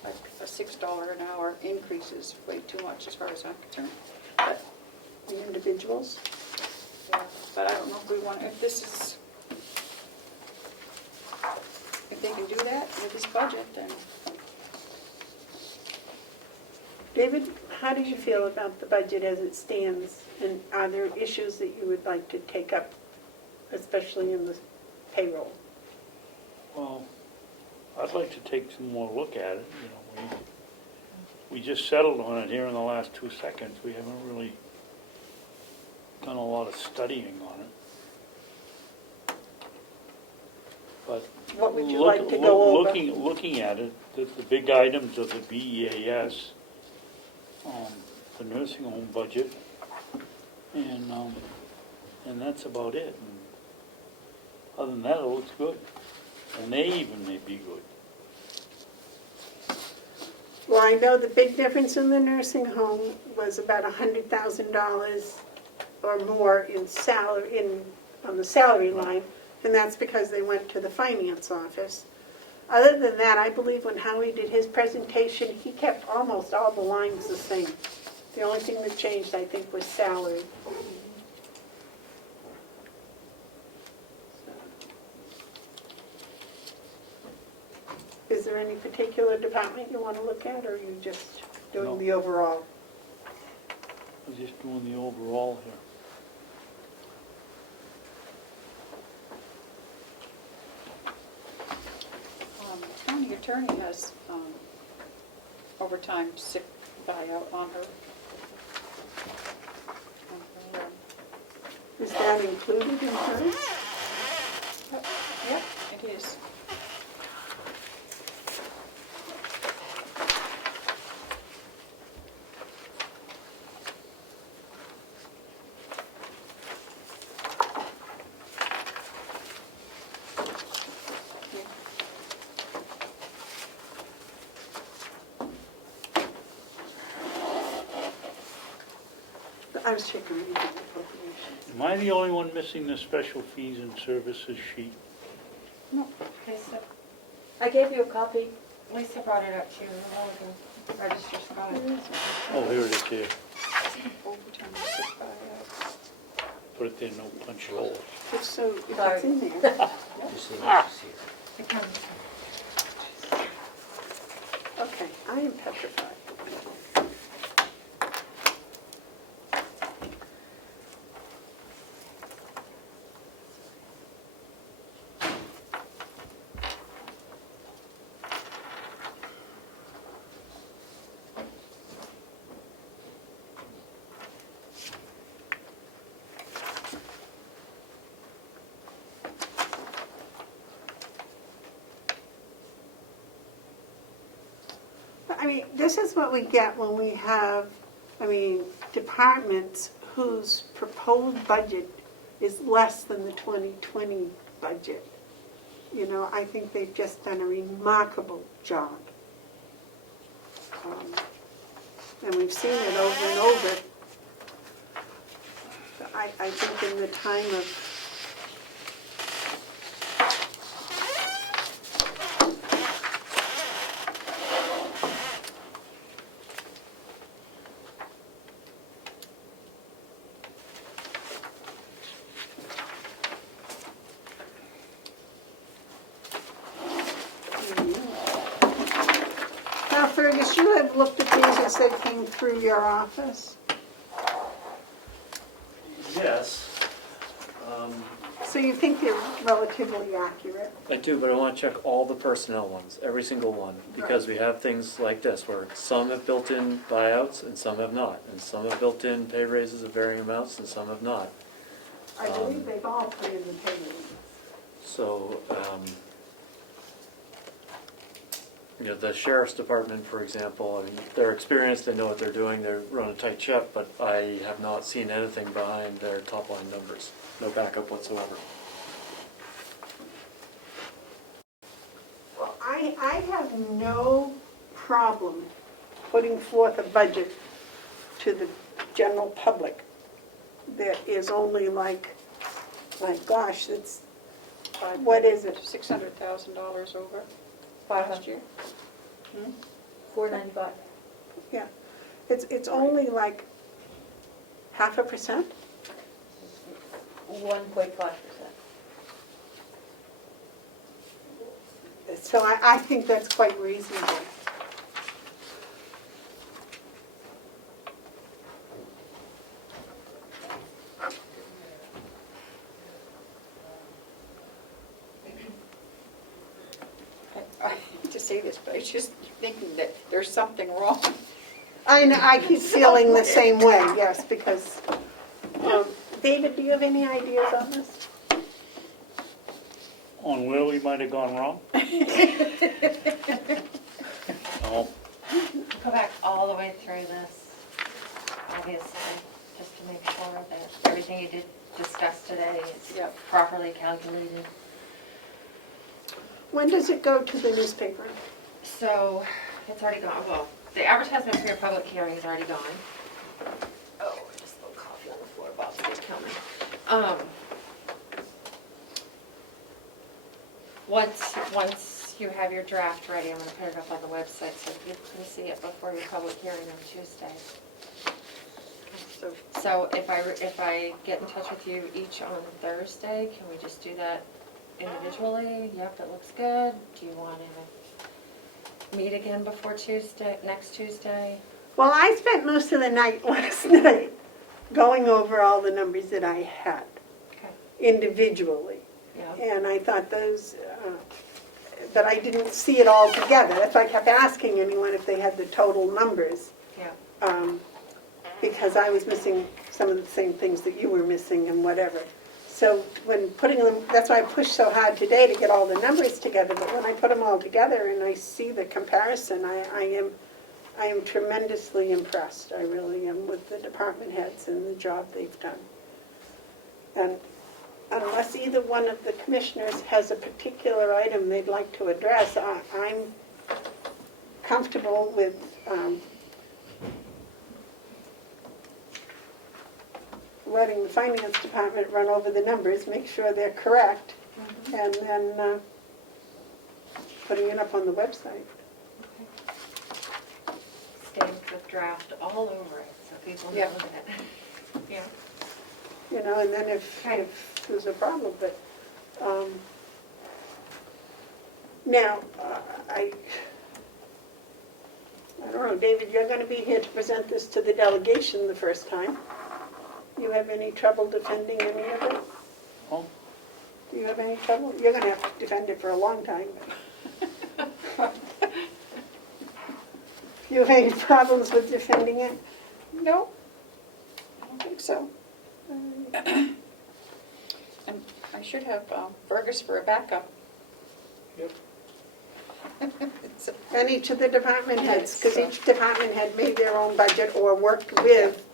Like a $6 an hour increase is way too much as far as I'm concerned. But, The individuals? yeah, but I don't know if we want, if this is, if they can do that with this budget, then David, how do you feel about the budget as it stands? And are there issues that you would like to take up, especially in the payroll? Well, I'd like to take some more look at it, we just settled on it here in the last 2 seconds. We haven't really done a lot of studying on it. But What would you like to go over? Looking at it, the big items of the BEAS, the nursing home budget, and that's about it. And other than that, it looks good. And they even may be good. Well, I know the big difference in the nursing home was about $100,000 or more in salary, on the salary line, and that's because they went to the finance office. Other than that, I believe when Howie did his presentation, he kept almost all the lines the same. The only thing that changed, I think, was salary. Is there any particular department you want to look at, or are you just doing No. the overall? I'm just doing the overall here. county attorney has overtime sick buyout on her. Is that included in hers? Yep, it is. I was checking the appropriations. Am I the only one missing the special fees and services sheet? No, Lisa, I gave you a copy. Lisa brought it up to you a while ago. Register Scott. Oh, here it is here. overtime sick buyout. Put it there, no punch holes. Just so if Sorry. it's in there. Just see what's here. The county. Okay, I am petrified. I mean, this is what we get when we have, departments whose proposed budget is less than the 2020 budget. I think they've just done a remarkable job. And we've seen it over and over. I think in the time of Now, Fergus, you have looked at these as they came through your office. Yes. So you think they're relatively accurate? I do, but I want to check all the personnel ones, every single one, because we have things like this where some have built-in buyouts and some have not, and some have built-in pay raises of varying amounts and some have not. I believe they've all put in the payment. So, the sheriff's department, for example, I mean, they're experienced, they know what they're doing, they're running a tight ship, but I have not seen anything behind their top line numbers. No backup whatsoever. Well, I have no problem putting forth a budget to the general public that is only like, my gosh, it's, what is it? $600,000 over last year. 495. Yeah, it's only like 0.5%. 1.5%. So I think that's quite reasonable. I hate to say this, but I just thinking that there's something wrong. I know, I keep feeling the same way, yes, because, David, do you have any ideas on this? On where we might have gone wrong? No. Go back all the way through this, obviously, just to make sure that everything you did discuss today is Yep. properly calculated. When does it go to the newspaper? So, it's already gone, well, the advertisement for your public hearing is already gone. Oh, just a little coffee on the floor, Bob's gonna kill me. Once you have your draft ready, I'm gonna put it up on the website so you can see it before your public hearing on Tuesday. So if I get in touch with you each on Thursday, can we just do that individually? Yep, it looks good. Do you want to meet again before Tuesday, next Tuesday? Well, I spent most of the night last night going over all the numbers that I had Okay. individually. Yeah. And I thought those, but I didn't see it all together. That's why I kept asking anyone if they had the total numbers. Yeah. Because I was missing some of the same things that you were missing and whatever. So when putting them, that's why I pushed so hard today to get all the numbers together. But when I put them all together and I see the comparison, I am tremendously impressed. I really am with the department heads and the job they've done. And unless either one of the commissioners has a particular item they'd like to address, I'm comfortable with letting the finance department run over the numbers, make sure they're correct, and then putting it up on the website. Stamp the draft all over it so people know Yeah. that. Yeah. You know, and then if there's a problem, but, now, I don't know, David, you're gonna be here to present this to the delegation the first time. You have any trouble defending any of it? Oh. Do you have any trouble? You're gonna have to defend it for a long time. You have any problems with defending it? No, I don't think so. And I should have Burgess for a backup. Yep. And each of the department heads, because each department head made their own budget or worked with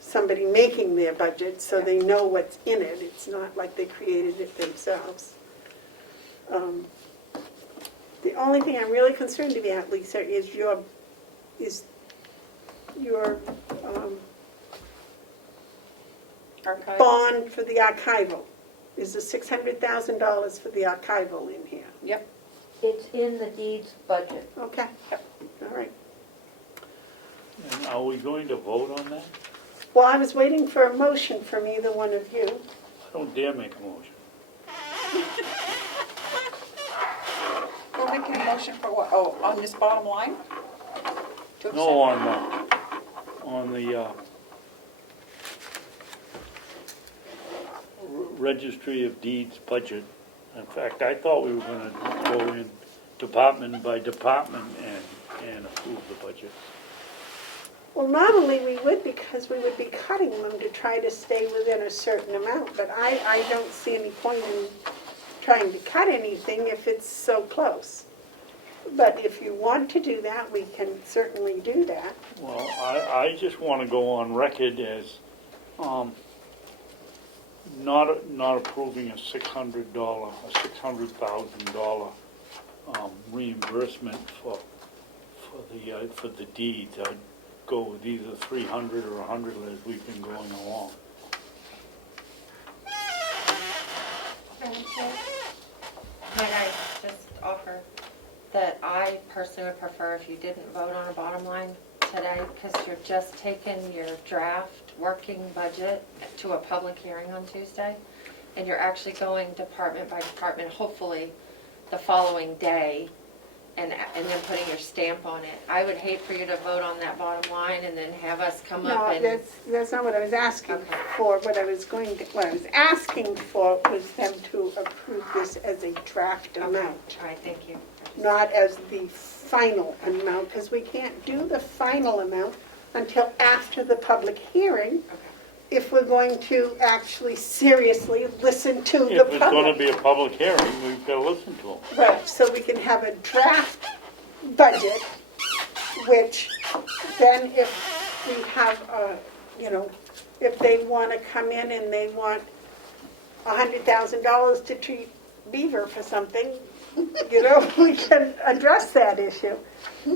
somebody making their budget, so they know what's in it. It's not like they created it themselves. The only thing I'm really concerned about, Lisa, is your Archive. bond for the archival. Is the $600,000 for the archival in here? Yep. It's in the deeds budget. Okay, all right. And are we going to vote on that? Well, I was waiting for a motion from either one of you. I don't dare make a motion. We're making a motion for what? Oh, on this bottom line? To No, accept? on the Registry of Deeds budget. In fact, I thought we were gonna go in department by department and approve the budget. Well, normally we would, because we would be cutting them to try to stay within a certain amount, but I don't see any point in trying to cut anything if it's so close. But if you want to do that, we can certainly do that. Well, I just want to go on record as not approving a $600,000 reimbursement for the deeds. I'd go with either 300 or 100 as we've been going along. Might I just offer that I personally would prefer if you didn't vote on a bottom line today, because you're just taking your draft working budget to a public hearing on Tuesday, and you're actually going department by department, hopefully the following day, and then putting your stamp on it. I would hate for you to vote on that bottom line and then have us come up No, and... that's not what I was asking Okay. for. What I was asking for was them to approve this as a draft Okay. amount, All right, thank you. not as the final amount, because we can't do the final amount until after the public hearing, Okay. if we're going to actually seriously listen to the If it's going to public. be a public hearing, we've got to listen to them. Right, so we can have a draft budget, which then if we have, if they want to come in and they want $100,000 to treat Beaver for something, we can address that issue.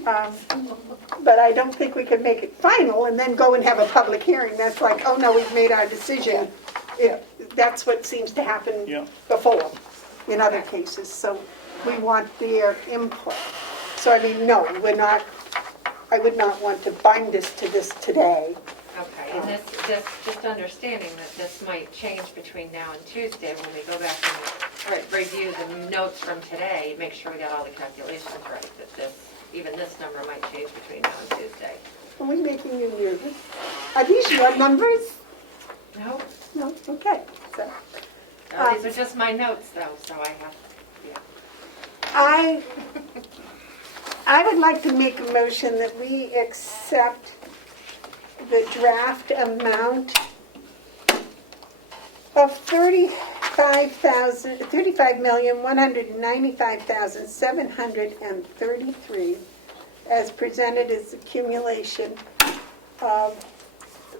But I don't think we can make it final and then go and have a public hearing. That's like, oh no, we've made our decision. That's what seems to happen Yeah. before in other cases. So we want their input. So I mean, no, I would not want to bind us to this today. Okay, and this, just understanding that this might change between now and Tuesday when we go back and review the notes from today, make sure we got all the calculations right, that even this number might change between now and Tuesday. Are we making you nervous? Are these your numbers? No, No? Okay. So these are just my notes though, so I have, yeah. I would like to make a motion that we accept the draft amount of $35,195,733 as presented as accumulation of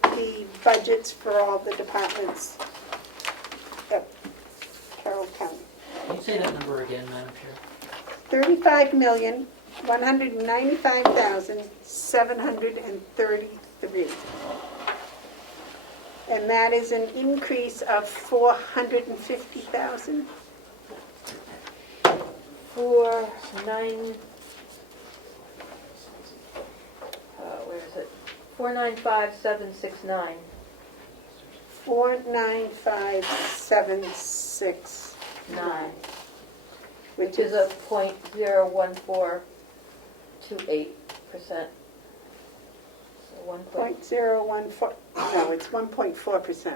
the budgets for all the departments of Carroll County. Can you say that number again, Madam Chair? $35,195,733. And that is an increase of $450,000. Where is it? 495769. 495,769. Which is a 0.01428%. So 0.014, no, it's 1.4%.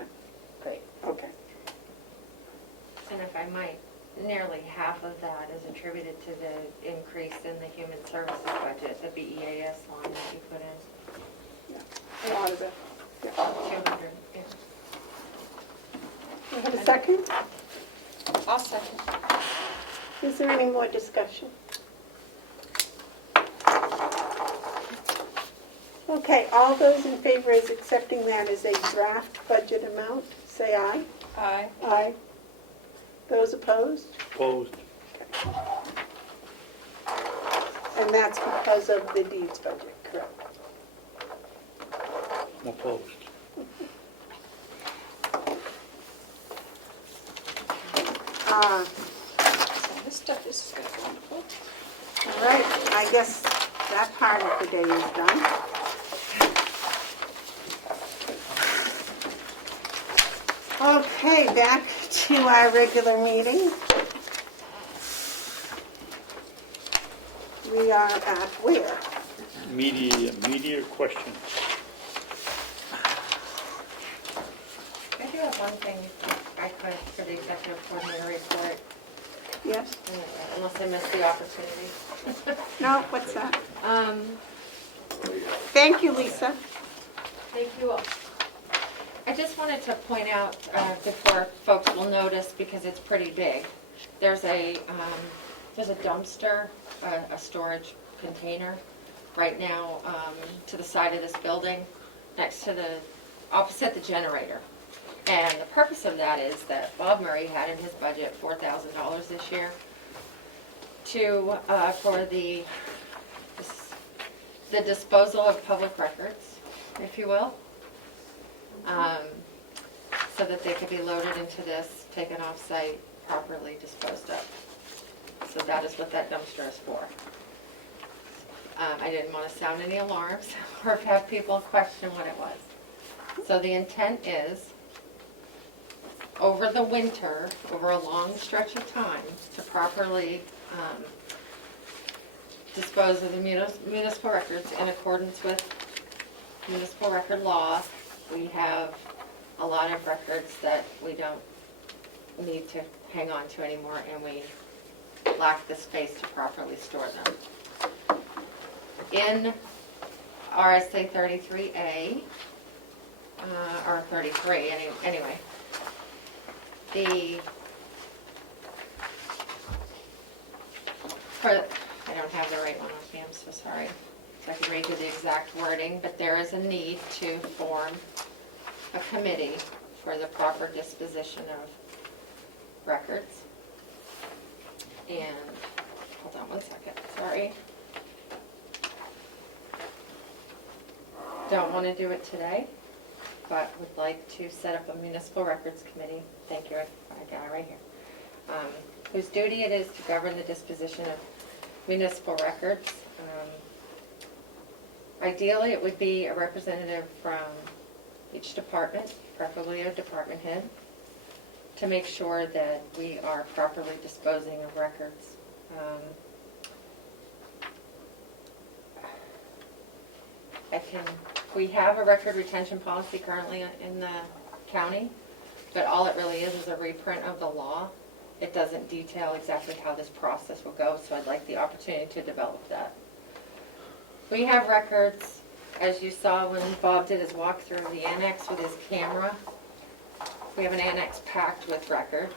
Great. Okay. And if I might, nearly half of that is attributed to the increase in the human services budget, the BEAS line that you put in. Yeah, a lot of it. Yeah. 200, yeah. You have a second? I'll second. Is there any more discussion? Okay, all those in favor of accepting that as a draft budget amount, say aye. Aye. Aye. Those opposed? Opposed? And that's because of the deeds budget, correct? Opposed. So this stuff is going to go in the book. All right, I guess that part of the day is done. Okay, back to our regular meeting. We are at where? Media questions. I do have one thing, if I could, for the executive coordinator report, Yes? unless I missed the opportunity. No, what's that? Thank you, Lisa. Thank you all. I just wanted to point out, before folks will notice, because it's pretty big, there's a dumpster, a storage container right now to the side of this building, opposite the generator. And the purpose of that is that Bob Murray had in his budget $4,000 this year for the disposal of public records, if you will, so that they could be loaded into this, taken off-site, properly disposed of. So that is what that dumpster is for. I didn't want to sound any alarms or have people question what it was. So the intent is, over the winter, over a long stretch of time, to properly dispose of the municipal records in accordance with municipal record law. We have a lot of records that we don't need to hang on to anymore, and we lack the space to properly store them. In RSA 33A, or 33, anyway, I don't have the right one with me, I'm so sorry. So I can read you the exact wording, but there is a need to form a committee for the proper disposition of records. And, hold on one second, sorry. Don't want to do it today, but would like to set up a municipal records committee. Thank you, I got it right here. Whose duty it is to govern the disposition of municipal records. Ideally, it would be a representative from each department, preferably a department head, to make sure that we are properly disposing of records. We have a record retention policy currently in the county, but all it really is a reprint of the law. It doesn't detail exactly how this process will go, so I'd like the opportunity to develop that. We have records, as you saw when Bob did his walkthrough of the annex with his camera. We have an annex packed with records.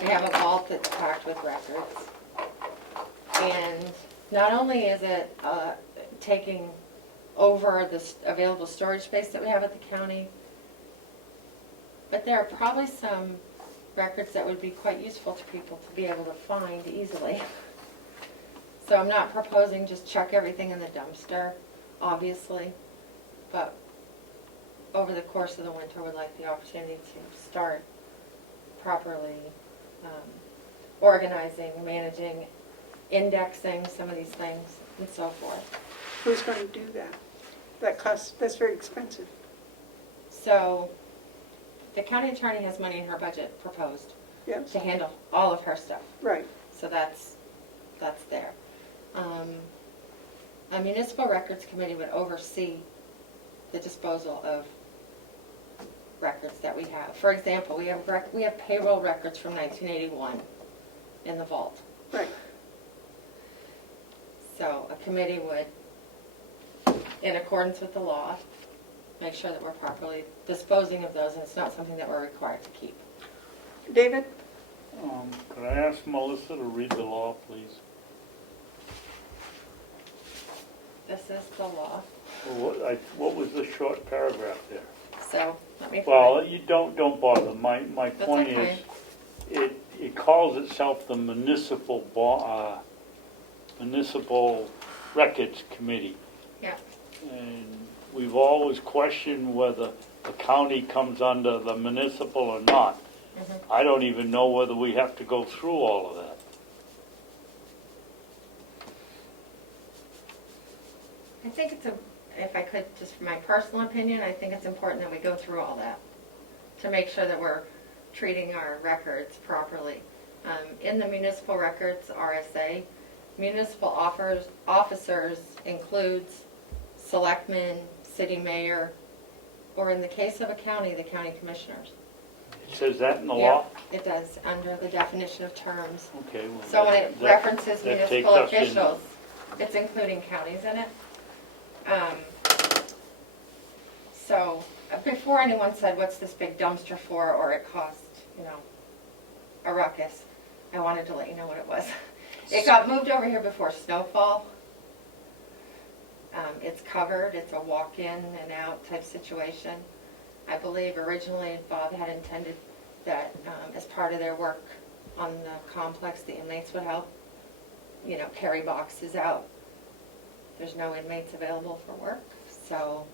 We have a vault that's packed with records. And not only is it taking over the available storage space that we have at the county, but there are probably some records that would be quite useful to people to be able to find easily. So I'm not proposing just chuck everything in the dumpster, obviously, but over the course of the winter would like the opportunity to start properly organizing, managing, indexing some of these things and so forth. Who's going to do that? That's very expensive. So the county attorney has money in her budget proposed Yes, to handle all of her stuff. right. So that's there. A municipal records committee would oversee the disposal of records that we have. For example, we have payroll records from 1981 in the vault. Right. So a committee would, in accordance with the law, make sure that we're properly disposing of those, and it's not something that we're required to keep. David? Could I ask Melissa to read the law, please? This is the law. What was the short paragraph there? So let me. Well, you don't bother. My That's point okay. is, it calls itself the Municipal Records Committee. Yeah. And we've always questioned whether the county comes under the municipal or not. Mm-hmm. I don't even know whether we have to go through all of that. I think if I could, just from my personal opinion, I think it's important that we go through all that to make sure that we're treating our records properly. In the municipal records RSA, municipal officers includes selectmen, city mayor, or in the case of a county, the county commissioners. It says that in the law? Yeah, it does, under the definition of terms. Okay. Well, So when it references that municipal takes us officials, it's including counties in it. So, before anyone said, what's this big dumpster for, or it cost, you know, a ruckus, I wanted to let you know what it was. It got moved over here before snowfall. It's covered, it's a walk-in and out type situation. I believe originally Bob had intended that as part of their work on the complex, the inmates would help, you know, carry boxes out. There's no inmates available for work, so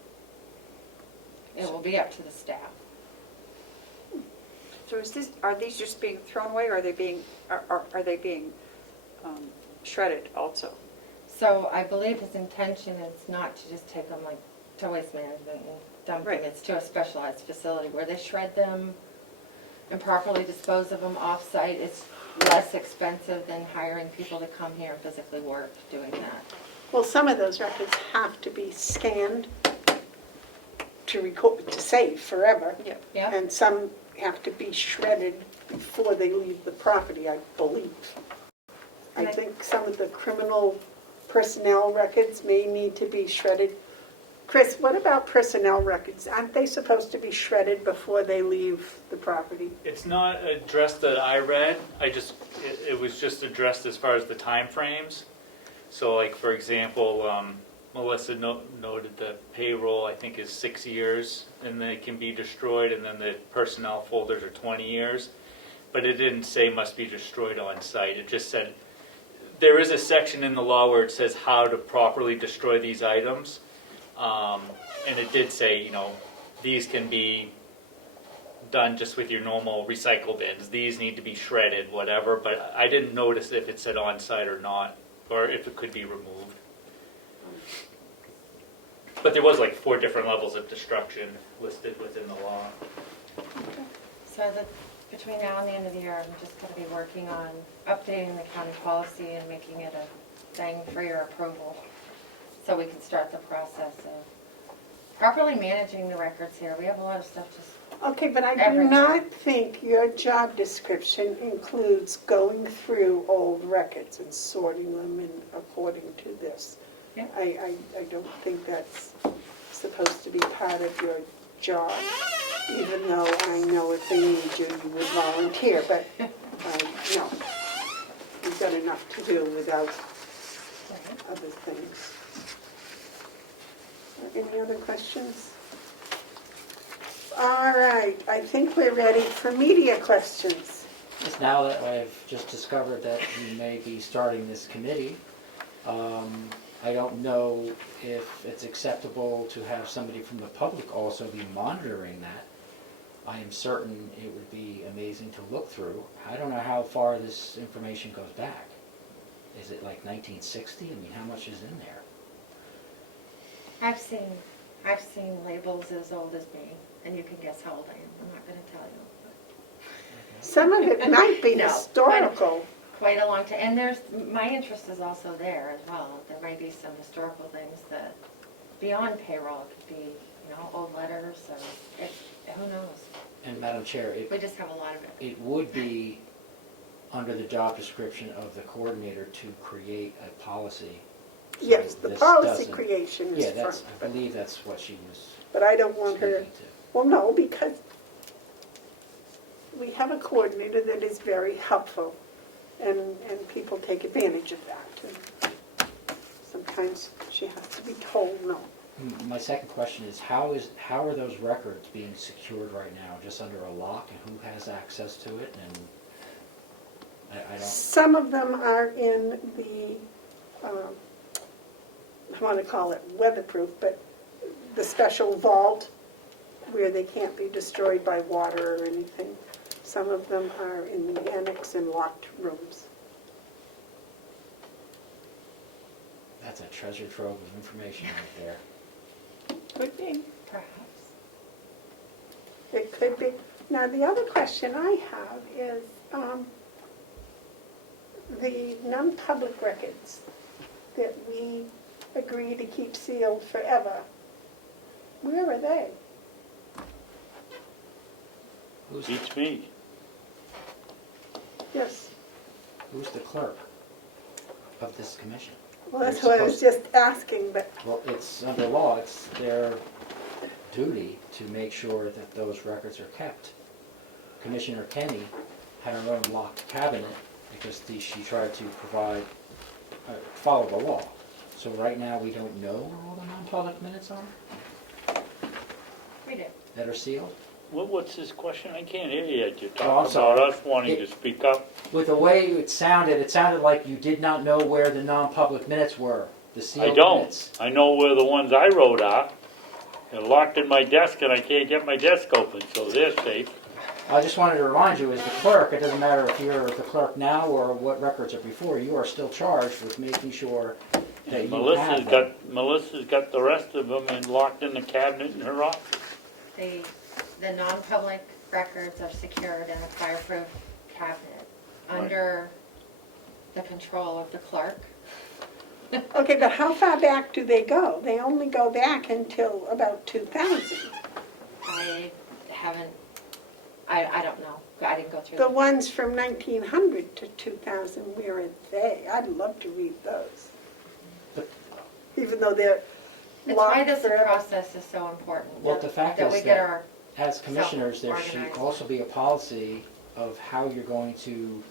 it will be up to the staff. So are these just being thrown away, or are they being, are they being shredded also? So I believe his intention is not to just take them like to waste management and dump them. Right. It's to a specialized facility where they shred them and properly dispose of them off-site. It's less expensive than hiring people to come here and physically work doing that. Well, some of those records have to be scanned to record, to save forever. Yeah. And some have to be shredded before they leave the property, I believe. I think some of the criminal personnel records may need to be shredded. Chris, what about personnel records? Aren't they supposed to be shredded before they leave the property? It's not addressed that I read. It was just addressed as far as the time frames. So, like for example, Melissa noted that payroll I think is 6 years, and they can be destroyed, and then the personnel folders are 20 years. But it didn't say must be destroyed on site. It just said there is a section in the law where it says how to properly destroy these items. And it did say, you know, these can be done just with your normal recycle bins. These need to be shredded, whatever. But I didn't notice if it said on site or not, or if it could be removed. But there was like 4 different levels of destruction listed within the law. So between now and the end of the year, I'm just going to be working on updating the county policy and making it a thing for your approval, so we can start the process of properly managing the records here. We have a lot of stuff just Okay, but I do everywhere. not think your job description includes going through old records and sorting them in according to this. Yeah. I don't think that's supposed to be part of your job, even though I know if they need you, you would volunteer, but no. You've got enough to do without other things. Any other questions? All right, I think we're ready for media questions. Just now that I've just discovered that you may be starting this committee, I don't know if it's acceptable to have somebody from the public also be monitoring that. I am certain it would be amazing to look through. I don't know how far this information goes back. Is it like 1960? I mean, how much is in there? I've seen labels as old as me, and you can guess how old I am. I'm not going to tell you. Some of it might be No, historical. Quite a long time, and my interest is also there as well. There might be some historical things that beyond payroll. It could be, you know, old letters, and who knows? And Madam Chair, We just have a lot of it. it would be under the job description of the coordinator to create a policy. So Yes, the this policy doesn't- creation is Yeah, front. I believe that's what she was But I don't want her, speaking to. well, no, because we have a coordinator that is very helpful, and people take advantage of that. And sometimes she has to be told no. My second question is how are those records being secured right now? Just under a lock, and who has access to it? And I don't. Some of them are in the, I want to call it weatherproof, but the special vault where they can't be destroyed by water or anything. Some of them are in the annex and locked rooms. That's a treasure trove of information right there. Could be. Perhaps. It could be. Now, the other question I have is the non-public records that we agree to keep sealed forever. Where are they? Beats me. Yes. Who's the clerk of this commission? Well, that's what I was just asking, but Well, it's under law. It's their duty to make sure that those records are kept. Commissioner Kenny had her own locked cabinet because she tried to follow the law. So right now, we don't know where all the non-public minutes are We do. that are sealed. What's this question? I can't hear you. You're Oh, I'm talking sorry. about us wanting to speak up. With the way it sounded like you did not know where the non-public minutes were, the I sealed don't. minutes. I know where the ones I wrote are. They're locked in my desk and I can't get my desk open, so they're safe. I just wanted to remind you, as the clerk, it doesn't matter if you're the clerk now or what records are before, you are still charged with making sure that you have them. Melissa's got the rest of them and locked in the cabinet in her office. The non-public records are secured in a fireproof cabinet under the control of the clerk. Okay, but how far back do they go? They only go back until about 2000. I haven't, I don't know. I didn't go through The them. ones from 1900 to 2000, where are they? I'd love to read those. Even though they're It's why locked this forever. process is so important. Well, the fact that is we get that our as commissioners, there should self-organized. also be a policy of how you're going to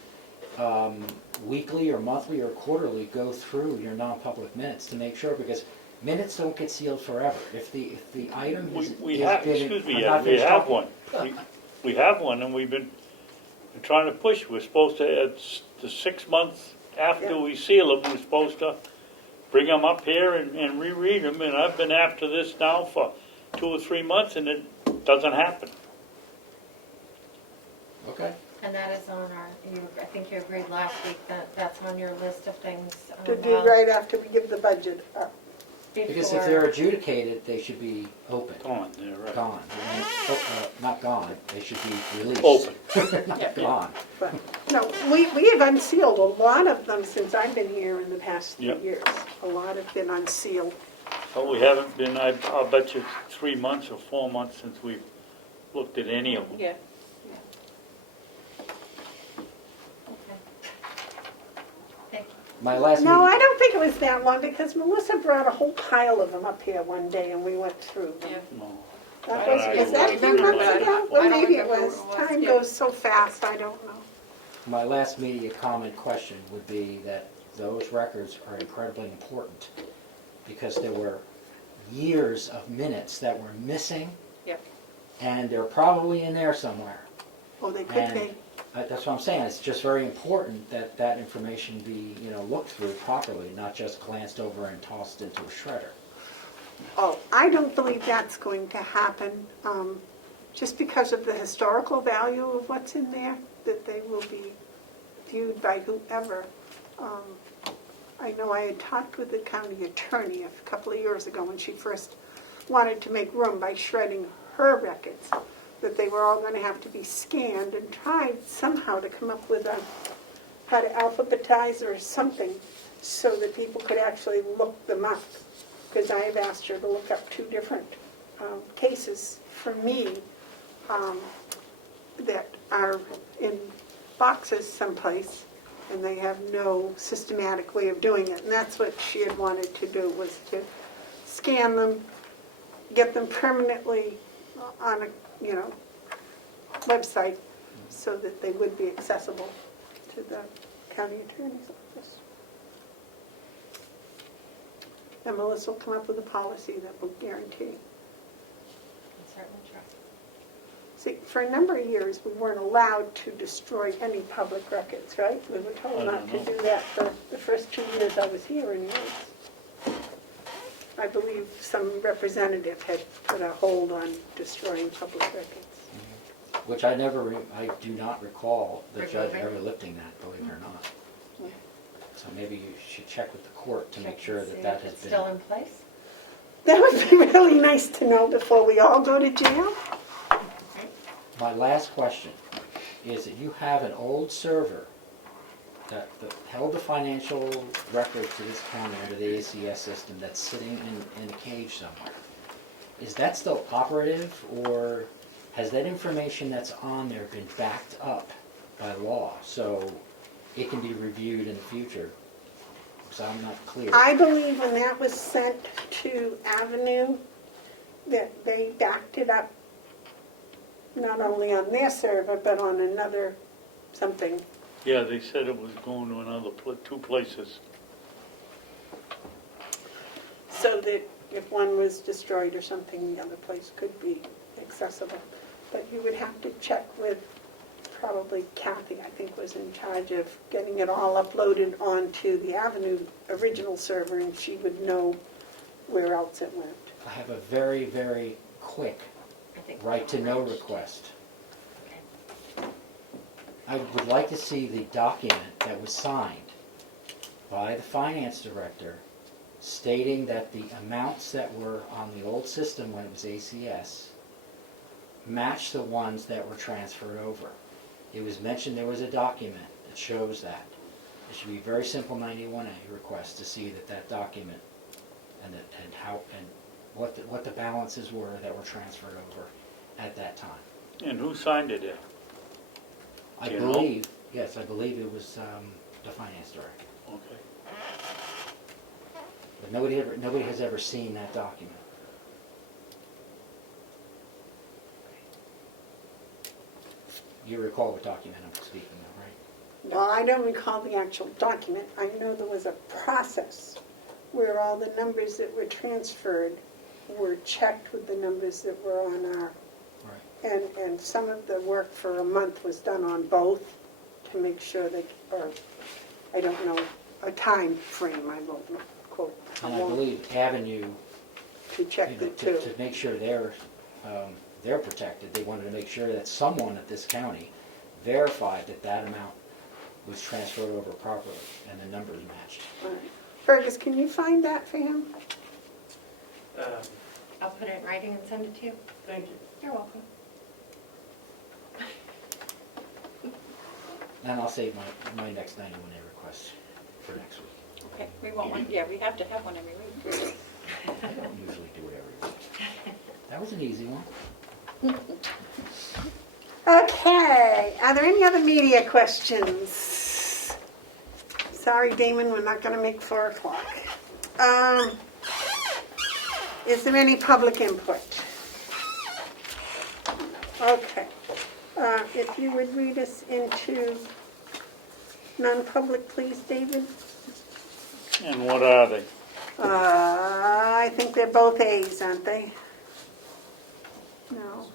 weekly or monthly or quarterly go through your non-public minutes to make sure, because minutes don't get sealed forever. If the item is We has have, been- excuse me, I'm yeah, not we finished have talking. one. We have one and we've been trying to push. We're supposed to, it's the 6 months after we seal them, we're supposed to bring them up here and reread them. And I've been after this now for 2 or 3 months and it doesn't happen. Okay. And that is on our, I think you agreed last week that that's on your list of things. To do right after we give the budget up. Because if they're adjudicated, they should be open. Gone, they're right. Gone. Not gone, they should be released. Open. Not gone. But, no, we have unsealed a lot of them since I've been here in the past 3 Yep. years. A lot have been unsealed. But we haven't been, I'll bet you 3 months or 4 months since we've looked at any of them. Yeah. Thank you. My last No, I meeting, don't think it was that long because Melissa brought a whole pile of them up here one day and we went through them. No. That I was, don't was that 3 remember months that. ago? I Well, don't maybe it remember was. what it was. Time Yeah. goes so fast, I don't know. my last media comment question would be that those records are incredibly important because there were years of minutes that were missing. Yep. And they're probably in there somewhere. Oh, they could And be. that's what I'm saying, it's just very important that that information be, looked through properly, not just glanced over and tossed into a shredder. Oh, I don't believe that's going to happen, just because of the historical value of what's in there, that they will be viewed by whoever. I know I had talked with the county attorney a couple of years ago when she first wanted to make room by shredding her records, that they were all going to have to be scanned, and tried somehow to come up with how to alphabetize or something so that people could actually look them up. Because I have asked her to look up 2 different cases for me that are in boxes someplace, and they have no systematic way of doing it. And that's what she had wanted to do, was to scan them, get them permanently on a website so that they would be accessible to the county attorney's office. And Melissa will come up with a policy that will guarantee. That's certainly true. See, for a number of years, we weren't allowed to destroy any public records, right? We were told I not don't to know. do that for the first 2 years I was here anyways. I believe some representative had put a hold on destroying public records. Which I do not recall the judge Removing. ever lifting that, believe it or not. Yeah. So maybe you should check with the court to make Check sure and that see that if has it's been. still in place. That would be really nice to know before we all go to jail. My last question is that you have an old server that held the financial records to this county under the ACS system that's sitting in a cage somewhere. Is that still operative, or has that information that's on there been backed up by law so it can be reviewed in the future? Because I'm not clear. I believe when that was sent to Avenue, that they backed it up, not only on their server, but on another something. Yeah, they said it was going to another, two places. So that if one was destroyed or something, the other place could be accessible. But you would have to check with probably Kathy, I think, was in charge of getting it all uploaded onto the Avenue original server, and she would know where else it went. I have a very, very quick I think right-to-know request. I would like to see the document that was signed by the finance director stating that the amounts that were on the old system when it was ACS match the ones that were transferred over. It was mentioned there was a document that shows that. It should be a very simple 91A request to see that document and what the balances were that were transferred over at that time. And who signed it in? I Do you know? believe, yes, I believe it was the finance director. Okay. But nobody has ever seen that document. You recall what document I'm speaking of, right? Well, I don't recall the actual document. I know there was a process where all the numbers that were transferred were checked with the numbers that were on our, Right. and some of the work for a month was done on both to make sure that, or I don't know, a time frame, I won't quote how And I long, believe Avenue, to check you the know, two. to make sure they're protected, they wanted to make sure that someone at this county verified that amount was transferred over properly and the numbers matched. All right. Fergus, can you find that for him? I'll put it in writing and send it to you. Thank you. You're welcome. And I'll save my next 91A request for next week. Okay, we want one, yeah, we have to have one every week. I don't usually do it every week. That was an easy one. Okay, are there any other media questions? Sorry, Damon, we're not going to make 4 o'clock. Is there any public input? Okay. If you would read us into non-public, please, David. And what are they? I think they're both A's, aren't they? No.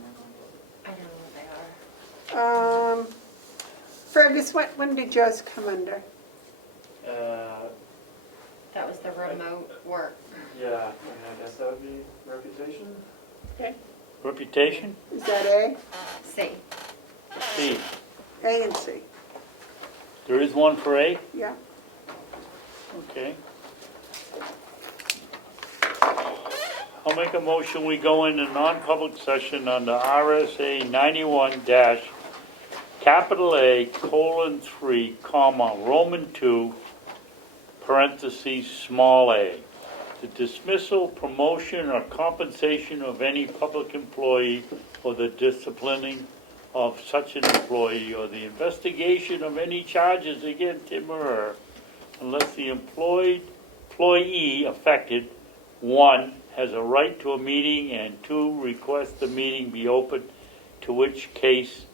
I don't know what they are. Fergus, when did yours come under? That was the remote work. Yeah, I guess that would be reputation. Okay. Reputation? Is that A? C. C. A and C. There is one for A? Yeah. Okay. I'll make a motion, we go into non-public session under RSA 91 capital A, colon 3, comma, Roman 2, parentheses, small a. The dismissal, promotion, or compensation of any public employee or the disciplining of such an employee or the investigation of any charges against him or her unless the employee affected, 1, has a right to a meeting, and 2, requests the meeting be open, in which case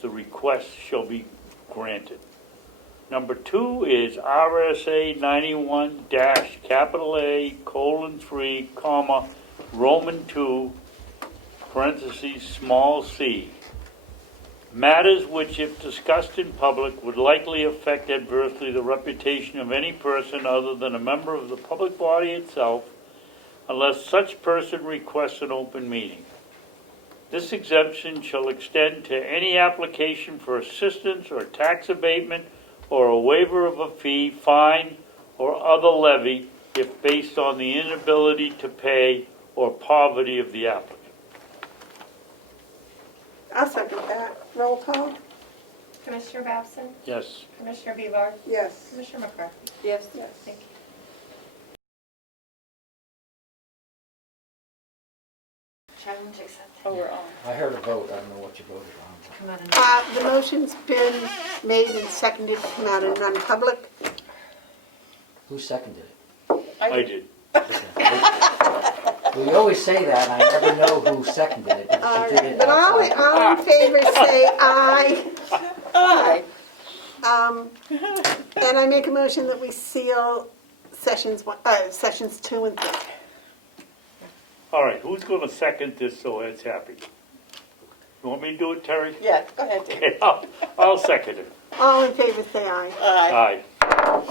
the request shall be granted. Number 2 is RSA 91 capital A, colon 3, comma, Roman 2, parentheses, small c. Matters which, if discussed in public, would likely affect adversely the reputation of any person other than a member of the public body itself, unless such person requests an open meeting. This exemption shall extend to any application for assistance or tax abatement or a waiver of a fee, fine, or other levy if based on the inability to pay or poverty of the applicant. I'll second that. Roll call? Commissioner Babson? Yes. Commissioner Bevar? Yes. Commissioner McCarthy? Yes. Yes. Thank you. Challenge accepted. Oh, we're on. I heard a vote, I don't know what you voted on. Come out and The motion's been made and seconded to come out in non-public. Who seconded it? I did. Okay. We always say that, and I never know who seconded it, All but she did right, it but all outside. in favor say aye. Aye. And I make a motion that we seal sessions 2 and 3. All right, who's gonna second this so Ed's happy? You want me to do it, Terry? Yeah, go ahead, Dave. Okay, I'll second it. All in favor say aye. Aye.